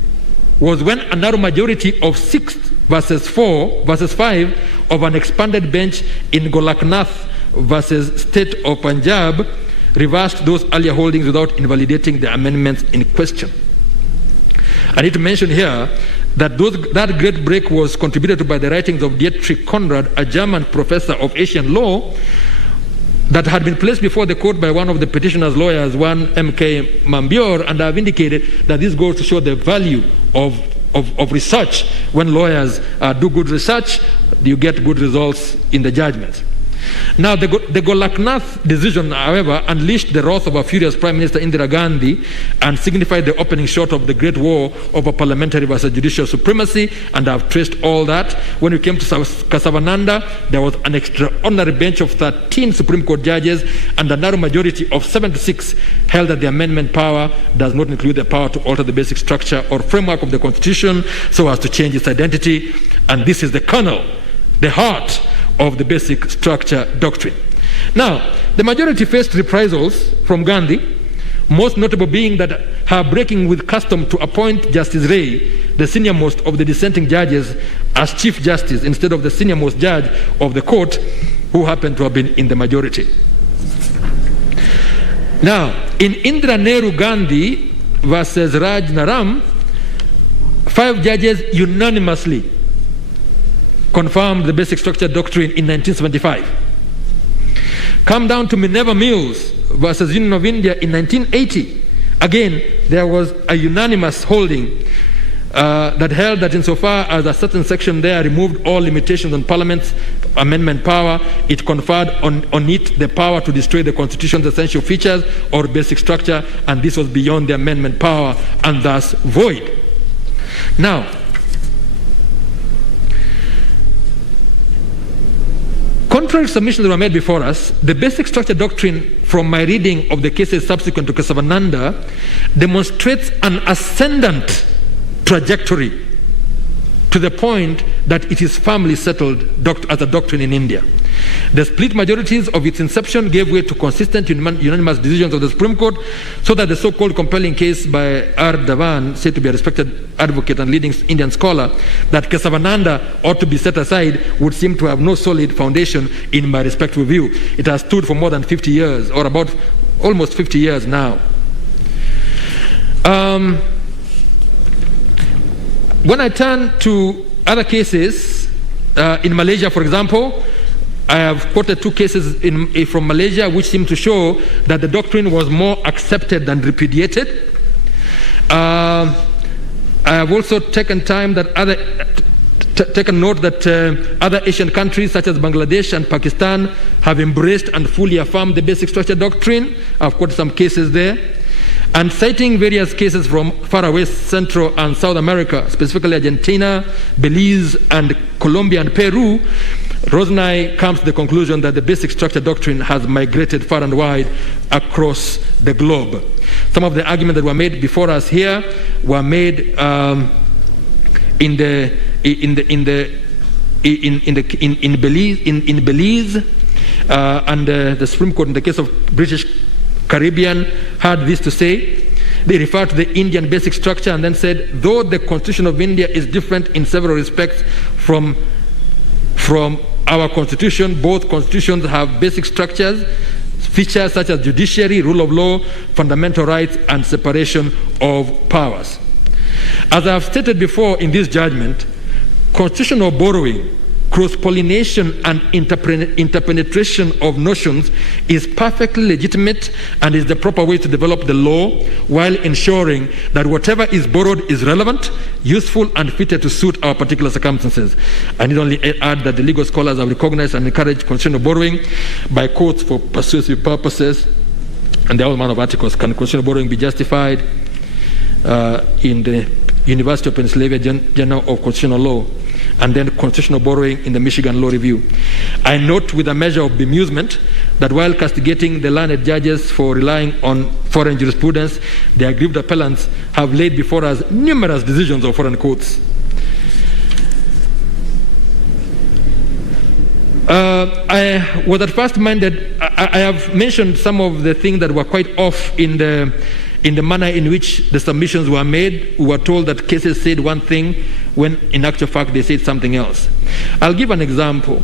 was when a narrow majority of 6 versus 4 versus 5 of an expanded bench in Golaknath versus State of Punjab reversed those earlier holdings without invalidating the amendments in question. I need to mention here that that great break was contributed to by the writings of Dietrich Conrad, a German professor of Asian law, that had been placed before the court by one of the petitioner's lawyers, one M.K. Mambior, and I've indicated that this goes to show the value of research. When lawyers do good research, you get good results in the judgments. Now, the Golaknath decision, however, unleashed the wrath of a furious Prime Minister Indira Gandhi and signified the opening shot of the Great War over parliamentary versus judicial supremacy, and I've traced all that. When we came to Kesavananda, there was an extraordinary bench of 13 Supreme Court judges, and a narrow majority of 76 held that the amendment power does not include the power to alter the basic structure or framework of the Constitution so as to change its identity, and this is the kernel, the heart of the basic structure doctrine. Now, the majority faced reprisals from Gandhi, most notable being that her breaking with custom to appoint Justice Ray, the seniormost of the dissenting judges, as Chief Justice instead of the seniormost judge of the court, who happened to have been in the majority. Now, in Indira Nehru Gandhi versus Raj Naram, 5 judges unanimously confirmed the basic structure doctrine in 1975. Come down to Minerva Mills versus Union of India in 1980. Again, there was a unanimous holding that held that insofar as a certain section there removed all limitations on Parliament's amendment power, it conferred on it the power to destroy the Constitution's essential features or basic structure, and this was beyond the amendment power and thus void. Now, contrary submissions that were made before us, the basic structure doctrine, from my reading of the cases subsequent to Kesavananda, demonstrates an ascendant trajectory to the point that it is firmly settled as a doctrine in India. The split majorities of its inception gave way to consistent unanimous decisions of the Supreme Court, so that the so-called compelling case by R. Dhawan, said to be a respected advocate and leading Indian scholar, that Kesavananda ought to be set aside would seem to have no solid foundation in my respectful view. It has stood for more than 50 years, or about almost 50 years now. When I turn to other cases, in Malaysia, for example, I have quoted 2 cases from Malaysia which seem to show that the doctrine was more accepted than repudiated. I have also taken time that taken note that other Asian countries such as Bangladesh and Pakistan have embraced and fully affirmed the basic structure doctrine. I've quoted some cases there. And citing various cases from far away Central and South America, specifically Argentina, Belize, and Colombia and Peru, Rosnai comes to the conclusion that the basic structure doctrine has migrated far and wide across the globe. Some of the arguments that were made before us here were made in Belize, and the Supreme Court in the case of British Caribbean had this to say. They referred to the Indian basic structure and then said, though the Constitution of India is different in several respects from our Constitution, both constitutions have basic structures, features such as judiciary, rule of law, fundamental rights, and separation of powers. As I have stated before in this judgment, constitutional borrowing, cross-pollination and interpenetration of notions is perfectly legitimate and is the proper way to develop the law, while ensuring that whatever is borrowed is relevant, useful, and fitted to suit our particular circumstances. I need only add that the legal scholars have recognized and encouraged constitutional borrowing by courts for persuasive purposes, and there are all manner of articles. Can constitutional borrowing be justified? In the University of Pennsylvania Journal of Constitutional Law, and then constitutional borrowing in the Michigan Law Review. I note with a measure of bemusement that while castigating the learned judges for relying on foreign jurisprudence, the aggrieved appellants have laid before us numerous decisions of foreign courts. I was at first minded, I have mentioned some of the things that were quite off in the manner in which the submissions were made. We were told that cases said one thing when in actual fact they said something else. I'll give an example.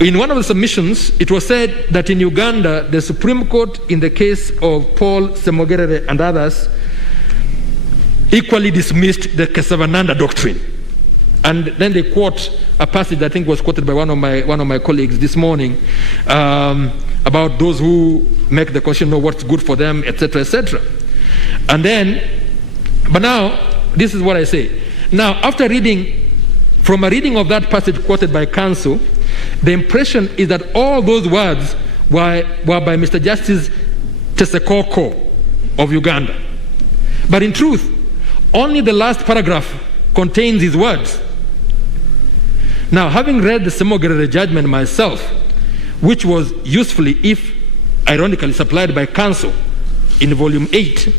In one of the submissions, it was said that in Uganda, the Supreme Court, in the case of Paul Semogerere and others, equally dismissed the Kesavananda doctrine. And then they quote a passage that I think was quoted by one of my colleagues this morning, about those who make the Constitution know what's good for them, etc., etc. And then, but now, this is what I say. Now, after reading, from a reading of that passage quoted by counsel, the impression is that all those words were by Mr. Justice Tesekoko of Uganda. But in truth, only the last paragraph contains his words. Now, having read the Semogerere judgment myself, which was usefully, if ironically, supplied by counsel in volume 8,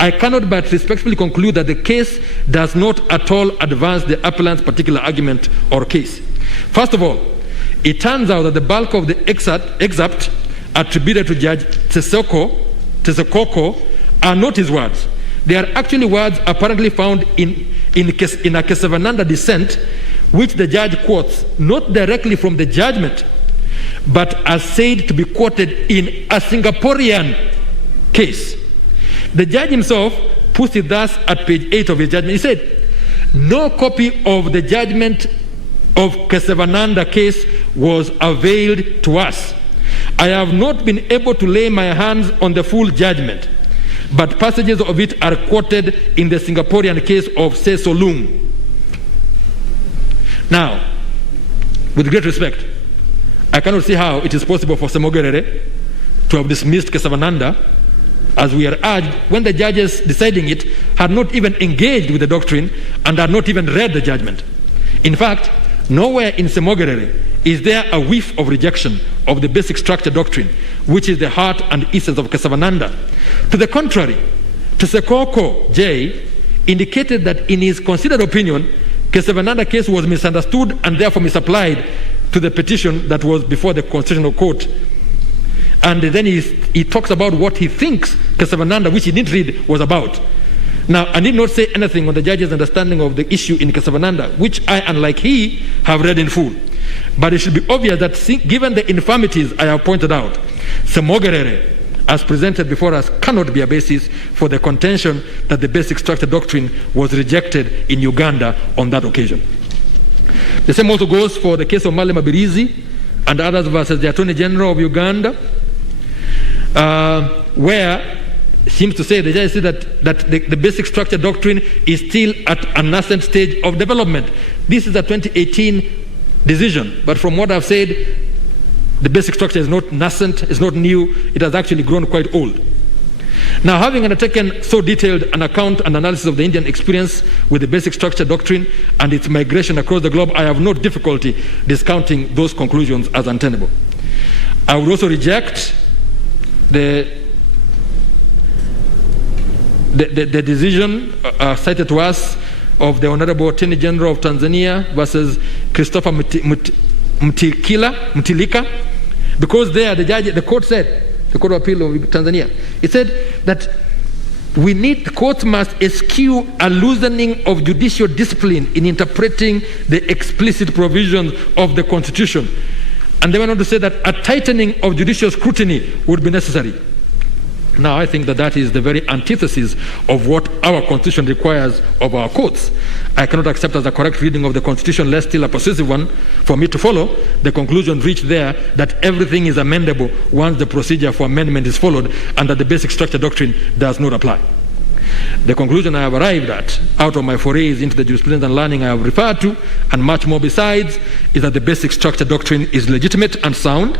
I cannot but respectfully conclude that the case does not at all advance the appellant's particular argument or case. First of all, it turns out that the bulk of the excerpt attributed to Judge Tesekoko are not his words. They are actually words apparently found in a Kesavananda dissent, which the judge quotes not directly from the judgment, but as said to be quoted in a Singaporean case. The judge himself puts it thus at page 8 of his judgment. He said, no copy of the judgment of Kesavananda case was availed to us. I have not been able to lay my hands on the full judgment, but passages of it are quoted in the Singaporean case of Sesolung. Now, with great respect, I cannot see how it is possible for Semogerere to have dismissed Kesavananda, as we are urged, when the judges deciding it had not even engaged with the doctrine and had not even read the judgment. In fact, nowhere in Semogerere is there a whiff of rejection of the basic structure doctrine, which is the heart and essence of Kesavananda. To the contrary, Tesekoko J indicated that in his considered opinion, Kesavananda case was misunderstood and therefore misapplied to the petition that was before the Constitutional Court. And then he talks about what he thinks Kesavananda, which he didn't read, was about. Now, I need not say anything on the judge's understanding of the issue in Kesavananda, which I, unlike he, have read in full. But it should be obvious that given the infirmities I have pointed out, Semogerere, as presented before us, cannot be a basis for the contention that the basic structure doctrine was rejected in Uganda on that occasion. The same also goes for the case of Male Mabirizi and others versus the Attorney General of Uganda, where seems to say, the judge said that the basic structure doctrine is still at a nascent stage of development. This is a 2018 decision, but from what I've said, the basic structure is not nascent, it's not new, it has actually grown quite old. Now, having undertaken so detailed an account and analysis of the Indian experience with the basic structure doctrine and its migration across the globe, I have no difficulty discounting those conclusions as untenable. I would also reject the decision cited to us of the Honorable Attorney General of Tanzania versus Christopher Mtilika, because there the court said, the Court of Appeal of Tanzania, it said that the courts must eschew a loosening of judicial discipline in interpreting the explicit provisions of the Constitution. And they went on to say that a tightening of judicial scrutiny would be necessary. Now, I think that is the very antithesis of what our Constitution requires of our courts. I cannot accept as a correct reading of the Constitution, lest still a persuasive one for me to follow, the conclusion reached there that everything is amendable once the procedure for amendment is followed and that the basic structure doctrine does not apply. The conclusion I have arrived at, out of my forays into the jurisprudence and learning I have referred to, and much more besides, is that the basic structure doctrine is legitimate and sound.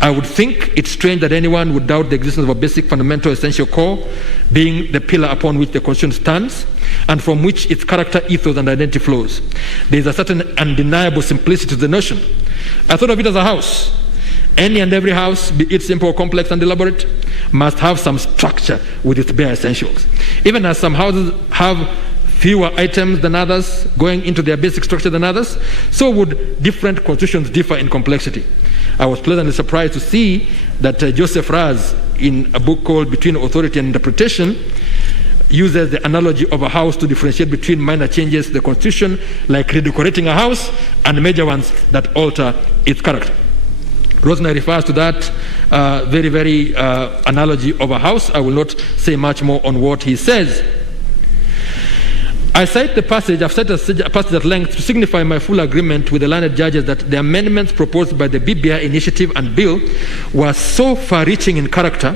I would think it's strange that anyone would doubt the existence of a basic, fundamental, essential core, being the pillar upon which the Constitution stands, and from which its character, ethos, and identity flows. There is a certain undeniable simplicity to the notion. I thought of it as a house. Any and every house, be it simple, complex, and elaborate, must have some structure with its bare essentials. Even as some houses have fewer items than others, going into their basic structure than others, so would different constitutions differ in complexity. I was pleasantly surprised to see that Joseph Raz, in a book called Between Authority and Interpretation, uses the analogy of a house to differentiate between minor changes to the Constitution, like redecorating a house, and major ones that alter its character. Rosner refers to that very analogy of a house. I will not say much more on what he says. I cite the passage, I've cited a passage at length to signify my full agreement with the learned judges that the amendments proposed by the BBI initiative and bill were so far-reaching in character,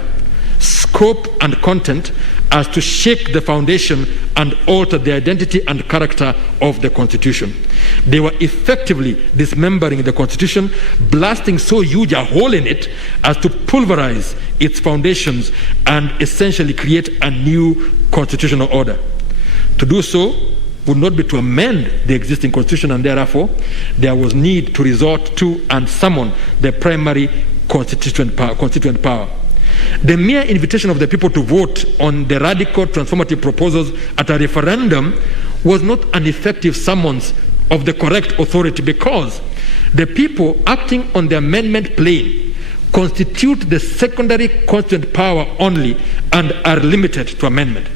scope, and content as to shake the foundation and alter the identity and character of the Constitution. They were effectively dismembering the Constitution, blasting so huge a hole in it as to pulverize its foundations and essentially create a new constitutional order. To do so would not be to amend the existing Constitution, and therefore there was need to resort to and summon the primary constituent power. The mere invitation of the people to vote on the radical transformative proposals at a referendum was not an effective summons of the correct authority, because the people acting on the amendment plane constitute the secondary constituent power only and are limited to amendment.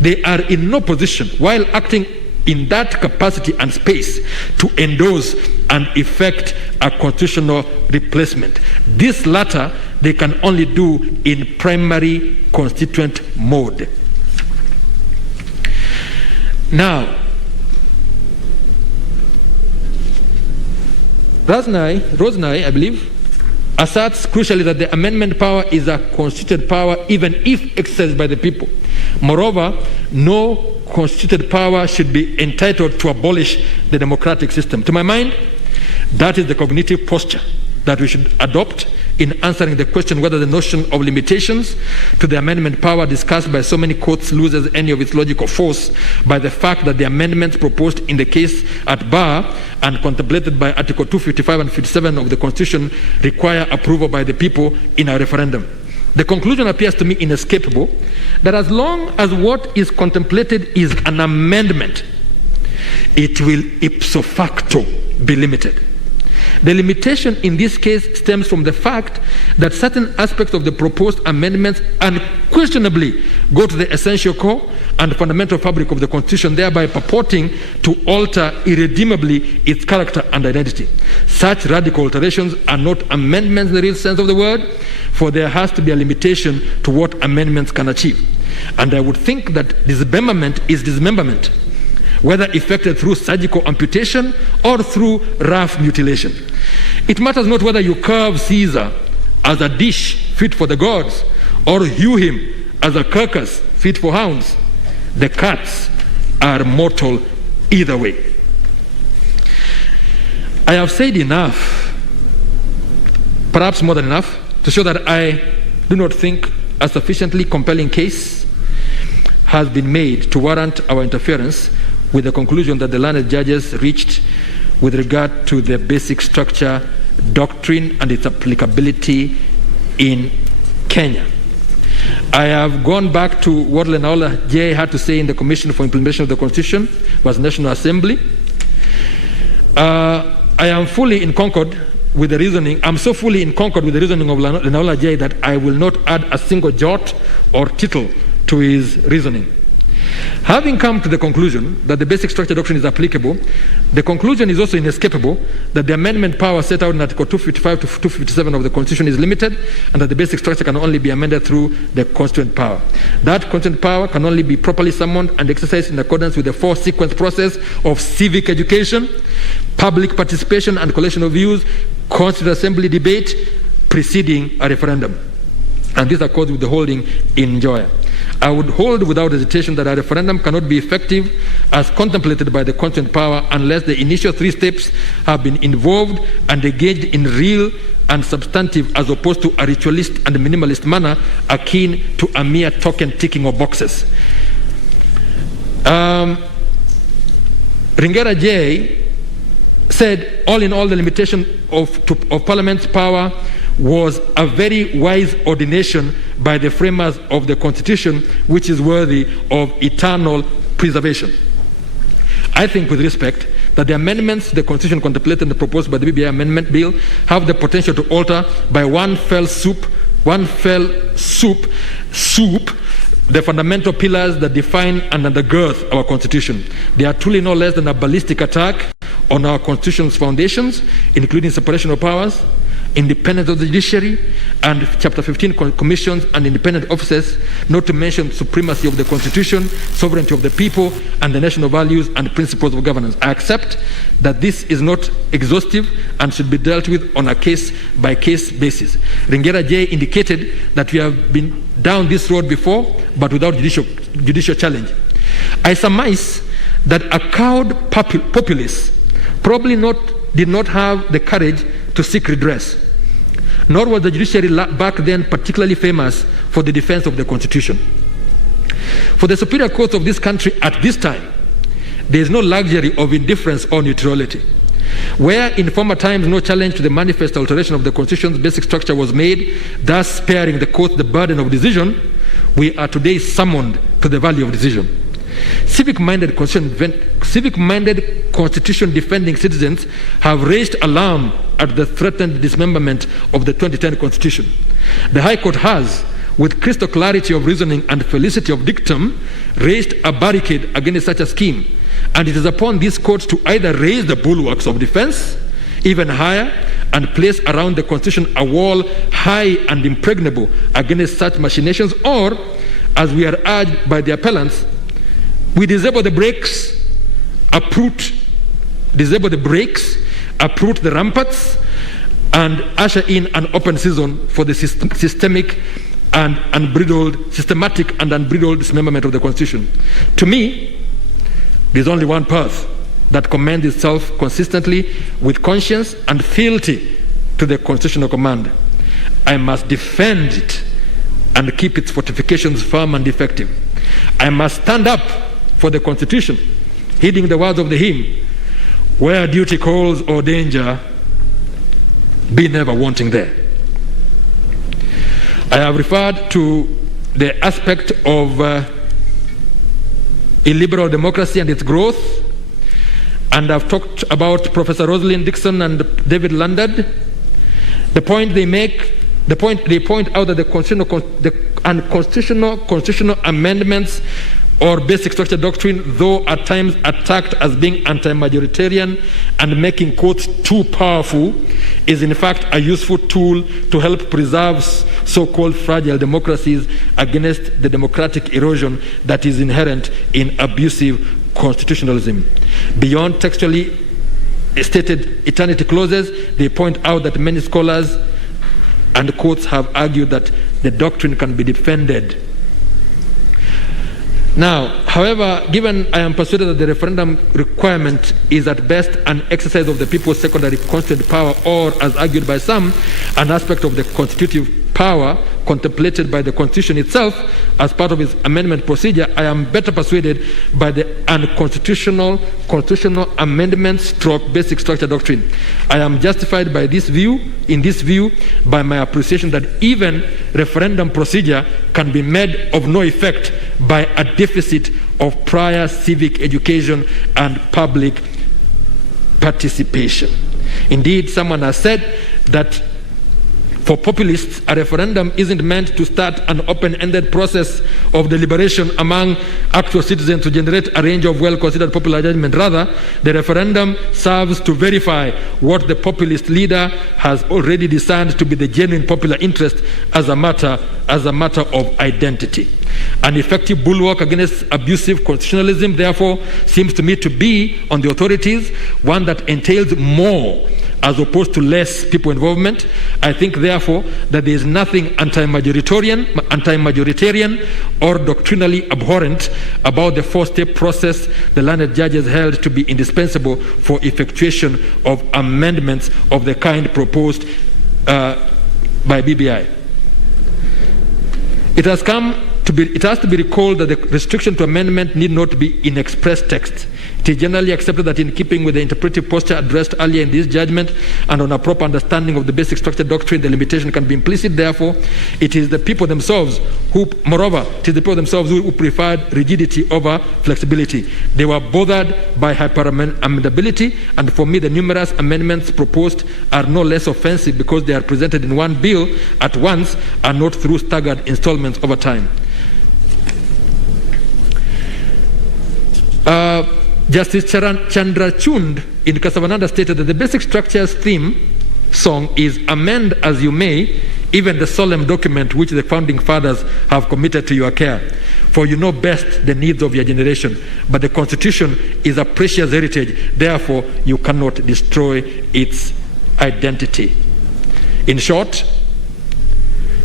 They are in no position, while acting in that capacity and space, to endorse and effect a constitutional replacement. This latter they can only do in primary constituent mode. Now, Rosnai, I believe, asserts crucially that the amendment power is a constituted power even if exercised by the people. Moreover, no constituted power should be entitled to abolish the democratic system. To my mind, that is the cognitive posture that we should adopt in answering the question whether the notion of limitations to the amendment power discussed by so many courts loses any of its logical force by the fact that the amendments proposed in the case at bar and contemplated by Article 255 and 57 of the Constitution require approval by the people in a referendum. The conclusion appears to me inescapable that as long as what is contemplated is an amendment, it will ipso facto be limited. The limitation in this case stems from the fact that certain aspects of the proposed amendments unquestionably go to the essential core and fundamental fabric of the Constitution, thereby purporting to alter irredeemably its character and identity. Such radical alterations are not amendments in the real sense of the word, for there has to be a limitation to what amendments can achieve. And I would think that dismemberment is dismemberment, whether effected through surgical amputation or through rough mutilation. It matters not whether you carve Caesar as a dish fit for the gods or hew him as a carcass fit for hounds. The cats are mortal either way. I have said enough, perhaps more than enough, to show that I do not think a sufficiently compelling case has been made to warrant our interference with the conclusion that the learned judges reached with regard to the basic structure doctrine and its applicability in Kenya. I have gone back to what Raila J had to say in the Commission for Implementation of the Constitution, was National Assembly. I am fully in concord with the reasoning. I'm so fully in concord with the reasoning of Raila J that I will not add a single jot or tittle to his reasoning. Having come to the conclusion that the basic structure doctrine is applicable, the conclusion is also inescapable that the amendment power set out in Article 255 to 257 of the Constitution is limited and that the basic structure can only be amended through the constituent power. That constituent power can only be properly summoned and exercised in accordance with the four-sequence process of civic education, public participation and collection of views, constituent assembly debate preceding a referendum. And this accords with the holding in Njoya. I would hold without hesitation that a referendum cannot be effective as contemplated by the constituent power unless the initial three steps have been involved and engaged in real and substantive, as opposed to a ritualist and minimalist manner akin to a mere token ticking of boxes. Ringera J said, all in all, the limitation of Parliament's power was a very wise ordination by the framers of the Constitution, which is worthy of eternal preservation. I think, with respect, that the amendments to the Constitution contemplated and proposed by the BBI Amendment Bill have the potential to alter by one fell swoop the fundamental pillars that define and undergird our Constitution. They are truly no less than a ballistic attack on our Constitution's foundations, including separation of powers, independence of the judiciary, and Chapter 15 commissions and independent offices, not to mention supremacy of the Constitution, sovereignty of the people, and the national values and principles of governance. I accept that this is not exhaustive and should be dealt with on a case-by-case basis. Ringera J indicated that we have been down this road before, but without judicial challenge. I surmise that a cowed populace probably did not have the courage to seek redress, nor was the judiciary back then particularly famous for the defense of the Constitution. For the superior courts of this country at this time, there is no luxury of indifference or neutrality. Where in former times no challenge to the manifest alteration of the Constitution's basic structure was made, thus sparing the court the burden of decision, we are today summoned to the valley of decision. Civic-minded Constitution-defending citizens have raised alarm at the threatened dismemberment of the 2010 Constitution. The High Court has, with crystal clarity of reasoning and felicity of dictum, raised a barricade against such a scheme, and it is upon these courts to either raise the bulwarks of defense even higher and place around the Constitution a wall high and impregnable against such machinations, or, as we are urged by the appellants, we disable the brakes, uproot the ramparts, and usher in an open season for the systematic and unbridled dismemberment of the Constitution. To me, there's only one path that commends itself consistently with conscience and fealty to the constitutional command. I must defend it and keep its fortifications firm and effective. I must stand up for the Constitution, heeding the words of the hymn, where duty calls or danger, be never wanting there. I have referred to the aspect of illiberal democracy and its growth, and I've talked about Professor Rosalind Dixon and David Landard. The point they point out that the constitutional amendments or basic structure doctrine, though at times attacked as being anti-majoritarian and making courts too powerful, is in fact a useful tool to help preserve so-called fragile democracies against the democratic erosion that is inherent in abusive constitutionalism. Beyond textually stated eternity clauses, they point out that many scholars and courts have argued that the doctrine can be defended. Now, however, given I am persuaded that the referendum requirement is at best an exercise of the people's secondary constituted power, or, as argued by some, an aspect of the constitutive power contemplated by the Constitution itself as part of its amendment procedure, I am better persuaded by the unconstitutional constitutional amendment / basic structure doctrine. I am justified by this view, by my appreciation that even referendum procedure can be made of no effect by a deficit of prior civic education and public participation. Indeed, someone has said that for populists, a referendum isn't meant to start an open-ended process of deliberation among actual citizens to generate a range of well-considered popular judgment. Rather, the referendum serves to verify what the populist leader has already discerned to be the genuine popular interest as a matter of identity. An effective bulwark against abusive constitutionalism, therefore, seems to me to be on the authorities, one that entails more as opposed to less people involvement. I think, therefore, that there is nothing anti-majoritarian or doctrinally abhorrent about the four-step process the learned judges held to be indispensable for effectuation of amendments of the kind proposed by BBI. It has to be recalled that the restriction to amendment need not be in express text. It is generally accepted that in keeping with the interpretive posture addressed earlier in this judgment and on a proper understanding of the basic structure doctrine, the limitation can be implicit. Therefore, it is the people themselves who preferred rigidity over flexibility. They were bothered by hyper-amendability, and for me, the numerous amendments proposed are no less offensive because they are presented in one bill at once and not through staggered installments over time. Justice Chandrachund in Kasavananda stated that the basic structure's theme song is amend as you may, even the solemn document which the founding fathers have committed to your care. For you know best the needs of your generation. But the Constitution is a precious heritage. Therefore, you cannot destroy its identity. In short,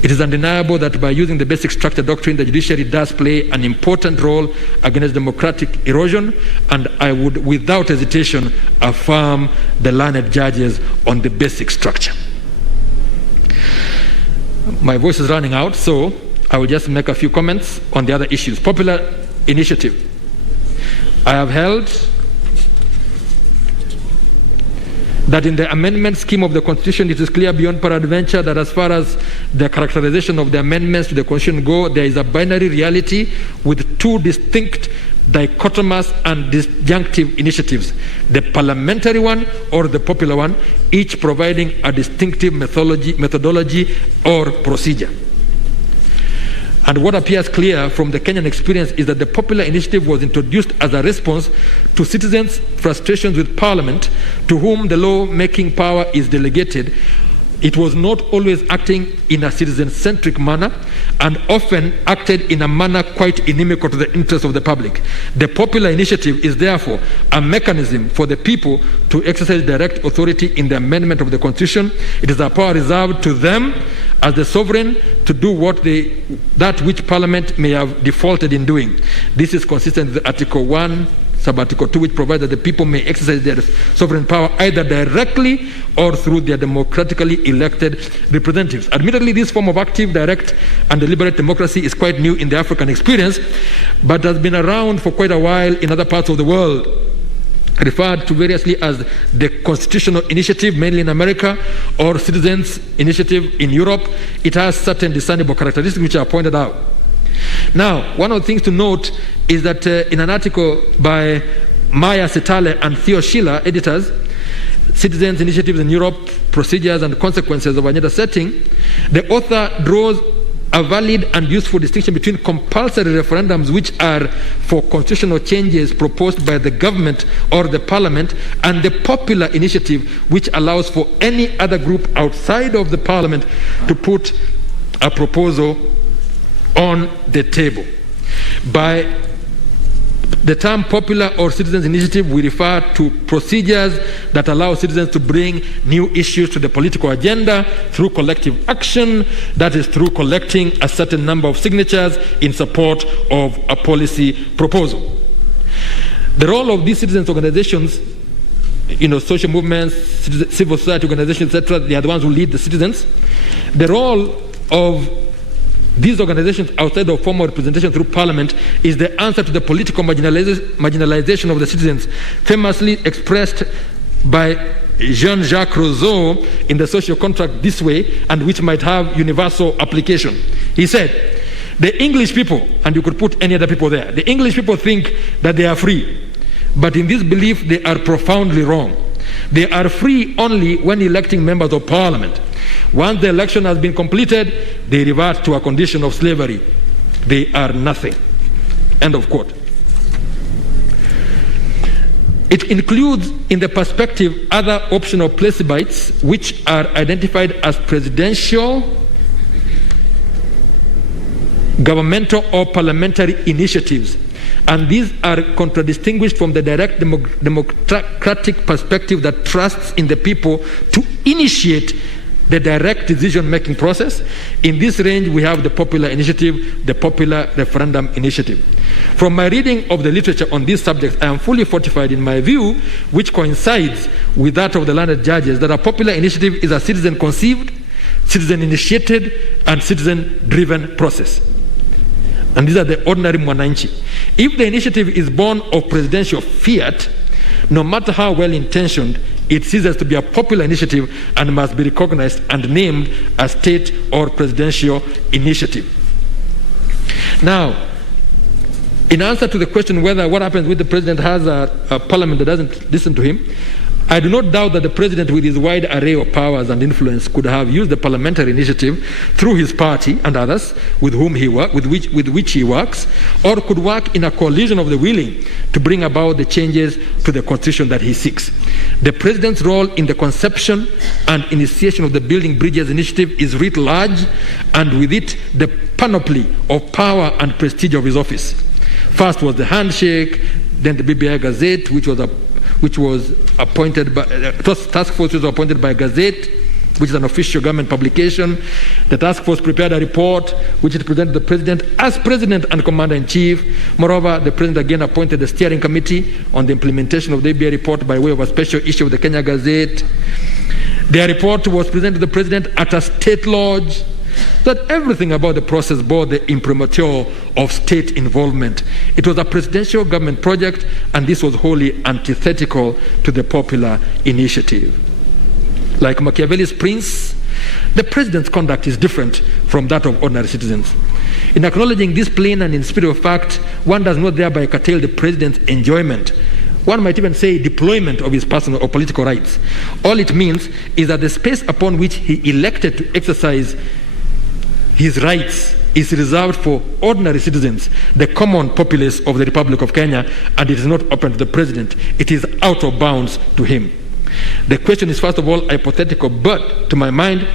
it is undeniable that by using the basic structure doctrine, the judiciary does play an important role against democratic erosion, and I would, without hesitation, affirm the learned judges on the basic structure. My voice is running out, so I will just make a few comments on the other issues. Popular initiative. I have held that in the amendment scheme of the Constitution, it is clear beyond peradventure that as far as the characterization of the amendments to the Constitution go, there is a binary reality with two distinct, dichotomous and disjunctive initiatives, the parliamentary one or the popular one, each providing a distinctive methodology or procedure. And what appears clear from the Kenyan experience is that the popular initiative was introduced as a response to citizens' frustrations with Parliament, to whom the law-making power is delegated, It was not always acting in a citizen-centric manner and often acted in a manner quite inimical to the interests of the public. The popular initiative is therefore a mechanism for the people to exercise direct authority in the amendment of the Constitution. It is a power reserved to them as the sovereign to do that which Parliament may have defaulted in doing. This is consistent with Article 1, Sub-Article 2, which provides that the people may exercise their sovereign power either directly or through their democratically elected representatives. Admittedly, this form of active, direct, and deliberate democracy is quite new in the African experience, but has been around for quite a while in other parts of the world. Referred to variously as the constitutional initiative, mainly in America, or citizens' initiative in Europe, it has certain discernible characteristics which are pointed out. Now, one of the things to note is that in an article by Maya Setale and Theo Schiller, editors, Citizens' Initiatives in Europe, Procedures and Consequences of Agenda Setting, the author draws a valid and useful distinction between compulsory referendums, which are for constitutional changes proposed by the government or the parliament, and the popular initiative, which allows for any other group outside of the parliament to put a proposal on the table. By the term popular or citizens' initiative, we refer to procedures that allow citizens to bring new issues to the political agenda through collective action, that is, through collecting a certain number of signatures in support of a policy proposal. The role of these citizens' organizations, social movements, civil society organizations, etc., they are the ones who lead the citizens. The role of these organizations outside of formal representation through parliament is the answer to the political marginalization of the citizens, famously expressed by Jean-Jacques Rousseau in the Social Contract this way, and which might have universal application. He said, the English people, and you could put any other people there, the English people think that they are free, but in this belief they are profoundly wrong. They are free only when electing members of parliament. Once the election has been completed, they revert to a condition of slavery. They are nothing. End of quote. It includes in the perspective other optional plebiscites which are identified as presidential, governmental or parliamentary initiatives. And these are contradistinguished from the direct democratic perspective that trusts in the people to initiate the direct decision-making process. In this range, we have the popular initiative, the popular referendum initiative. From my reading of the literature on these subjects, I am fully fortified in my view, which coincides with that of the learned judges, that a popular initiative is a citizen-conceived, citizen-initiated, and citizen-driven process. And these are the ordinary mwananchi. If the initiative is born of presidential fiat, no matter how well-intentioned, it ceases to be a popular initiative and must be recognized and named a state or presidential initiative. Now, in answer to the question whether what happens when the president has a parliament that doesn't listen to him, I do not doubt that the president, with his wide array of powers and influence, could have used the parliamentary initiative through his party and others with which he works, or could work in a coalition of the willing to bring about the changes to the constitution that he seeks. The president's role in the conception and initiation of the Building Bridges initiative is writ large, and with it the panoply of power and prestige of his office. First was the handshake, then the BBI Gazette, which was appointed by task force was appointed by Gazette, which is an official government publication. The task force prepared a report which it presented to the president as president and commander-in-chief. Moreover, the president again appointed the steering committee on the implementation of the BBI report by way of a special issue of the Kenya Gazette. Their report was presented to the president at a state lodge. That everything about the process bore the imprimatur of state involvement. It was a presidential government project, and this was wholly antithetical to the popular initiative. Like Machiavelli's prince, the president's conduct is different from that of ordinary citizens. In acknowledging this plain and in spirit of fact, one does not thereby curtail the president's enjoyment, one might even say deployment of his personal or political rights. All it means is that the space upon which he elected to exercise his rights is reserved for ordinary citizens, the common populace of the Republic of Kenya, and it is not open to the president. It is out of bounds to him. The question is, first of all, hypothetical, but to my mind,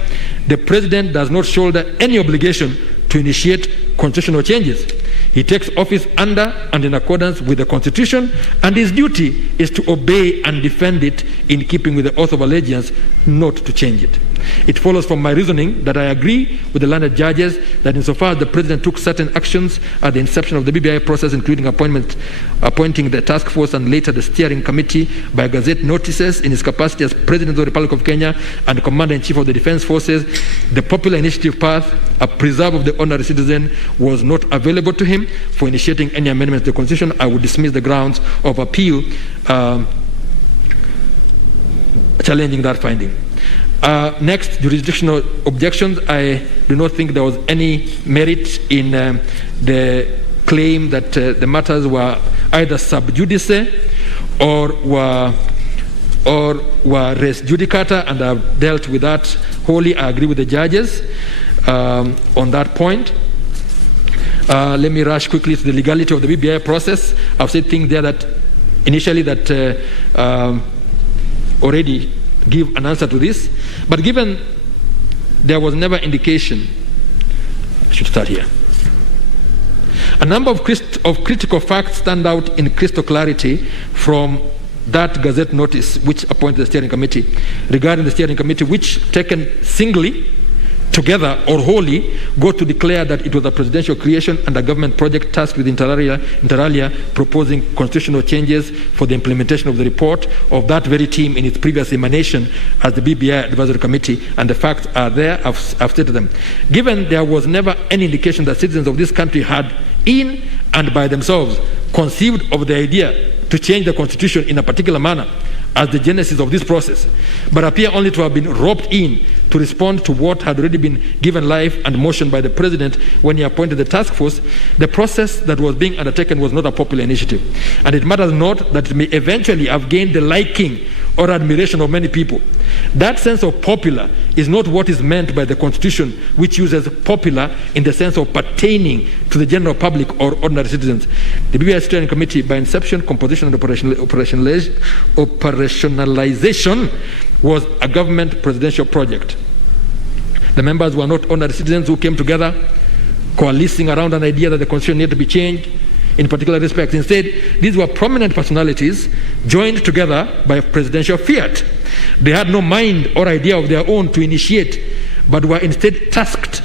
the president does not shoulder any obligation to initiate constitutional changes. He takes office under and in accordance with the Constitution, and his duty is to obey and defend it in keeping with the oath of allegiance, not to change it. It follows from my reasoning that I agree with the learned judges that insofar as the president took certain actions at the inception of the BBI process, including appointing the task force and later the steering committee by gazette notices in his capacity as President of the Republic of Kenya and Commander-in-Chief of the Defense Forces, the popular initiative path, a preserve of the ordinary citizen, was not available to him for initiating any amendments to the Constitution. I would dismiss the grounds of appeal challenging that finding. Next, jurisdictional objections. I do not think there was any merit in the claim that the matters were either sub judice or were res judicata, and I've dealt with that wholly. I agree with the judges on that point. Let me rush quickly to the legality of the BBI process. I've said things there that initially that already give an answer to this, but given there was never indication, I should start here. A number of critical facts stand out in crystal clarity from that gazette notice which appointed the steering committee, regarding the steering committee, which taken singly, together or wholly, go to declare that it was a presidential creation and a government project tasked with inter alia proposing constitutional changes for the implementation of the report of that very team in its previous emanation as the BBI Advisory Committee, and the facts are there. I've stated them. Given there was never any indication that citizens of this country had, in and by themselves, conceived of the idea to change the Constitution in a particular manner as the genesis of this process, but appear only to have been roped in to respond to what had already been given life and motion by the president when he appointed the task force, the process that was being undertaken was not a popular initiative. And it matters not that it may eventually have gained the liking or admiration of many people. That sense of popular is not what is meant by the Constitution, which uses popular in the sense of pertaining to the general public or ordinary citizens. The BBI Steering Committee, by inception, composition, and operationalization, was a government presidential project. The members were not ordinary citizens who came together coalescing around an idea that the Constitution needed to be changed in particular respects. Instead, these were prominent personalities joined together by presidential fiat. They had no mind or idea of their own to initiate, but were instead tasked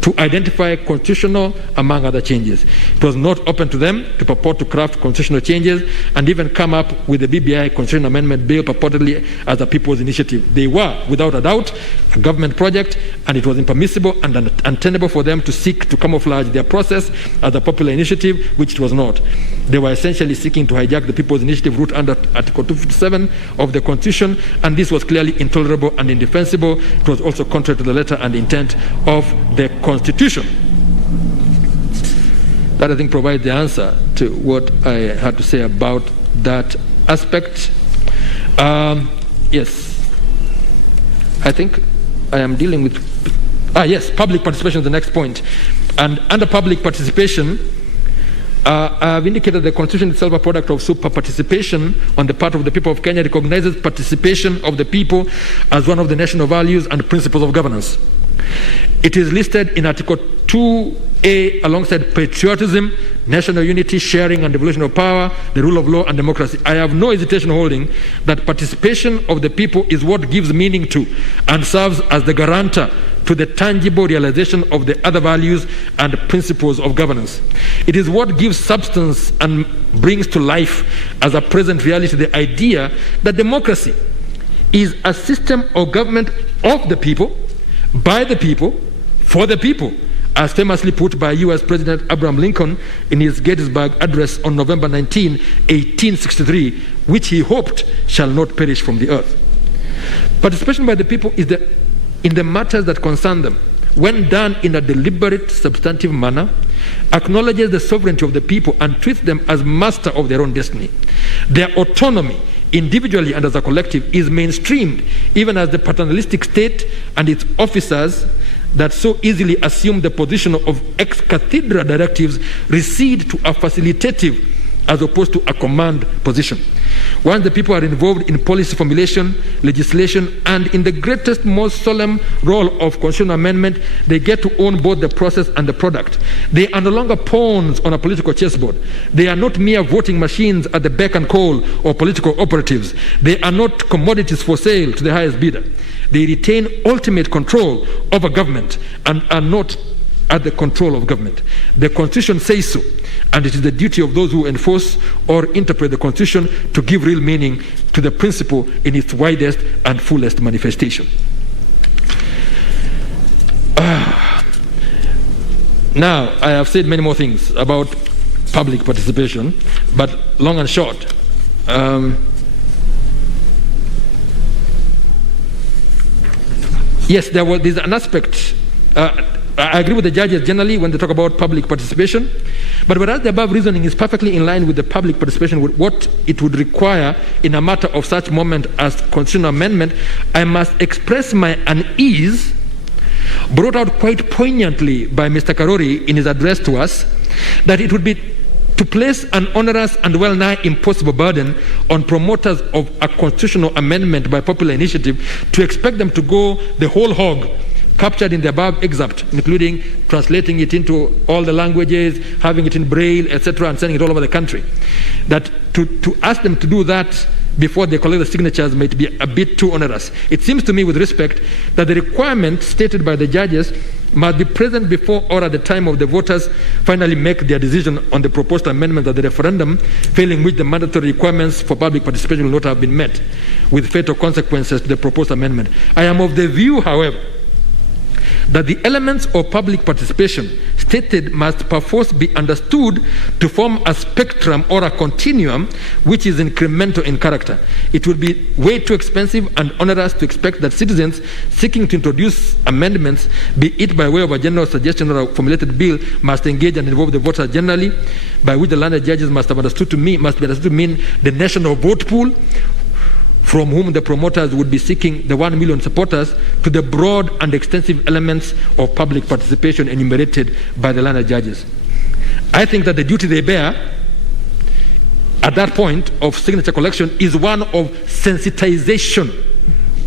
to identify constitutional, among other changes. It was not open to them to purport to craft constitutional changes and even come up with the BBI Constitutional Amendment Bill purportedly as a people's initiative. They were, without a doubt, a government project, and it was impermissible and untenable for them to seek to camouflage their process as a popular initiative, which it was not. They were essentially seeking to hijack the people's initiative route under Article 257 of the Constitution, and this was clearly intolerable and indefensible. It was also contrary to the letter and intent of the Constitution. That, I think, provides the answer to what I had to say about that aspect. Yes, I think I am dealing with, yes, public participation is the next point. And under public participation, I have indicated the Constitution itself, a product of super participation on the part of the people of Kenya, recognizes participation of the people as one of the national values and principles of governance. It is listed in Article 2A alongside patriotism, national unity, sharing and devolution of power, the rule of law and democracy. I have no hesitation holding that participation of the people is what gives meaning to and serves as the guarantor to the tangible realization of the other values and principles of governance. It is what gives substance and brings to life as a present reality the idea that democracy is a system of government of the people, by the people, for the people, as famously put by U.S. President Abraham Lincoln in his Gettysburg Address on November 19, 1863, which he hoped shall not perish from the earth. Participation by the people is in the matters that concern them, when done in a deliberate, substantive manner, acknowledges the sovereignty of the people and treats them as master of their own destiny. Their autonomy, individually and as a collective, is mainstreamed, even as the paternalistic state and its officers that so easily assume the position of ex cathedra directives recede to a facilitative as opposed to a command position. Once the people are involved in policy formulation, legislation, and in the greatest, most solemn role of constitutional amendment, they get to own both the process and the product. They are no longer pawns on a political chessboard. They are not mere voting machines at the beck and call of political operatives. They are not commodities for sale to the highest bidder. They retain ultimate control over government and are not at the control of government. The Constitution says so, and it is the duty of those who enforce or interpret the Constitution to give real meaning to the principle in its widest and fullest manifestation. Now, I have said many more things about public participation, but long and short, yes, there's an aspect. I agree with the judges generally when they talk about public participation, but whereas the above reasoning is perfectly in line with the public participation with what it would require in a matter of such moment as constitutional amendment, I must express my unease, brought out quite poignantly by Mr. Karori in his address to us, that it would be to place an onerous and well-nigh impossible burden on promoters of a constitutional amendment by popular initiative to expect them to go the whole hog captured in the above excerpt, including translating it into all the languages, having it in Braille, etc., and sending it all over the country. That to ask them to do that before they collect the signatures might be a bit too onerous. It seems to me, with respect, that the requirement stated by the judges must be present before or at the time of the voters finally make their decision on the proposed amendment of the referendum, failing which the mandatory requirements for public participation will not have been met, with fatal consequences to the proposed amendment. I am of the view, however, that the elements of public participation stated must perforce be understood to form a spectrum or a continuum which is incremental in character. It would be way too expensive and onerous to expect that citizens seeking to introduce amendments, be it by way of a general suggestion or a formulated bill, must engage and involve the voters generally, by which the learned judges must be understood to mean the national vote pool, from whom the promoters would be seeking the 1 million supporters, to the broad and extensive elements of public participation enumerated by the learned judges. I think that the duty they bear at that point of signature collection is one of sensitization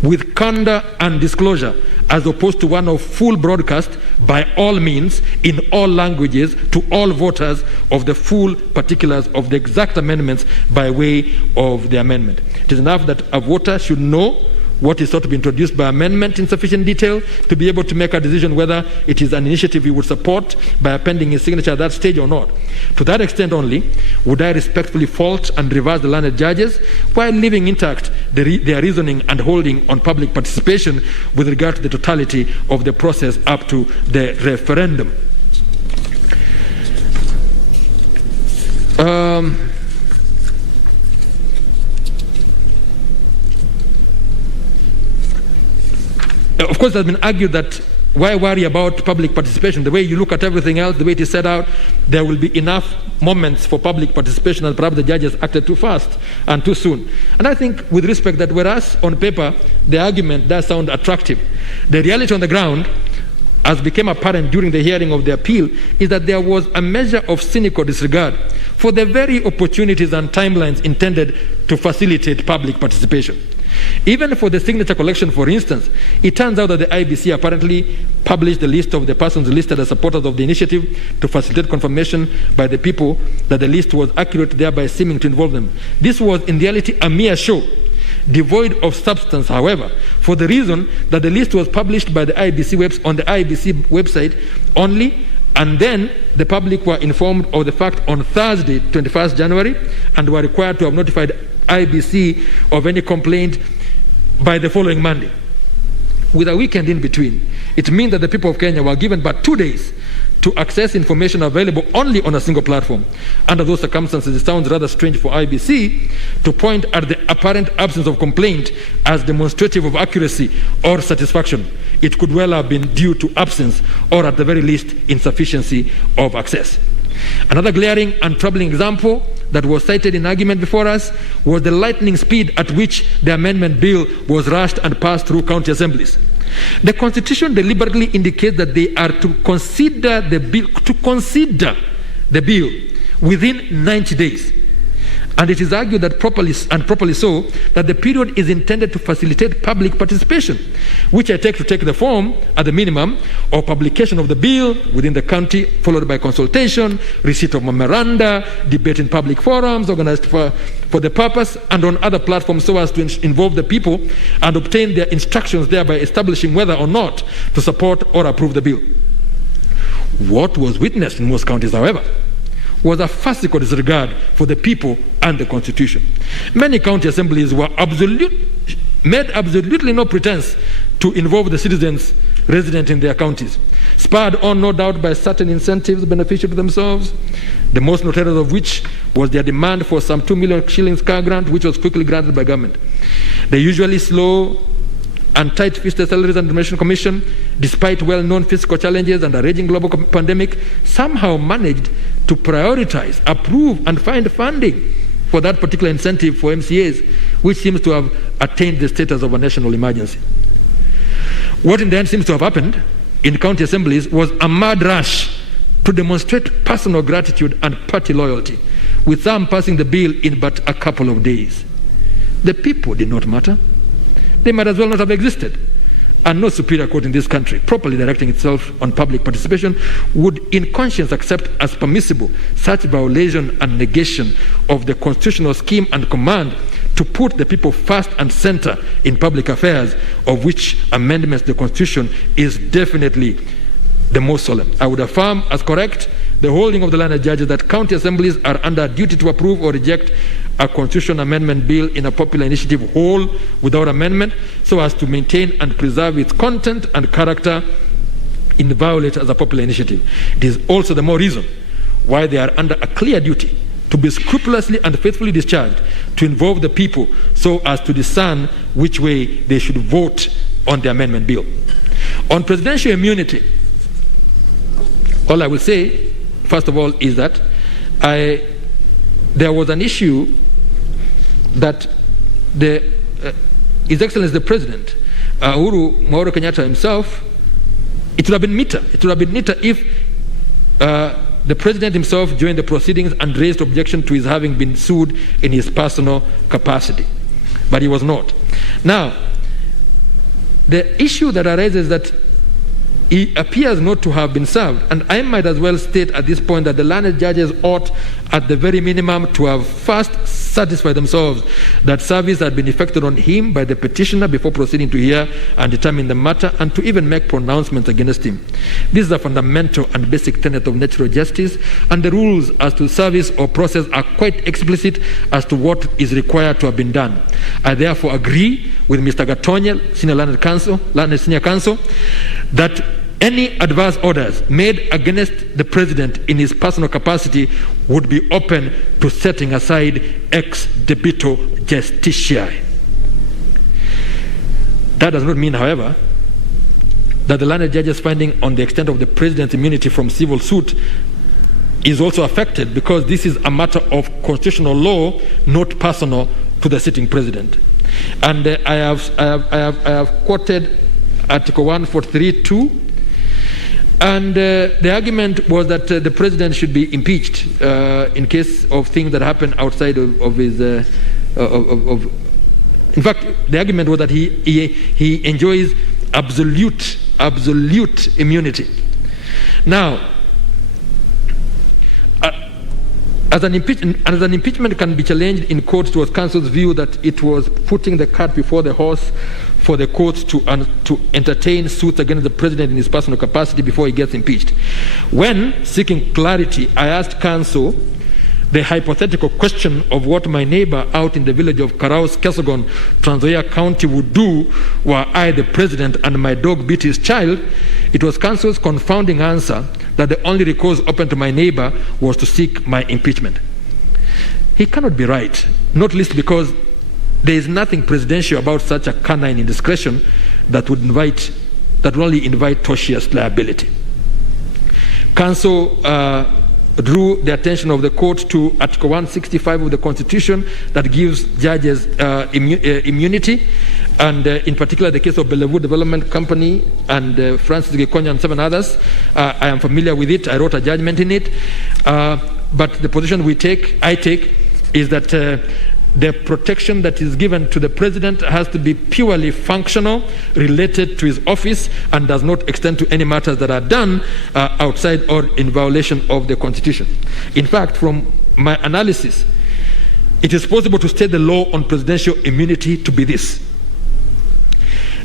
with candor and disclosure, as opposed to one of full broadcast by all means in all languages to all voters of the full particulars of the exact amendments by way of the amendment. It is enough that a voter should know what is sought to be introduced by amendment in sufficient detail to be able to make a decision whether it is an initiative he would support by appending his signature at that stage or not. To that extent only would I respectfully fault and reverse the learned judges while leaving intact their reasoning and holding on public participation with regard to the totality of the process up to the referendum. Of course, it has been argued that why worry about public participation? The way you look at everything else, the way it is set out, there will be enough moments for public participation, and perhaps the judges acted too fast and too soon. And I think, with respect, that whereas on paper the argument does sound attractive, the reality on the ground, as became apparent during the hearing of the appeal, is that there was a measure of cynical disregard for the very opportunities and timelines intended to facilitate public participation. Even for the signature collection, for instance, it turns out that the IBC apparently published the list of the persons listed as supporters of the initiative to facilitate confirmation by the people that the list was accurate, thereby seeming to involve them. This was in reality a mere show, devoid of substance, however, for the reason that the list was published by the IBC on the IBC website only, and then the public were informed of the fact on Thursday, 21st January, and were required to have notified IBC of any complaint by the following Monday, with a weekend in between. It means that the people of Kenya were given but 2 days to access information available only on a single platform. Under those circumstances, it sounds rather strange for IBC to point at the apparent absence of complaint as demonstrative of accuracy or satisfaction. It could well have been due to absence or, at the very least, insufficiency of access. Another glaring and troubling example that was cited in argument before us was the lightning speed at which the amendment bill was rushed and passed through county assemblies. The Constitution deliberately indicates that they are to consider the bill within 90 days. And it is argued that properly so, that the period is intended to facilitate public participation, which I take to take the form, at the minimum, of publication of the bill within the county, followed by consultation, receipt of memoranda, debate in public forums organized for the purpose, and on other platforms so as to involve the people and obtain their instructions, thereby establishing whether or not to support or approve the bill. What was witnessed in most counties, however, was a farcical disregard for the people and the Constitution. Many county assemblies made absolutely no pretense to involve the citizens resident in their counties, spurred on no doubt by certain incentives beneficial to themselves, the most notorious of which was their demand for some 2 million shillings car grant, which was quickly granted by government. The usually slow and tight-fisted Salaries and Remuneration Commission, despite well-known fiscal challenges and a raging global pandemic, somehow managed to prioritize, approve, and find funding for that particular incentive for MCAs, which seems to have attained the status of a national emergency. What in the end seems to have happened in county assemblies was a mad rush to demonstrate personal gratitude and party loyalty, with some passing the bill in but a couple of days. The people did not matter. They might as well not have existed. And no superior court in this country, properly directing itself on public participation, would in conscience accept as permissible such violation and negation of the constitutional scheme and command to put the people first and center in public affairs, of which amendments to the Constitution is definitely the most solemn. I would affirm as correct the holding of the learned judges that county assemblies are under duty to approve or reject a constitutional amendment bill in a popular initiative whole without amendment, so as to maintain and preserve its content and character inviolate as a popular initiative. It is also the more reason why they are under a clear duty to be scrupulously and faithfully discharged, to involve the people so as to discern which way they should vote on the amendment bill. On presidential immunity, all I will say, first of all, is that there was an issue that His Excellency the President, Uhuru Muigai Kenyatta himself, it would have been neater if the President himself joined the proceedings and raised objection to his having been sued in his personal capacity. But he was not. Now, the issue that arises is that he appears not to have been served, and I might as well state at this point that the learned judges ought, at the very minimum, to have first satisfied themselves that service had been effected on him by the petitioner before proceeding to hear and determine the matter, and to even make pronouncements against him. This is a fundamental and basic tenet of natural justice, and the rules as to service or process are quite explicit as to what is required to have been done. I therefore agree with Mr. Gatonye, Senior Counsel, that any adverse orders made against the President in his personal capacity would be open to setting aside ex debito justitiae. That does not mean, however, that the learned judge's finding on the extent of the President's immunity from civil suit is also affected, because this is a matter of constitutional law, not personal to the sitting President. And I have quoted Article 143(2). And the argument was that the President should be impeached in case of things that happen outside of his. In fact, the argument was that he enjoys absolute immunity. Now, as an impeachment can be challenged in court, it was counsel's view that it was putting the cart before the horse for the courts to entertain suits against the President in his personal capacity before he gets impeached. When seeking clarity, I asked counsel the hypothetical question of what my neighbor out in the village of Karaos, Kesogon, Trans Nzoia County would do were I the President and my dog bit his child. It was counsel's confounding answer that the only recourse open to my neighbor was to seek my impeachment. He cannot be right, not least because there is nothing presidential about such a canine indiscretion that would only invite tortious liability. Counsel drew the attention of the court to Article 165 of the Constitution that gives judges immunity, and in particular the case of Bellevue Development Company and Francis Gikonya and 7 others. I am familiar with it. I wrote a judgment in it. But the position I take, is that the protection that is given to the president has to be purely functional, related to his office, and does not extend to any matters that are done outside or in violation of the Constitution. In fact, from my analysis, it is possible to state the law on presidential immunity to be this: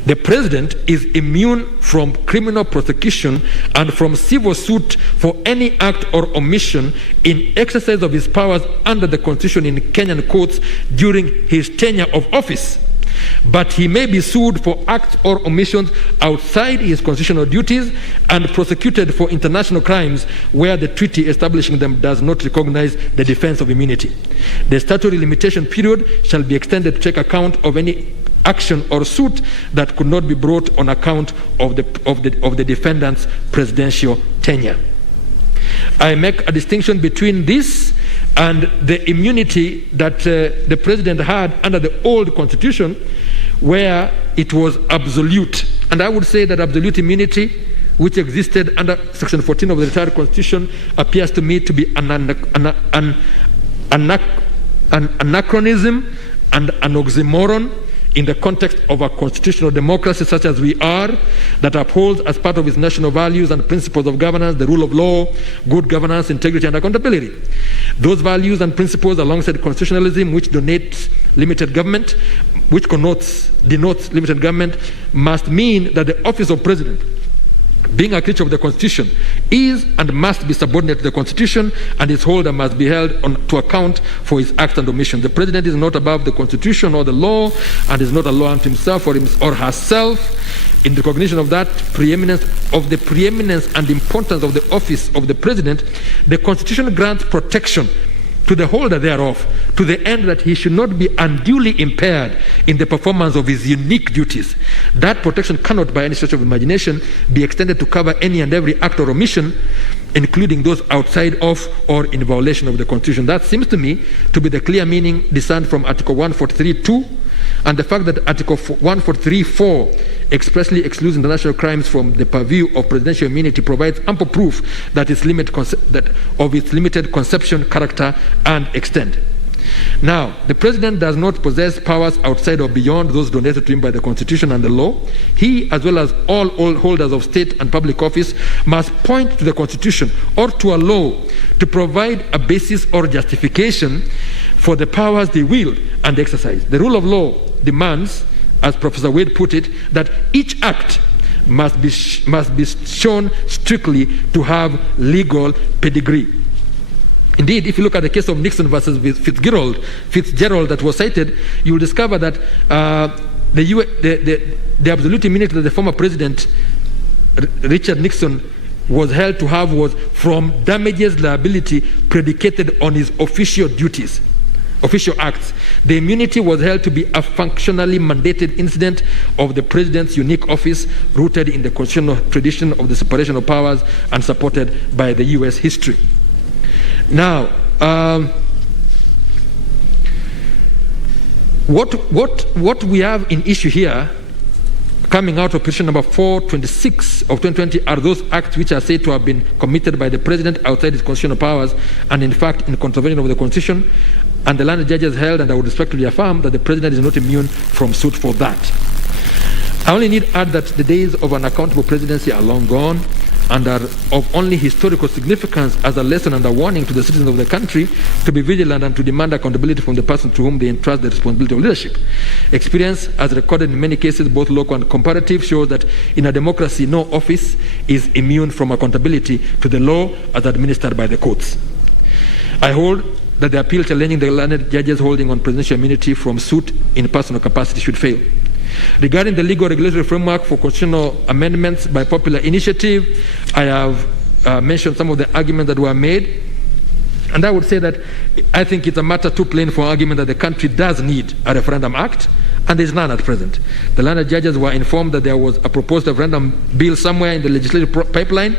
the president is immune from criminal prosecution and from civil suit for any act or omission in exercise of his powers under the Constitution in Kenyan courts during his tenure of office. But he may be sued for acts or omissions outside his constitutional duties and prosecuted for international crimes where the treaty establishing them does not recognize the defense of immunity. The statutory limitation period shall be extended to take account of any action or suit that could not be brought on account of the defendant's presidential tenure. I make a distinction between this and the immunity that the president had under the old Constitution, where it was absolute. And I would say that absolute immunity, which existed under Section 14 of the retired Constitution, appears to me to be an anachronism and an oxymoron in the context of a constitutional democracy such as we are, that upholds as part of its national values and principles of governance the rule of law, good governance, integrity, and accountability. Those values and principles, alongside constitutionalism, which denotes limited government, denotes limited government, must mean that the office of president, being a creature of the Constitution, is and must be subordinate to the Constitution, and its holder must be held to account for his acts and omissions. The president is not above the Constitution or the law, and is not a law unto himself or herself. In recognition of that preeminence and importance of the office of the president, the Constitution grants protection to the holder thereof, to the end that he should not be unduly impaired in the performance of his unique duties. That protection cannot, by any stretch of imagination, be extended to cover any and every act or omission, including those outside of or in violation of the Constitution. That seems to me to be the clear meaning discerned from Article 143.2, and the fact that Article 143.4 expressly excludes international crimes from the purview of presidential immunity provides ample proof that its limited conception, character, and extent. Now, the president does not possess powers outside or beyond those donated to him by the Constitution and the law. He, as well as all holders of state and public office, must point to the Constitution or to a law to provide a basis or justification for the powers they wield and exercise. The rule of law demands, as Professor Wade put it, that each act must be shown strictly to have legal pedigree. Indeed, if you look at the case of Nixon versus Fitzgerald that was cited, you will discover that the absolute immunity that the former president, Richard Nixon, was held to have was from damages liability predicated on his official duties, official acts. The immunity was held to be a functionally mandated incident of the president's unique office, rooted in the constitutional tradition of the separation of powers and supported by the U.S. history. Now, what we have in issue here, coming out of petition number 426 of 2020, are those acts which are said to have been committed by the president outside his constitutional powers and in fact in contravention of the Constitution, and the learned judges held, and I would respectfully affirm, that the president is not immune from suit for that. I only need to add that the days of an accountable presidency are long gone and are of only historical significance as a lesson and a warning to the citizens of the country to be vigilant and to demand accountability from the person to whom they entrust the responsibility of leadership. Experience, as recorded in many cases, both local and comparative, shows that in a democracy, no office is immune from accountability to the law as administered by the courts. I hold that the appeal challenging the learned judges holding on presidential immunity from suit in personal capacity should fail. Regarding the legal regulatory framework for constitutional amendments by popular initiative, I have mentioned some of the arguments that were made, and I would say that I think it's a matter too plain for argument that the country does need a referendum act, and there is none at present. The learned judges were informed that there was a proposed referendum bill somewhere in the legislative pipeline,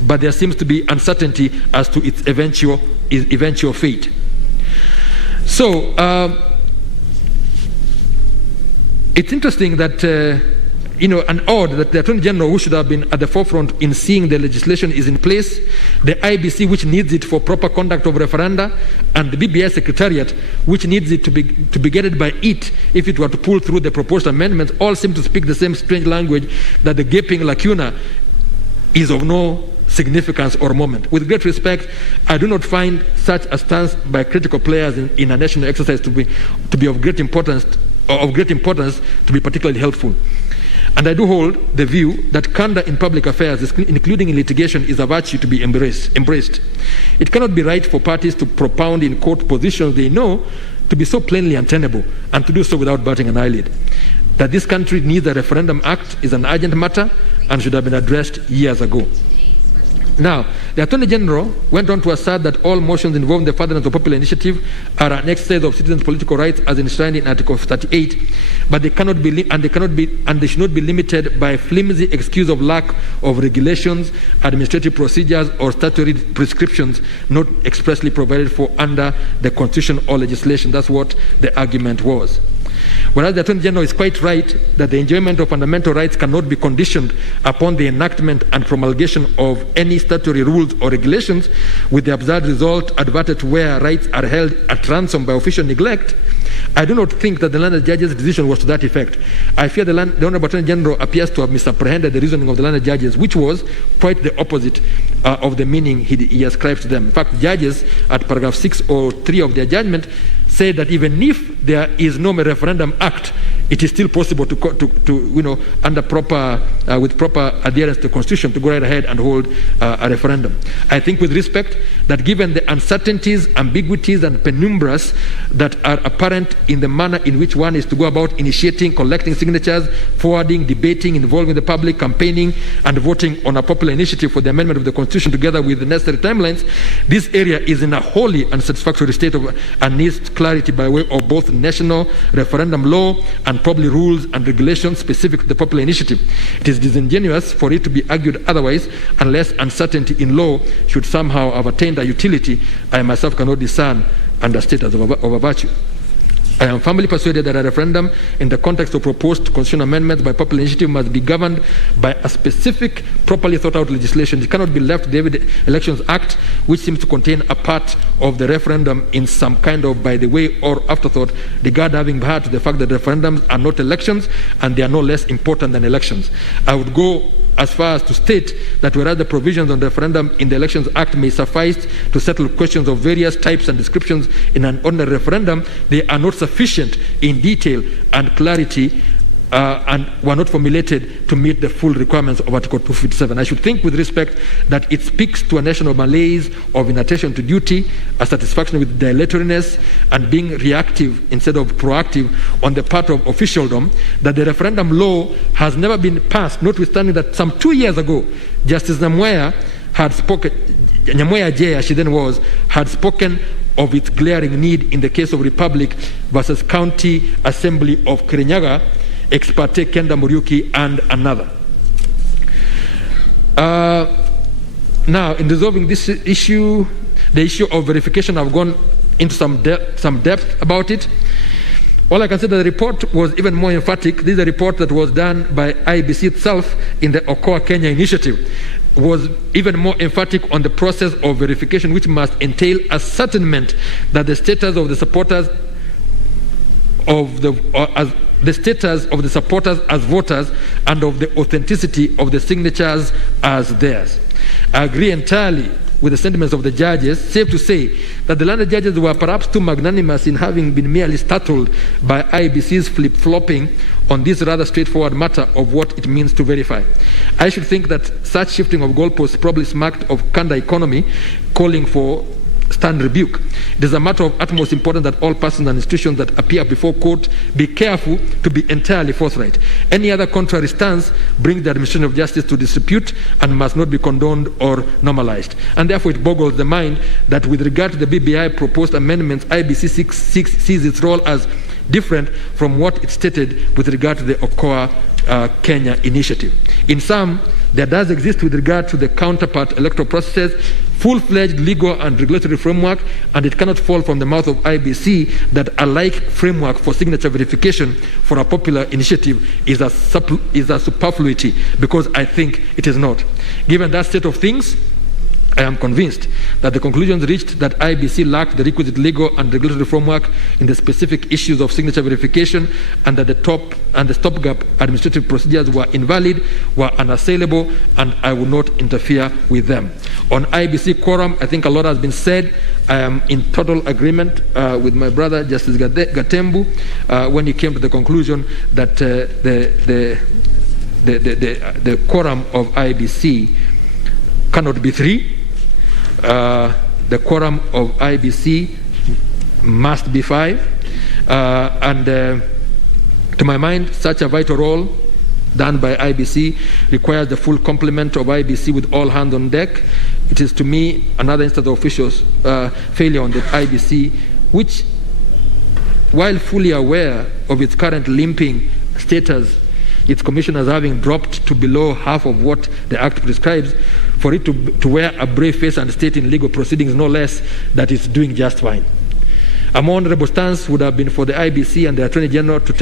but there seems to be uncertainty as to its eventual fate. So, it's interesting that and odd that the Attorney General, who should have been at the forefront in seeing the legislation is in place, the IBC, which needs it for proper conduct of referenda, and the BBI Secretariat, which needs it to be guided by it if it were to pull through the proposed amendments, all seem to speak the same strange language, that the gaping lacuna is of no significance or moment. With great respect, I do not find such a stance by critical players in a national exercise to be of great importance to be particularly helpful. And I do hold the view that candor in public affairs, including in litigation, is a virtue to be embraced. It cannot be right for parties to propound in court positions they know to be so plainly untenable, and to do so without batting an eyelid. That this country needs a referendum act is an urgent matter and should have been addressed years ago. Now, the Attorney General went on to assert that all motions involving the furtherance of popular initiative are an exercise of citizens' political rights as enshrined in Article 38, but they should not be limited by a flimsy excuse of lack of regulations, administrative procedures, or statutory prescriptions not expressly provided for under the Constitution or legislation. That's what the argument was. Whereas the Attorney General is quite right that the enjoyment of fundamental rights cannot be conditioned upon the enactment and promulgation of any statutory rules or regulations, with the absurd result adverted where rights are held at ransom by official neglect, I do not think that the landed judge's decision was to that effect. I fear the Honourable Attorney General appears to have misapprehended the reasoning of the landed judges, which was quite the opposite of the meaning he ascribes to them. In fact, judges at paragraph 6 or 3 of their judgment say that even if there is no referendum act, it is still possible under with proper adherence to the Constitution, to go right ahead and hold a referendum. I think, with respect, that given the uncertainties, ambiguities, and penumbras that are apparent in the manner in which one is to go about initiating, collecting signatures, forwarding, debating, involving the public, campaigning, and voting on a popular initiative for the amendment of the Constitution, together with the necessary timelines, this area is in a wholly unsatisfactory state and needs clarity by way of both national referendum law and probably rules and regulations specific to the popular initiative. It is disingenuous for it to be argued otherwise, unless uncertainty in law should somehow have attained a utility I myself cannot discern and state as of a virtue. I am firmly persuaded that a referendum in the context of proposed constitutional amendments by popular initiative must be governed by a specific, properly thought out legislation. It cannot be left to the Elections Act, which seems to contain a part of the referendum in some kind of by the way or afterthought, regard having heard to the fact that referendums are not elections and they are no less important than elections. I would go as far as to state that whereas the provisions on the referendum in the Elections Act may suffice to settle questions of various types and descriptions in an ordinary referendum, they are not sufficient in detail and clarity and were not formulated to meet the full requirements of Article 257. I should think, with respect, that it speaks to a national malaise of inattention to duty, a satisfaction with dilatoriness, and being reactive instead of proactive on the part of officialdom, that the referendum law has never been passed, notwithstanding that some 2 years ago, Justice Nyamweya had spoken, Nyamweya J, as she then was, had spoken of its glaring need in the case of Republic versus County Assembly of Kirinyaga, ex parte Kenda Muriuki, and another. Now, in resolving this issue, the issue of verification, I've gone into some depth about it. All I can say that the report was even more emphatic. This is a report that was done by IBC itself in the Okoa Kenya initiative, was even more emphatic on the process of verification, which must entail ascertainment that the status of the supporters as voters and of the authenticity of the signatures as theirs. I agree entirely with the sentiments of the judges, safe to say that the landed judges were perhaps too magnanimous in having been merely startled by IBC's flip-flopping on this rather straightforward matter of what it means to verify. I should think that such shifting of goalposts probably smacked of candor economy, calling for stern rebuke. It is a matter of utmost importance that all persons and institutions that appear before court be careful to be entirely forthright. Any other contrary stance brings the administration of justice to disrepute and must not be condoned or normalized. And therefore it boggles the mind that with regard to the BBI proposed amendments, IBC sees its role as different from what it stated with regard to the Okoa Kenya initiative. In sum, there does exist with regard to the counterpart electoral processes full-fledged legal and regulatory framework, and it cannot fall from the mouth of IBC that a like framework for signature verification for a popular initiative is a superfluity, because I think it is not. Given that state of things, I am convinced that the conclusions reached that IBC lacked the requisite legal and regulatory framework in the specific issues of signature verification, and that the stopgap administrative procedures were invalid, were unassailable, and I will not interfere with them. On IBC quorum, I think a lot has been said. I am in total agreement with my brother Justice Gatembu when he came to the conclusion that the quorum of IBC cannot be 3. The quorum of IBC must be 5, and to my mind, such a vital role done by IBC requires the full complement of IBC with all hands on deck. It is to me another instance of officials' failure on the IBC, which, while fully aware of its current limping status, its commissioners having dropped to below half of what the Act prescribes, for it to wear a brave face and state in legal proceedings no less that it's doing just fine. A more honorable stance would have been for the IBC and the Attorney General to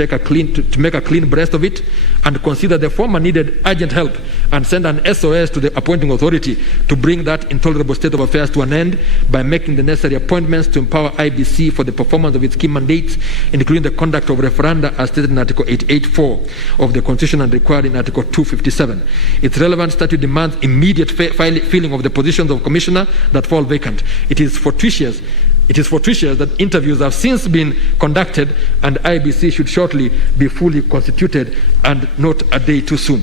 make a clean breast of it and consider the former needed urgent help and send an SOS to the appointing authority to bring that intolerable state of affairs to an end by making the necessary appointments to empower IBC for the performance of its key mandates, including the conduct of referenda as stated in Article 884 of the Constitution and required in Article 257. Its relevant statute demands immediate filling of the positions of commissioner that fall vacant. It is fortuitous that interviews have since been conducted, and IBC should shortly be fully constituted and not a day too soon.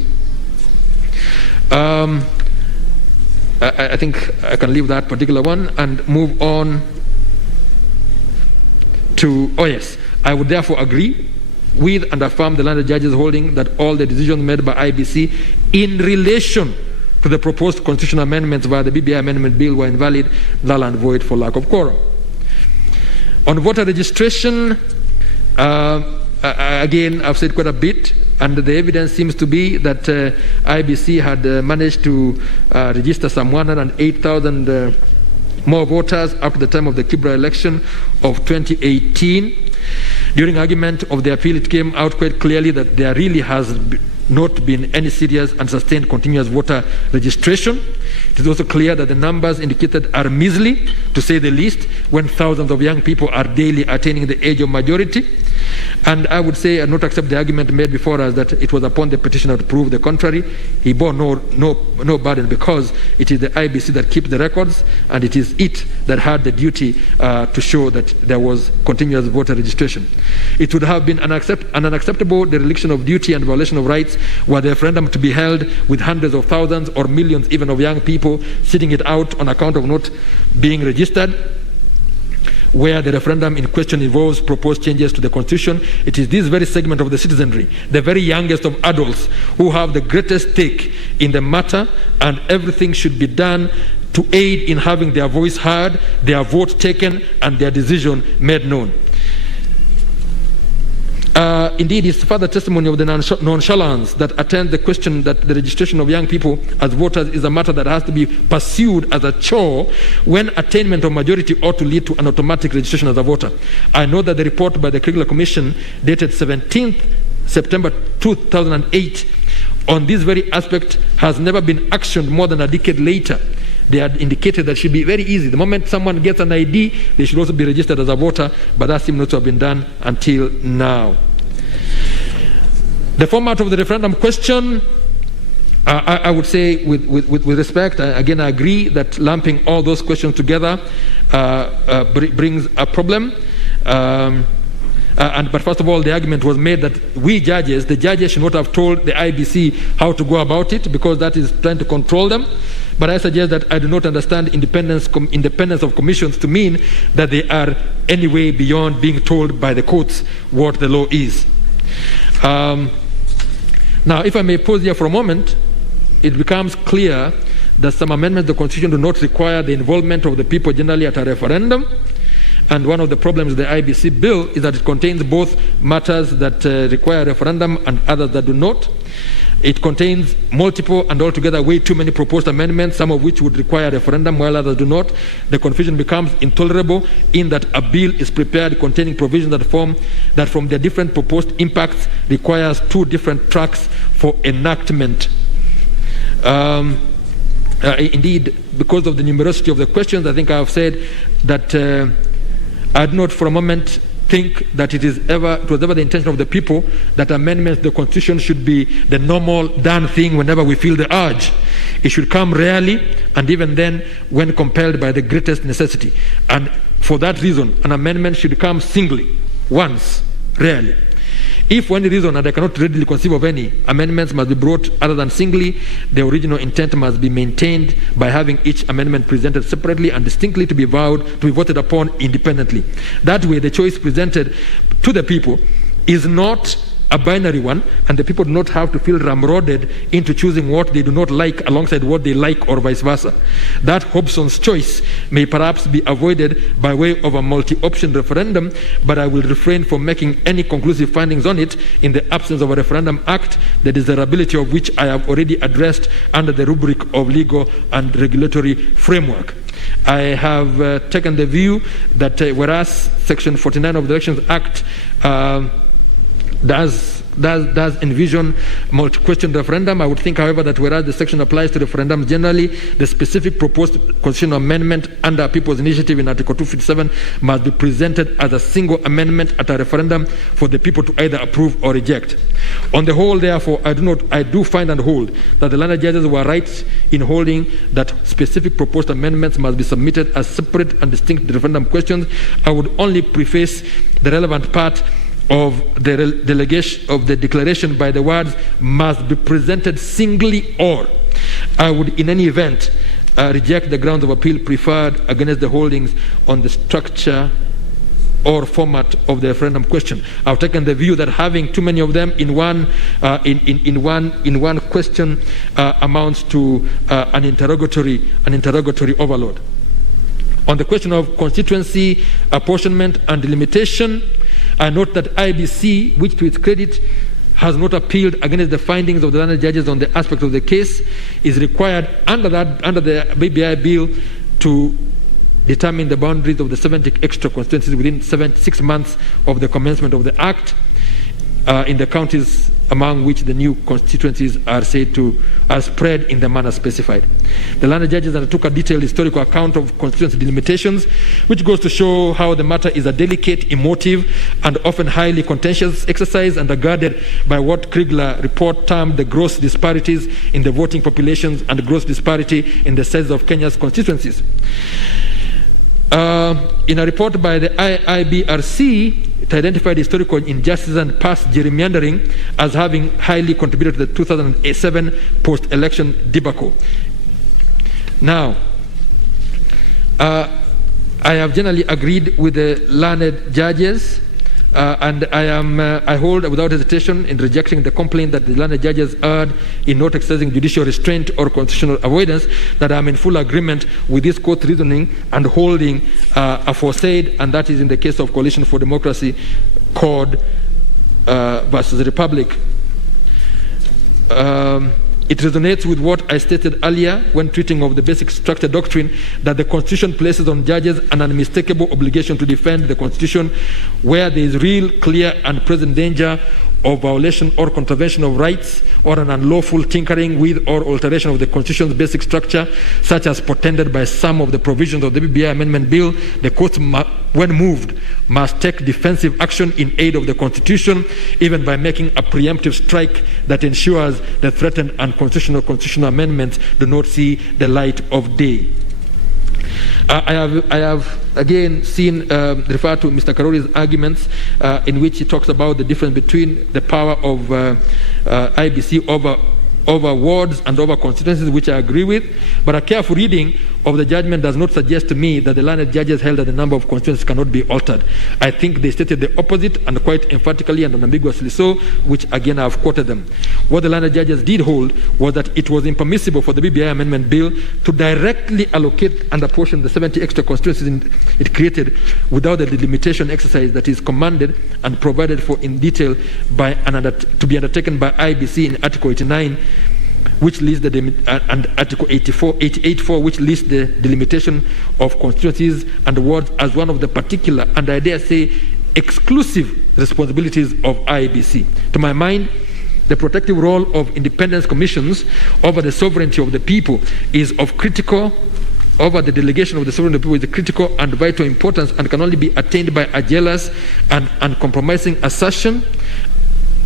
I think I can leave that particular one and move on to, I would therefore agree with and affirm the landed judge's holding that all the decisions made by IBC in relation to the proposed constitutional amendments via the BBI amendment bill were invalid, null and void for lack of quorum. On voter registration, again, I've said quite a bit, and the evidence seems to be that IBC had managed to register some 108,000 more voters up to the time of the Kibra election of 2018. During argument of the appeal, it came out quite clearly that there really has not been any serious and sustained continuous voter registration. It is also clear that the numbers indicated are measly, to say the least, when thousands of young people are daily attaining the age of majority. And I would say, and not accept the argument made before us that it was upon the petitioner to prove the contrary. He bore no burden, because it is the IBC that keeps the records, and it is it that had the duty to show that there was continuous voter registration. It would have been an unacceptable dereliction of duty and violation of rights were the referendum to be held with hundreds of thousands or millions even of young people sitting it out on account of not being registered. Where the referendum in question involves proposed changes to the Constitution, it is this very segment of the citizenry, the very youngest of adults, who have the greatest stake in the matter, and everything should be done to aid in having their voice heard, their vote taken, and their decision made known. Indeed, it's further testimony of the nonchalance that attends the question that the registration of young people as voters is a matter that has to be pursued as a chore, when attainment of majority ought to lead to an automatic registration as a voter. I know that the report by the Curricular Commission dated 17th September 2008 on this very aspect has never been actioned more than a decade later. They had indicated that it should be very easy. The moment someone gets an ID, they should also be registered as a voter, but that seems not to have been done until now. The format of the referendum question, I would say with respect, again, I agree that lumping all those questions together brings a problem. But first of all, the argument was made that the judges should not have told the IBC how to go about it, because that is trying to control them. But I suggest that I do not understand independence of commissions to mean that they are any way beyond being told by the courts what the law is. Now, if I may pause here for a moment, it becomes clear that some amendments to the Constitution do not require the involvement of the people generally at a referendum. And one of the problems with the IBC bill is that it contains both matters that require a referendum and others that do not. It contains multiple and altogether way too many proposed amendments, some of which would require a referendum while others do not. The confusion becomes intolerable in that a bill is prepared containing provisions that from their different proposed impacts requires two different tracks for enactment. Indeed, because of the numerosity of the questions, I think I have said that I do not for a moment think that it was ever the intention of the people that amendments to the Constitution should be the normal done thing whenever we feel the urge. It should come rarely, and even then when compelled by the greatest necessity. And for that reason, an amendment should come singly, once, rarely. If for any reason, and I cannot readily conceive of any, amendments must be brought other than singly, the original intent must be maintained by having each amendment presented separately and distinctly to be voted upon independently. That way, the choice presented to the people is not a binary one, and the people do not have to feel ramroded into choosing what they do not like alongside what they like, or vice versa. That Hobson's choice may perhaps be avoided by way of a multi-option referendum, but I will refrain from making any conclusive findings on it in the absence of a referendum act, the desirability of which I have already addressed under the rubric of legal and regulatory framework. I have taken the view that whereas Section 49 of the Elections Act does envision multi-question referendum, I would think, however, that whereas the section applies to referendums generally, the specific proposed constitutional amendment under People's Initiative in Article 257 must be presented as a single amendment at a referendum for the people to either approve or reject. On the whole, therefore, I do find and hold that the learned judges were right in holding that specific proposed amendments must be submitted as separate and distinct referendum questions. I would only preface the relevant part of the declaration by the words must be presented singly, or I would in any event reject the grounds of appeal preferred against the holdings on the structure or format of the referendum question. I've taken the view that having too many of them in one question amounts to an interrogatory overload. On the question of constituency apportionment and delimitation, I note that IBC, which to its credit has not appealed against the findings of the learned judges on the aspect of the case, is required under the BBI bill to determine the boundaries of the 70 extra constituencies within 6 months of the commencement of the Act in the counties among which the new constituencies are spread in the manner specified. The learned judges undertook a detailed historical account of constituency delimitations, which goes to show how the matter is a delicate, emotive, and often highly contentious exercise, and regarded by what Kriegler report termed the gross disparities in the voting populations and gross disparity in the size of Kenya's constituencies. In a report by the IBRC, it identified historical injustices and past gerrymandering as having highly contributed to the 2007 post-election debacle. Now, I have generally agreed with the learned judges, and I hold without hesitation in rejecting the complaint that the learned judges erred in not exercising judicial restraint or constitutional avoidance, that I am in full agreement with this court reasoning and holding aforesaid, and that is in the case of Coalition for Democracy, CORD versus the Republic. It resonates with what I stated earlier when treating of the basic structure doctrine, that the Constitution places on judges an unmistakable obligation to defend the Constitution where there is real, clear, and present danger of violation or contravention of rights, or an unlawful tinkering with or alteration of the Constitution's basic structure, such as portended by some of the provisions of the BBI Amendment Bill. The courts, when moved, must take defensive action in aid of the Constitution, even by making a preemptive strike that ensures the threatened constitutional amendments do not see the light of day. I have again seen referred to Mr. Karori's arguments in which he talks about the difference between the power of IBC over over wards and over constituencies, which I agree with, but a careful reading of the judgment does not suggest to me that the learned judges held that the number of constituencies cannot be altered. I think they stated the opposite, and quite emphatically and unambiguously so, which again I have quoted them. What the learned judges did hold was that it was impermissible for the BBI amendment bill to directly allocate and apportion the 70 extra constituencies it created without the delimitation exercise that is commanded and provided for in detail by to be undertaken by IBC in Article 89, which lists and Article 88.4, which lists the delimitation of constituencies and wards as one of the particular, and I dare say exclusive, responsibilities of IBC. To my mind, the protective role of independence commissions over the sovereignty of the people is of critical, over the delegation of the sovereignty of the people is critical and vital importance, and can only be attained by a jealous and uncompromising assertion,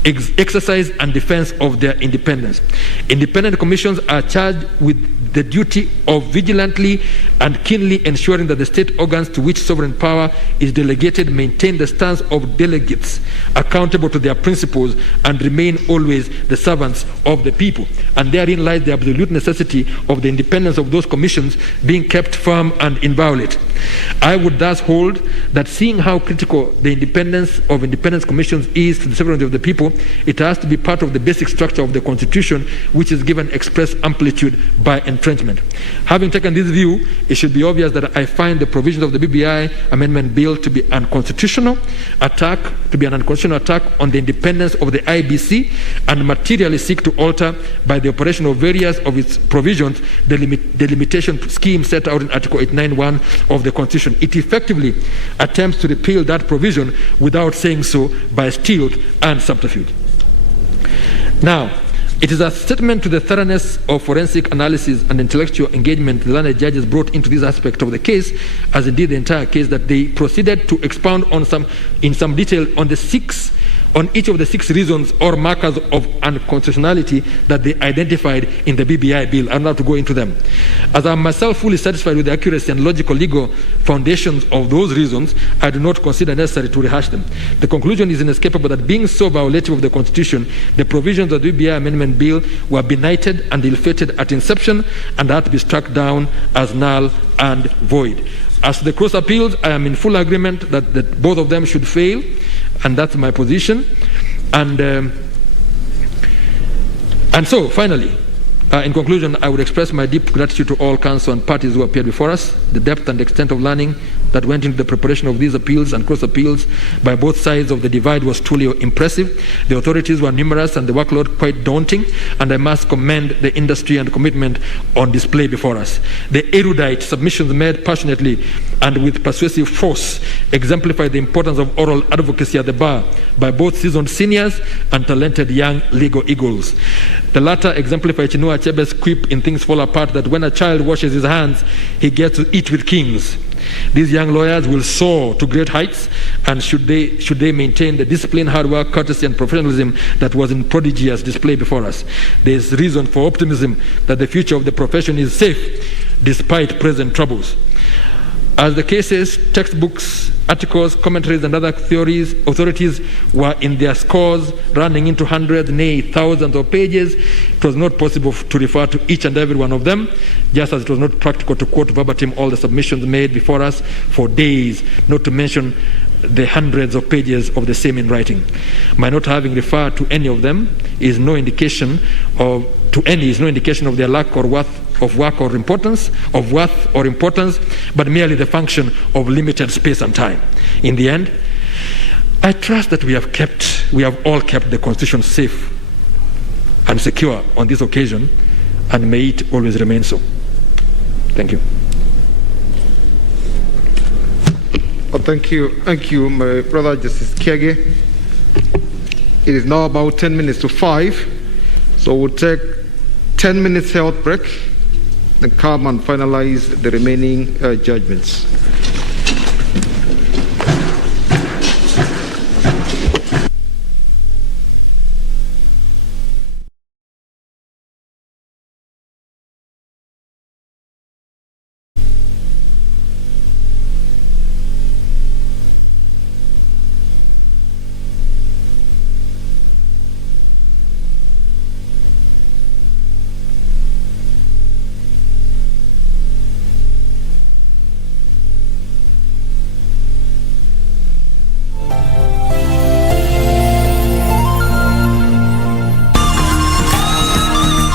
exercise and defense of their independence. Independent commissions are charged with the duty of vigilantly and keenly ensuring that the state organs to which sovereign power is delegated maintain the stance of delegates accountable to their principles and remain always the servants of the people. And therein lies the absolute necessity of the independence of those commissions being kept firm and inviolate. I would thus hold that, seeing how critical the independence of independence commissions is to the sovereignty of the people, it has to be part of the basic structure of the Constitution, which is given express amplitude by entrenchment. Having taken this view, it should be obvious that I find the provisions of the BBI amendment bill to be an unconstitutional attack on the independence of the IBC, and materially seek to alter by the operation of various of its provisions the limitation scheme set out in Article 891 of the Constitution. It effectively attempts to repeal that provision without saying so by stealth and subterfuge. Now, it is a statement to the thoroughness of forensic analysis and intellectual engagement the learned judges brought into this aspect of the case, as indeed the entire case, that they proceeded to expound in some detail on each of the 6 reasons or markers of unconstitutionality that they identified in the BBI bill. I'm not to go into them. As I'm myself fully satisfied with the accuracy and logical legal foundations of those reasons, I do not consider necessary to rehash them. The conclusion is inescapable that, being so violative of the Constitution, the provisions of the BBI amendment bill were benighted and ill-fated at inception and had to be struck down as null and void. As to the cross appeals, I am in full agreement that both of them should fail, and that's my position. And so, finally, in conclusion, I would express my deep gratitude to all counsel and parties who appeared before us. The depth and extent of learning that went into the preparation of these appeals and cross appeals by both sides of the divide was truly impressive. The authorities were numerous and the workload quite daunting, and I must commend the industry and commitment on display before us. The erudite submissions made passionately and with persuasive force exemplify the importance of oral advocacy at the bar by both seasoned seniors and talented young legal eagles. The latter exemplify Chinua Achebe's quip in Things Fall Apart that when a child washes his hands, he gets to eat with kings. These young lawyers will soar to great heights, and should they maintain the discipline, hard work, courtesy and professionalism that was in prodigious display before us. There is reason for optimism that the future of the profession is safe despite present troubles. As the cases, textbooks, articles, commentaries, and other authorities were in their scores, running into hundreds, nay, thousands of pages, it was not possible to refer to each and every one of them, just as it was not practical to quote verbatim all the submissions made before us for days, not to mention the hundreds of pages of the same in writing. My not having referred to any of them is no indication of their lack or worth or importance, but merely the function of limited space and time. In the end, I trust that we have all kept the Constitution safe and secure on this occasion, and may it always remain so. Thank you. Well, thank you, my brother Justice Kiage. It is now about 10 minutes to 5, so we'll take 10 minutes health break and come and finalize the remaining judgments.